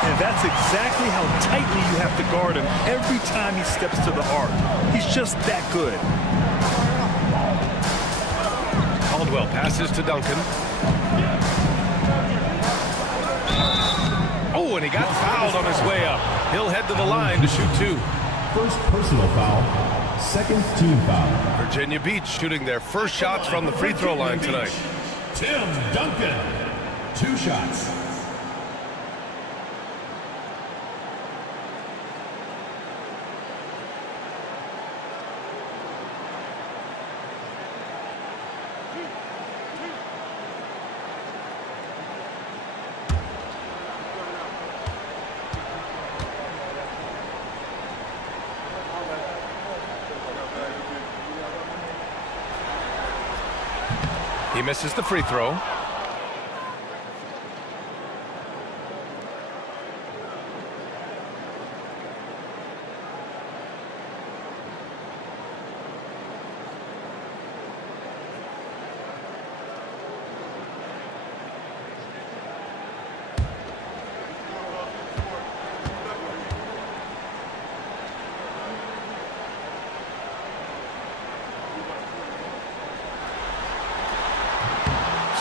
And that's exactly how tightly you have to guard him every time he steps to the arc. He's just that good. Caldwell passes to Duncan. Oh, and he got fouled on his way up. He'll head to the line to shoot 2. First personal foul, second team foul. Virginia Beach shooting their first shots from the free throw line tonight. Tim Duncan, 2 shots. He misses the free throw.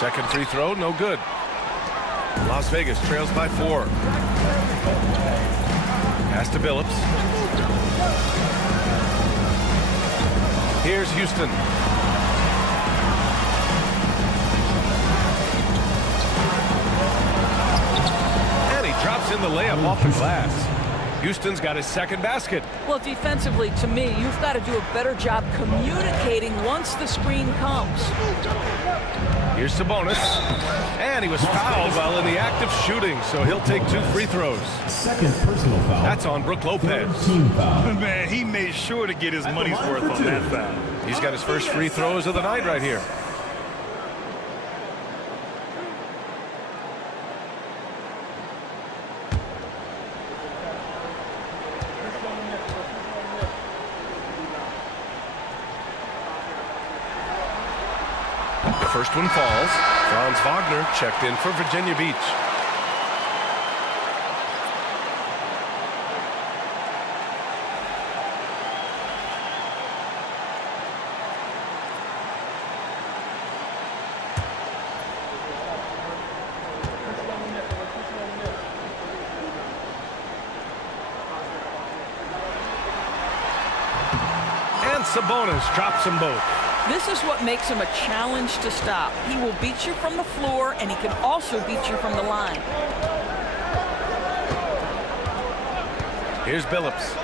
Second free throw, no good. Las Vegas trails by 4. Pass to Billups. Here's Houston. And he drops in the layup off the glass. Houston's got his second basket. Well, defensively, to me, you've got to do a better job communicating once the screen comes. Here's Sabonis. And he was fouled while in the act of shooting, so he'll take 2 free throws. Second personal foul. That's on Brook Lopez. Team foul. Man, he made sure to get his money's worth on that foul. He's got his first free throws of the night right here. First one falls. Franz Wagner checked in for Virginia Beach. And Sabonis drops them both. This is what makes him a challenge to stop. He will beat you from the floor, and he can also beat you from the line. Here's Billups.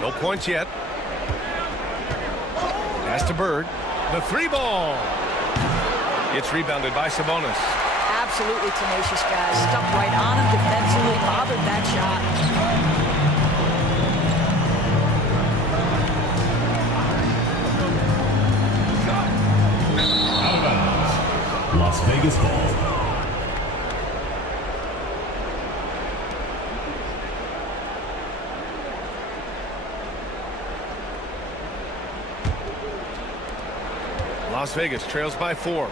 No points yet. Pass to Bird. The 3-ball. It's rebounded by Sabonis. Absolutely tenacious guys. Stuck right on him defensively, bothered that shot. Las Vegas ball. Las Vegas trails by 4.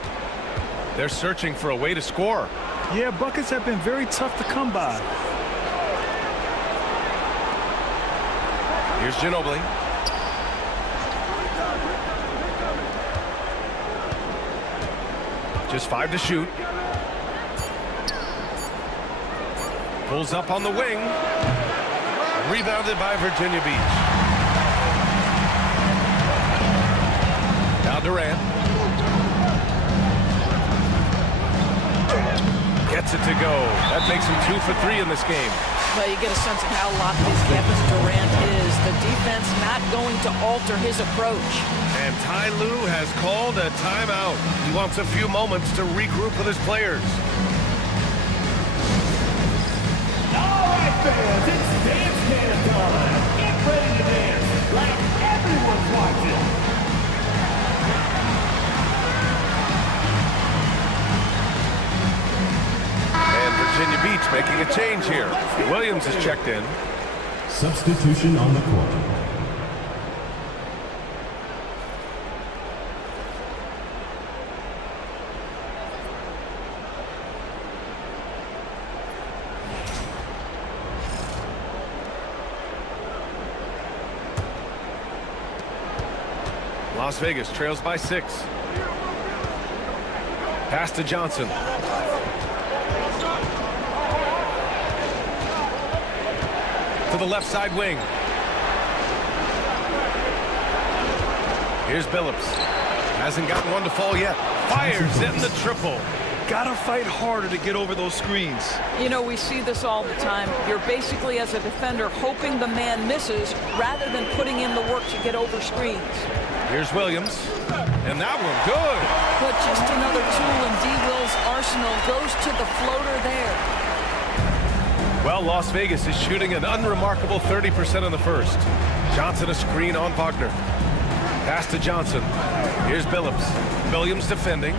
They're searching for a way to score. Yeah, buckets have been very tough to come by. Here's Ginobili. Just 5 to shoot. Pulls up on the wing. Rebounded by Virginia Beach. Now Durant. Gets it to go. That makes him 2 for 3 in this game. Well, you get a sense of how locked in Kevin Durant is. The defense not going to alter his approach. And Ty Lue has called a timeout. He wants a few moments to regroup with his players. All right, fans, it's dance can time. Get ready to dance like everyone's watching. And Virginia Beach making a change here. Williams is checked in. Substitution on the court. Las Vegas trails by 6. Pass to Johnson. To the left side wing. Here's Billups. Hasn't gotten one to fall yet. Fires in the triple. Gotta fight harder to get over those screens. You know, we see this all the time. You're basically, as a defender, hoping the man misses rather than putting in the work to get over screens. Here's Williams. And that one, good. But just another tool in D. Will's arsenal goes to the floater there. Well, Las Vegas is shooting an unremarkable 30% in the first. Johnson a screen on Wagner. Pass to Johnson. Here's Billups. Williams defending.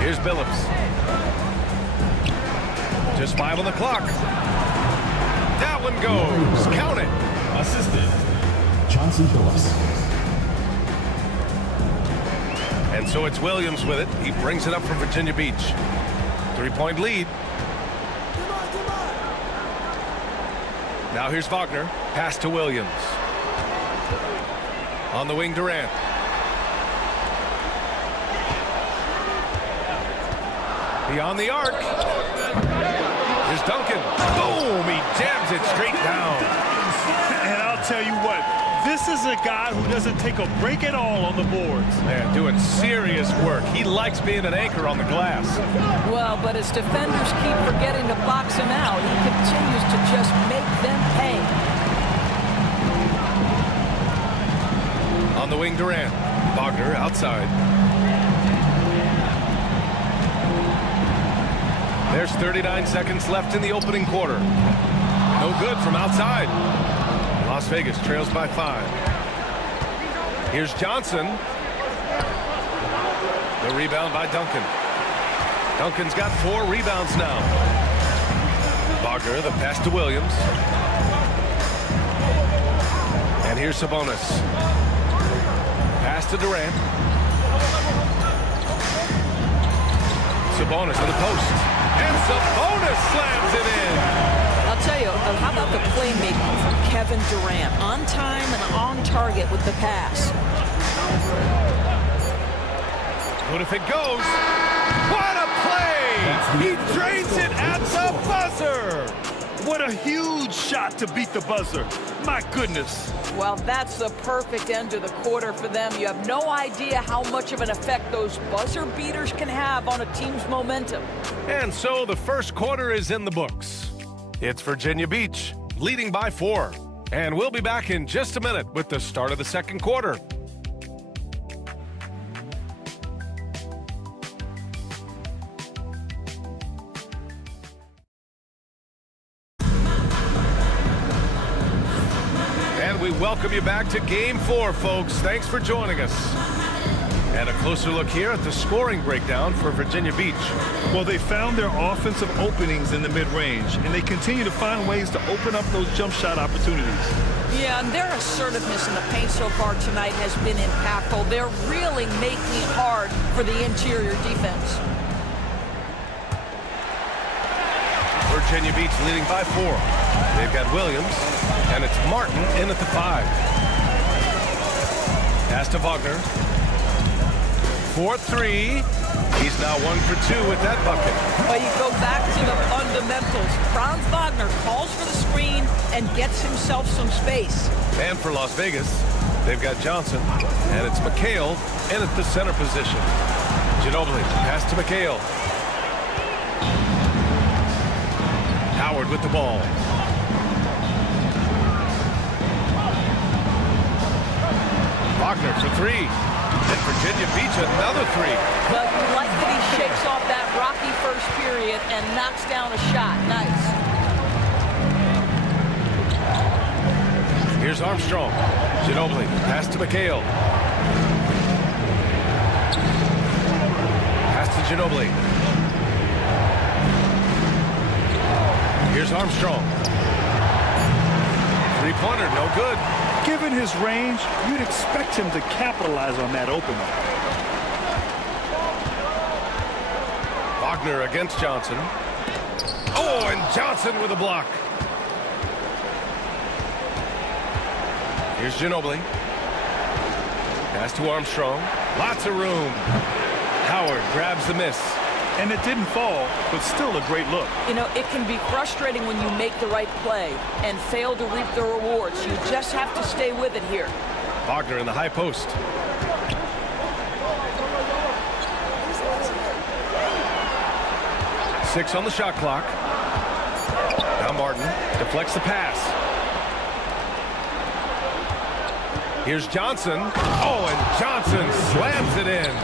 Here's Billups. Just 5 on the clock. That one goes. Count it. Assistant, Johnson Billups. And so it's Williams with it. He brings it up from Virginia Beach. 3-point lead. Now here's Wagner. Pass to Williams. On the wing, Durant. Beyond the arc. Here's Duncan. Boom! He jams it straight down. And I'll tell you what, this is a guy who doesn't take a break at all on the boards. Man, doing serious work. He likes being an anchor on the glass. Well, but as defenders keep forgetting to box him out, he continues to just make them pay. On the wing, Durant. Wagner outside. There's 39 seconds left in the opening quarter. No good from outside. Las Vegas trails by 5. Here's Johnson. The rebound by Duncan. Duncan's got 4 rebounds now. Wagner, the pass to Williams. And here's Sabonis. Pass to Durant. Sabonis to the post. And Sabonis slams it in. I'll tell you, how about the playmaking from Kevin Durant? On time and on target with the pass. What if it goes? What a play! He drains it at the buzzer! What a huge shot to beat the buzzer. My goodness. Well, that's the perfect end to the quarter for them. You have no idea how much of an effect those buzzer beaters can have on a team's momentum. And so the first quarter is in the books. It's Virginia Beach, leading by 4. And we'll be back in just a minute with the start of the second quarter. And we welcome you back to Game 4, folks. Thanks for joining us. And a closer look here at the scoring breakdown for Virginia Beach. Well, they found their offensive openings in the mid-range, and they continue to find ways to open up those jump shot opportunities. Yeah, and their assertiveness in the paint so far tonight has been impactful. They're really making it hard for the interior defense. Virginia Beach leading by 4. They've got Williams, and it's Martin in at the 5. Pass to Wagner. 4-3. He's now 1 for 2 with that bucket. But you go back to the fundamentals. Franz Wagner calls for the screen and gets himself some space. And for Las Vegas, they've got Johnson, and it's McHale in at the center position. Ginobili, pass to McHale. Howard with the ball. Wagner for three. And Virginia Beach another three. But you like that he shakes off that rocky first period and knocks down a shot. Nice. Here's Armstrong. Ginobili, pass to McHale. Pass to Ginobili. Here's Armstrong. Three-pointer, no good. Given his range, you'd expect him to capitalize on that opener. Wagner against Johnson. Oh, and Johnson with a block. Here's Ginobili. Pass to Armstrong. Lots of room. Howard grabs the miss. And it didn't fall, but still a great look. You know, it can be frustrating when you make the right play and fail to reap the rewards. You just have to stay with it here. Wagner in the high post. Six on the shot clock. Now Martin deflects the pass. Here's Johnson. Oh, and Johnson slams it in.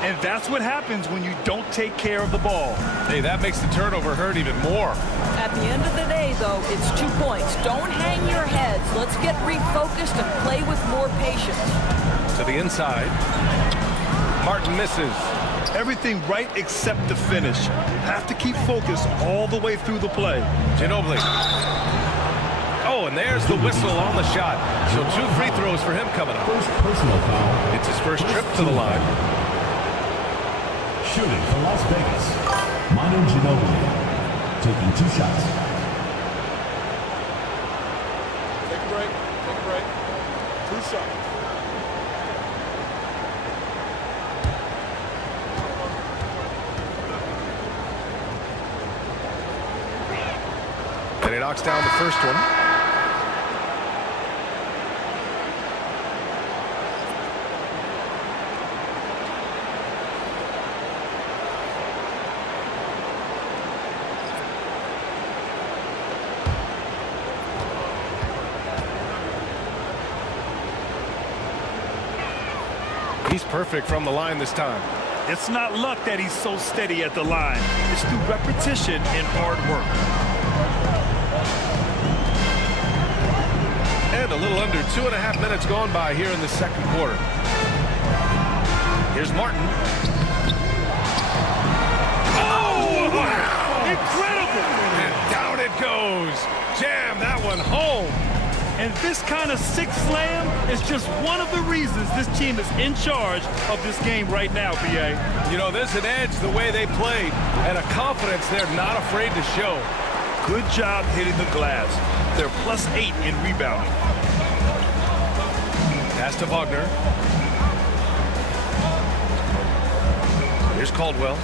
And that's what happens when you don't take care of the ball. Hey, that makes the turnover hurt even more. At the end of the day, though, it's 2 points. Don't hang your heads. Let's get refocused and play with more patience. To the inside. Martin misses. Everything right except the finish. Have to keep focused all the way through the play. Ginobili. Oh, and there's the whistle on the shot. So 2 free throws for him coming up. First personal foul. It's his first trip to the line. Shooting for Las Vegas, Manu Ginobili, taking 2 shots. Take a break. Take a break. 2 shots. And he knocks down the first one. He's perfect from the line this time. It's not luck that he's so steady at the line. It's through repetition and hard work. And a little under 2.5 minutes gone by here in the second quarter. Here's Martin. Oh, wow! Incredible! And down it goes. Jam that one home. And this kind of sick slam is just one of the reasons this team is in charge of this game right now, B.A. You know, there's an edge the way they played and a confidence they're not afraid to show. Good job hitting the glass. They're +8 in rebounding. Pass to Wagner. Here's Caldwell.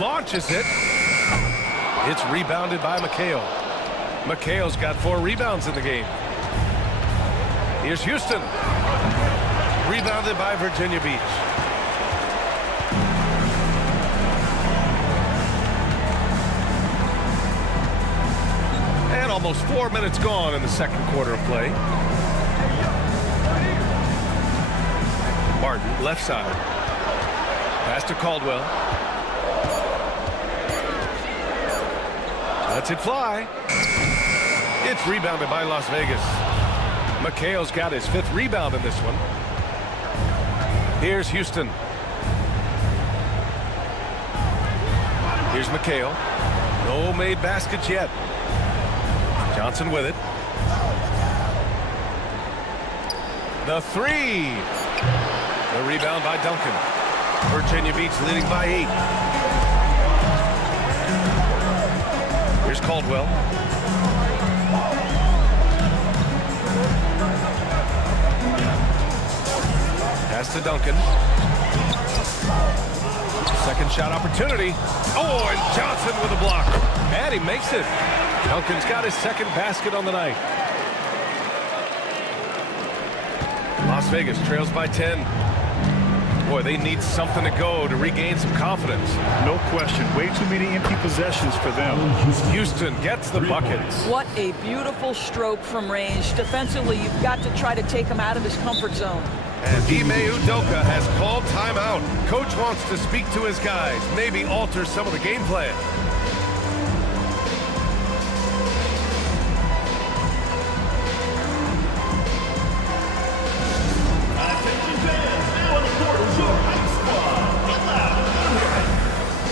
Launches it. It's rebounded by McHale. McHale's got 4 rebounds in the game. Here's Houston. Rebounded by Virginia Beach. And almost 4 minutes gone in the second quarter of play. Martin, left side. Pass to Caldwell. Lets it fly. It's rebounded by Las Vegas. McHale's got his 5th rebound in this one. Here's Houston. Here's McHale. No made baskets yet. Johnson with it. The 3. The rebound by Duncan. Virginia Beach leading by 8. Here's Caldwell. Pass to Duncan. Second shot opportunity. Oh, and Johnson with a block. And he makes it. Duncan's got his 2nd basket on the night. Las Vegas trails by 10. Boy, they need something to go to regain some confidence. No question. Way too many empty possessions for them. Houston gets the buckets. What a beautiful stroke from range. Defensively, you've got to try to take him out of his comfort zone. And Ime Udoka has called timeout. Coach wants to speak to his guys, maybe alter some of the game plan. Attention fans, now on the court is your ice squad. Get loud,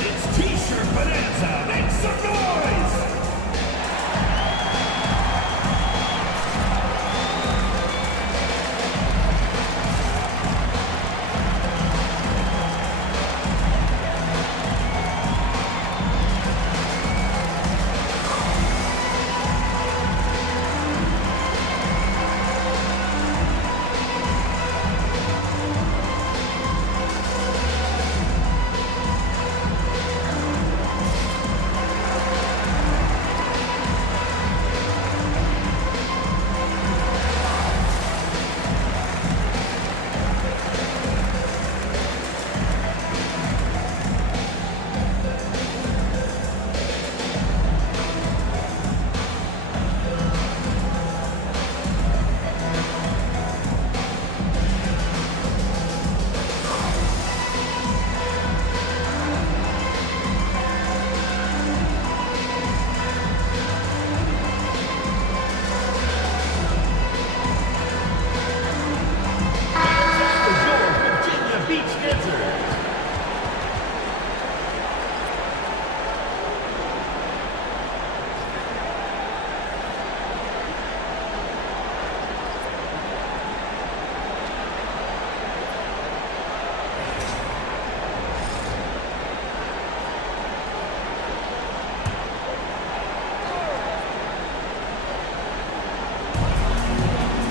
it's T-shirt bonanza. Make some noise!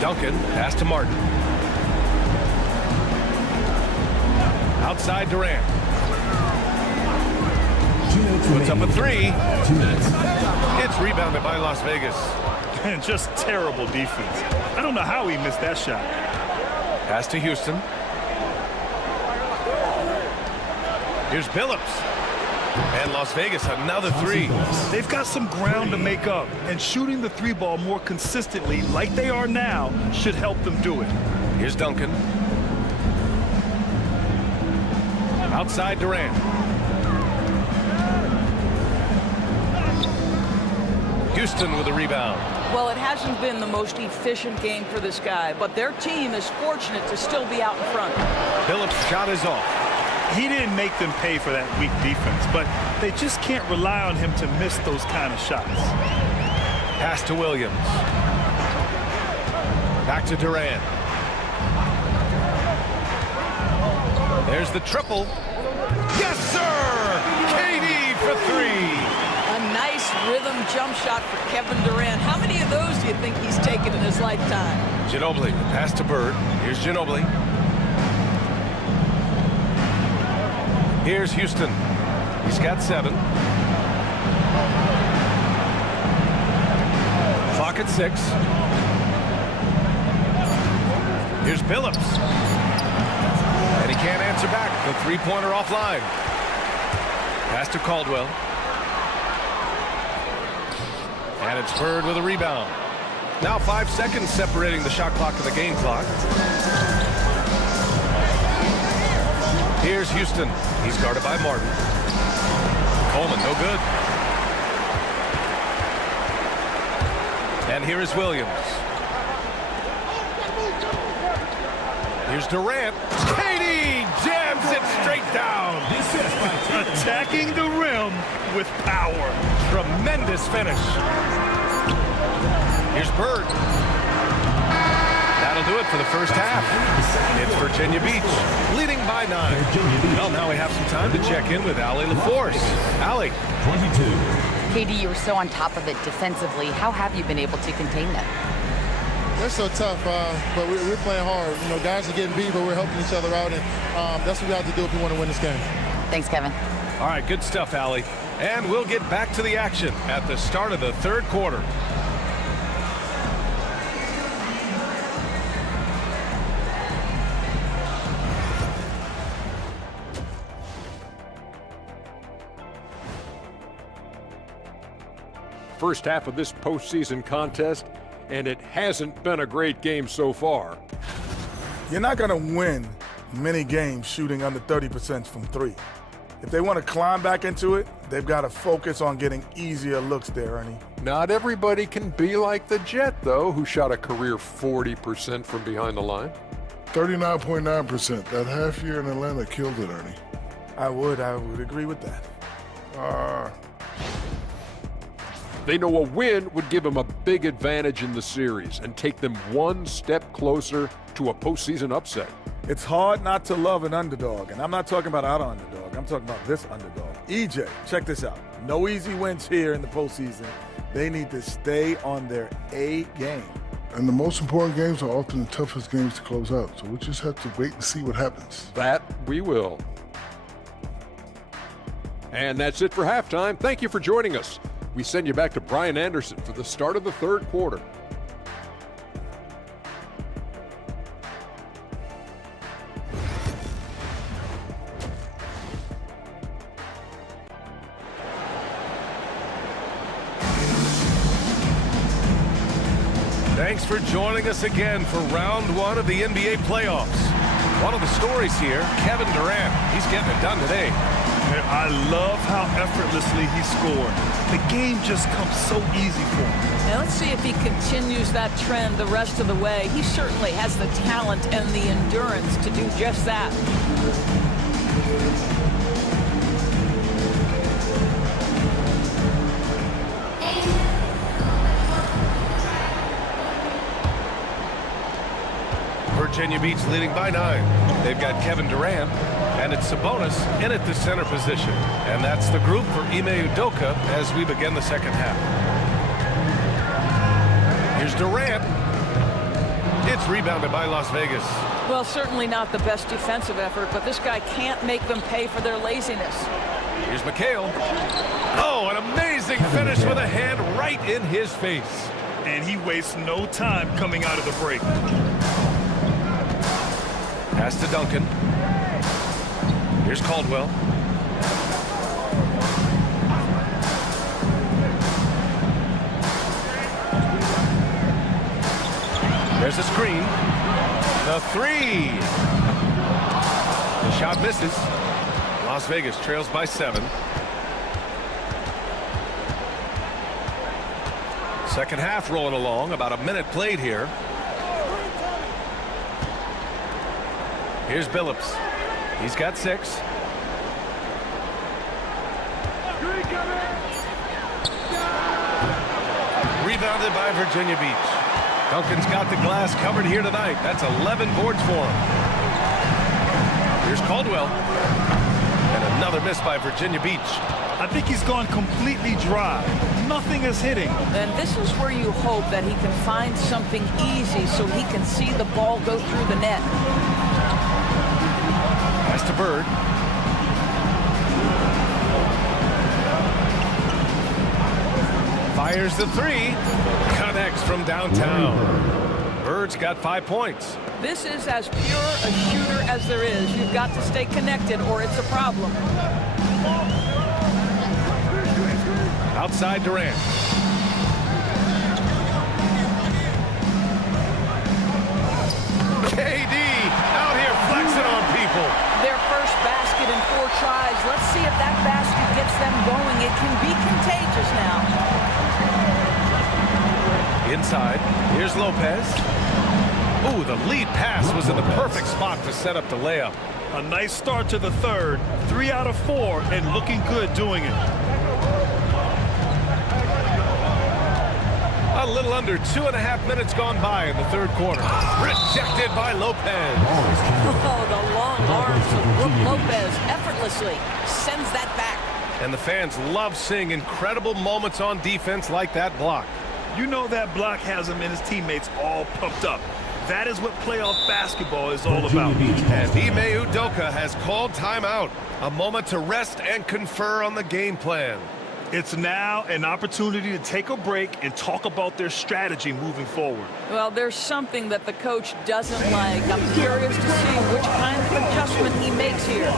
Duncan, pass to Martin. Outside Durant. Puts up a three. It's rebounded by Las Vegas. And just terrible defense. I don't know how he missed that shot. Pass to Houston. Here's Billups. And Las Vegas, another three. They've got some ground to make up, and shooting the three ball more consistently like they are now should help them do it. Here's Duncan. Outside Durant. Houston with a rebound. Well, it hasn't been the most efficient game for this guy, but their team is fortunate to still be out in front. Billups' shot is off. He didn't make them pay for that weak defense, but they just can't rely on him to miss those kind of shots. Pass to Williams. Back to Durant. There's the triple. Yes, sir! KD for three. A nice rhythm jump shot for Kevin Durant. How many of those do you think he's taken in his lifetime? Ginobili, pass to Bird. Here's Ginobili. Here's Houston. He's got 7. Clock at 6. Here's Billups. And he can't answer back. The three-pointer offline. Pass to Caldwell. And it's Bird with a rebound. Now 5 seconds separating the shot clock and the game clock. Here's Houston. He's guarded by Martin. Coleman, no good. And here is Williams. Here's Durant. KD jams it straight down. Attacking the rim with power. Tremendous finish. Here's Bird. That'll do it for the first half. It's Virginia Beach, leading by 9. Well, now we have some time to check in with Allie LaForce. Allie. 22. KD, you were so on top of it defensively. How have you been able to contain them? They're so tough, but we're playing hard. You know, guys are getting beat, but we're helping each other out, and that's what we have to do if we want to win this game. Thanks, Kevin. All right, good stuff, Allie. And we'll get back to the action at the start of the third quarter. first half of this postseason contest, and it hasn't been a great game so far. You're not going to win many games shooting under 30% from three. If they want to climb back into it, they've got to focus on getting easier looks there, Ernie. Not everybody can be like the Jet, though, who shot a career 40% from behind the line. 39.9%. That half year in Atlanta killed it, Ernie. I would agree with that. They know a win would give them a big advantage in the series and take them one step closer to a postseason upset. It's hard not to love an underdog, and I'm not talking about our underdog. I'm talking about this underdog. EJ, check this out. No easy wins here in the postseason. They need to stay on their A game. And the most important games are often the toughest games to close out, so we just have to wait and see what happens. That we will. And that's it for halftime. Thank you for joining us. We send you back to Brian Anderson for the start of the third quarter. Thanks for joining us again for round one of the NBA playoffs. One of the stories here, Kevin Durant. He's getting it done today. I love how effortlessly he scored. The game just comes so easy for him. Now let's see if he continues that trend the rest of the way. He certainly has the talent and the endurance to do just that. Virginia Beach leading by 9. They've got Kevin Durant, and it's Sabonis in at the center position. And that's the group for Ime Udoka as we begin the second half. Here's Durant. It's rebounded by Las Vegas. Well, certainly not the best defensive effort, but this guy can't make them pay for their laziness. Here's McHale. Oh, an amazing finish with a hand right in his face. And he wastes no time coming out of the break. Pass to Duncan. Here's Caldwell. There's a screen. The three. The shot misses. Las Vegas trails by 7. Second half rolling along. About a minute played here. Here's Billups. He's got 6. Rebounded by Virginia Beach. Duncan's got the glass covered here tonight. That's 11 boards for him. Here's Caldwell. And another miss by Virginia Beach. I think he's gone completely dry. Nothing is hitting. And this is where you hope that he can find something easy so he can see the ball go through the net. Pass to Bird. Fires the 3. Connects from downtown. Bird's got 5 points. This is as pure a shooter as there is. You've got to stay connected or it's a problem. Outside Durant. KD out here flexing on people. Their first basket in 4 tries. Let's see if that basket gets them going. It can be contagious now. Inside, here's Lopez. Ooh, the lead pass was in the perfect spot to set up the layup. A nice start to the third. 3 out of 4 and looking good doing it. A little under 2.5 minutes gone by in the third quarter. Rejected by Lopez. Oh, the long arms of Brook Lopez effortlessly sends that back. And the fans love seeing incredible moments on defense like that block. You know that block has him and his teammates all pumped up. That is what playoff basketball is all about. And Ime Udoka has called timeout. A moment to rest and confer on the game plan. It's now an opportunity to take a break and talk about their strategy moving forward. Well, there's something that the coach doesn't like. I'm curious to see which kind of adjustment he makes here.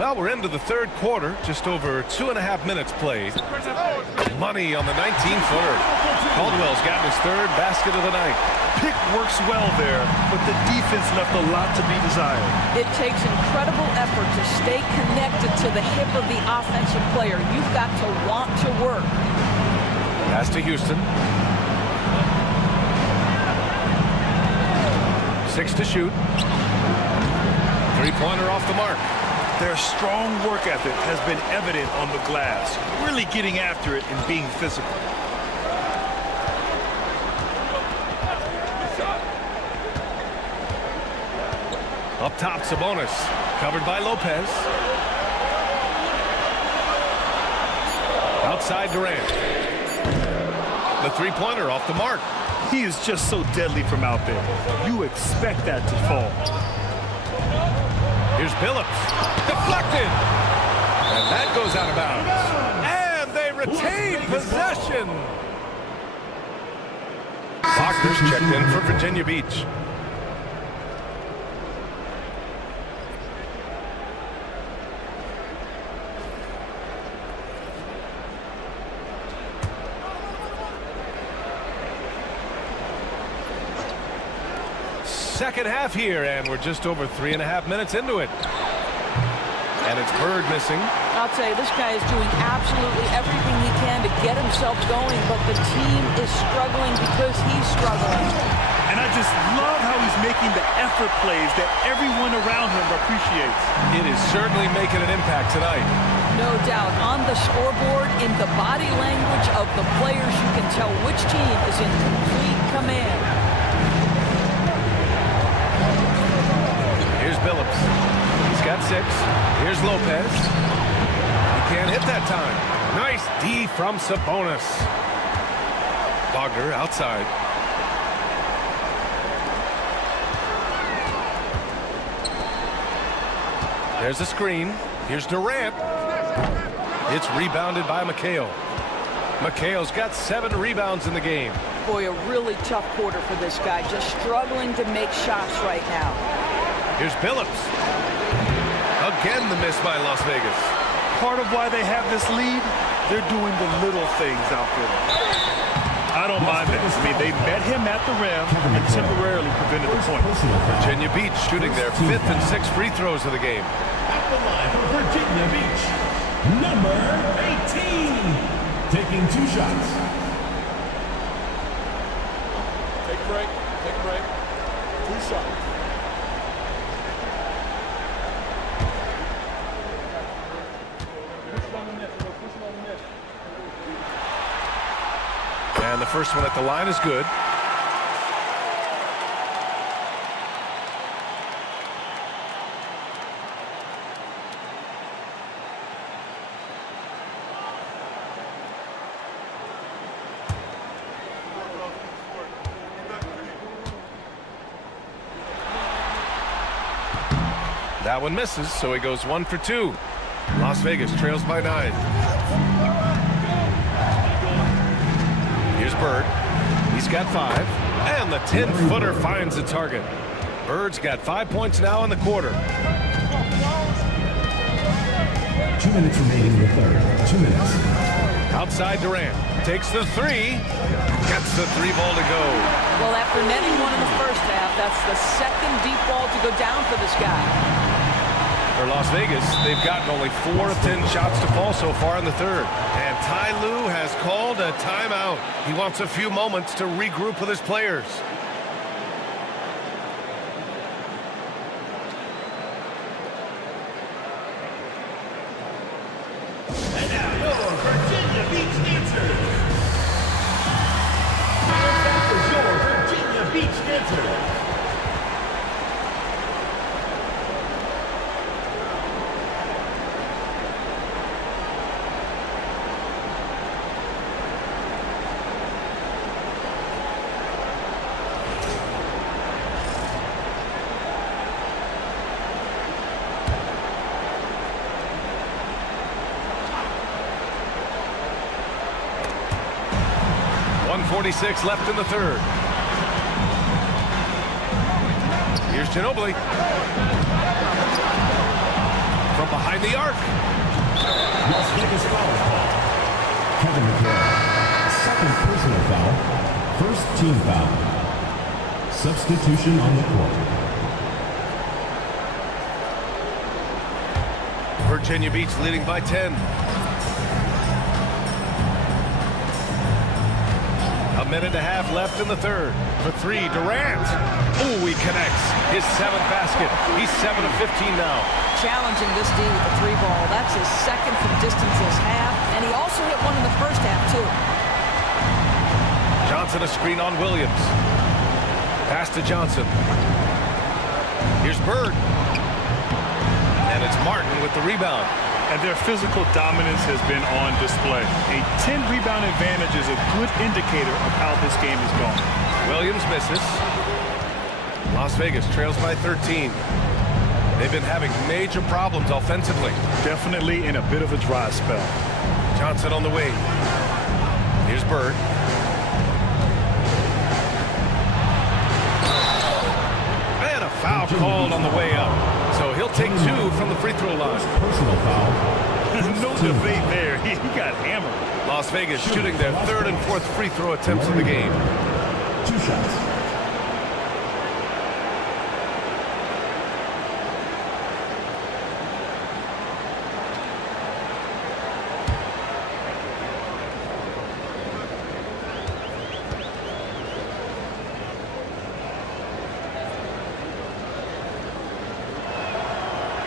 Well, we're into the third quarter, just over 2.5 minutes played. Money on the 19-footer. Caldwell's got his third basket of the night. Pick works well there, but the defense left a lot to be desired. It takes incredible effort to stay connected to the hip of the offensive player. You've got to want to work. Pass to Houston. 6 to shoot. Three-pointer off the mark. Their strong work ethic has been evident on the glass, really getting after it and being physical. Up top, Sabonis. Covered by Lopez. Outside Durant. The three-pointer off the mark. He is just so deadly from out there. You expect that to fall. Here's Billups. Deflected. And that goes out of bounds. And they retain possession. Wagner's checked in for Virginia Beach. Second half here, and we're just over 3.5 minutes into it. And it's Bird missing. I'll tell you, this guy is doing absolutely everything he can to get himself going, but the team is struggling because he's struggling. And I just love how he's making the effort plays that everyone around him appreciates. It is certainly making an impact tonight. No doubt. On the scoreboard, in the body language of the players, you can tell which team is in complete command. Here's Billups. He's got 6. Here's Lopez. He can't hit that time. Nice D from Sabonis. Wagner outside. There's a screen. Here's Durant. It's rebounded by McHale. McHale's got 7 rebounds in the game. Boy, a really tough quarter for this guy. Just struggling to make shots right now. Here's Billups. Again, the miss by Las Vegas. Part of why they have this lead, they're doing the little things out there. I don't mind this. I mean, they met him at the rim and temporarily prevented the point. Virginia Beach shooting their 5th and 6th free throws of the game. At the line for Virginia Beach, number 18, taking 2 shots. Take a break. Take a break. 2 shots. And the first one at the line is good. That one misses, so he goes 1 for 2. Las Vegas trails by 9. Here's Bird. He's got 5. And the 10-footer finds the target. Bird's got 5 points now in the quarter. 2 minutes remaining in the third. 2 minutes. Outside Durant. Takes the 3. Gets the 3-ball to go. Well, after netting one in the first half, that's the second deep ball to go down for this guy. For Las Vegas, they've gotten only 4 of 10 shots to fall so far in the third. And Ty Lue has called a timeout. He wants a few moments to regroup with his players. And now your Virginia Beach answers. That was your Virginia Beach answers. .46 left in the third. Here's Ginobili. From behind the arc. Las Vegas foul call. Kevin McHale, second personal foul, first team foul. Substitution on the court. Virginia Beach leading by 10. A minute and a half left in the third. For three, Durant. Oh, he connects. His 7th basket. He's 7 of 15 now. Challenging this D with the 3 ball. That's his second from distance this half. And he also hit one in the first half, too. Johnson a screen on Williams. Pass to Johnson. Here's Bird. And it's Martin with the rebound. And their physical dominance has been on display. A 10-rebound advantage is a good indicator of how this game is going. Williams misses. Las Vegas trails by 13. They've been having major problems offensively. Definitely in a bit of a dry spell. Johnson on the wing. Here's Bird. And a foul called on the way up. So he'll take 2 from the free throw line. Personal foul. No debate there. He got hammered. Las Vegas shooting their 3rd and 4th free throw attempts of the game. 2 shots.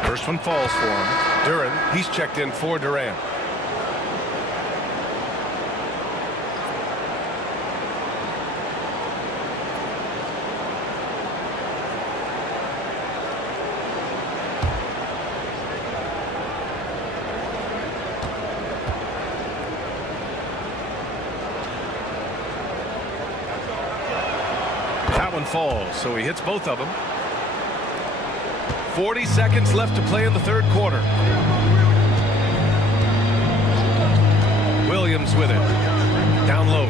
First one falls for him. Duran, he's checked in for Durant. That one falls, so he hits both of them. 40 seconds left to play in the third quarter. Williams with it. Down low.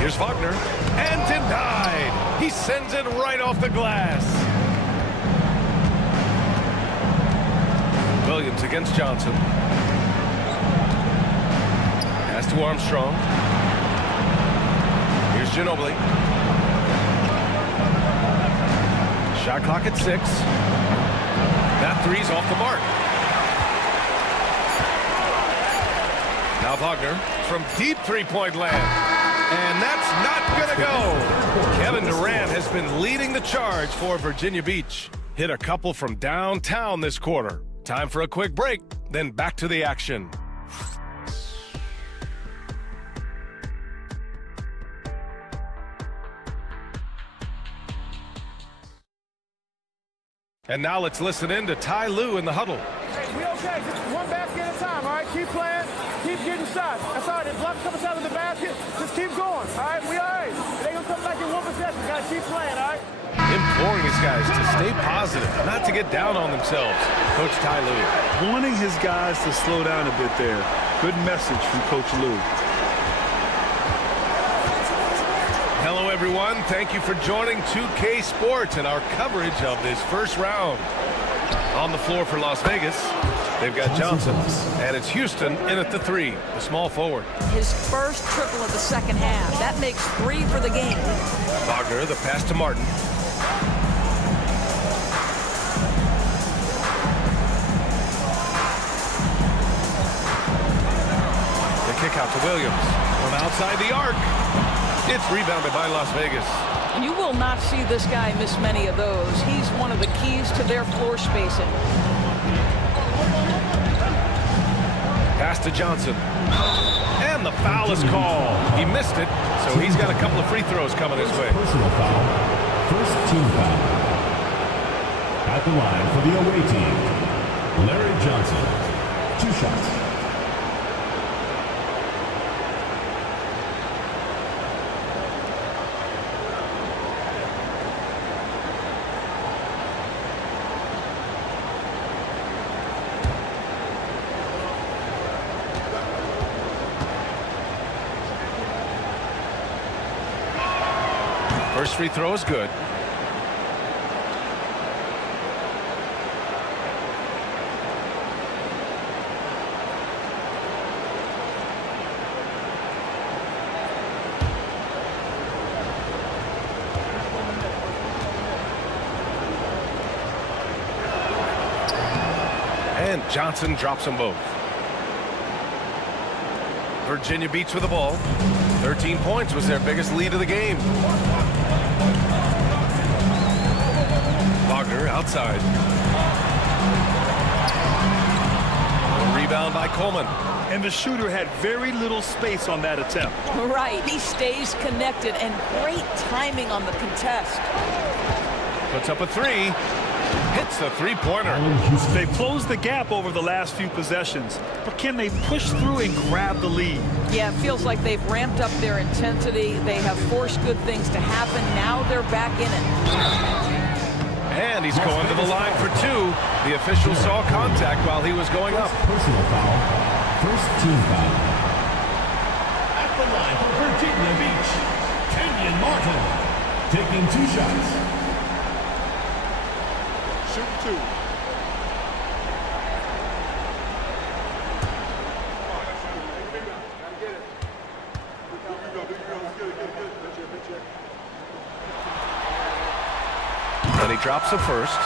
Here's Wagner. And denied. He sends it right off the glass. Williams against Johnson. Pass to Armstrong. Here's Ginobili. Shot clock at 6. That three's off the mark. Now Wagner from deep three-point land. And that's not going to go. Kevin Durant has been leading the charge for Virginia Beach. Hit a couple from downtown this quarter. Time for a quick break, then back to the action. And now let's listen in to Ty Lue in the huddle. Hey, we okay. Just one basket at a time, all right? Keep playing. Keep getting shots. That's all right. If block comes out of the basket, just keep going, all right? We all right. It ain't going to come back in one possession. Got to keep playing, all right? Imploring his guys to stay positive, not to get down on themselves. Coach Ty Lue. Wanting his guys to slow down a bit there. Good message from Coach Lue. Hello, everyone. Thank you for joining 2K Sports and our coverage of this first round. On the floor for Las Vegas, they've got Johnson, and it's Houston in at the 3, the small forward. His first triple of the second half. That makes 3 for the game. Wagner, the pass to Martin. The kick out to Williams from outside the arc. It's rebounded by Las Vegas. You will not see this guy miss many of those. He's one of the keys to their floor spacing. Pass to Johnson. And the foul is called. He missed it, so he's got a couple of free throws coming his way. Personal foul. First team foul. At the line for the away team, Larry Johnson. 2 shots. First free throw is good. And Johnson drops them both. Virginia Beach with the ball. 13 points was their biggest lead of the game. Wagner outside. Rebound by Coleman. And the shooter had very little space on that attempt. Right, he stays connected, and great timing on the contest. Puts up a three. Hits the three-pointer. They've closed the gap over the last few possessions, but can they push through and grab the lead? Yeah, it feels like they've ramped up their intensity. They have forced good things to happen. Now they're back in it. And he's going to the line for two. The official saw contact while he was going up. Personal foul. First team foul. At the line for Virginia Beach, Kenyon Martin. Taking 2 shots. Shoot 2. And he drops the first.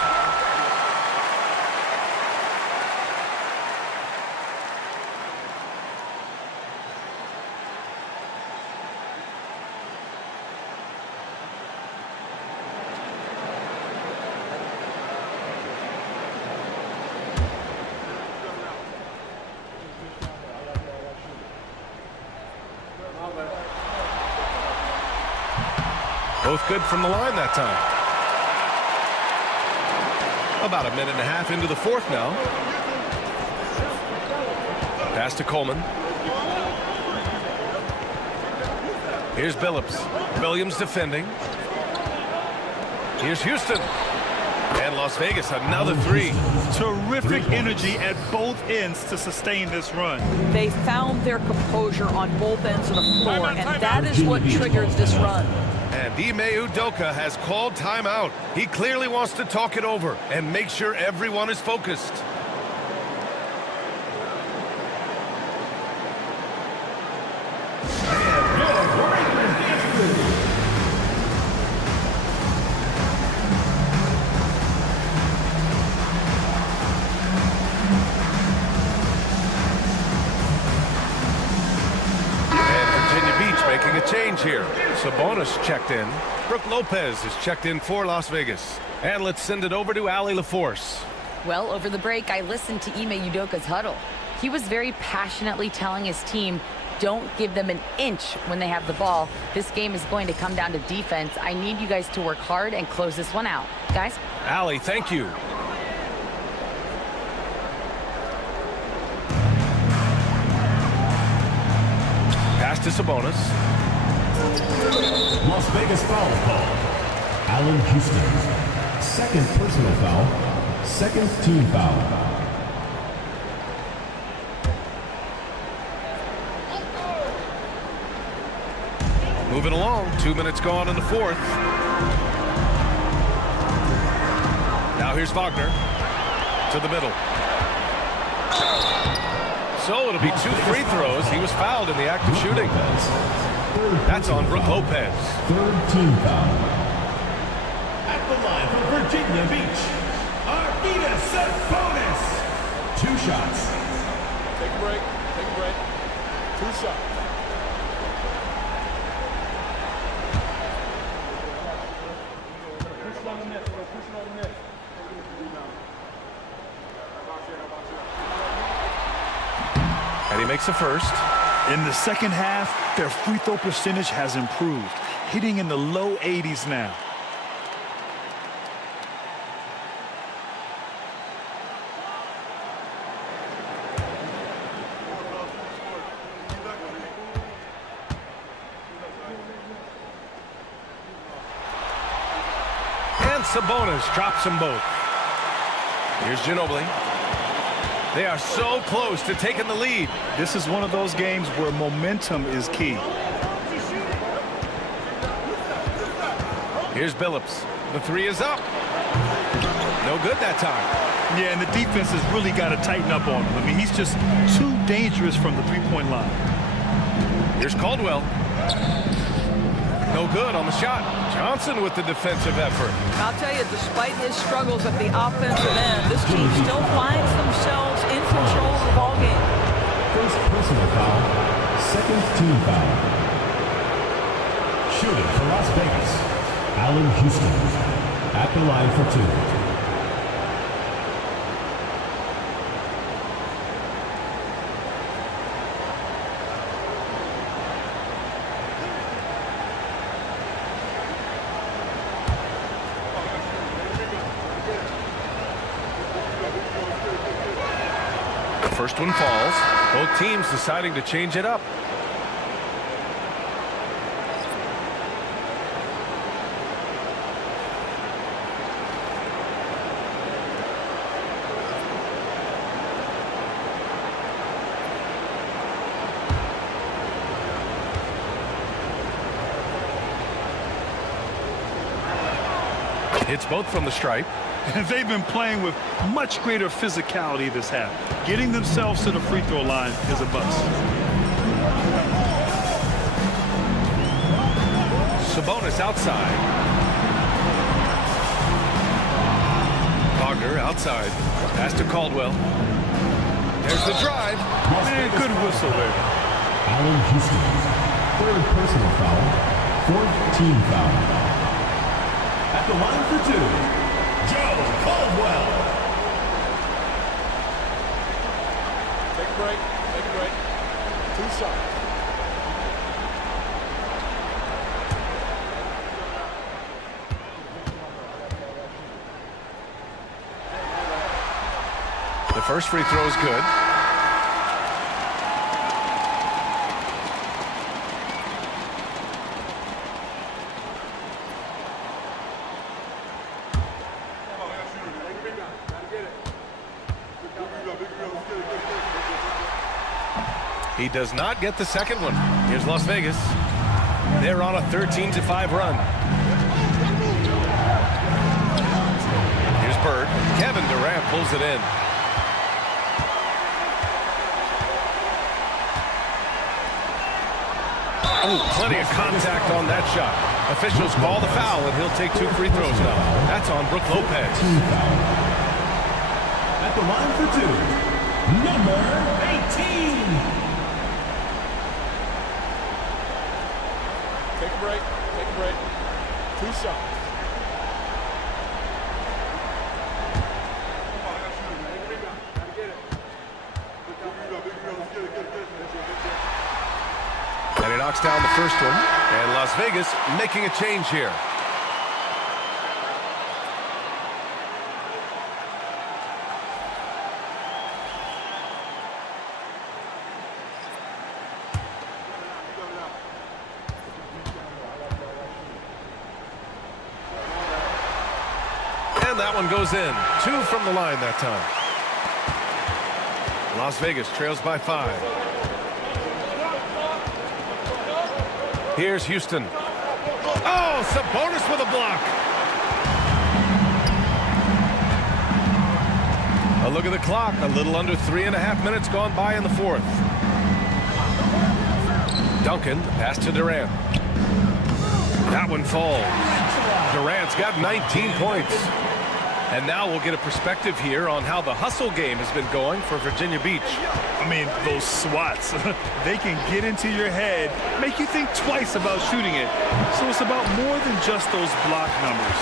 Both good from the line that time. About a minute and a half into the fourth now. Pass to Coleman. Here's Billups. Williams defending. Here's Houston. And Las Vegas, another three. Terrific energy at both ends to sustain this run. They found their composure on both ends of the floor, and that is what triggered this run. And Ime Udoka has called timeout. He clearly wants to talk it over and make sure everyone is focused. Making a change here. Sabonis checked in. Brooke Lopez is checked in for Las Vegas. And let's send it over to Allie LaForce. Well, over the break, I listened to Ime Udoka's huddle. He was very passionately telling his team, don't give them an inch when they have the ball. This game is going to come down to defense. I need you guys to work hard and close this one out. Guys? Allie, thank you. Pass to Sabonis. Las Vegas foul call. Allen Houston. Second personal foul. Second team foul. Moving along. 2 minutes gone in the fourth. Now here's Wagner to the middle. So it'll be 2 free throws. He was fouled in the act of shooting. That's on Brooke Lopez. Third team foul. At the line for Virginia Beach, Arvidas Sabonis. 2 shots. Take a break. Take a break. 2 shots. And he makes the first. In the second half, their free throw percentage has improved, hitting in the low 80s now. And Sabonis drops them both. Here's Ginobili. They are so close to taking the lead. This is one of those games where momentum is key. Here's Billups. The three is up. No good that time. Yeah, and the defense has really got to tighten up on him. I mean, he's just too dangerous from the three-point line. Here's Caldwell. No good on the shot. Johnson with the defensive effort. I'll tell you, despite his struggles at the offensive end, this team still finds themselves team foul. Shooting for Las Vegas, Allen Houston at the line for 2. The first one falls. Both teams deciding to change it up. Hits both from the stripe. They've been playing with much greater physicality this half. Getting themselves to the free throw line is a bust. Sabonis outside. Wagner outside. Pass to Caldwell. There's the drive. Man, good whistle there. Allen Houston, 3rd personal foul, 4th team foul. At the line for 2, Joe Caldwell. Take a break. Take a break. 2 shots. The first free throw is good. He does not get the second one. Here's Las Vegas. They're on a 13-5 run. Here's Bird. Kevin Durant pulls it in. Oh, plenty of contact on that shot. Officials call the foul, and he'll take 2 free throws now. That's on Brook Lopez. At the line for 2, number 18. Take a break. Take a break. 2 shots. And he knocks down the first one. And Las Vegas making a change here. And that one goes in. 2 from the line that time. Las Vegas trails by 5. Here's Houston. Oh, Sabonis with a block. A look at the clock. A little under 3.5 minutes gone by in the 4th. Duncan, pass to Durant. That one falls. Durant's got 19 points. And now we'll get a perspective here on how the hustle game has been going for Virginia Beach. I mean, those swats, they can get into your head, make you think twice about shooting it. So it's about more than just those block numbers.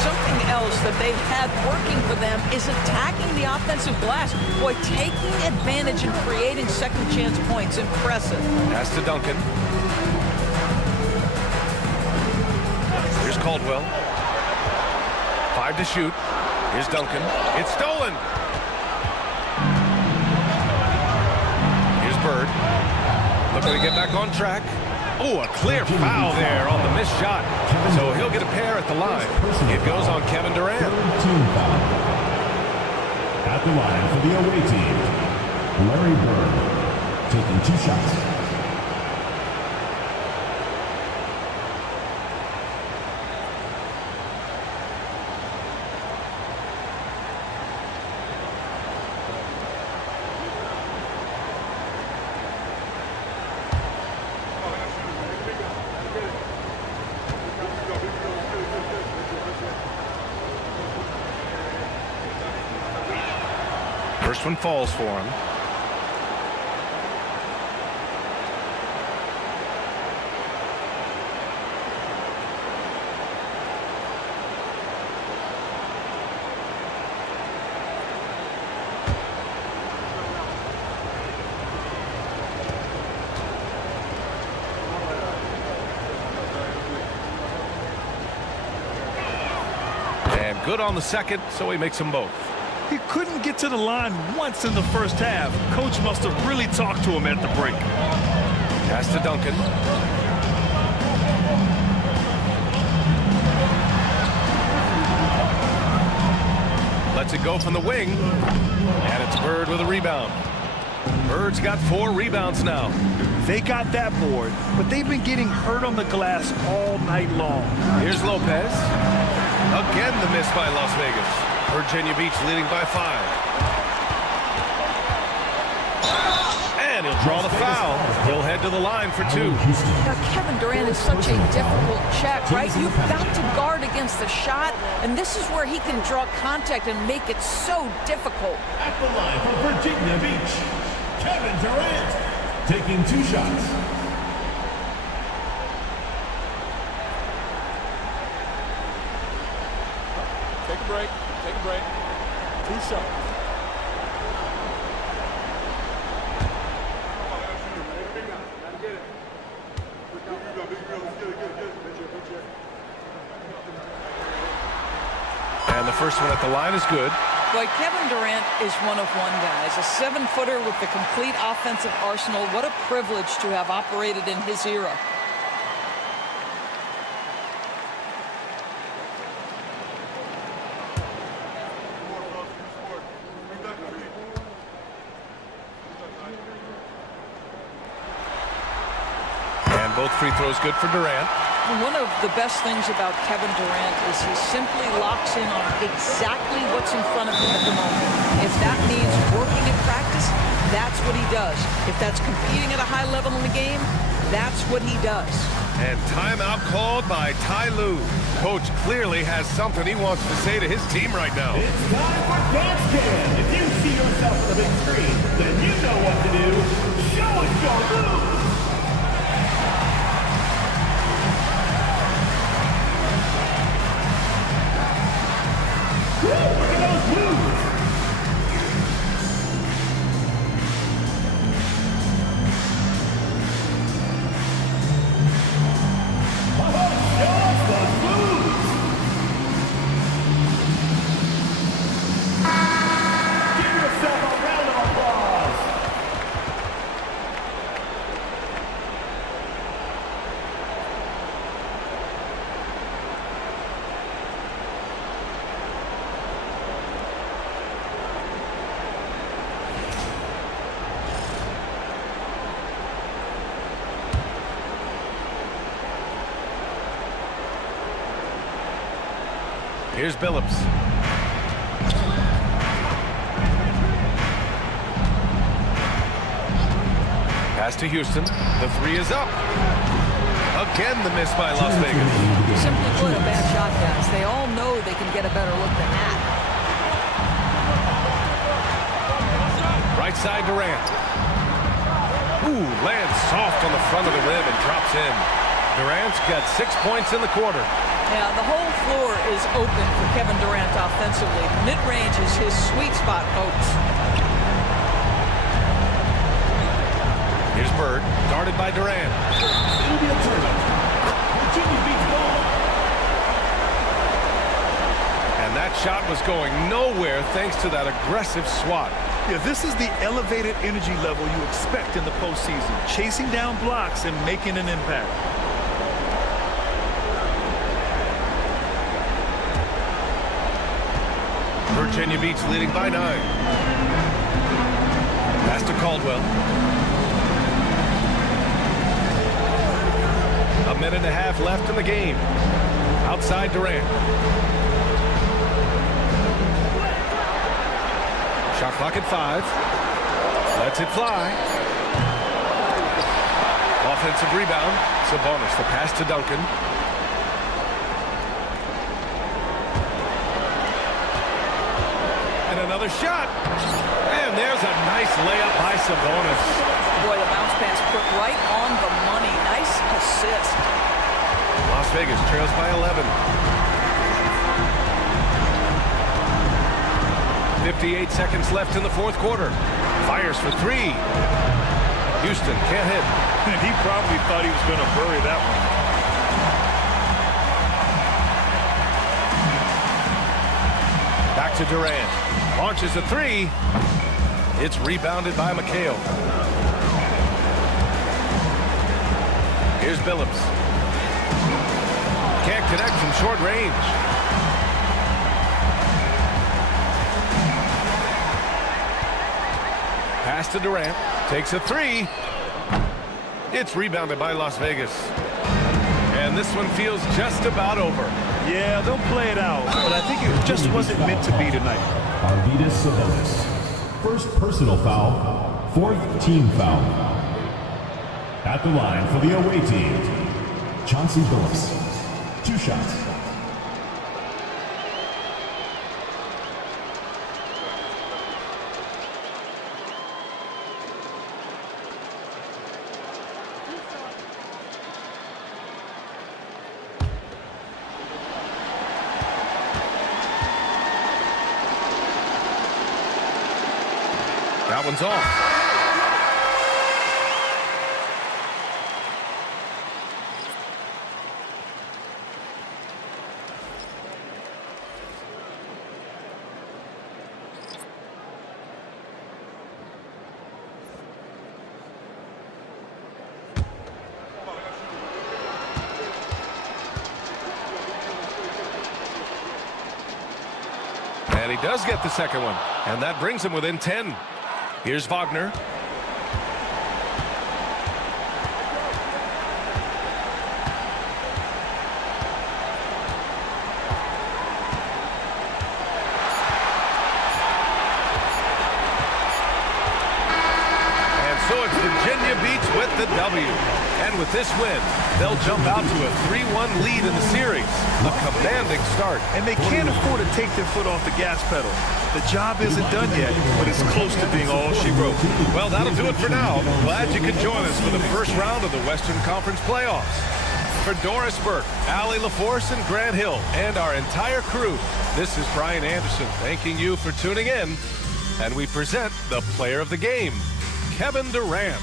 Something else that they've had working for them is attacking the offensive glass. Boy, taking advantage and creating second chance points. Impressive. Pass to Duncan. Here's Caldwell. 5 to shoot. Here's Duncan. It's stolen. Here's Bird. Looking to get back on track. Oh, a clear foul there on the missed shot. So he'll get a pair at the line. It goes on Kevin Durant. At the line for the away team, Larry Bird, taking 2 shots. First one falls for him. Good on the second, so he makes them both. He couldn't get to the line once in the first half. Coach must have really talked to him at the break. Pass to Duncan. Lets it go from the wing. And it's Bird with a rebound. Bird's got 4 rebounds now. They got that board, but they've been getting hurt on the glass all night long. Here's Lopez. Again the miss by Las Vegas. Virginia Beach leading by 5. And he'll draw the foul. He'll head to the line for 2. Now, Kevin Durant is such a difficult check, right? You've got to guard against the shot, and this is where he can draw contact and make it so difficult. At the line for Virginia Beach, Kevin Durant taking 2 shots. Take a break. Take a break. 2 shots. And the first one at the line is good. Boy, Kevin Durant is one of one guys, a 7-footer with the complete offensive arsenal. What a privilege to have operated in his era. And both free throws good for Durant. One of the best things about Kevin Durant is he simply locks in on exactly what's in front of him at the moment. If that means working in practice, that's what he does. If that's competing at a high level in the game, that's what he does. And timeout called by Ty Lue. Coach clearly has something he wants to say to his team right now. It's time for Dance Cam. If you see yourself on the big screen, then you know what to do. Show us your moves. Look at those moves. Here's Billups. Pass to Houston. The 3 is up. Again, the miss by Las Vegas. Simply put, a bad shot, guys. They all know they can get a better look than that. Right side Durant. Ooh, lands soft on the front of the rim and drops in. Durant's got 6 points in the quarter. Yeah, the whole floor is open for Kevin Durant offensively. Mid-range is his sweet spot, folks. Here's Bird, guarded by Durant. It'll be a turnover. Virginia Beach ball. And that shot was going nowhere thanks to that aggressive swat. Yeah, this is the elevated energy level you expect in the postseason. Chasing down blocks and making an impact. Virginia Beach leading by 9. Pass to Caldwell. A minute and a half left in the game. Outside Durant. Shot clock at 5. Lets it fly. Offensive rebound. Sabonis, the pass to Duncan. And another shot. And there's a nice layup by Sabonis. Boy, the bounce pass put right on the money. Nice assist. Las Vegas trails by 11. 58 seconds left in the fourth quarter. Fires for 3. Houston can't hit. And he probably thought he was going to bury that one. to Durant. Launches a three. It's rebounded by McHale. Here's Billups. Can't connect from short range. Pass to Durant. Takes a three. It's rebounded by Las Vegas. And this one feels just about over. Yeah, they'll play it out, but I think it just wasn't meant to be tonight. Arvydas Sabonis. First personal foul, fourth team foul. At the line for the away team, Chauncey Billups. 2 shots. That one's off. And he does get the second one. And that brings him within 10. Here's Wagner. And so it's Virginia Beach with the W. And with this win, they'll jump out to a 3-1 lead in the series. A commanding start. And they can't afford to take their foot off the gas pedal. The job isn't done yet, but it's close to being all she wrote. Well, that'll do it for now. Glad you could join us for the first round of the Western Conference playoffs. For Doris Burke, Allie LaForce, and Grant Hill, and our entire crew, this is Brian Anderson thanking you for tuning in. And we present the player of the game, Kevin Durant.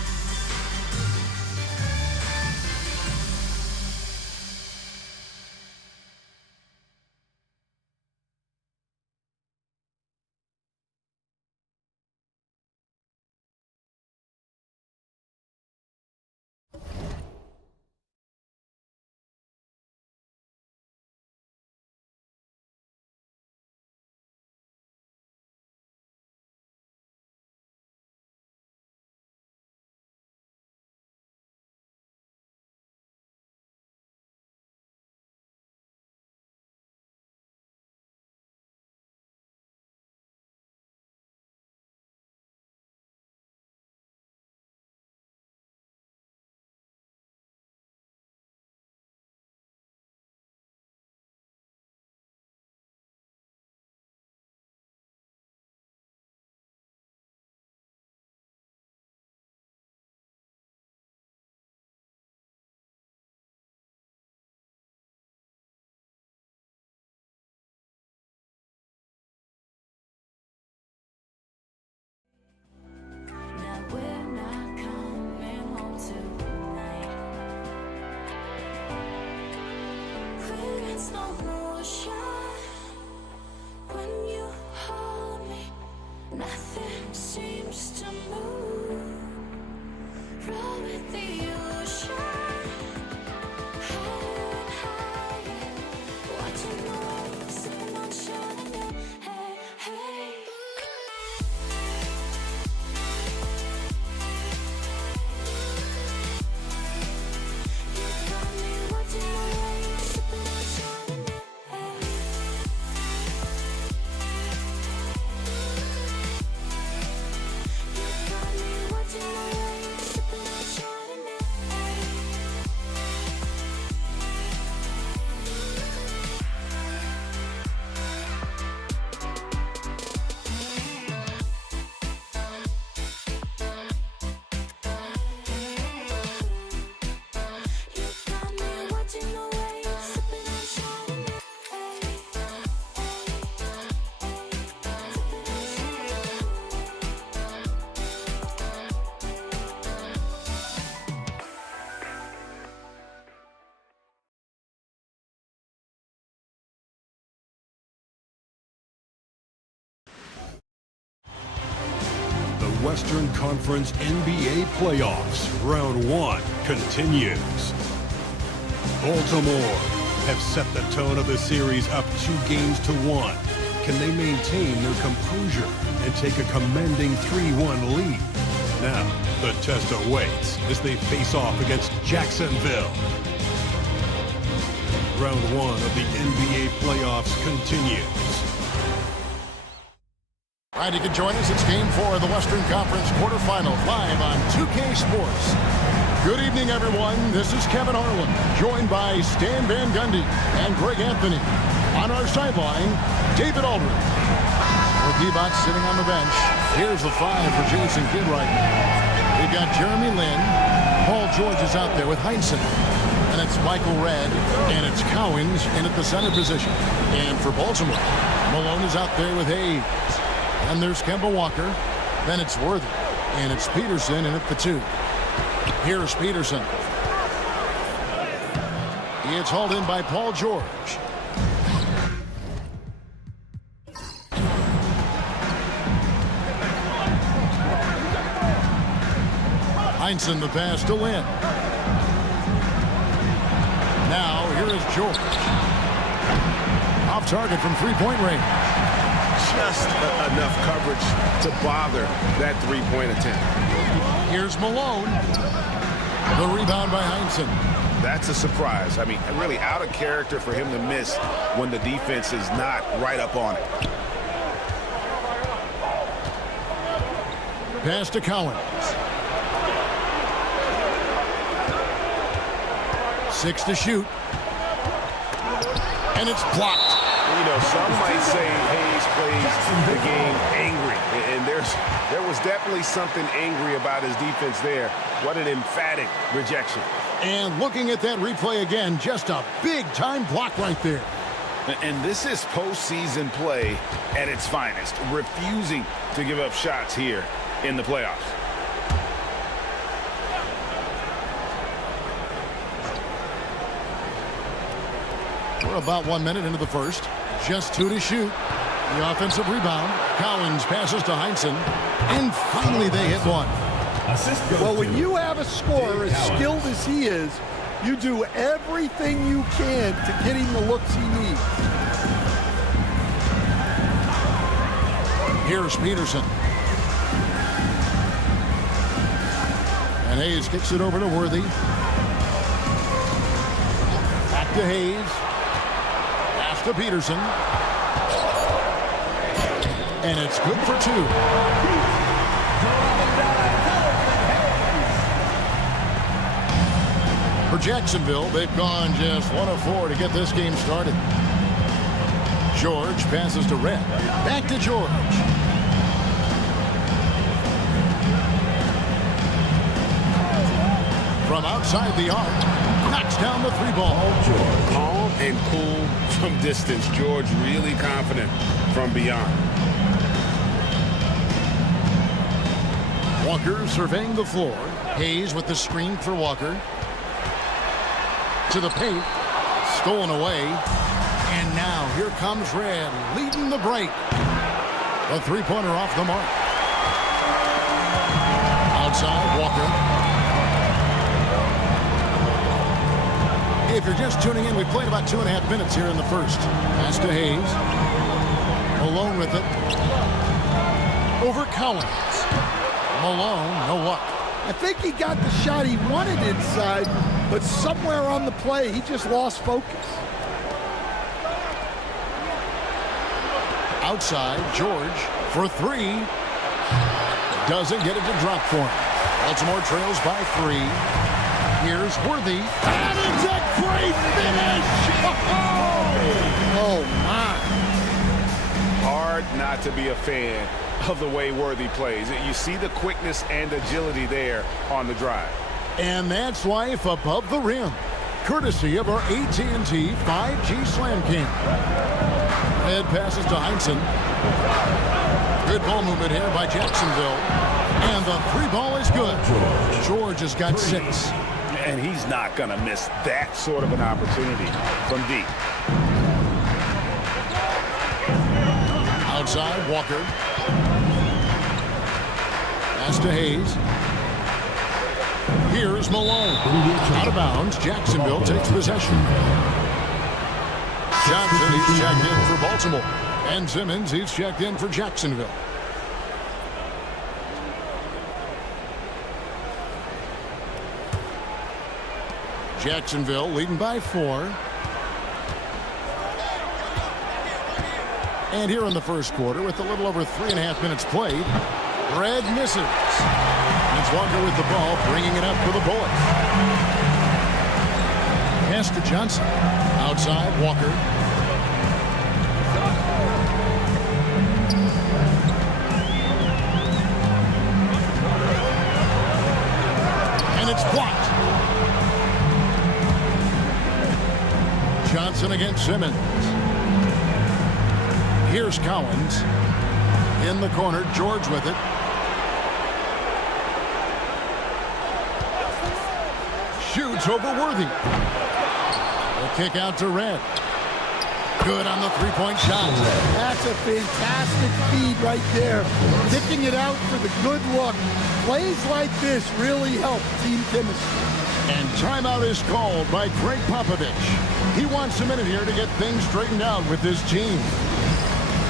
Western Conference NBA playoffs. Round 1 continues. Baltimore have set the tone of the series up 2-1. Can they maintain their composure and take a commanding 3-1 lead? Now, the test awaits as they face off against Jacksonville. Round 1 of the NBA playoffs continues. All right, you can join us. It's Game 4 of the Western Conference quarterfinals live on 2K Sports. Good evening, everyone. This is Kevin Harlan, joined by Stan Van Gundy and Greg Anthony. On our sideline, David Aldridge. With D-Box sitting on the bench, here's the 5 for Jason Kidd right now. We've got Jeremy Lin. Paul George is out there with Heinsohn. And it's Michael Redd, and it's Cowens in at the center position. And for Baltimore, Malone is out there with Hayes. And there's Kemba Walker. Then it's Worthy. And it's Peterson in at the 2. Here's Peterson. It's hauled in by Paul George. Heinsohn the pass to Lin. Now here is George. Off target from three-point range. Just enough coverage to bother that three-point attempt. Here's Malone. The rebound by Heinsohn. That's a surprise. I mean, really out of character for him to miss when the defense is not right up on it. Pass to Cowens. 6 to shoot. And it's blocked. You know, some might say Hayes plays the game angry. And there was definitely something angry about his defense there. What an emphatic rejection. And looking at that replay again, just a big-time block right there. And this is postseason play at its finest, refusing to give up shots here in the playoffs. We're about 1 minute into the first. Just 2 to shoot. The offensive rebound. Cowens passes to Heinsohn. And finally they hit one. Well, when you have a scorer as skilled as he is, you do everything you can to get him the looks he needs. Here's Peterson. And Hayes kicks it over to Worthy. Back to Hayes. Pass to Peterson. And it's good for 2. For Jacksonville, they've gone just 1 of 4 to get this game started. George passes to Redd. Back to George. From outside the arc, knocks down the 3-ball. Calm and cool from distance. George really confident from beyond. Walker surveying the floor. Hayes with the screen for Walker. To the paint. Stolen away. And now here comes Redd leading the break. A 3-pointer off the mark. Outside, Walker. If you're just tuning in, we played about 2.5 minutes here in the first. Pass to Hayes. Malone with it. Over Cowens. Malone, no luck. I think he got the shot he wanted inside, but somewhere on the play, he just lost focus. Outside, George for 3. Doesn't get it to drop for him. Baltimore trails by 3. Here's Worthy. And it's a great finish! Oh, my. Hard not to be a fan of the way Worthy plays. You see the quickness and agility there on the drive. And that's life above the rim. Courtesy of our AT&T 5G Slam Cam. Head passes to Heinsohn. Good ball movement here by Jacksonville. And the 3-ball is good. George has got 6. And he's not going to miss that sort of an opportunity from deep. Outside, Walker. Pass to Hayes. Here's Malone. Out of bounds. Jacksonville takes possession. Johnson, he's checked in for Baltimore. And Simmons, he's checked in for Jacksonville. Jacksonville leading by 4. And here in the first quarter, with a little over 3.5 minutes played, Red misses. And it's Walker with the ball, bringing it up for the Bullets. Pass to Johnson. Outside, Walker. And it's blocked. Johnson against Simmons. Here's Collins. In the corner, George with it. Shoots over Worthy. The kick out to Red. Good on the three-point shot. That's a fantastic feed right there. Picking it out for the good look. Plays like this really help team chemistry. And timeout is called by Greg Popovich. He wants a minute here to get things straightened out with his team.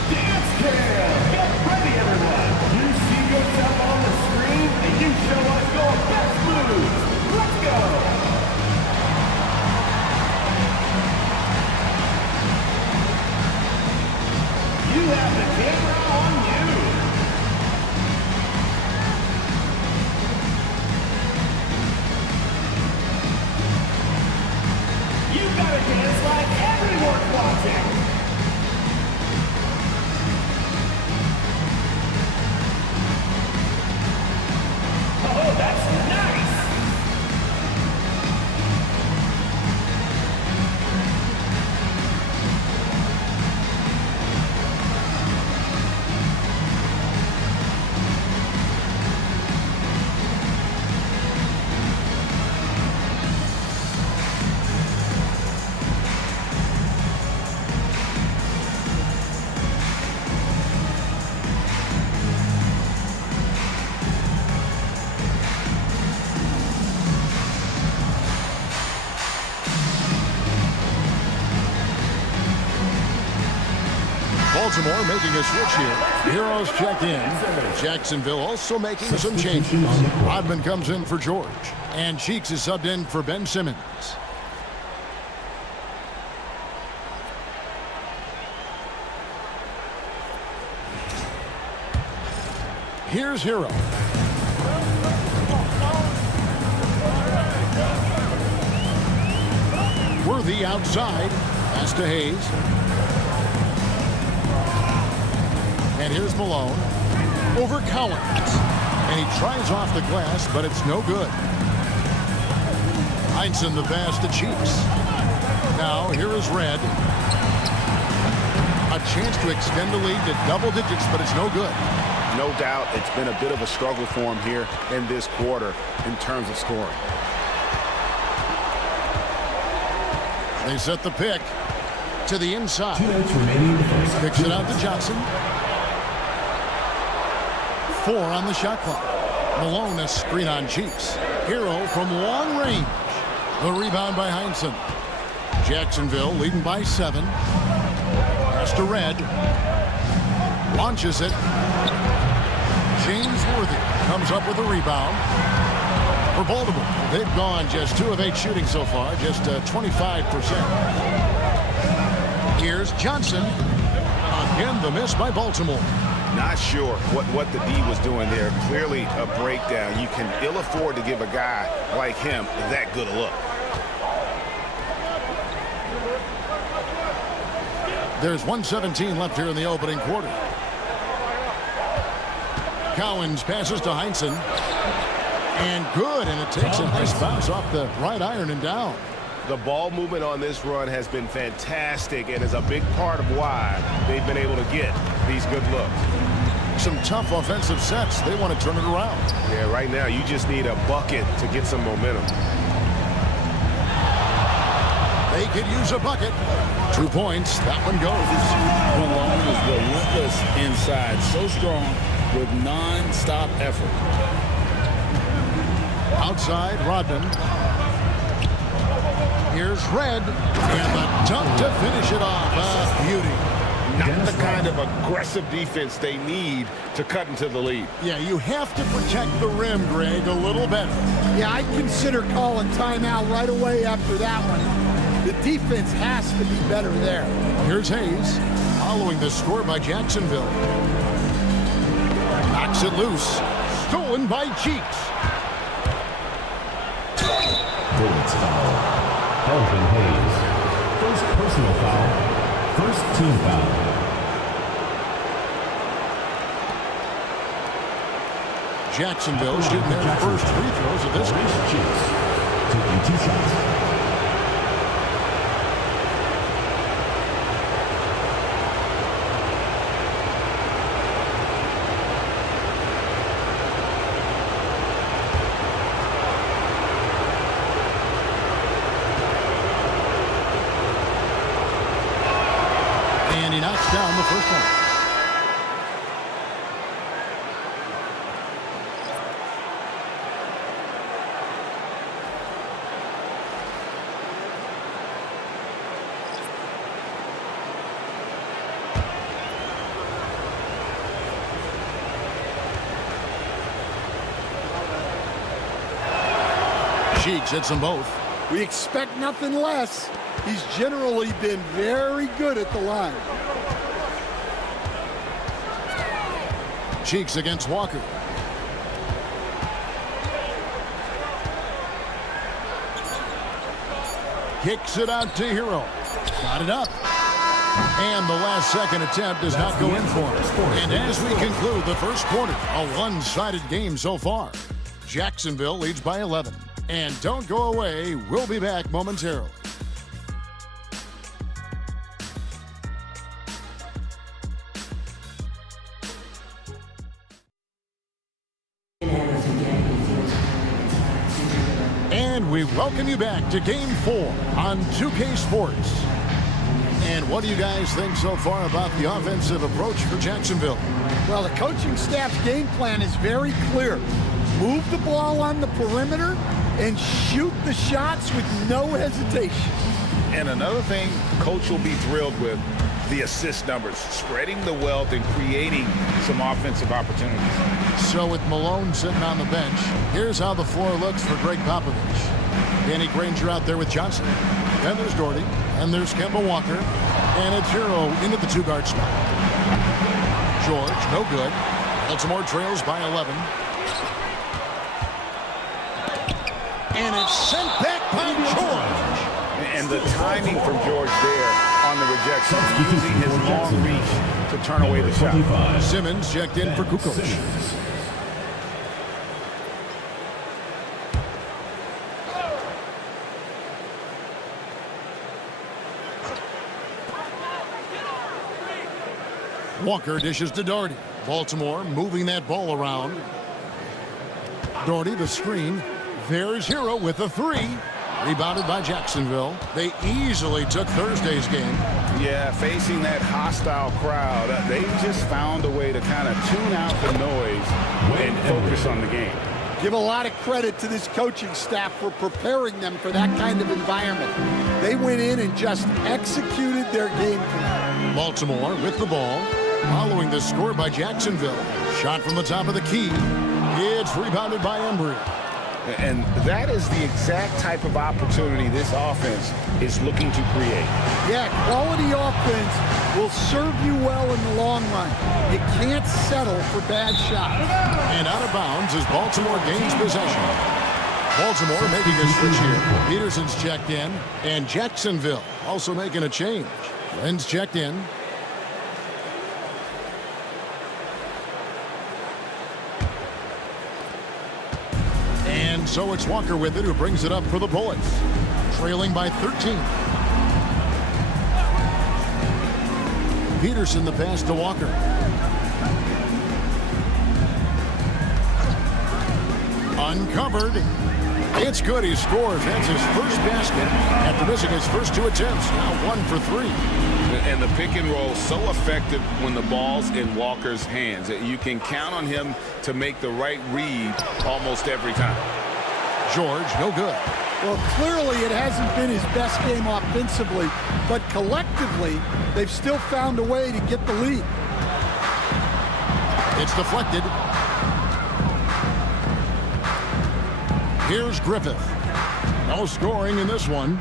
Dance Cam! Get ready, everyone! You see yourself on the screen, and you show us your best moves. Let's go! You have the camera on you. You gotta dance like everyone's watching. Oh, that's nice! Baltimore making a switch here. Heroes check in. Jacksonville also making some changes. Rodman comes in for George. And Cheeks is subbed in for Ben Simmons. Here's Hero. Worthy outside. Pass to Hayes. And here's Malone. Over Collins. And he tries off the glass, but it's no good. Heinsohn the pass to Cheeks. Now, here is Red. A chance to extend the lead to double digits, but it's no good. No doubt it's been a bit of a struggle for him here in this quarter in terms of scoring. They set the pick to the inside. 2 minutes remaining in the first. Kicks it out to Johnson. 4 on the shot clock. Malone a screen on Cheeks. Hero from long range. The rebound by Heinsohn. Jacksonville leading by 7. Pass to Red. Launches it. James Worthy comes up with a rebound. For Baltimore, they've gone just 2 of 8 shooting so far, just 25%. Here's Johnson. Again, the miss by Baltimore. Not sure what the D was doing there. Clearly a breakdown. You can ill afford to give a guy like him that good a look. There's 1:17 left here in the opening quarter. Collins passes to Heinsohn. And good, and it takes a nice bounce off the right iron and down. The ball movement on this run has been fantastic and is a big part of why they've been able to get these good looks. Some tough offensive sets. They want to turn it around. Yeah, right now you just need a bucket to get some momentum. They could use a bucket. 2 points. That one goes. Malone is relentless inside. So strong. with non-stop effort. Outside, Rodman. Here's Red, and the dunk to finish it off. Beauty. Not the kind of aggressive defense they need to cut into the lead. Yeah, you have to protect the rim, Greg, a little better. Yeah, I'd consider calling timeout right away after that one. The defense has to be better there. Here's Hayes, following the score by Jacksonville. Knocks it loose. Stolen by Cheeks. Bullets foul. Elvin Hayes. First personal foul. First team foul. Jacksonville shooting their first free throws of this game. Cheeks taking 2 shots. And he knocks down the first one. Cheeks hits them both. We expect nothing less. He's generally been very good at the line. Cheeks against Walker. Kicks it out to Hero. Got it up. And the last second attempt does not go in for him. And as we conclude the first quarter, a one-sided game so far. Jacksonville leads by 11. And don't go away. We'll be back momentarily. And we welcome you back to Game 4 on 2K Sports. And what do you guys think so far about the offensive approach for Jacksonville? Well, the coaching staff's game plan is very clear. Move the ball on the perimeter and shoot the shots with no hesitation. And another thing coach will be thrilled with, the assist numbers, spreading the wealth and creating some offensive opportunities. So with Malone sitting on the bench, here's how the floor looks for Greg Popovich. Danny Granger out there with Johnson. Then there's Doherty, and there's Kemba Walker, and it's Hero into the two-guard spot. George, no good. Baltimore trails by 11. And it's sent back by George. And the timing from George there on the rejection, using his long reach to turn away the shot. Simmons checked in for Kukoc. Walker dishes to Doherty. Baltimore moving that ball around. Doherty, the screen. There's Hero with a three. Rebounded by Jacksonville. They easily took Thursday's game. Yeah, facing that hostile crowd, they just found a way to kind of tune out the noise and focus on the game. Give a lot of credit to this coaching staff for preparing them for that kind of environment. They went in and just executed their game plan. Baltimore with the ball, following the score by Jacksonville. Shot from the top of the key. It's rebounded by Embry. And that is the exact type of opportunity this offense is looking to create. Yeah, quality offense will serve you well in the long run. You can't settle for bad shots. And out of bounds as Baltimore gains possession. Baltimore making a switch here. Peterson's checked in, and Jacksonville also making a change. Lynn's checked in. And so it's Walker with it, who brings it up for the Bullets. Trailing by 13. Peterson the pass to Walker. Uncovered. It's good. He scores. That's his first basket after missing his first 2 attempts. Now 1 for 3. And the pick and roll so effective when the ball's in Walker's hands. You can count on him to make the right read almost every time. George, no good. Well, clearly it hasn't been his best game offensively, but collectively, they've still found a way to get the lead. It's deflected. Here's Griffith. No scoring in this one.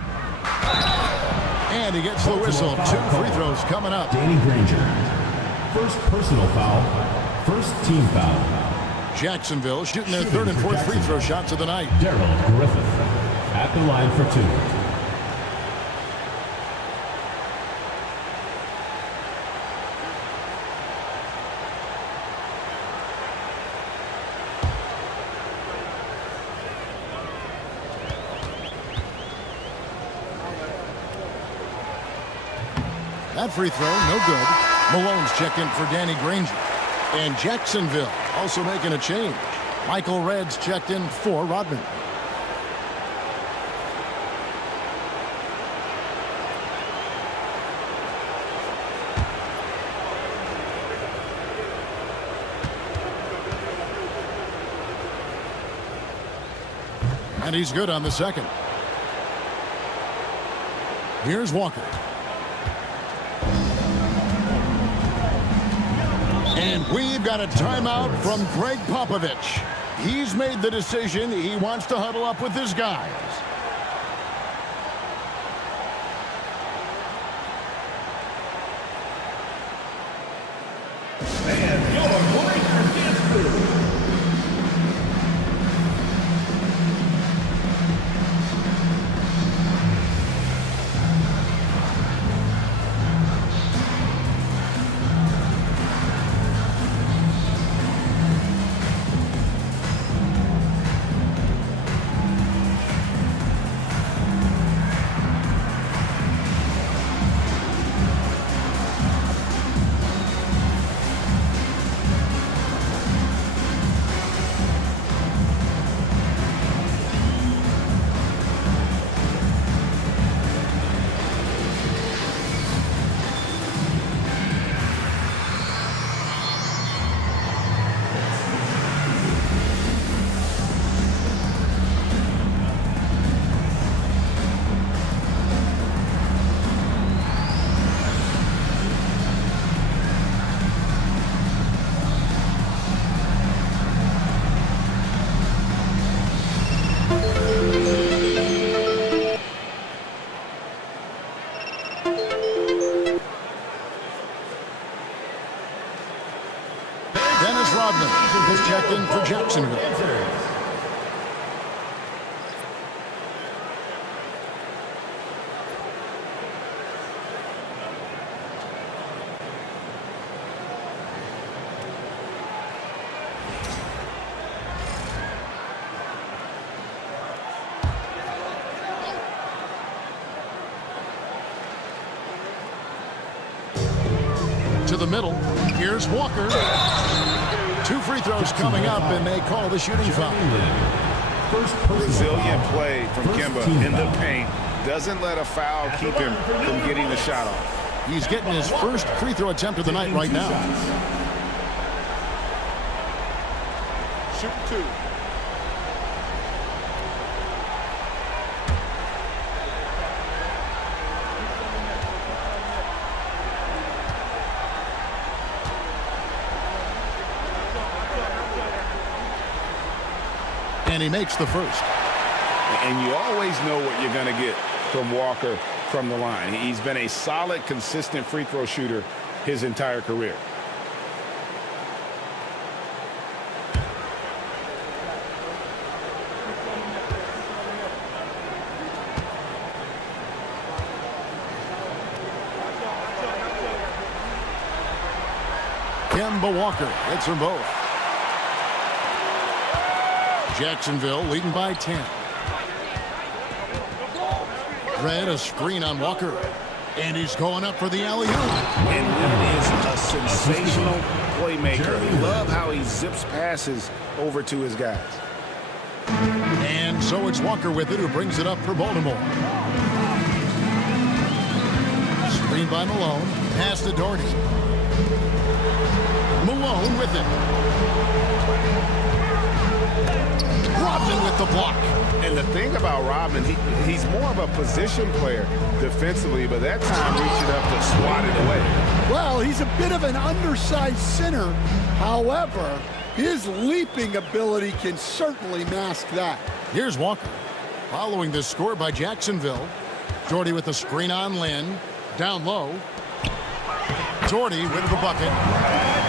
And he gets the whistle. 2 free throws coming up. Danny Granger. First personal foul. First team foul. Jacksonville shooting their 3rd and 4th free throw shots of the night. Daryl Griffith at the line for 2. That free throw, no good. Malone's checked in for Danny Granger. And Jacksonville also making a change. Michael Red's checked in for Rodman. And he's good on the second. Here's Walker. And we've got a timeout from Greg Popovich. He's made the decision. He wants to huddle up with his guys. And your Warriors dance crew. Dennis Rodman is checked in for Jacksonville. To the middle. Here's Walker. 2 free throws coming up, and they call the shooting foul. Resilient play from Kemba in the paint. Doesn't let a foul keep him from getting the shot off. He's getting his first free throw attempt of the night right now. Shoot 2. And he makes the first. And you always know what you're going to get from Walker from the line. He's been a solid, consistent free throw shooter his entire career. Kemba Walker hits them both. Jacksonville leading by 10. Red, a screen on Walker. And he's going up for the alley-oop. And Red is a sensational playmaker. Love how he zips passes over to his guys. And So it's Walker with it, who brings it up for Baltimore. Screen by Malone. Pass to Doherty. Malone with it. Rodman with the block. And the thing about Rodman, he's more of a position player defensively, but that time reaching up to swat it away. Well, he's a bit of an undersized center. However, his leaping ability can certainly mask that. Here's Walker. Following this score by Jacksonville. Doherty with the screen on Lynn. Down low. Doherty with the bucket.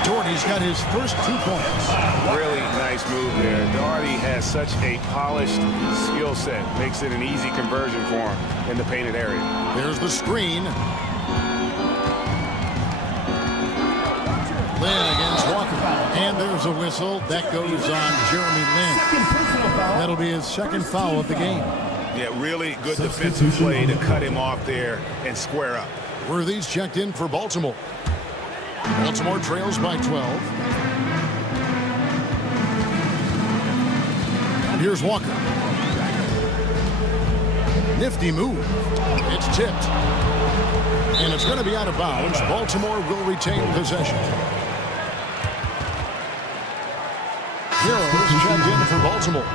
Doherty's got his first 2 points. Really nice move there. Doherty has such a polished skill set. Makes it an easy conversion for him in the painted area. There's the screen. Lynn against Walker. And there's a whistle. That goes on Jeremy Lin. That'll be his second foul of the game. Yeah, really good defensive play to cut him off there and square up. Worthy's checked in for Baltimore. Baltimore trails by 12. And here's Walker. Nifty move. It's tipped. And it's going to be out of bounds. Baltimore will retain possession. Heroes checked in for Baltimore.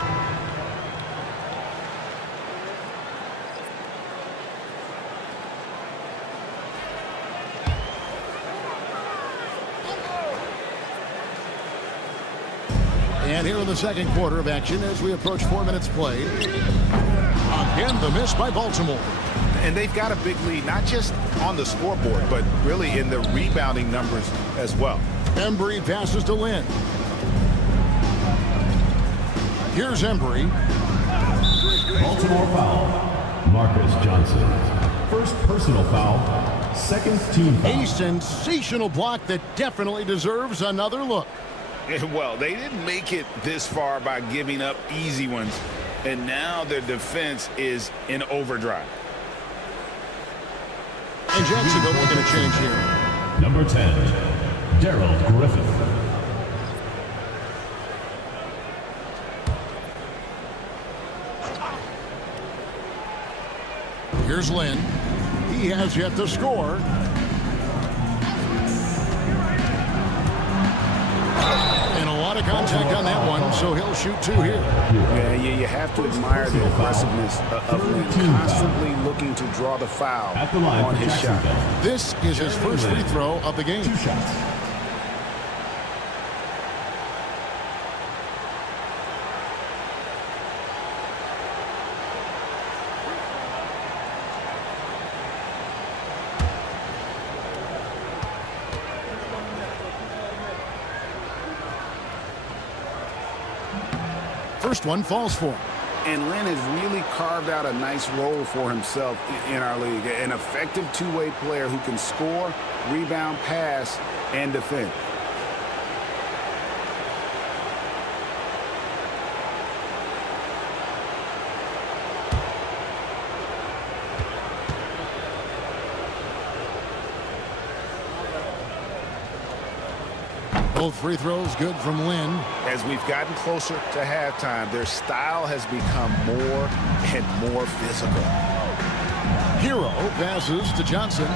And here in the second quarter of action as we approach 4 minutes played. Again, the miss by Baltimore. And they've got a big lead, not just on the scoreboard, but really in the rebounding numbers as well. Embry passes to Lynn. Here's Embry. Baltimore foul. Marcus Johnson. First personal foul. Second team foul. A sensational block that definitely deserves another look. Well, they didn't make it this far by giving up easy ones, and now their defense is in overdrive. And Jacksonville looking to change here. Number 10, Darrell Griffin. Here's Lynn. He has yet to score. And a lot of contact on that one, so he'll shoot 2 here. Yeah, you have to admire the aggressiveness of Lynn, constantly looking to draw the foul on his shot. This is his first free throw of the game. 2 shots. First one falls for him. And Lynn has really carved out a nice role for himself in our league. An effective two-way player who can score, rebound, pass, and defend. Both free throws good from Lynn. As we've gotten closer to halftime, their style has become more and more physical. Hero passes to Johnson.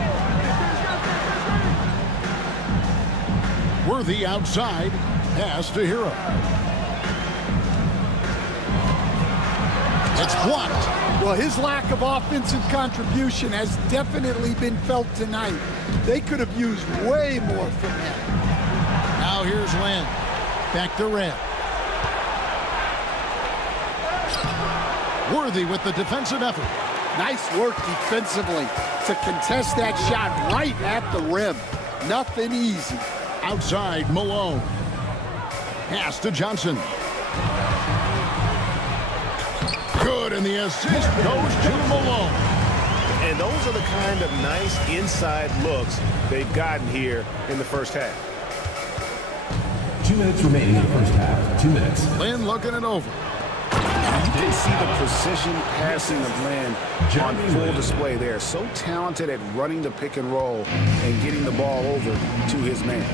Worthy outside. Pass to Hero. It's blocked. Well, his lack of offensive contribution has definitely been felt tonight. They could have used way more from him. Now here's Lynn. Back to Red. Worthy with the defensive effort. Nice work defensively to contest that shot right at the rim. Nothing easy. Outside, Malone. Pass to Johnson. Good, and the assist goes to Malone. And those are the kind of nice inside looks they've gotten here in the first half. 2 minutes remaining in the first half. 2 minutes. Lynn looking it over. You can see the precision passing of Lynn on full display there. So talented at running the pick and roll and getting the ball over to his man.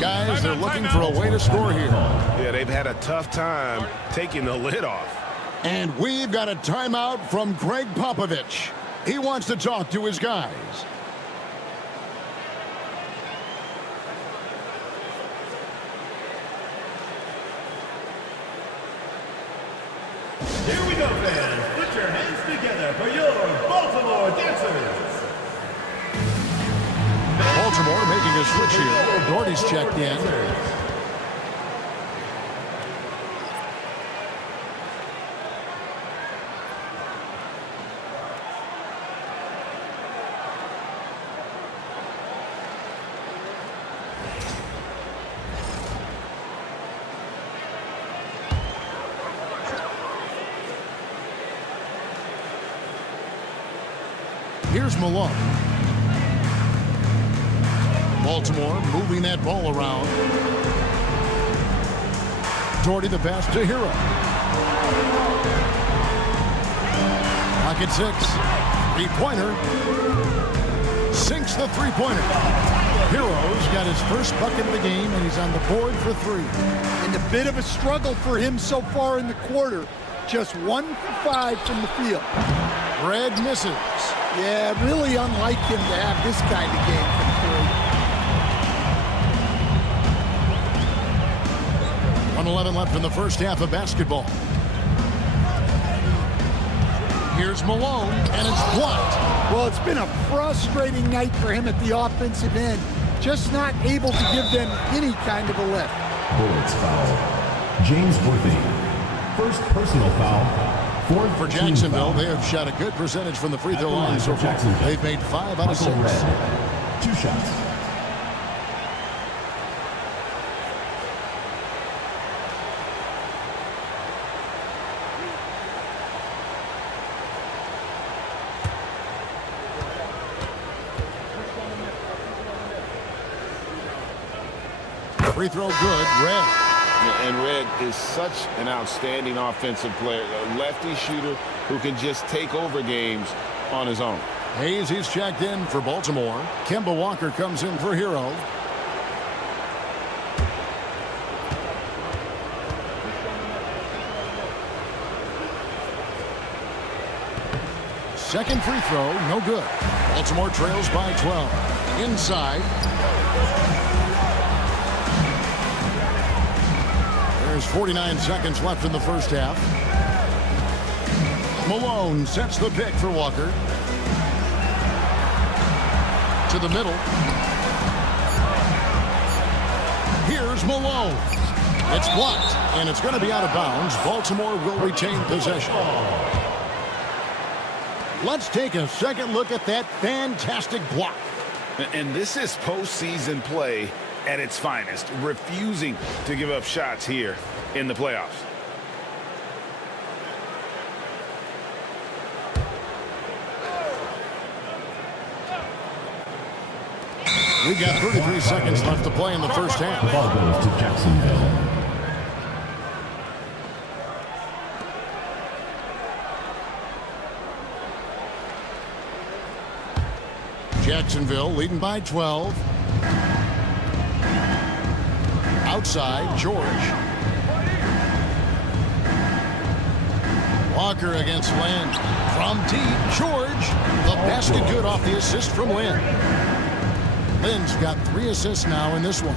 Guys, they're looking for a way to score here. Yeah, they've had a tough time taking the lid off. And we've got a timeout from Greg Popovich. He wants to talk to his guys. Here we go, fans. Put your hands together for your Baltimore Dancers. Baltimore making a switch here. Doherty's checked in. Here's Malone. Baltimore moving that ball around. Doherty the pass to Hero. Pocket 6. Three-pointer. Sinks the three-pointer. Hero's got his first bucket of the game, and he's on the board for 3. And a bit of a struggle for him so far in the quarter. Just 1 for 5 from the field. Red misses. Yeah, really unlike him to have this kind of game from 3. 1:11 left in the first half of basketball. Here's Malone, and it's blocked. Well, it's been a frustrating night for him at the offensive end. Just not able to give them any kind of a lift. Bullets foul. James Worthy. First personal foul. For Jacksonville, they have shot a good percentage from the free throw line so far. They've made 5 out of 6. Red. 2 shots. Free throw good, Red. And Red is such an outstanding offensive player, a lefty shooter who can just take over games on his own. Hayes, he's checked in for Baltimore. Kemba Walker comes in for Hero. Second free throw, no good. Baltimore trails by 12. Inside. There's 49 seconds left in the first half. Malone sets the pick for Walker. To the middle. Here's Malone. It's blocked, and it's going to be out of bounds. Baltimore will retain possession. Let's take a second look at that fantastic block. And this is postseason play at its finest, refusing to give up shots here in the playoffs. We got 33 seconds left to play in the first half. The ball goes to Jacksonville. Jacksonville leading by 12. Outside, George. Walker against Lynn. From deep, George. The basket good off the assist from Lynn. Lynn's got 3 assists now in this one.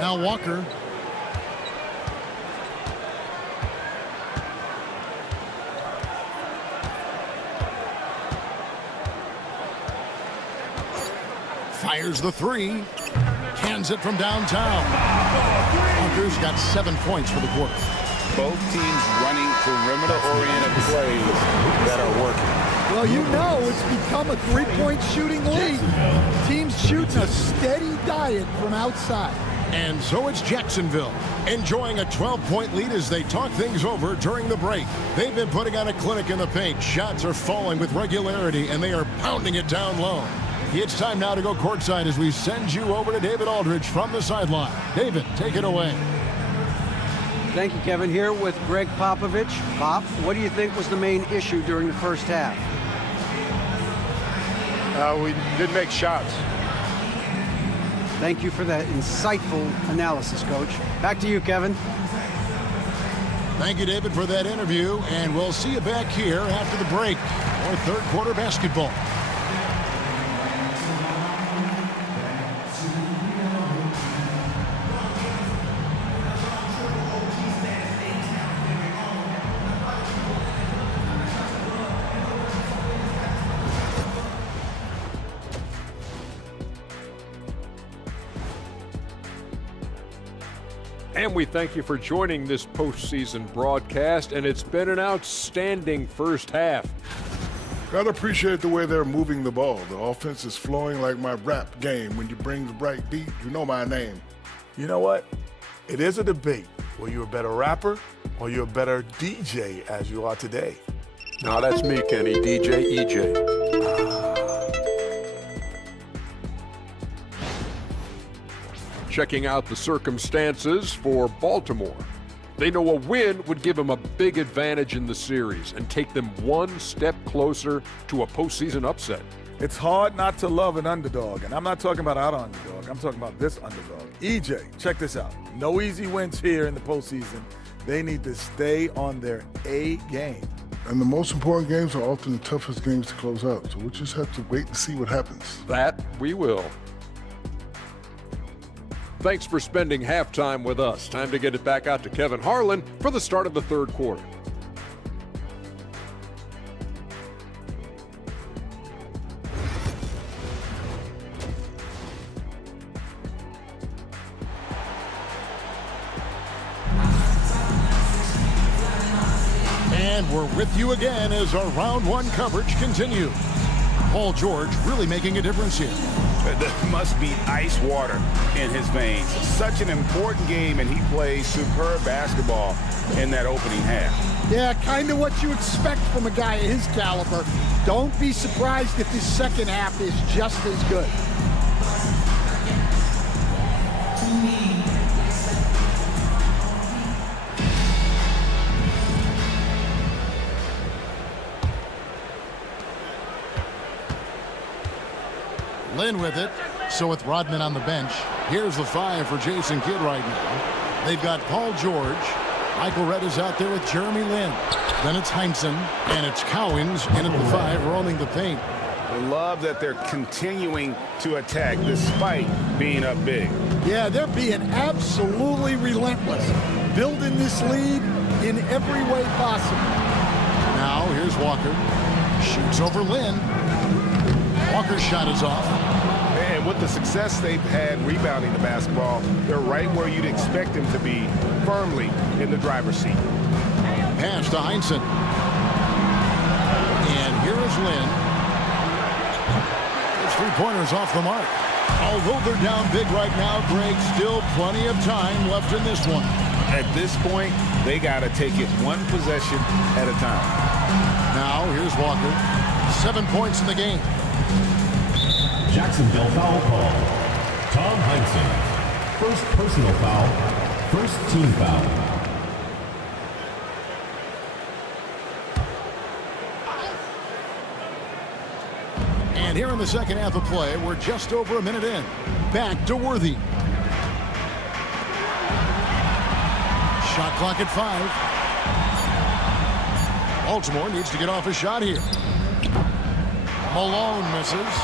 Now Walker. Fires the 3. Cans it from downtown. Walker's got 7 points for the quarter. Both teams running perimeter-oriented plays that are working. Well, you know it's become a 3-point shooting league. Teams shooting a steady diet from outside. And so it's Jacksonville, enjoying a 12-point lead as they talk things over during the break. They've been putting on a clinic in the paint. Shots are falling with regularity, and they are pounding it down low. It's time now to go courtside as we send you over to David Aldridge from the sideline. David, take it away. Thank you, Kevin. Here with Greg Popovich. Pop, what do you think was the main issue during the first half? We didn't make shots. Thank you for that insightful analysis, Coach. Back to you, Kevin. Thank you, David, for that interview, and we'll see you back here after the break for third quarter basketball. And we thank you for joining this postseason broadcast, and it's been an outstanding first half. Gotta appreciate the way they're moving the ball. The offense is flowing like my rap game. When you bring the right beat, you know my name. You know what? It is a debate. Were you a better rapper or you a better DJ as you are today? No, that's me, Kenny. DJ EJ. Checking out the circumstances for Baltimore. They know a win would give them a big advantage in the series and take them one step closer to a postseason upset. It's hard not to love an underdog, and I'm not talking about our underdog. I'm talking about this underdog. EJ, check this out. No easy wins here in the postseason. They need to stay on their A game. And the most important games are often the toughest games to close out, so we'll just have to wait and see what happens. That we will. Thanks for spending halftime with us. Time to get it back out to Kevin Harlan for the start of the third quarter. And we're with you again as our round one coverage continues. Paul George really making a difference here. There must be ice water in his veins. Such an important game, and he plays superb basketball in that opening half. Yeah, kind of what you expect from a guy of his caliber. Don't be surprised if his second half is just as good. Lynn with it. So with Rodman on the bench, here's the 5 for Jason Kidd right now. They've got Paul George. Michael Redd is out there with Jeremy Lin. Then it's Heinsohn, and it's Cowens in at the 5, roaming the paint. I love that they're continuing to attack despite being up big. Yeah, they're being absolutely relentless, building this lead in every way possible. Now here's Walker. Shoots over Lin. Walker's shot is off. And with the success they've had rebounding the basketball, they're right where you'd expect them to be, firmly in the driver's seat. Pass to Heinsohn. And here is Lin. His three-pointers off the mark. Although they're down big right now, Greg, still plenty of time left in this one. At this point, they got to take it one possession at a time. Now here's Walker. 7 points in the game. Jacksonville foul call. Tom Heinsohn. First personal foul. First team foul. And here in the second half of play, we're just over a minute in. Back to Worthy. Shot clock at 5. Baltimore needs to get off a shot here. Malone misses.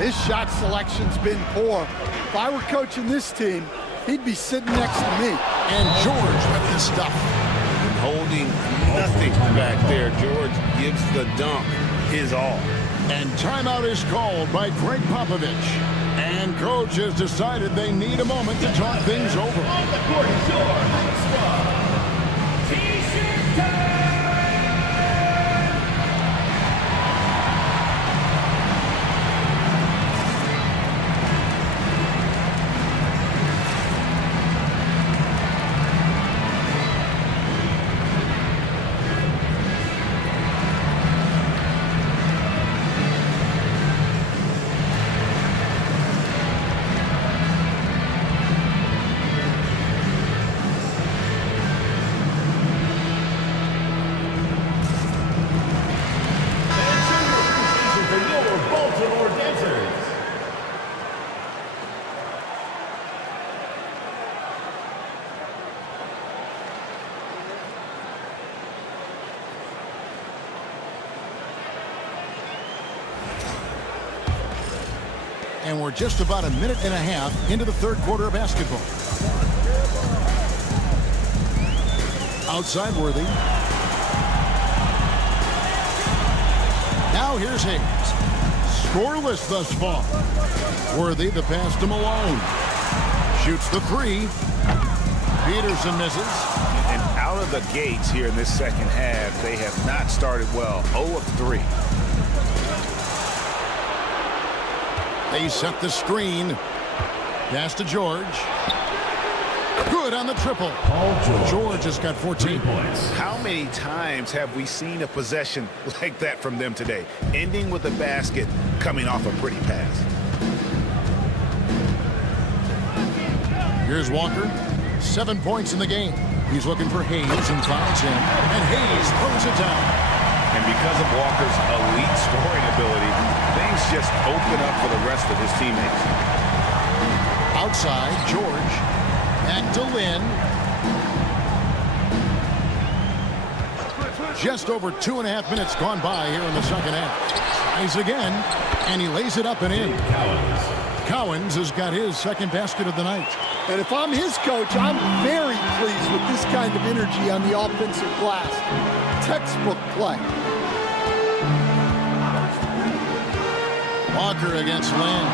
His shot selection's been poor. If I were coaching this team, he'd be sitting next to me. And George with the stuff. And holding nothing back there. George gives the dunk his all. And timeout is called by Greg Popovich. And coach has decided they need a moment to talk things over. On the court, T-shirt time! And we're just about a minute and a half into the third quarter of basketball. Outside Worthy. Now here's Hayes. Scoreless thus far. Worthy, the pass to Malone. Shoots the three. Peterson misses. And out of the gates here in this second half, they have not started well. 0 of 3. They set the screen. Pass to George. Good on the triple. George has got 14 points. How many times have we seen a possession like that from them today? Ending with a basket, coming off a pretty pass. Here's Walker. 7 points in the game. He's looking for Hayes and finds him. And Hayes throws it down. And because of Walker's elite scoring ability, things just open up for the rest of his teammates. Outside, George. Back to Lynn. Just over 2.5 minutes gone by here in the second half. Tries again, and he lays it up and in. Cowens has got his second basket of the night. And if I'm his coach, I'm very pleased with this kind of energy on the offensive glass. Textbook play. Walker against Lynn.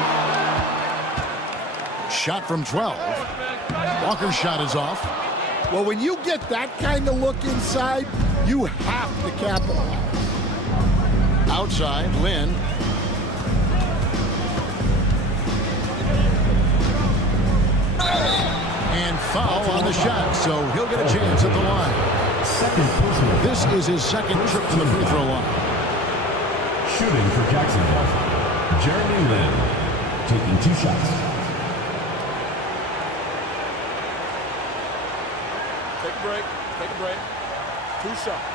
Shot from 12. Walker's shot is off. Well, when you get that kind of look inside, you have to capitalize. Outside, Lynn. And foul on the shot, so he'll get a chance at the line. This is his second trip to the free throw line. Shooting for Jacksonville, Jeremy Lin, taking 2 shots. Take a break. Take a break. 2 shots.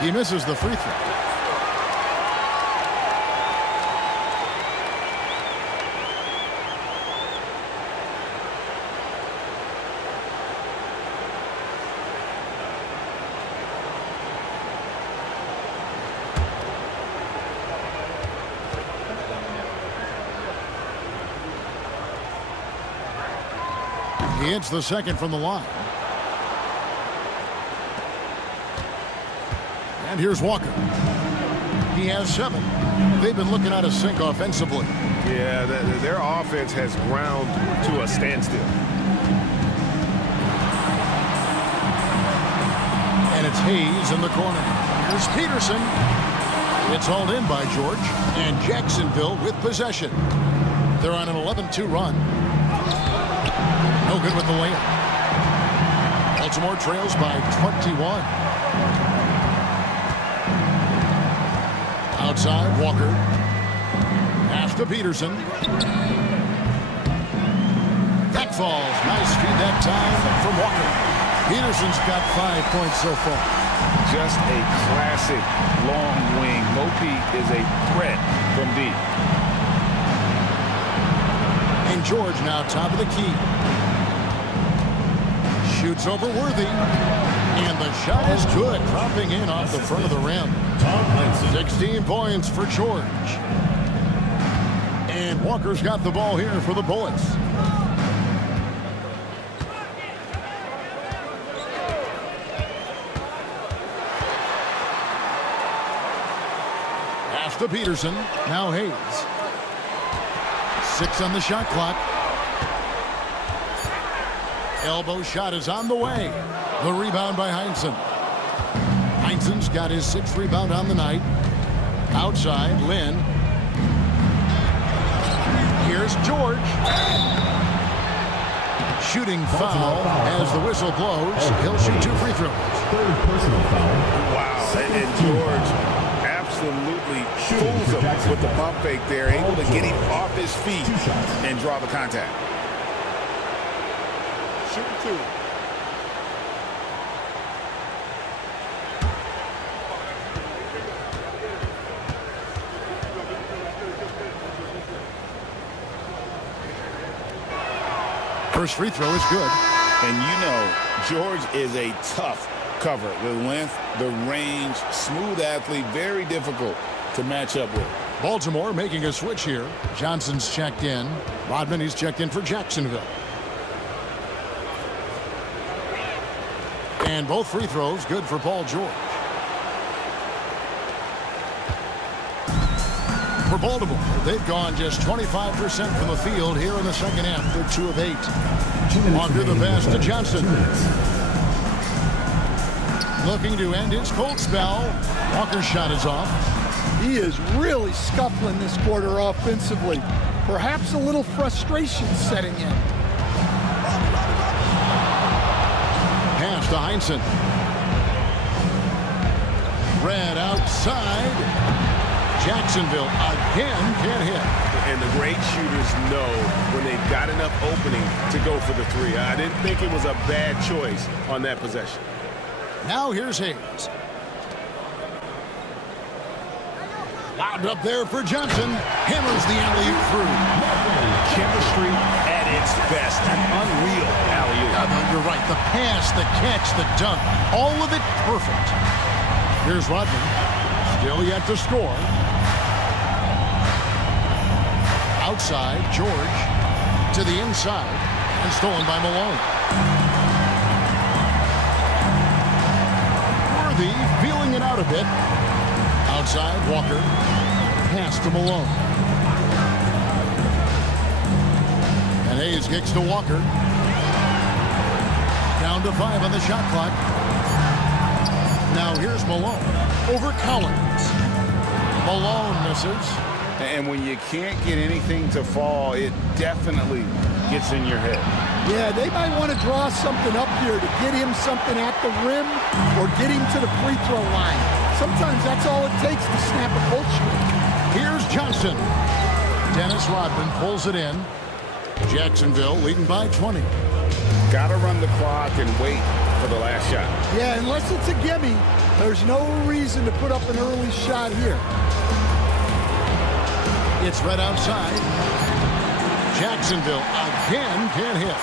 He misses the free throw. He hits the second from the line. And here's Walker. He has 7. They've been looking out of sync offensively. Yeah, their offense has ground to a standstill. And it's Hayes in the corner. Here's Peterson. It's hauled in by George. And Jacksonville with possession. They're on an 11-2 run. No good with the layup. Baltimore trails by 21. Outside, Walker. Pass to Peterson. That falls. Nice feed that time from Walker. Peterson's got 5 points so far. Just a classic long wing. Mopi is a threat from deep. And George now top of the key. Shoots over Worthy. And the shot is good. Dropping in off the front of the rim. 16 points for George. And Walker's got the ball here for the Bullets. Pass to Peterson. Now Hayes. 6 on the shot clock. Elbow shot is on the way. The rebound by Heinsohn. Heinsohn's got his 6th rebound on the night. Outside, Lynn. Here's George. Shooting foul as the whistle blows. He'll shoot 2 free throws. Third personal foul. Wow, and George absolutely fools him with the pump fake there. Able to get him off his feet and draw the contact. Shooting 2. First free throw is good. And you know, George is a tough cover. The length, the range, smooth athlete, very difficult to match up with. Baltimore making a switch here. Johnson's checked in. Rodman, he's checked in for Jacksonville. And both free throws good for Paul George. For Baltimore, they've gone just 25% from the field here in the second half. They're 2 of 8. Walker the pass to Johnson. Looking to end his cold spell. Walker's shot is off. He is really scuffling this quarter offensively. Perhaps a little frustration setting in. Pass to Heinsohn. Red outside. Jacksonville again can't hit. And the great shooters know when they've got enough opening to go for the three. I didn't think it was a bad choice on that possession. Now here's Hayes. Lobbed up there for Johnson. Hammers the alley-oop through. Chemistry at its best. An unreal alley-oop. You're right. The pass, the catch, the dunk. All of it perfect. Here's Rodman. Still yet to score. Outside, George to the inside, and stolen by Malone. Worthy feeling it out a bit. Outside, Walker. Pass to Malone. And Hayes kicks to Walker. Down to 5 on the shot clock. Now here's Malone over Collins. Malone misses. And when you can't get anything to fall, it definitely gets in your head. Yeah, they might want to draw something up here to get him something at the rim or get him to the free throw line. Sometimes that's all it takes to snap a cold streak. Here's Johnson. Dennis Rodman pulls it in. Jacksonville leading by 20. Got to run the clock and wait for the last shot. Yeah, unless it's a gimme, there's no reason to put up an early shot here. It's right outside. Jacksonville again can't hit.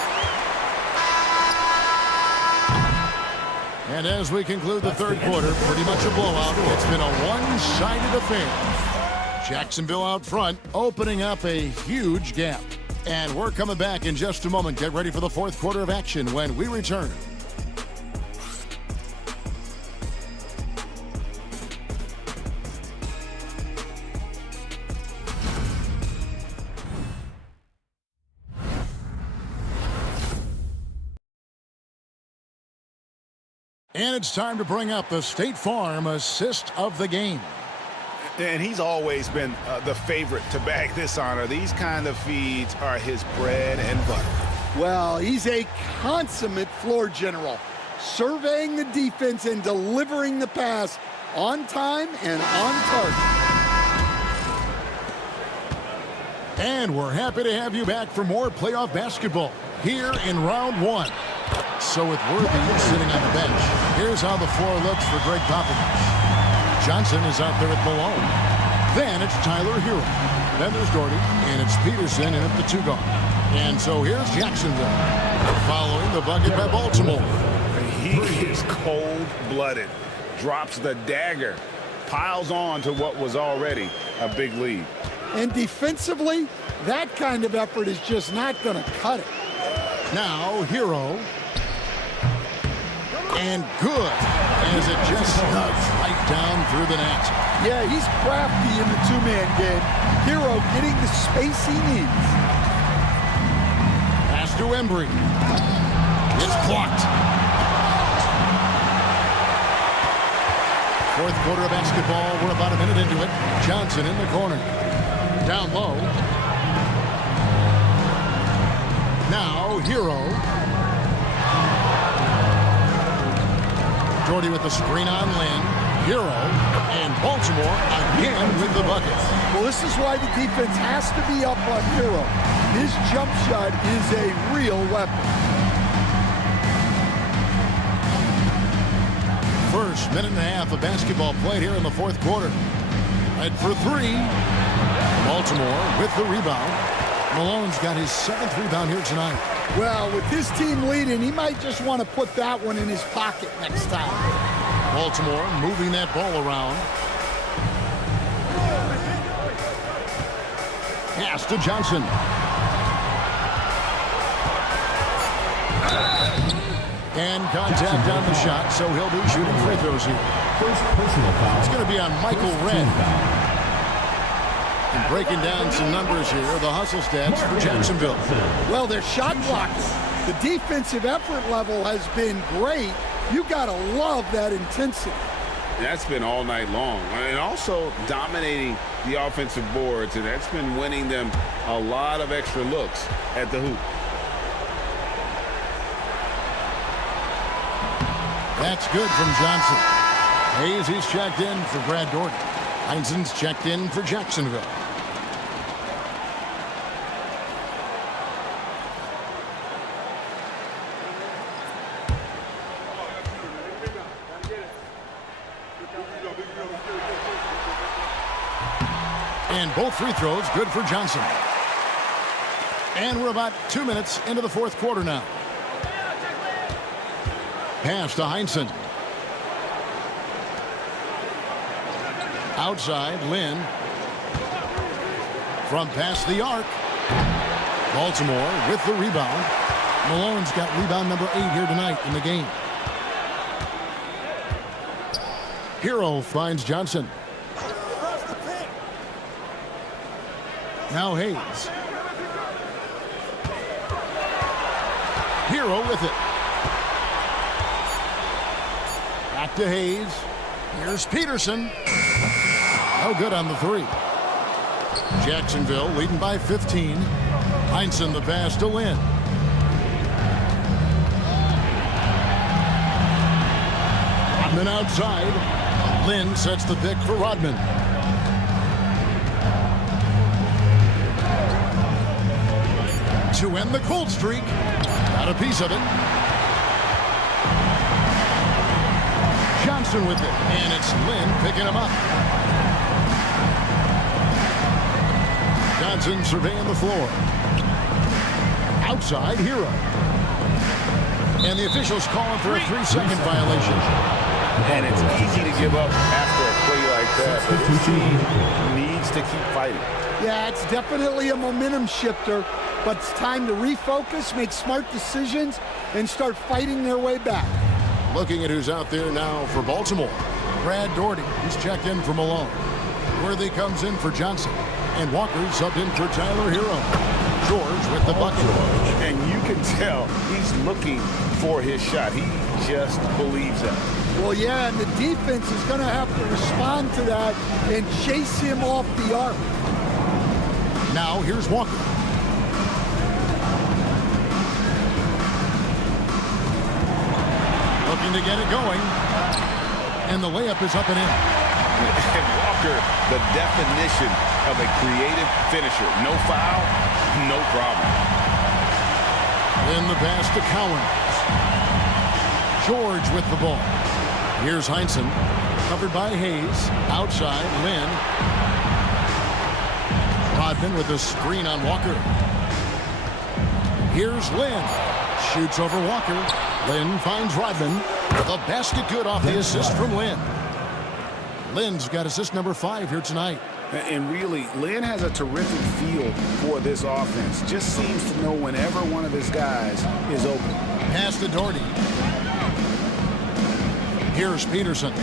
And as we conclude the third quarter, pretty much a blowout. It's been a one-sided affair. Jacksonville out front, opening up a huge gap. And we're coming back in just a moment. Get ready for the fourth quarter of action when we return. And it's time to bring up the State Farm assist of the game. And he's always been the favorite to bag this honor. These kind of feeds are his bread and butter. Well, he's a consummate floor general, surveying the defense and delivering the pass on time and on target. And we're happy to have you back for more playoff basketball here in round one. So with Worthy sitting on the bench, here's how the floor looks for Greg Popovich. Johnson is out there at Malone. Then it's Tyler Hero. Then there's Doherty, and it's Peterson in at the 2 guard. And so here's Jacksonville, following the bucket by Baltimore. He is cold-blooded, drops the dagger, piles on to what was already a big lead. And defensively, that kind of effort is just not going to cut it. Now, Hero. And good, as it just snugs right down through the net. Yeah, he's crafty in the two-man game. Hero getting the space he needs. Pass to Embry. It's blocked. Fourth quarter of basketball. We're about a minute into it. Johnson in the corner. Down low. Now, Hero. Doherty with the screen on Lynn. Hero. And Baltimore again with the bucket. Well, this is why the defense has to be up on Hero. His jump shot is a real weapon. First minute and a half of basketball played here in the fourth quarter. Right for 3. Baltimore with the rebound. Malone's got his 7th rebound here tonight. Well, with this team leading, he might just want to put that one in his pocket next time. Baltimore moving that ball around. Pass to Johnson. And contact on the shot, so he'll be shooting free throws here. First personal foul. It's going to be on Michael Red. And breaking down some numbers here, the hustle stats for Jacksonville. Well, they're shot blocking. The defensive effort level has been great. You got to love that intensity. That's been all night long. And also dominating the offensive boards, and that's been winning them a lot of extra looks at the hoop. That's good from Johnson. Hayes, he's checked in for Brad Dorton. Heinzen's checked in for Jacksonville. And both free throws good for Johnson. And we're about 2 minutes into the fourth quarter now. Pass to Heinzen. Outside, Lynn. From past the arc. Baltimore with the rebound. Malone's got rebound number 8 here tonight in the game. Hero finds Johnson. Now Hayes. Hero with it. Back to Hayes. Here's Peterson. No good on the 3. Jacksonville leading by 15. Heinzen the pass to Lynn. Rodman outside. Lynn sets the pick for Rodman. To end the cold streak. Got a piece of it. Johnson with it. And it's Lynn picking him up. Johnson surveying the floor. Outside, Hero. And the officials calling for a 3-second violation. And it's easy to give up after a play like that, but this team needs to keep fighting. Yeah, it's definitely a momentum shifter, but it's time to refocus, make smart decisions, and start fighting their way back. Looking at who's out there now for Baltimore. Brad Doherty, he's checked in for Malone. Worthy comes in for Johnson. And Walker's subbed in for Tyler Hero. George with the bucket. And you can tell he's looking for his shot. He just believes that. Well, yeah, and the defense is going to have to respond to that and chase him off the arc. Now here's Walker. Looking to get it going. And the layup is up and in. And Walker, the definition of a creative finisher. No foul, no problem. In the pass to Cowan. George with the ball. Here's Heinzen. Covered by Hayes. Outside, Lynn. Rodman with a screen on Walker. Here's Lynn. Shoots over Walker. Lynn finds Rodman. The basket good off the assist from Lynn. Lynn's got assist number 5 here tonight. And really, Lynn has a terrific feel for this offense. Just seems to know whenever one of his guys is open. Pass to Doherty. Here's Peterson.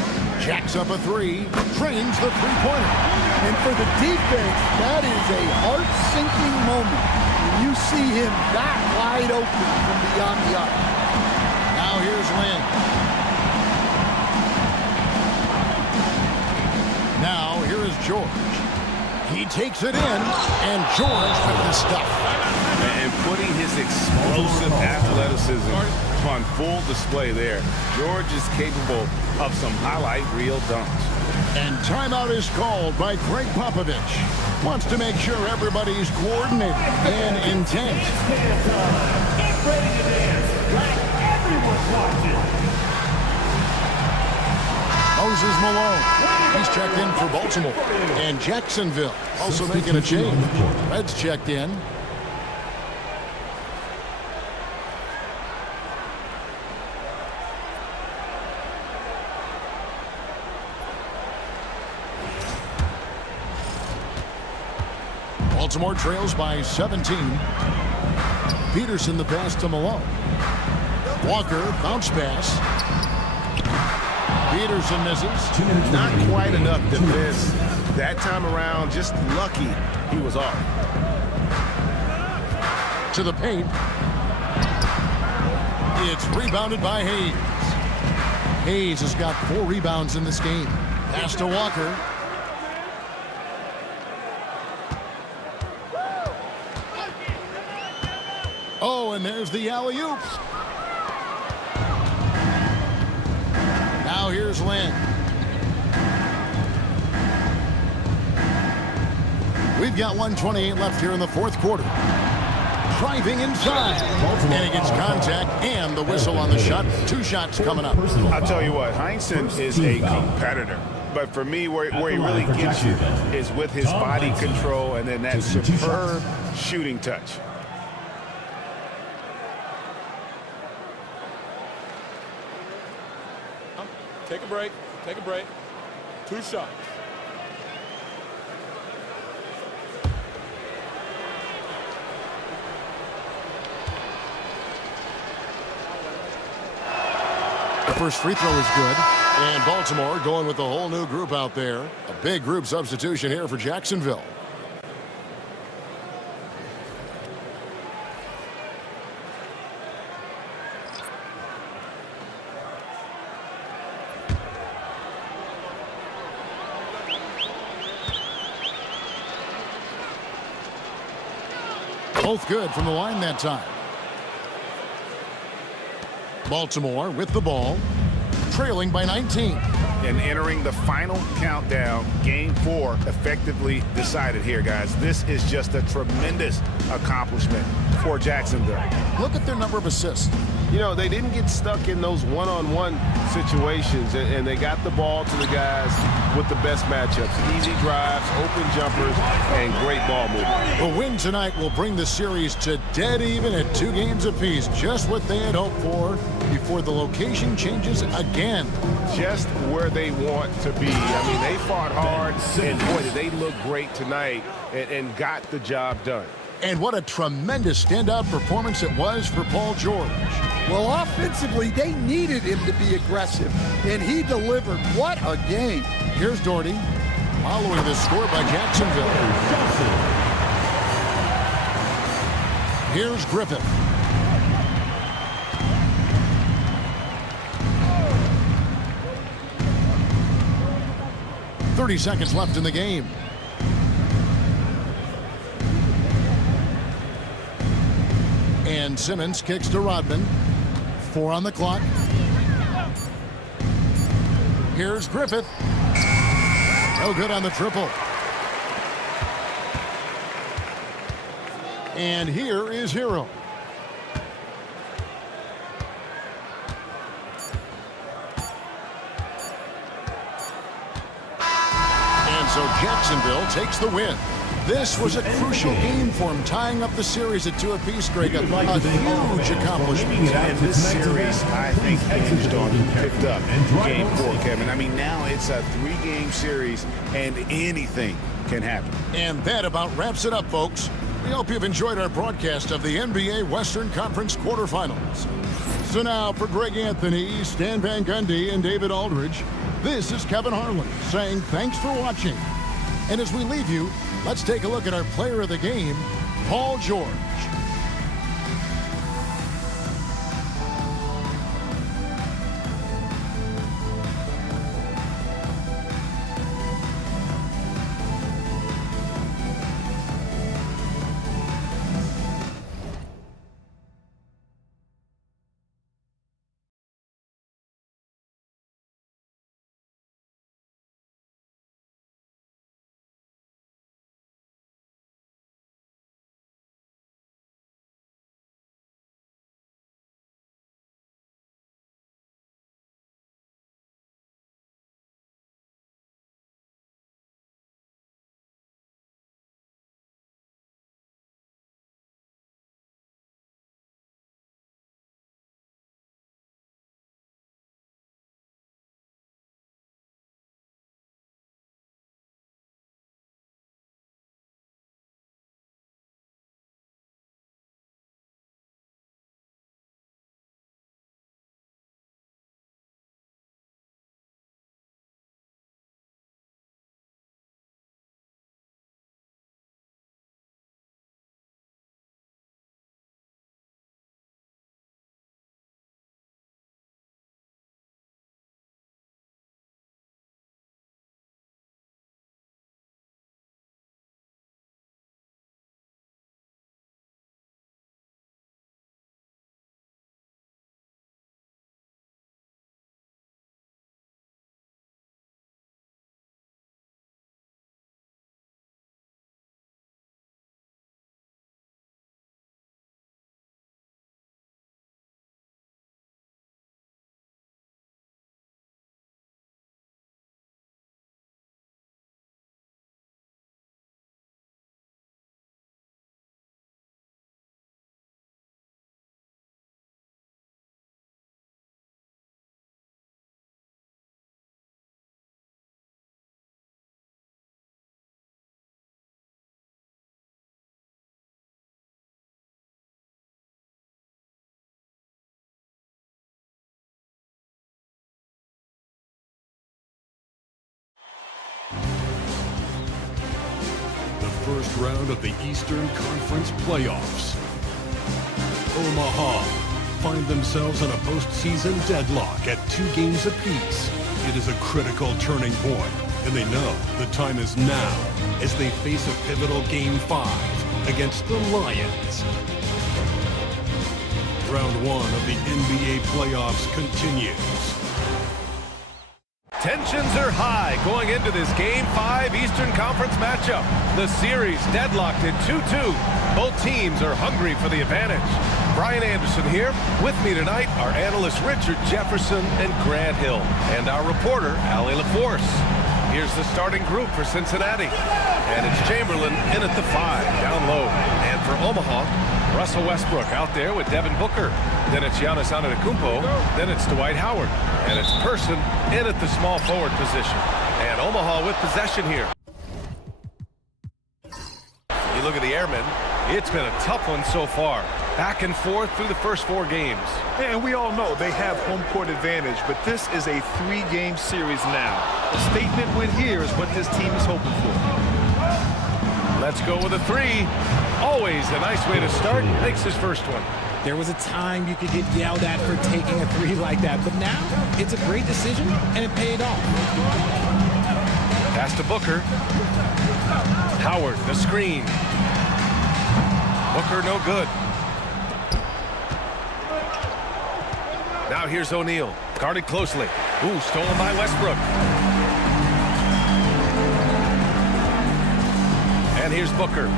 Jacks up a 3. Trains the three-pointer. And for the defense, that is a heart-sinking moment when you see him that wide open from beyond the arc. Now here's Lynn. Now here is George. He takes it in, and George with the stuff. And putting his explosive athleticism on full display there. George is capable of some highlight reel dunks. And timeout is called by Greg Popovich. Wants to make sure everybody's coordinated and intent. Get ready to dance like everyone's watching. Moses Malone. He's checked in for Baltimore. And Jacksonville also making a change. Red's checked in. Baltimore trails by 17. Peterson the pass to Malone. Walker, bounce pass. Peterson misses. Not quite enough defense that time around. Just lucky he was off. To the paint. It's rebounded by Hayes. Hayes has got 4 rebounds in this game. Pass to Walker. Oh, and there's the alley-oop. Now here's Lynn. We've got 1:28 left here in the fourth quarter. Driving inside. And he gets contact and the whistle on the shot. 2 shots coming up. I'll tell you what, Heinsohn is a competitor. But for me, where he really gets you is with his body control and then that superb shooting touch. Take a break. Take a break. 2 shots. The first free throw is good. And Baltimore going with a whole new group out there. A big group substitution here for Jacksonville. Both good from the line that time. Baltimore with the ball, trailing by 19. And entering the final countdown, game 4 effectively decided here, guys. This is just a tremendous accomplishment for Jacksonville. Look at their number of assists. You know, they didn't get stuck in those one-on-one situations, and they got the ball to the guys with the best matchups. Easy drives, open jumpers, and great ball movement. The win tonight will bring the series to dead even at 2 games apiece. Just what they had hoped for before the location changes again. Just where they want to be. I mean, they fought hard, and boy, did they look great tonight and got the job done. And what a tremendous standout performance it was for Paul George. Well, offensively, they needed him to be aggressive, and he delivered. What a game. Here's Doherty, following the score by Jacksonville. Here's Griffith. .30 seconds left in the game. And Simmons kicks to Rodman. 4 on the clock. Here's Griffith. No good on the triple. And here is Hero. And so Jacksonville takes the win. This was a crucial game for him, tying up the series at 2 apiece, Greg. A huge accomplishment. And this series, I think, hinged on who picked up game 4, Kevin. I mean, now it's a 3-game series, and anything can happen. And that about wraps it up, folks. We hope you've enjoyed our broadcast of the NBA Western Conference quarterfinals. So now, for Greg Anthony, Stan Van Gundy, and David Aldridge, this is Kevin Harlan saying thanks for watching. And as we leave you, let's take a look at our player of the game, Paul George. first round of the Eastern Conference playoffs. Omaha find themselves in a postseason deadlock at 2 games apiece. It is a critical turning point, and they know the time is now as they face a pivotal Game 5 against the Lions. Round 1 of the NBA playoffs continues. Tensions are high going into this Game 5 Eastern Conference matchup. The series deadlocked at 2-2. Both teams are hungry for the advantage. Brian Anderson here. With me tonight are analysts Richard Jefferson and Grant Hill, and our reporter, Allie LaForce. Here's the starting group for Cincinnati. And it's Chamberlain in at the 5, down low. And for Omaha, Russell Westbrook out there with Devin Booker. Then it's Giannis Antetokounmpo. Then it's Dwight Howard. And it's Person in at the small forward position. And Omaha with possession here. You look at the Airmen. It's been a tough one so far. Back and forth through the first 4 games. And we all know they have home court advantage, but this is a 3-game series now. A statement win here is what this team is hoping for. Let's go with a 3. Always a nice way to start. Makes his first one. There was a time you could get yelled at for taking a 3 like that, but now it's a great decision, and it paid off. Pass to Booker. Howard, the screen. Booker, no good. Now here's O'Neal, guarded closely. Ooh, stolen by Westbrook. And here's Booker.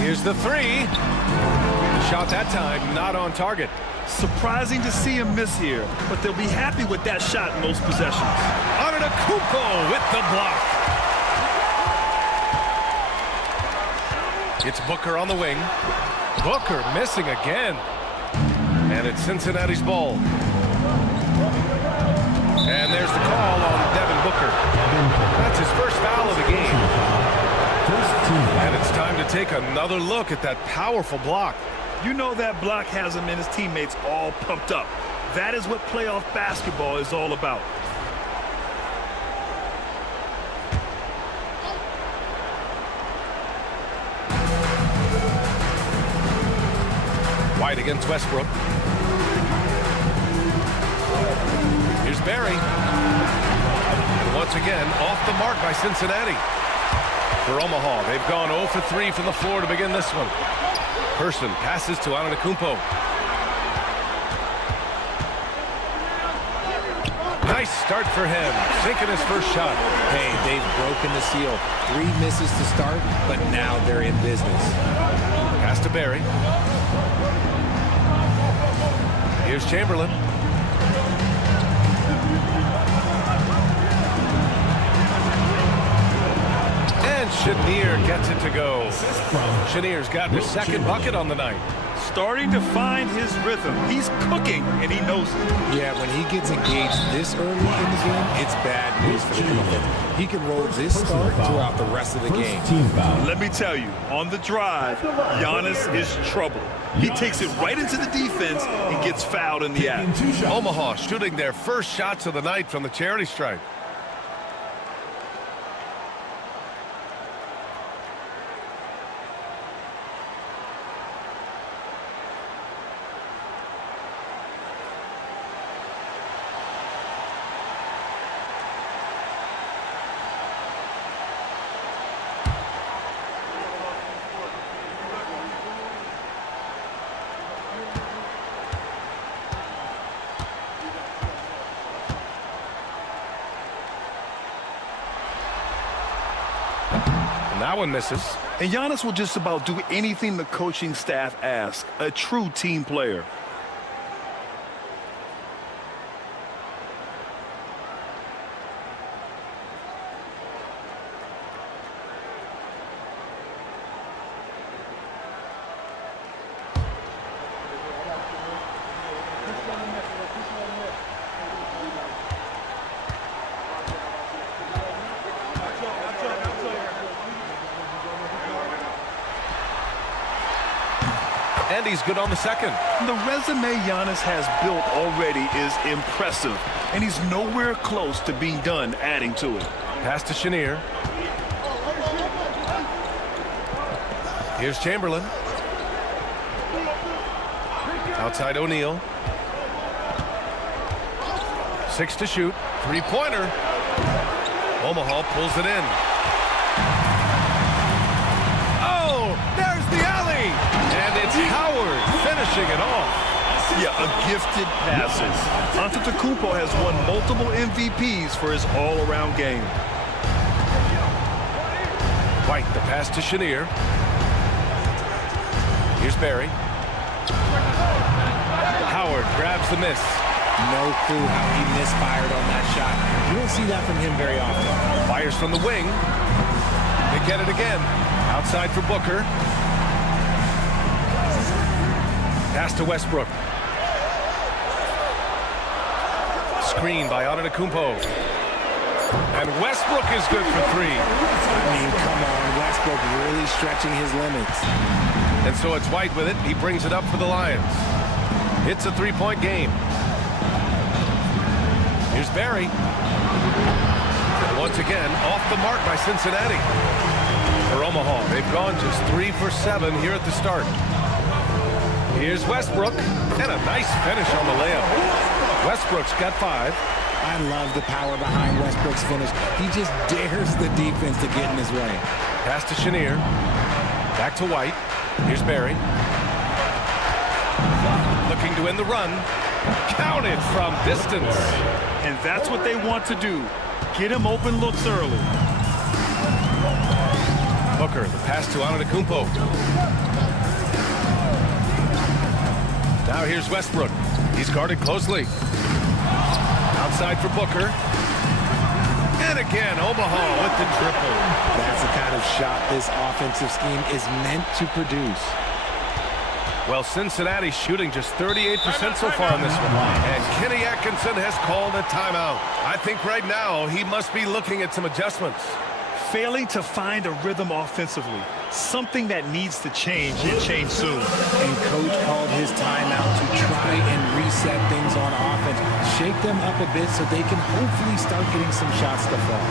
Here's the 3. The shot that time not on target. Surprising to see him miss here, but they'll be happy with that shot in most possessions. Antetokounmpo with the block. It's Booker on the wing. Booker missing again. And it's Cincinnati's ball. And there's the call on Devin Booker. That's his first foul of the game. And it's time to take another look at that powerful block. You know that block has him and his teammates all pumped up. That is what playoff basketball is all about. White against Westbrook. Here's Barry. And once again, off the mark by Cincinnati. For Omaha, they've gone 0 for 3 from the floor to begin this one. Person passes to Antetokounmpo. Nice start for him, sinking his first shot. Hey, they've broken the seal. 3 misses to start, but now they're in business. Pass to Barry. Here's Chamberlain. And Chenier gets it to go. Chenier's got his second bucket on the night. Starting to find his rhythm. He's cooking, and he knows it. Yeah, when he gets engaged this early in the game, it's bad news for the defense. He can roll this start throughout the rest of the game. Let me tell you, on the drive, Giannis is trouble. He takes it right into the defense and gets fouled in the act. Omaha shooting their first shots of the night from the charity stripe. That one misses. And Giannis will just about do anything the coaching staff asks. A true team player. And he's good on the second. The resume Giannis has built already is impressive, and he's nowhere close to being done adding to it. Pass to Chenier. Here's Chamberlain. Outside O'Neal. 6 to shoot. Three-pointer. Omaha pulls it in. Oh, there's the alley. And it's Howard finishing it off. Yeah, a gifted passes. Antetokounmpo has won multiple MVPs for his all-around game. White, the pass to Chenier. Here's Barry. Howard grabs the miss. No clue how he misfired on that shot. You don't see that from him very often. Fires from the wing. They get it again. Outside for Booker. Pass to Westbrook. Screen by Antetokounmpo. And Westbrook is good for 3. I mean, come on. Westbrook really stretching his limits. And so it's White with it. He brings it up for the Lions. It's a 3-point game. Here's Barry. Once again, off the mark by Cincinnati. For Omaha, they've gone just 3 for 7 here at the start. Here's Westbrook, and a nice finish on the layup. Westbrook's got 5. I love the power behind Westbrook's finish. He just dares the defense to get in his way. Pass to Chenier. Back to White. Here's Barry. Looking to end the run. Counted from distance. And that's what they want to do. Get him open looks early. Booker, the pass to Antetokounmpo. Now here's Westbrook. He's guarded closely. Outside for Booker. And again, Omaha with the triple. That's the kind of shot this offensive scheme is meant to produce. Well, Cincinnati's shooting just 38% so far in this one. And Kenny Atkinson has called a timeout. I think right now he must be looking at some adjustments. Failing to find a rhythm offensively. Something that needs to change and change soon. And Coach called his timeout to try and reset things on offense. Shake them up a bit so they can hopefully start getting some shots to fall.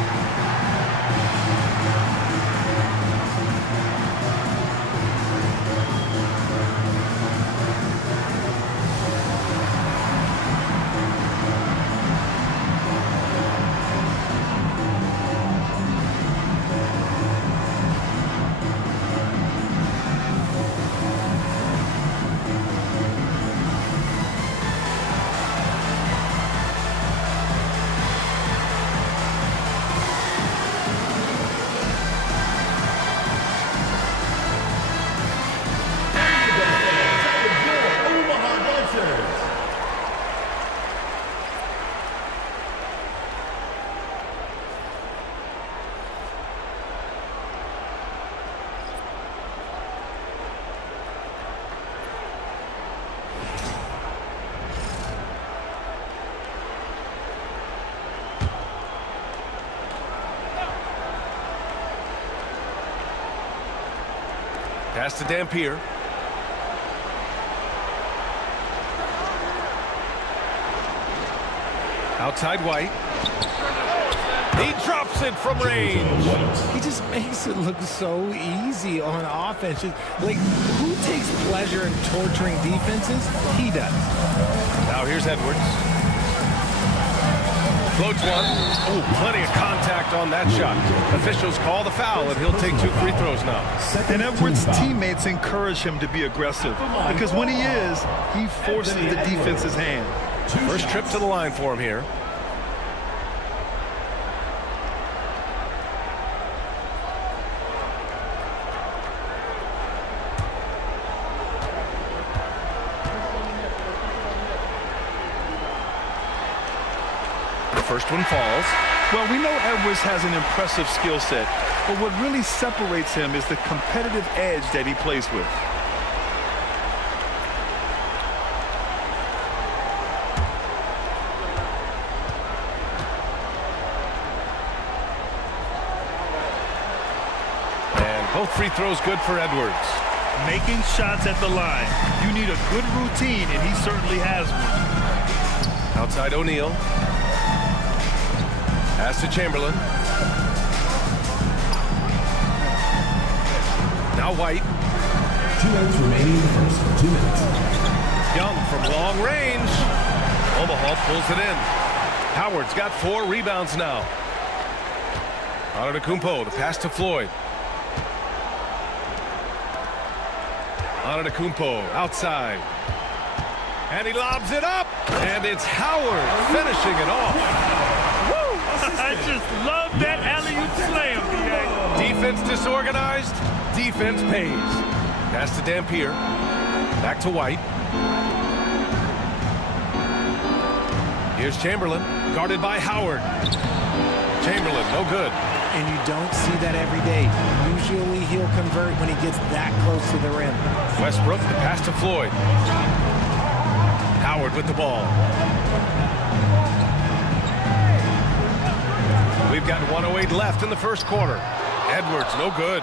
Pass to Dampier. Outside White. He drops it from range. He just makes it look so easy on offense. Like, who takes pleasure in torturing defenses? He does. Now here's Edwards. Floats one. Oh, plenty of contact on that shot. Officials call the foul, and he'll take 2 free throws now. And Edwards' teammates encourage him to be aggressive because when he is, he forces the defense's hand. First trip to the line for him here. First one falls. Well, we know Edwards has an impressive skill set, but what really separates him is the competitive edge that he plays with. And both free throws good for Edwards. Making shots at the line. You need a good routine, and he certainly has one. Outside O'Neal. Pass to Chamberlain. Now White. 2 minutes remaining in the first. 2 minutes. Young from long range. Omaha pulls it in. Howard's got 4 rebounds now. Antetokounmpo, the pass to Floyd. Antetokounmpo outside. And he lobs it up. And it's Howard finishing it off. Woo! I just love that alley-oop slam, B.A. Defense disorganized. Defense pays. Pass to Dampier. Back to White. Here's Chamberlain, guarded by Howard. Chamberlain, no good. And you don't see that every day. Usually he'll convert when he gets that close to the rim. Westbrook, the pass to Floyd. Howard with the ball. We've got 1:08 left in the first quarter. Edwards, no good.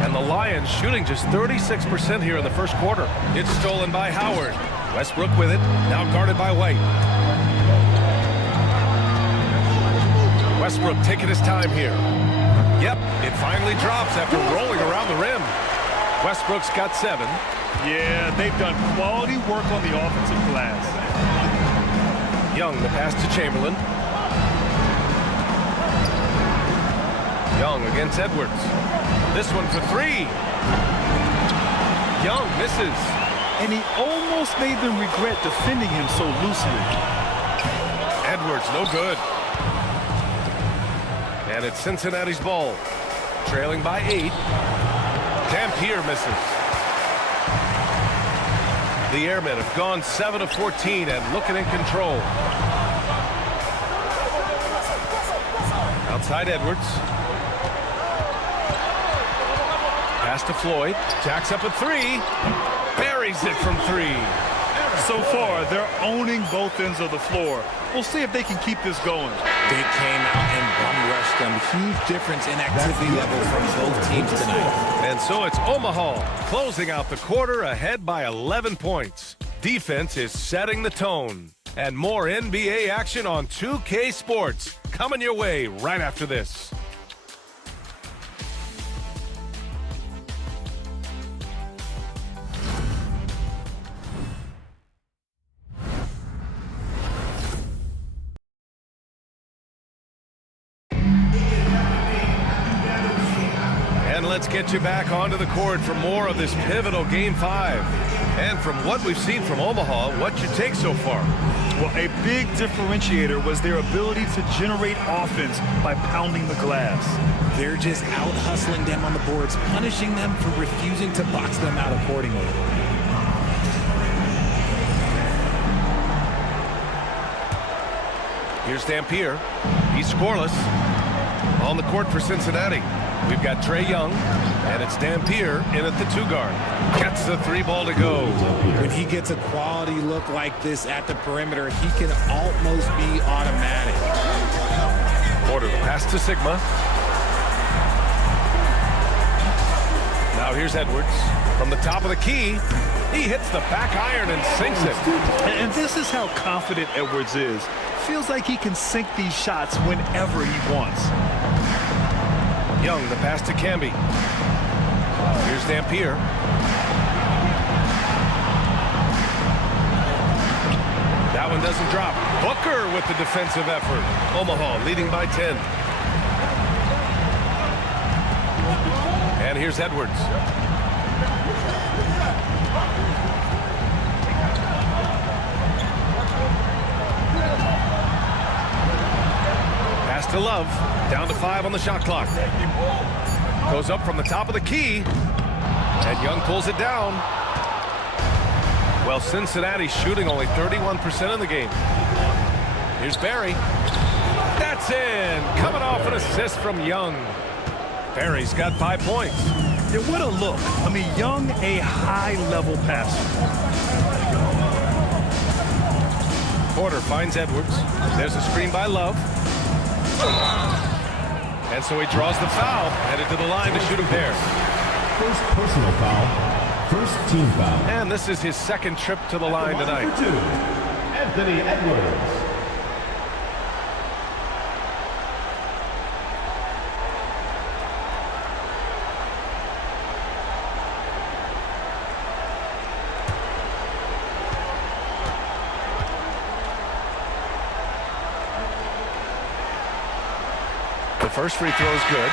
And the Lions shooting just 36% here in the first quarter. It's stolen by Howard. Westbrook with it, now guarded by White. Westbrook taking his time here. Yep, it finally drops after rolling around the rim. Westbrook's got 7. Yeah, they've done quality work on the offensive glass. Young, the pass to Chamberlain. Young against Edwards. This one for 3. Young misses. And he almost made them regret defending him so loosely. Edwards, no good. And it's Cincinnati's ball. Trailing by 8. Dampier misses. The Airmen have gone 7 of 14 and looking in control. Outside Edwards. Pass to Floyd. Jacks up a 3. Buries it from 3. So far, they're owning both ends of the floor. We'll see if they can keep this going. They came out and bum rushed them. Huge difference in activity level from both teams tonight. And so it's Omaha closing out the quarter ahead by 11 points. Defense is setting the tone. And more NBA action on 2K Sports coming your way right after this. Let's get you back onto the court for more of this pivotal Game 5. And from what we've seen from Omaha, what's your take so far? Well, a big differentiator was their ability to generate offense by pounding the glass. They're just out hustling them on the boards, punishing them for refusing to box them out accordingly. Here's Dampier. He's scoreless. On the court for Cincinnati. We've got Trae Young, and it's Dampier in at the 2-guard. Gets the 3 ball to go. When he gets a quality look like this at the perimeter, he can almost be automatic. Porter, the pass to Sigma. Now here's Edwards. From the top of the key, he hits the back iron and sinks it. And this is how confident Edwards is. Feels like he can sink these shots whenever he wants. Young, the pass to Camby. Here's Dampier. That one doesn't drop. Booker with the defensive effort. Omaha leading by 10. And here's Edwards. Pass to Love. Down to 5 on the shot clock. Goes up from the top of the key. And Young pulls it down. Well, Cincinnati's shooting only 31% in the game. Here's Barry. That's in. Coming off an assist from Young. Barry's got 5 points. Yeah, what a look. I mean, Young, a high-level passer. Porter finds Edwards. There's a screen by Love. And so he draws the foul, headed to the line to shoot a pair. First personal foul, first team foul. And this is his second trip to the line tonight. For 2, Anthony Edwards. The first free throw is good.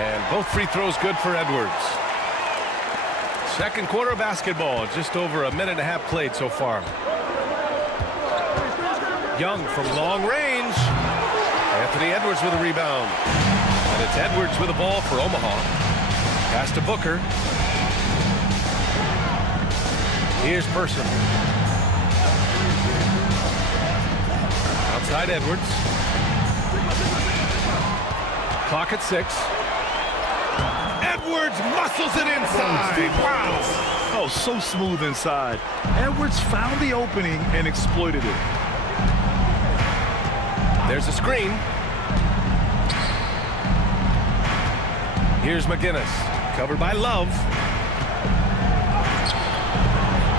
And both free throws good for Edwards. Second quarter basketball, just over a minute and a half played so far. Young from long range. Anthony Edwards with a rebound. And it's Edwards with the ball for Omaha. Pass to Booker. Here's Person. Outside Edwards. Clock at 6. Edwards muscles it inside. Wow. Oh, so smooth inside. Edwards found the opening and exploited it. There's a screen. Here's McGinnis. Covered by Love.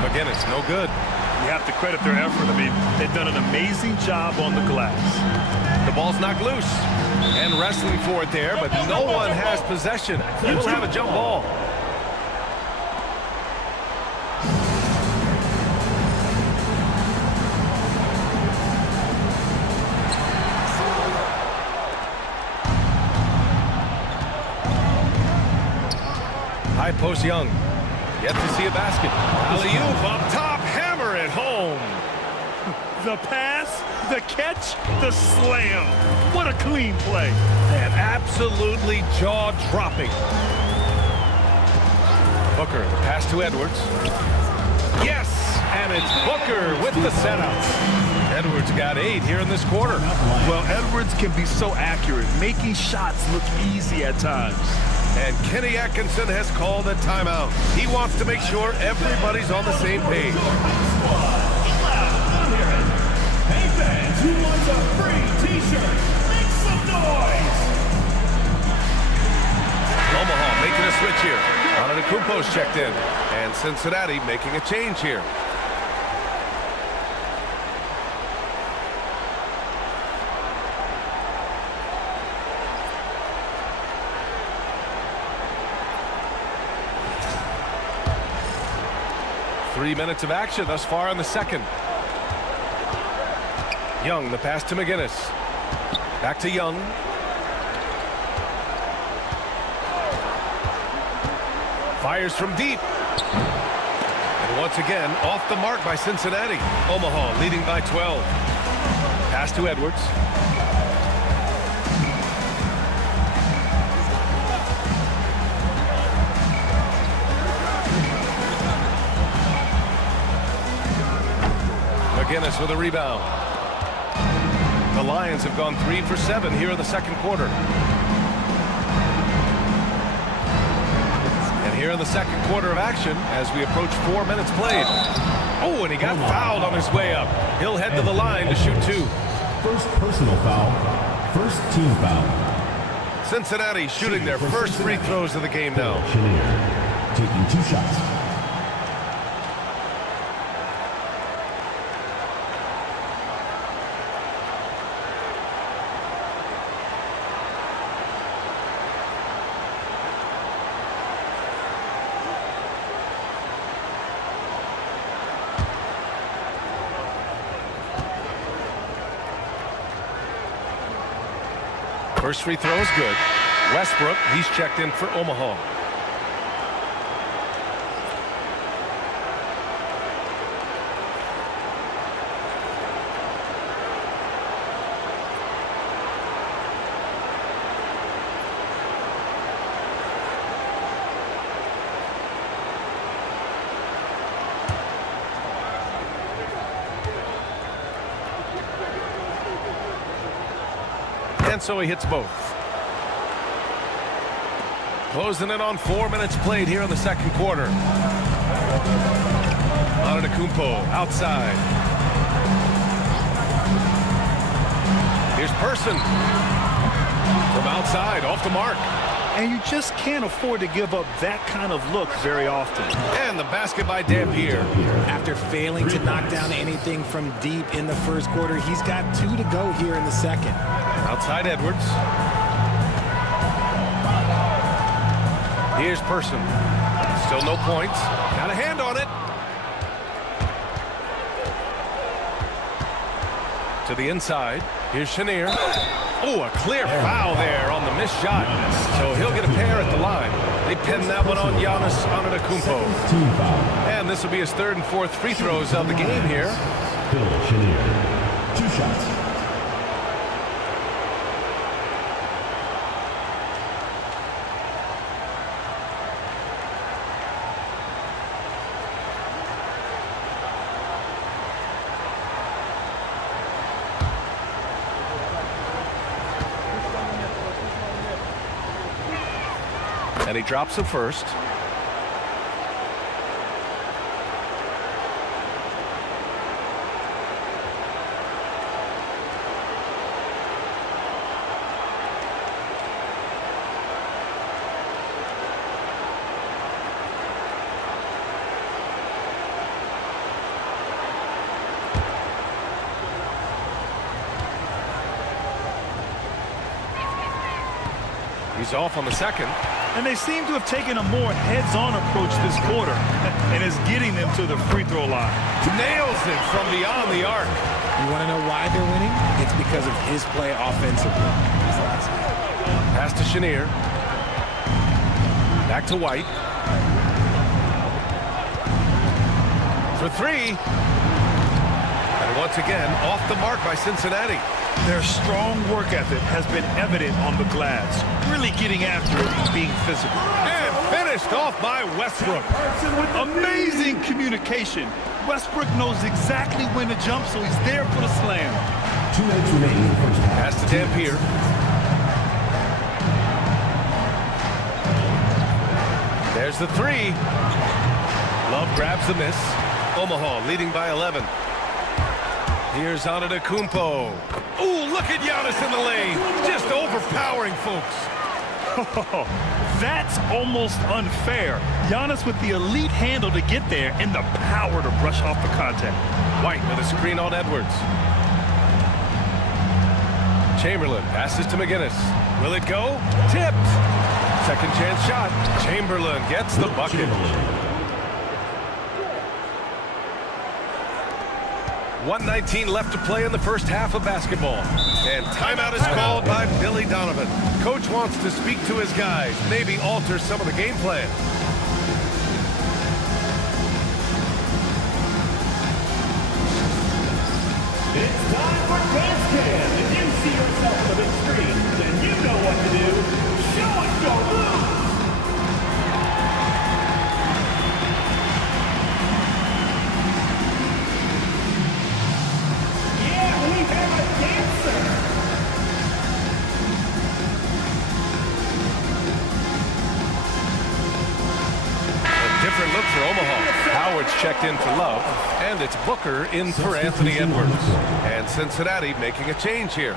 McGinnis, no good. You have to credit their effort. I mean, they've done an amazing job on the glass. The ball's knocked loose. And wrestling for it there, but no one has possession. You will have a jump ball. High post Young. Yet to see a basket. Alley-oop up top. Hammer it home. The pass, the catch, the slam. What a clean play. And absolutely jaw-dropping. Booker, the pass to Edwards. Yes, and it's Booker with the setup. Edwards got 8 here in this quarter. Well, Edwards can be so accurate, making shots look easy at times. And Kenny Atkinson has called a timeout. He wants to make sure everybody's on the same page. Hey fans, who wants a free t-shirt? Make some noise! Omaha making a switch here. Antetokounmpo's checked in. And Cincinnati making a change here. Three minutes of action thus far in the second. Young, the pass to McGinnis. Back to Young. Fires from deep. And once again, off the mark by Cincinnati. Omaha leading by 12. Pass to Edwards. McGinnis with a rebound. The Lions have gone 3 for 7 here in the second quarter. And here in the second quarter of action, as we approach 4 minutes played. Oh, and he got fouled on his way up. He'll head to the line to shoot 2. First personal foul, first team foul. Cincinnati shooting their first free throws of the game now. Chenier taking 2 shots. First free throw is good. Westbrook, he's checked in for Omaha. And so he hits both. Closing in on 4 minutes played here in the second quarter. Antetokounmpo outside. Here's Person. From outside, off the mark. and you just can't afford to give up that kind of look very often. And the basket by Dampier. After failing to knock down anything from deep in the first quarter, he's got 2 to go here in the second. Outside Edwards. Here's Person. Still no points. Got a hand on it. To the inside. Here's Chenier. Oh, a clear foul there on the missed shot. So he'll get a pair at the line. They pin that one on Giannis Antetokounmpo. And this will be his 3rd and 4th free throws of the game here. Phil Chenier, 2 shots. And he drops the first. He's off on the second. And they seem to have taken a more heads-on approach this quarter, and is getting them to the free throw line. Nails it from beyond the arc. You want to know why they're winning? It's because of his play offensively. Pass to Chenier. Back to White. For 3. And once again, off the mark by Cincinnati. Their strong work ethic has been evident on the glass, really getting after it and being physical. And finished off by Westbrook. Amazing communication. Westbrook knows exactly when to jump, so he's there for the slam. 2 minutes remaining in the first half. Pass to Dampier. There's the 3. Love grabs the miss. Omaha leading by 11. Here's Antetokounmpo. Ooh, look at Giannis in the lane. Just overpowering folks. Oh, that's almost unfair. Giannis with the elite handle to get there and the power to brush off the contact. White with a screen on Edwards. Chamberlain passes to McGinnis. Will it go? Tipped. Second chance shot. Chamberlain gets the bucket. 1:19 left to play in the first half of basketball. And timeout is called by Billy Donovan. Coach wants to speak to his guys, maybe alter some of the game plan. It's time for Dance Cam. If you see yourself on the big screen, then you know what to do. Show us your moves. Different look for Omaha. Howard's checked in for Love, and it's Booker in for Anthony Edwards. And Cincinnati making a change here.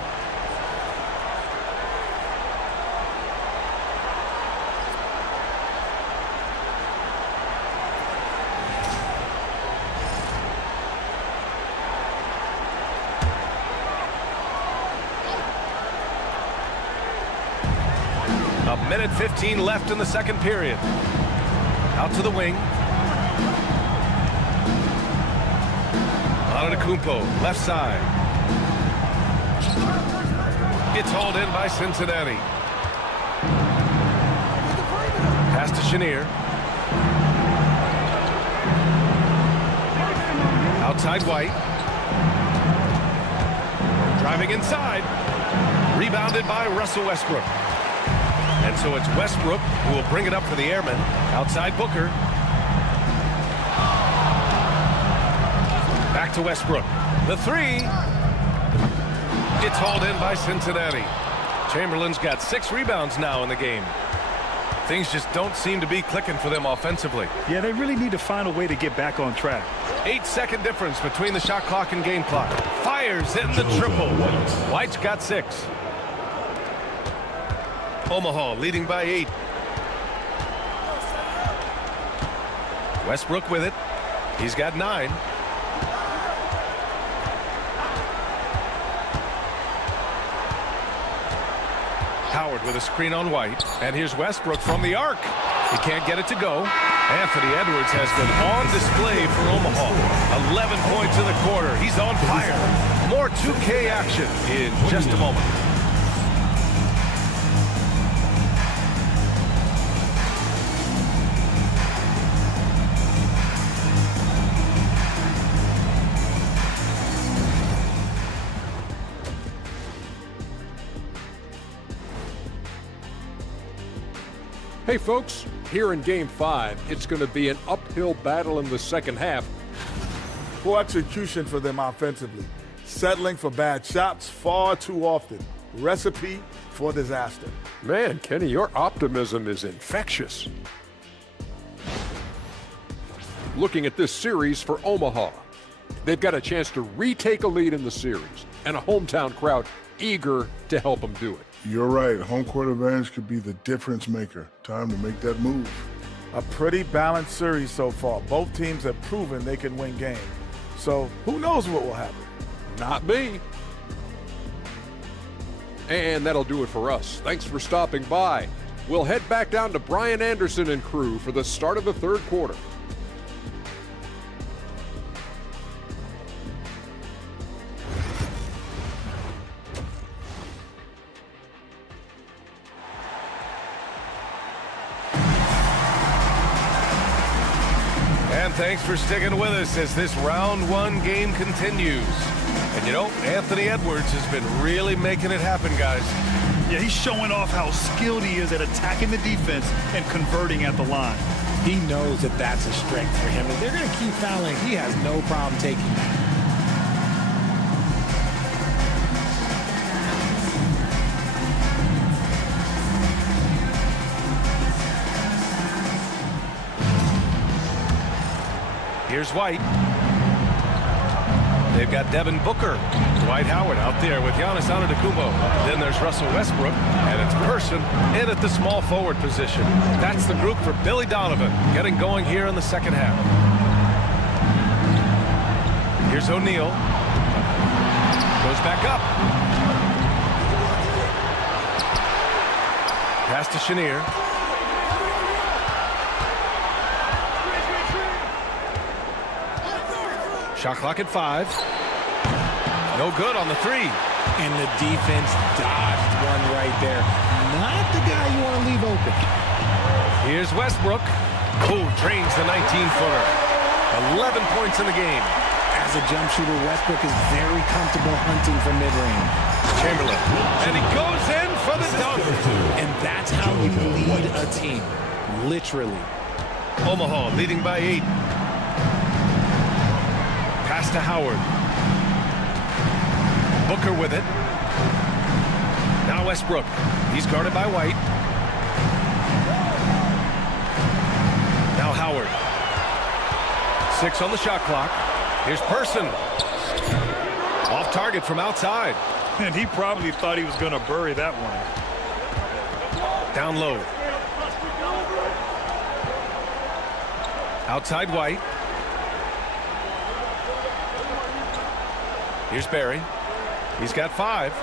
A minute 15 left in the second period. Out to the wing. Antetokounmpo, left side. It's hauled in by Cincinnati. Pass to Chenier. Outside White. Driving inside. Rebounded by Russell Westbrook. And so it's Westbrook who will bring it up for the Airmen. Outside Booker. Back to Westbrook. The 3. It's hauled in by Cincinnati. Chamberlain's got 6 rebounds now in the game. Things just don't seem to be clicking for them offensively. Yeah, they really need to find a way to get back on track. 8-second difference between the shot clock and game clock. Fires in the triple. White's got 6. Omaha leading by 8. Westbrook with it. He's got 9. Howard with a screen on White. And here's Westbrook from the arc. He can't get it to go. Anthony Edwards has been on display for Omaha. 11 points in the quarter. He's on fire. More 2K action in just a moment. Hey folks, here in Game 5, it's going to be an uphill battle in the second half. Poor execution for them offensively. Settling for bad shots far too often. Recipe for disaster. Man, Kenny, your optimism is infectious. Looking at this series for Omaha, they've got a chance to retake a lead in the series and a hometown crowd eager to help them do it. You're right. Home court advantage could be the difference maker. Time to make that move. A pretty balanced series so far. Both teams have proven they can win games. So who knows what will happen? Not me. And that'll do it for us. Thanks for stopping by. We'll head back down to Brian Anderson and crew for the start of the third quarter. And thanks for sticking with us as this round 1 game continues. And you know, Anthony Edwards has been really making it happen, guys. Yeah, he's showing off how skilled he is at attacking the defense and converting at the line. He knows that that's a strength for him. If they're going to keep fouling, he has no problem taking that. Here's White. They've got Devin Booker. Dwight Howard out there with Giannis Antetokounmpo. Then there's Russell Westbrook, and it's Person in at the small forward position. That's the group for Billy Donovan, getting going here in the second half. Here's O'Neal. Goes back up. Pass to Chenier. Shot clock at 5. No good on the 3. And the defense dodged one right there. Not the guy you want to leave open. Here's Westbrook. Who drains the 19-footer. 11 points in the game. As a jump shooter, Westbrook is very comfortable hunting from mid-range. Chamberlain. And he goes in for the dunk. And that's how you lead a team. Literally. Omaha leading by 8. Pass to Howard. Booker with it. Now Westbrook. He's guarded by White. Now Howard. 6 on the shot clock. Here's Person. Off target from outside. And he probably thought he was going to bury that one. Down low. Outside White. Here's Barry. He's got 5.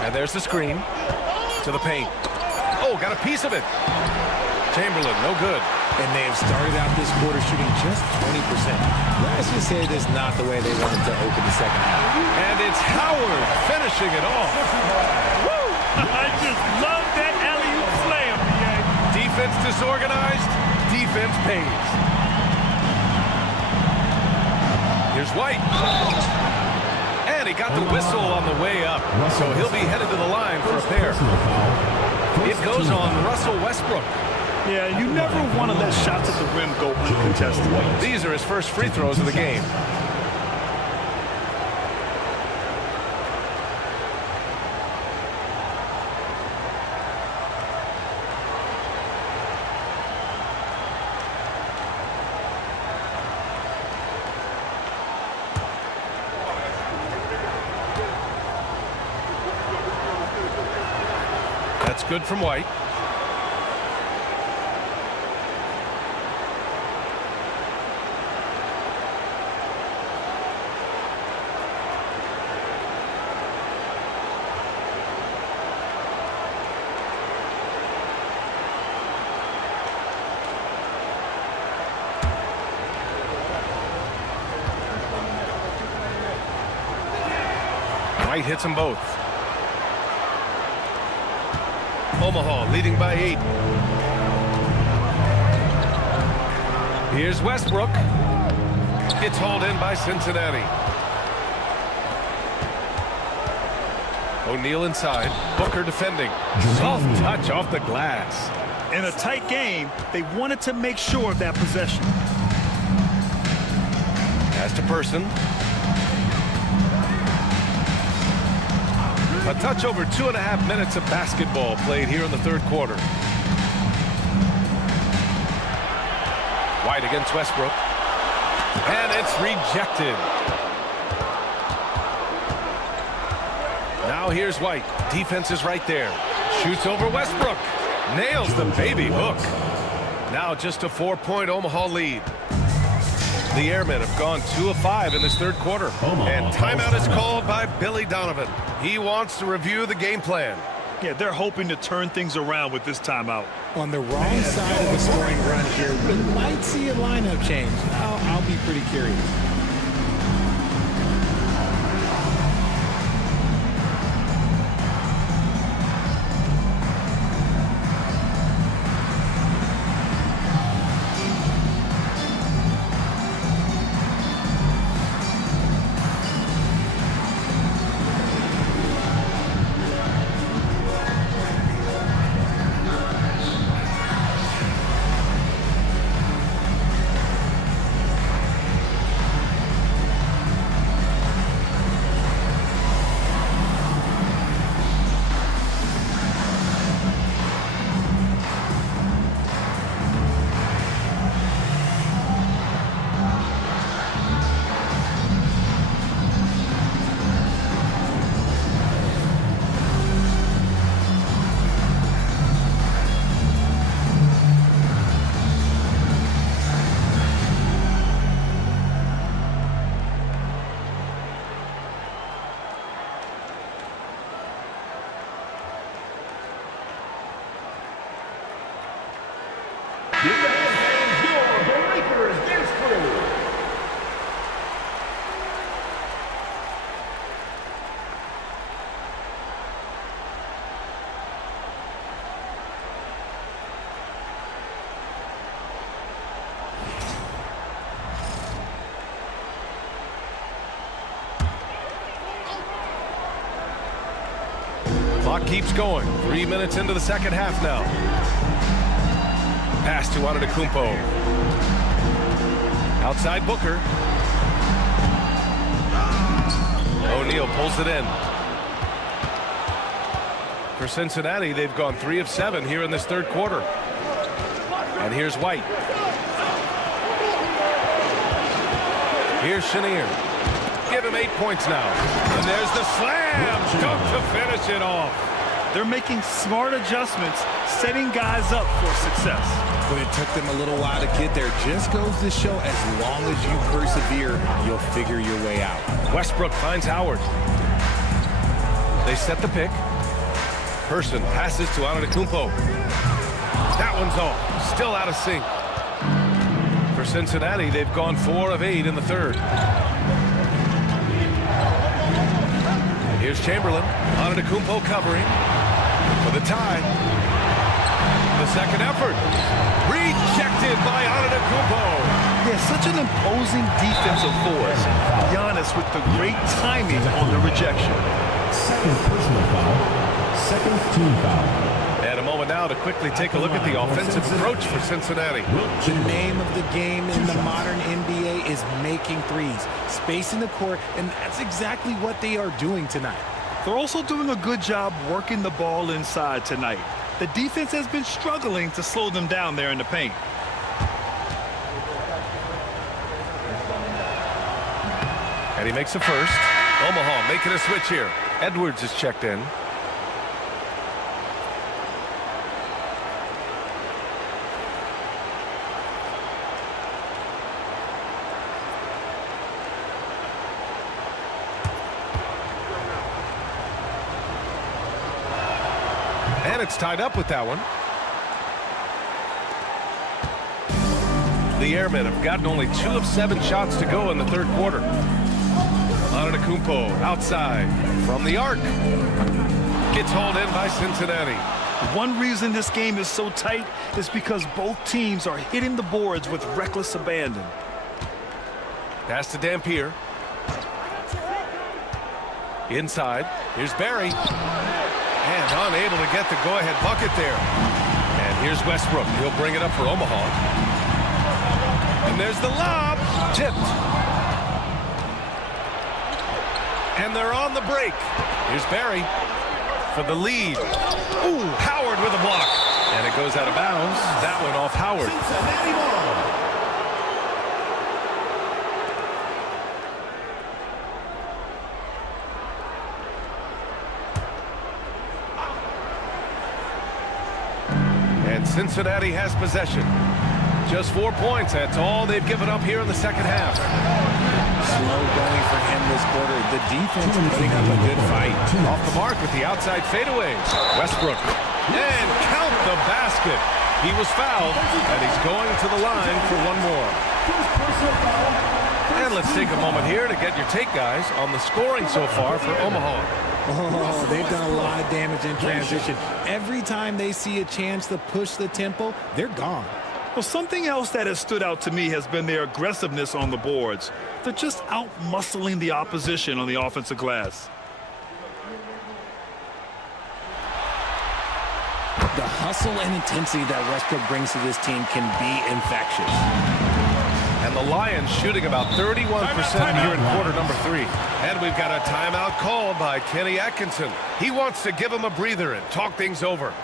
And there's the screen. To the paint. Oh, got a piece of it. Chamberlain, no good. And they have started out this quarter shooting just 20%. Let's just say this is not the way they wanted to open the second half. And it's Howard finishing it off. Woo! I just love that alley-oop slam, BA. Defense disorganized. Defense pays. Here's White. And he got the whistle on the way up. So he'll be headed to the line for a pair. It goes on Russell Westbrook. Yeah, you never want to let shots at the rim go uncontested. These are his first free throws of the game. That's good from White. White hits them both. Omaha leading by 8. Here's Westbrook. Gets hauled in by Cincinnati. O'Neal inside. Booker defending. Soft touch off the glass. In a tight game, they wanted to make sure of that possession. Pass to Person. A touch over 2.5 minutes of basketball played here in the third quarter. White against Westbrook. And it's rejected. Now here's White. Defense is right there. Shoots over Westbrook. Nails the baby hook. Now just a 4-point Omaha lead. The Airmen have gone 2 of 5 in this third quarter. And timeout is called by Billy Donovan. He wants to review the game plan. Yeah, they're hoping to turn things around with this timeout. On the wrong side of the scoring run here, we might see a lineup change. I'll be pretty curious. Clock keeps going. 3 minutes into the second half now. Pass to Antetokounmpo. Outside Booker. O'Neal pulls it in. For Cincinnati, they've gone 3 of 7 here in this third quarter. And here's White. Here's Chenier. Give him 8 points now. And there's the slam dunk to finish it off. They're making smart adjustments, setting guys up for success. But it took them a little while to get there. Just goes to show, as long as you persevere, you'll figure your way out. Westbrook finds Howard. They set the pick. Person passes to Antetokounmpo. That one's off. Still out of sync. For Cincinnati, they've gone 4 of 8 in the third. Here's Chamberlain. Antetokounmpo covering for the tie. The second effort. Rejected by Antetokounmpo. Yeah, such an imposing defensive force. Giannis with the great timing on the rejection. Second personal foul. Second team foul. And a moment now to quickly take a look at the offensive approach for Cincinnati. The name of the game in the modern NBA is making threes, spacing the court, and that's exactly what they are doing tonight. They're also doing a good job working the ball inside tonight. The defense has been struggling to slow them down there in the paint. And he makes a first. Omaha making a switch here. Edwards is checked in. Hornets tied up with that one. The Airmen have gotten only 2 of 7 shots to go in the third quarter. Antetokounmpo outside from the arc. Gets hauled in by Cincinnati. One reason this game is so tight is because both teams are hitting the boards with reckless abandon. Pass to Dampier. Inside. Here's Barry. And unable to get the go-ahead bucket there. And here's Westbrook. He'll bring it up for Omaha. And there's the lob. Tipped. And they're on the break. Here's Barry for the lead. Ooh, Howard with a block. And it goes out of bounds. That one off Howard. And Cincinnati has possession. Just 4 points. That's all they've given up here in the second half. Slow going for him this quarter. The defense putting up a good fight. Off the mark with the outside fadeaway. Westbrook. And count the basket. He was fouled, and he's going to the line for one more. And let's take a moment here to get your take, guys, on the scoring so far for Omaha. Oh, they've done a lot of damage in transition. Every time they see a chance to push the tempo, they're gone. Well, something else that has stood out to me has been their aggressiveness on the boards. They're just out-muscling the opposition on the offensive glass. The hustle and intensity that Westbrook brings to this team can be infectious. And the Lions shooting about 31% here in quarter number 3. And we've got a timeout called by Kenny Atkinson. He wants to give him a breather and talk things over.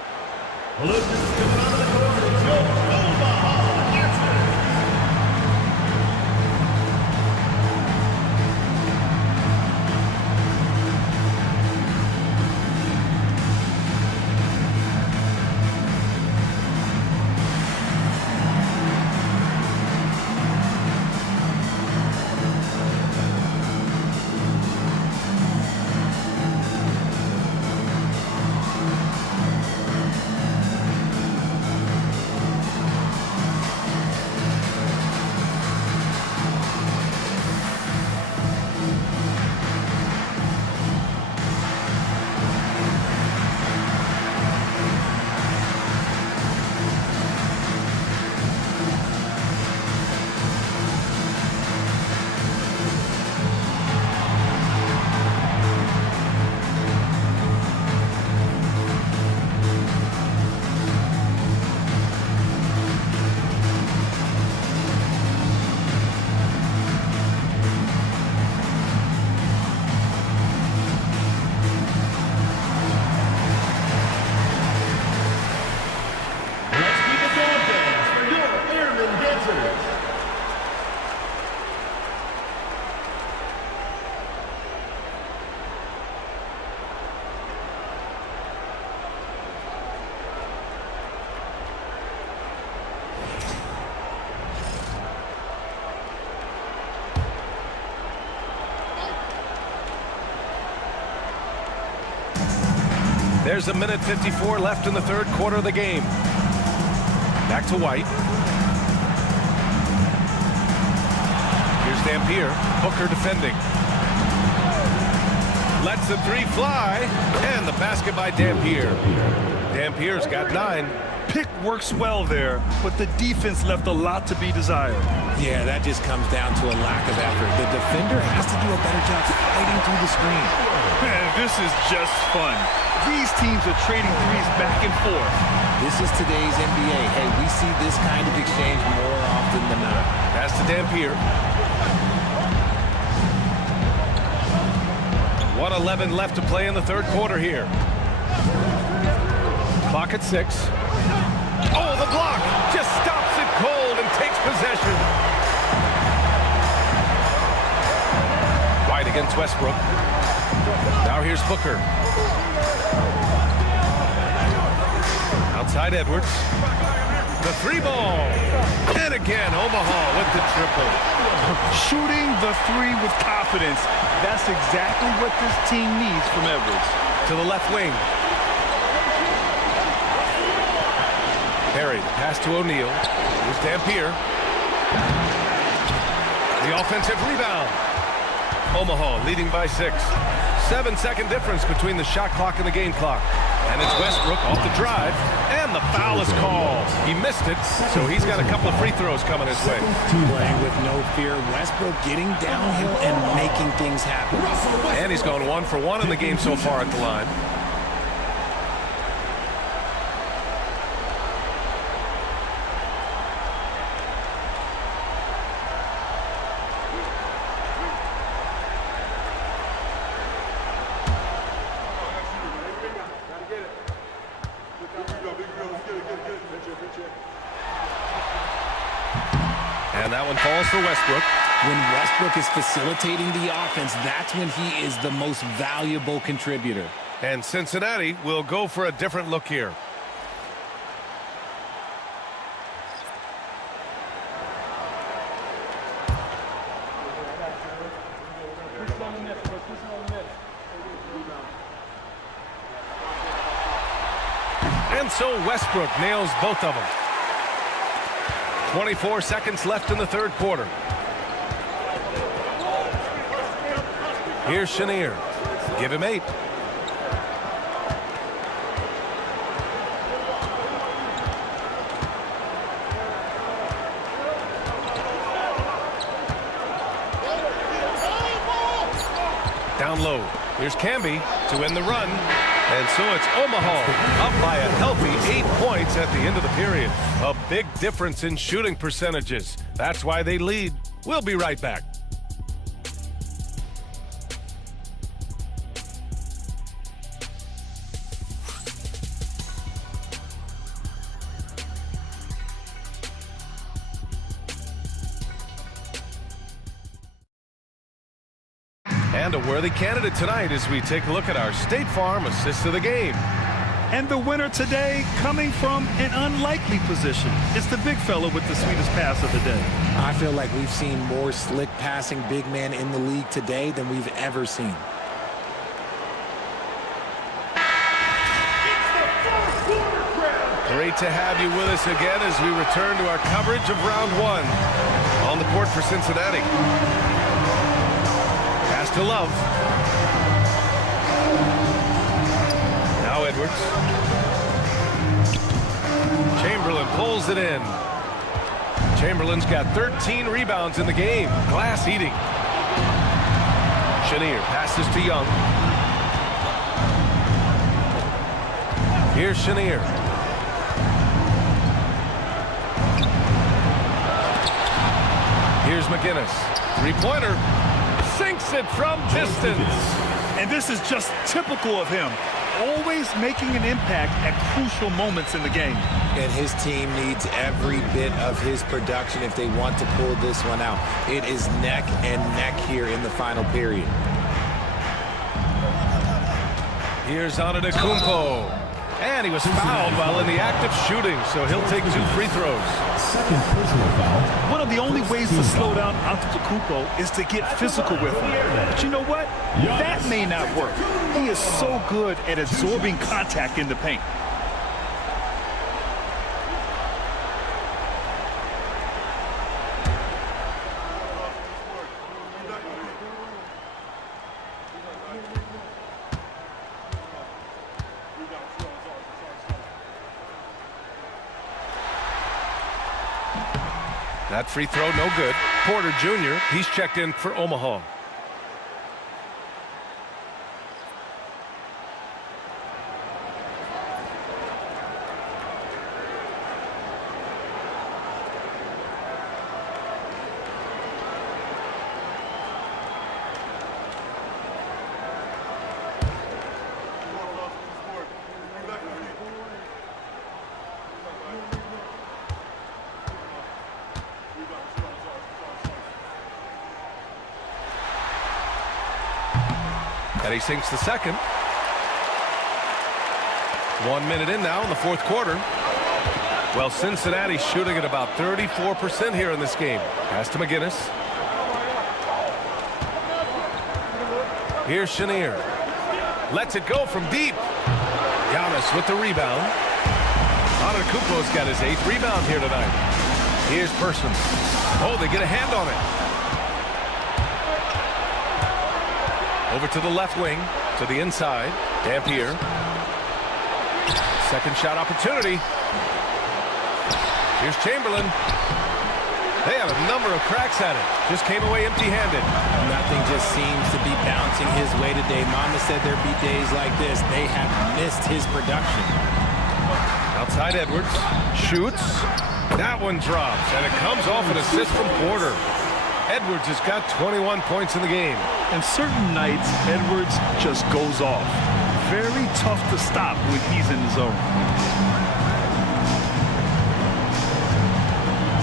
There's a minute 54 left in the third quarter of the game. Back to White. Here's Dampier. Booker defending. Lets the three fly. And the basket by Dampier. Dampier's got 9. Pick works well there, but the defense left a lot to be desired. Yeah, that just comes down to a lack of effort. The defender has to do a better job fighting through the screen. Man, this is just fun. These teams are trading threes back and forth. This is today's NBA. Hey, we see this kind of exchange more often than not. Pass to Dampier. 1:11 left to play in the third quarter here. Clock at 6. Oh, the block just stops it cold and takes possession. White against Westbrook. Now here's Booker. Outside Edwards. The 3 ball. And again, Omaha with the triple. Shooting the 3 with confidence. That's exactly what this team needs from Edwards. To the left wing. Perry, pass to O'Neal. Here's Dampier. The offensive rebound. Omaha leading by 6. 7-second difference between the shot clock and the game clock. And it's Westbrook off the drive, and the foul is called. He missed it, so he's got a couple of free throws coming his way. Playing with no fear. Westbrook getting downhill and making things happen. And he's gone 1 for 1 in the game so far at the line. And that one falls for Westbrook. When Westbrook is facilitating the offense, that's when he is the most valuable contributor. And Cincinnati will go for a different look here. And so Westbrook nails both of them. 24 seconds left in the third quarter. Here's Chenier. Give him 8. Down low. Here's Camby to end the run. And so it's Omaha up by a healthy 8 points at the end of the period. A big difference in shooting percentages. That's why they lead. We'll be right back. And a worthy candidate tonight as we take a look at our State Farm assist of the game. And the winner today, coming from an unlikely position, is the big fella with the sweetest pass of the day. I feel like we've seen more slick passing big men in the league today than we've ever seen. Great to have you with us again as we return to our coverage of round 1. On the court for Cincinnati. Pass to Love. Now Edwards. Chamberlain pulls it in. Chamberlain's got 13 rebounds in the game. Glass eating. Chenier passes to Young. Here's Chenier. Here's McGinnis. Three-pointer. Sinks it from distance. And this is just typical of him. Always making an impact at crucial moments in the game. And his team needs every bit of his production if they want to pull this one out. It is neck and neck here in the final period. Here's Antetokounmpo. And he was fouled while in the act of shooting, so he'll take 2 free throws. Second personal foul. One of the only ways to slow down Antetokounmpo is to get physical with him. But you know what? That may not work. He is so good at absorbing contact in the paint. That free throw, no good. Porter Jr., he's checked in for Omaha. And he sinks the second. 1 minute in now in the fourth quarter. Well, Cincinnati's shooting at about 34% here in this game. Pass to McGinnis. Here's Chenier. Lets it go from deep. Giannis with the rebound. Antetokounmpo's got his 8th rebound here tonight. Here's Person. Oh, they get a hand on it. Over to the left wing, to the inside. Dampier. Second shot opportunity. Here's Chamberlain. They have a number of cracks at it. Just came away empty-handed. Nothing just seems to be bouncing his way today. Mama said there'd be days like this. They have missed his production. Outside Edwards. Shoots. That one drops, and it comes off an assist from Porter. Edwards has got 21 points in the game. And certain nights, Edwards just goes off. Very tough to stop when he's in the zone.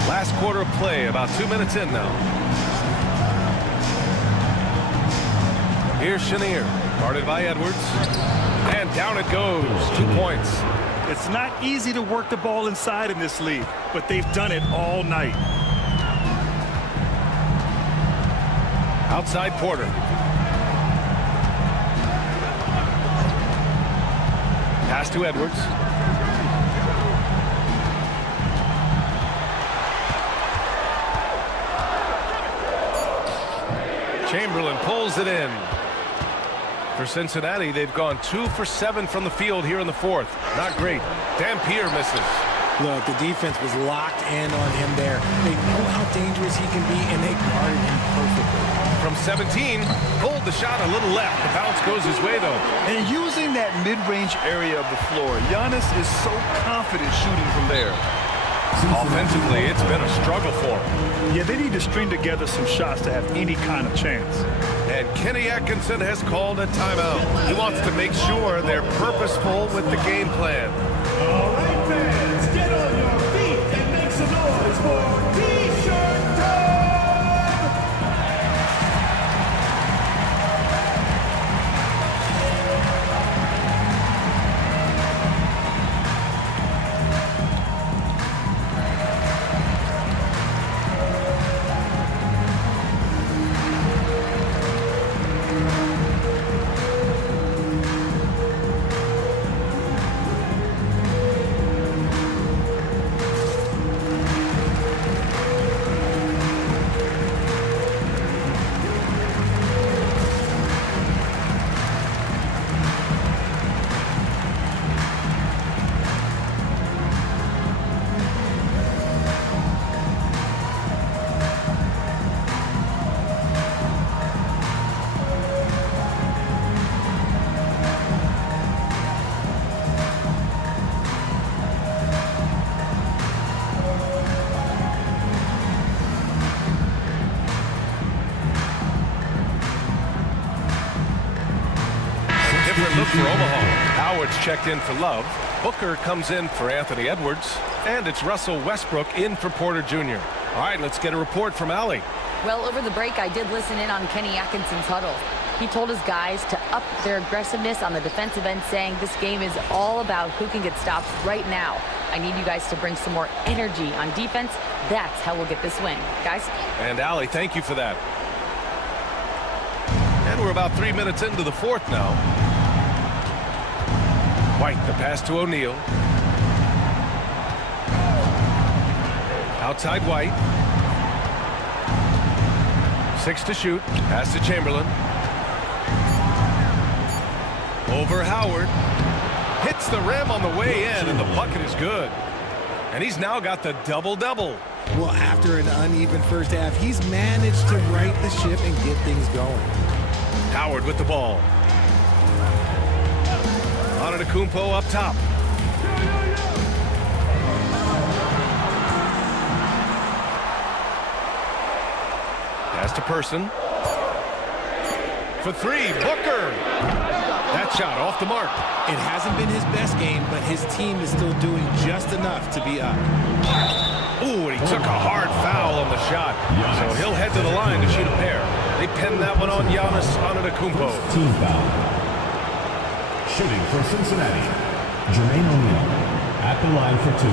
Last quarter of play, about 2 minutes in now. Here's Chenier, guarded by Edwards. And down it goes, 2 points. It's not easy to work the ball inside in this league, but they've done it all night. Outside Porter. Pass to Edwards. Chamberlain pulls it in. For Cincinnati, they've gone 2 for 7 from the field here in the 4th. Not great. Dampier misses. Look, the defense was locked in on him there. They know how dangerous he can be, and they guarded him perfectly. From 17, pulled the shot a little left. The bounce goes his way, though. And using that mid-range area of the floor, Giannis is so confident shooting from there. Offensively, it's been a struggle for him. Yeah, they need to string together some shots to have any kind of chance. And Kenny Atkinson has called a timeout. He wants to make sure they're purposeful with the game plan. All right, fans, get on your feet and make some noise for T-Shirt Time! Look for Omaha. Howard's checked in for Love. Booker comes in for Anthony Edwards. And it's Russell Westbrook in for Porter Jr. All right, let's get a report from Allie. Well, over the break, I did listen in on Kenny Atkinson's huddle. He told his guys to up their aggressiveness on the defensive end, saying this game is all about who can get stops right now. I need you guys to bring some more energy on defense. That's how we'll get this win. Guys? And Allie, thank you for that. And we're about 3 minutes into the 4th now. White, the pass to O'Neal. Outside White. 6 to shoot. Pass to Chamberlain. Over Howard. Hits the rim on the way in, and the bucket is good. And he's now got the double-double. Well, after an uneven first half, he's managed to right the ship and get things going. Howard with the ball. Antetokounmpo up top. Pass to Person. For 3, Booker. That shot off the mark. It hasn't been his best game, but his team is still doing just enough to be up. Ooh, and he took a hard foul on the shot. So he'll head to the line to shoot a pair. They pinned that one on Giannis Antetokounmpo. Team foul. Shooting for Cincinnati, Jermaine O'Neal at the line for 2.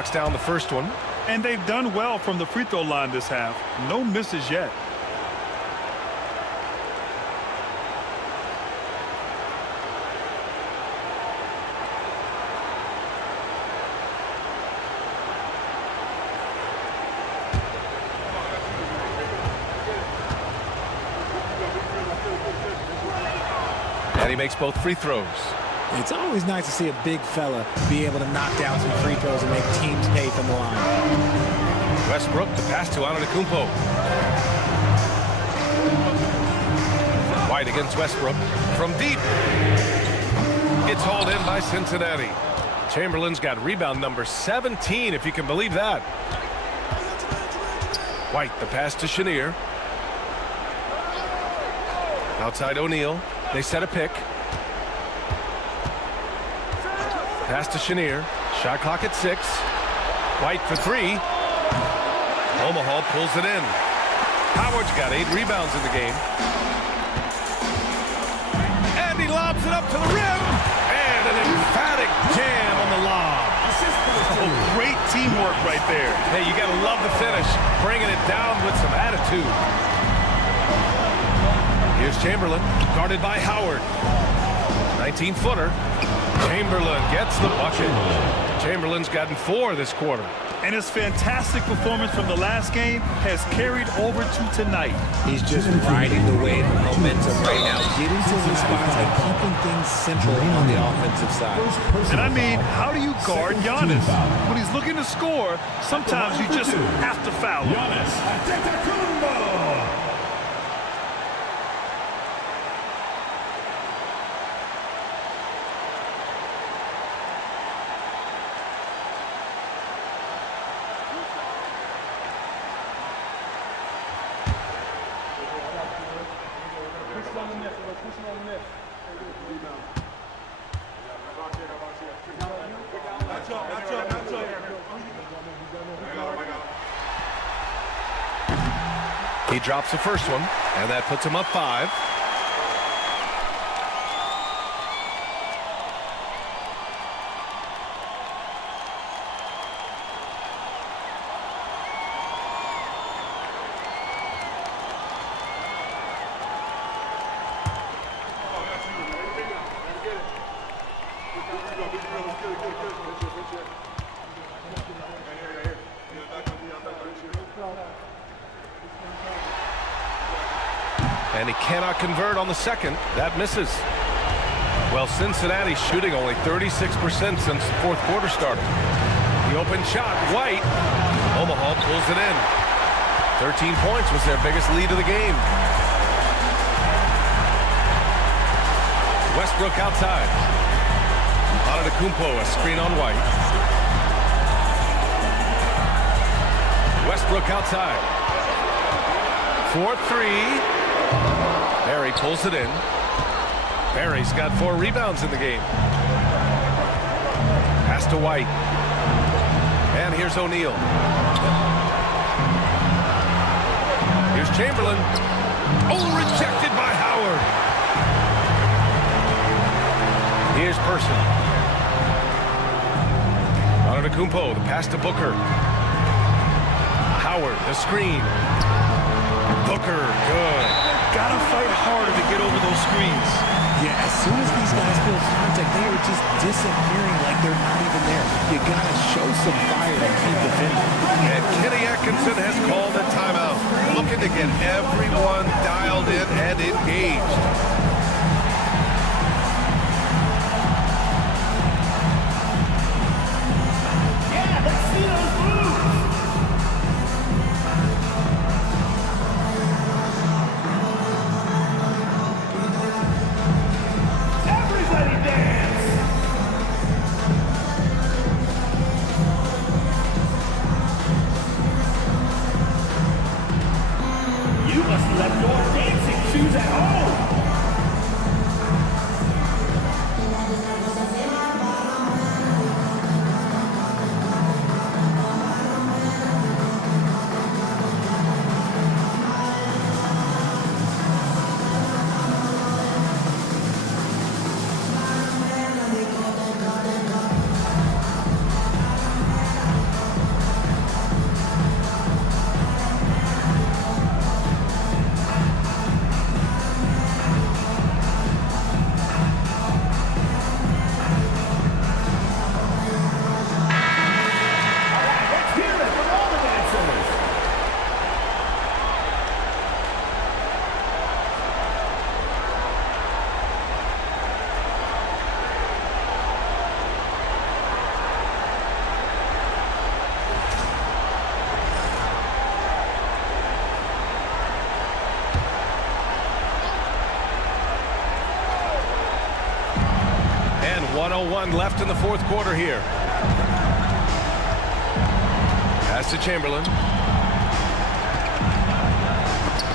knocks down the first one. And they've done well from the free throw line this half. No misses yet. And he makes both free throws. It's always nice to see a big fella be able to knock down some free throws and make teams pay from the line. Westbrook, the pass to Antetokounmpo. White against Westbrook from deep. Gets hauled in by Cincinnati. Chamberlain's got rebound number 17, if you can believe that. White, the pass to Chenier. Outside O'Neal. They set a pick. Pass to Chenier. Shot clock at 6. White for 3. Omaha pulls it in. Howard's got 8 rebounds in the game. And he lobs it up to the rim. And an emphatic jam on the lob. Oh, great teamwork right there. Hey, you got to love the finish. Bringing it down with some attitude. Here's Chamberlain, guarded by Howard. 19-footer. Chamberlain gets the bucket. Chamberlain's gotten 4 this quarter. And his fantastic performance from the last game has carried over to tonight. He's just riding the wave of momentum right now, getting to his spots and keeping things simple on the offensive side. And I mean, how do you guard Giannis? When he's looking to score, sometimes you just have to foul him. He drops the first one, and that puts him up 5. And he cannot convert on the second. That misses. Well, Cincinnati's shooting only 36% since the fourth quarter started. The open shot, White. Omaha pulls it in. 13 points was their biggest lead of the game. Westbrook outside. Antetokounmpo, a screen on White. Westbrook outside. 4-3. Barry pulls it in. Barry's got 4 rebounds in the game. Pass to White. And here's O'Neal. Here's Chamberlain. Oh, rejected by Howard. Here's Person. Antetokounmpo, the pass to Booker. Howard, the screen. Booker, good. Gotta fight harder to get over those screens. Yeah, as soon as these guys feel contact, they are just disappearing like they're not even there. You gotta show some fire and keep defending. And Kenny Atkinson has called a timeout, looking to get everyone dialed in and engaged. Yeah, let's see those moves. Everybody dance. You must have left your dancing shoes at home. 1:01 left in the fourth quarter here. Pass to Chamberlain.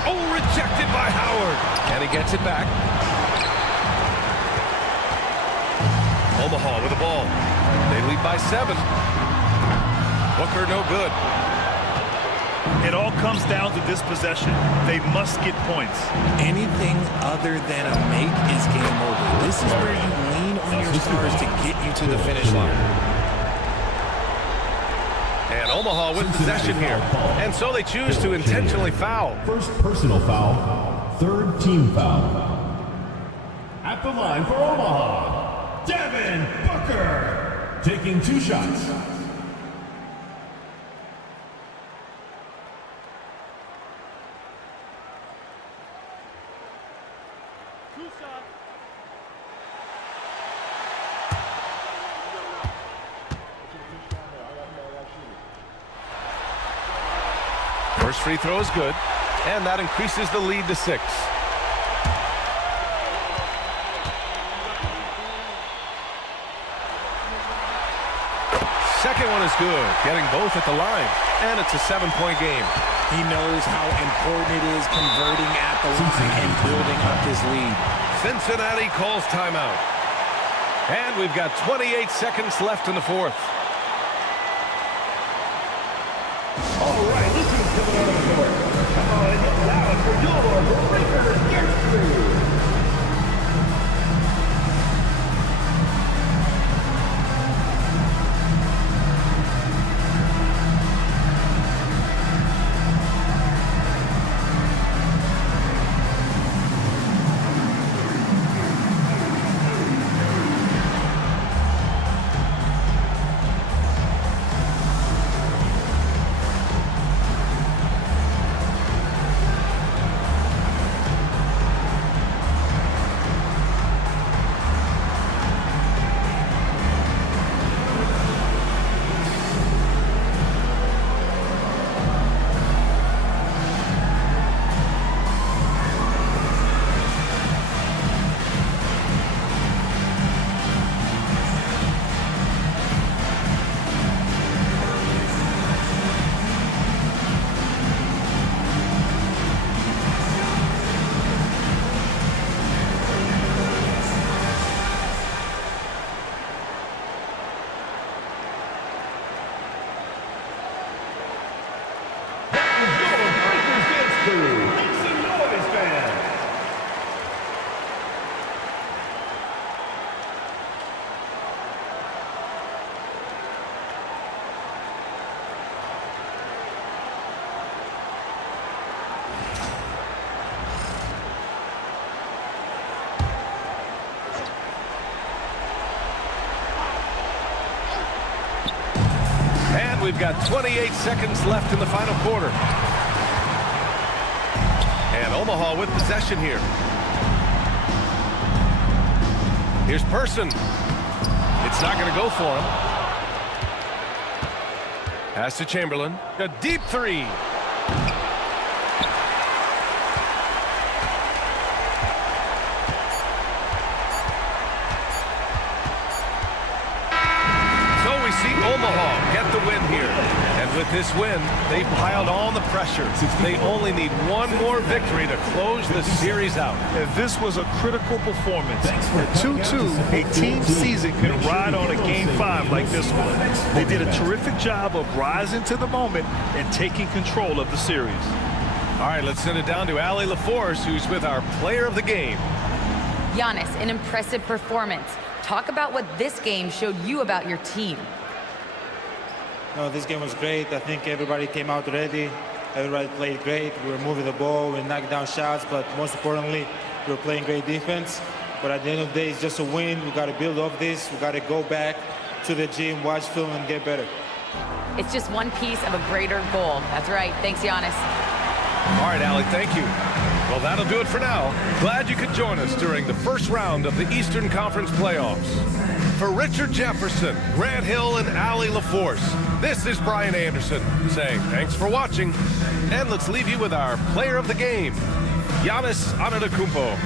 Oh, rejected by Howard. And he gets it back. Omaha with the ball. They lead by 7. Booker no good. It all comes down to this possession. They must get points. Anything other than a make is game over. This is where you lean on your stars to get you to the finish line. And Omaha with possession here. And so they choose to intentionally foul. First personal foul, third team foul. At the line for Omaha, Devin Booker, taking 2 shots. First free throw is good, and that increases the lead to 6. Second one is good, getting both at the line, and it's a 7-point game. He knows how important it is converting at the line and building up his lead. Cincinnati calls timeout. And we've got 28 seconds left in the fourth. All right, this is coming out of the court. Come on, now for your breaker gets through. We've got 28 seconds left in the final quarter. And Omaha with possession here. Here's Person. It's not going to go for him. Pass to Chamberlain. A deep three. Omaha get the win here. And with this win, they've piled on the pressure. They only need one more victory to close the series out. And this was a critical performance. At 2-2, a team season can ride on a Game 5 like this one. They did a terrific job of rising to the moment and taking control of the series. All right, let's send it down to Allie LaForce, who's with our player of the game. Giannis, an impressive performance. Talk about what this game showed you about your team. No, this game was great. I think everybody came out ready. Everybody played great. We were moving the ball. We knocked down shots. But most importantly, we were playing great defense. But at the end of the day, it's just a win. We got to build off this. We got to go back to the gym, watch film, and get better. It's just one piece of a greater goal. That's right. Thanks, Giannis. All right, Allie, thank you. Well, that'll do it for now. Glad you could join us during the first round of the Eastern Conference playoffs. For Richard Jefferson, Grant Hill, and Allie LaForce, this is Brian Anderson saying thanks for watching. And let's leave you with our player of the game, Giannis Antetokounmpo.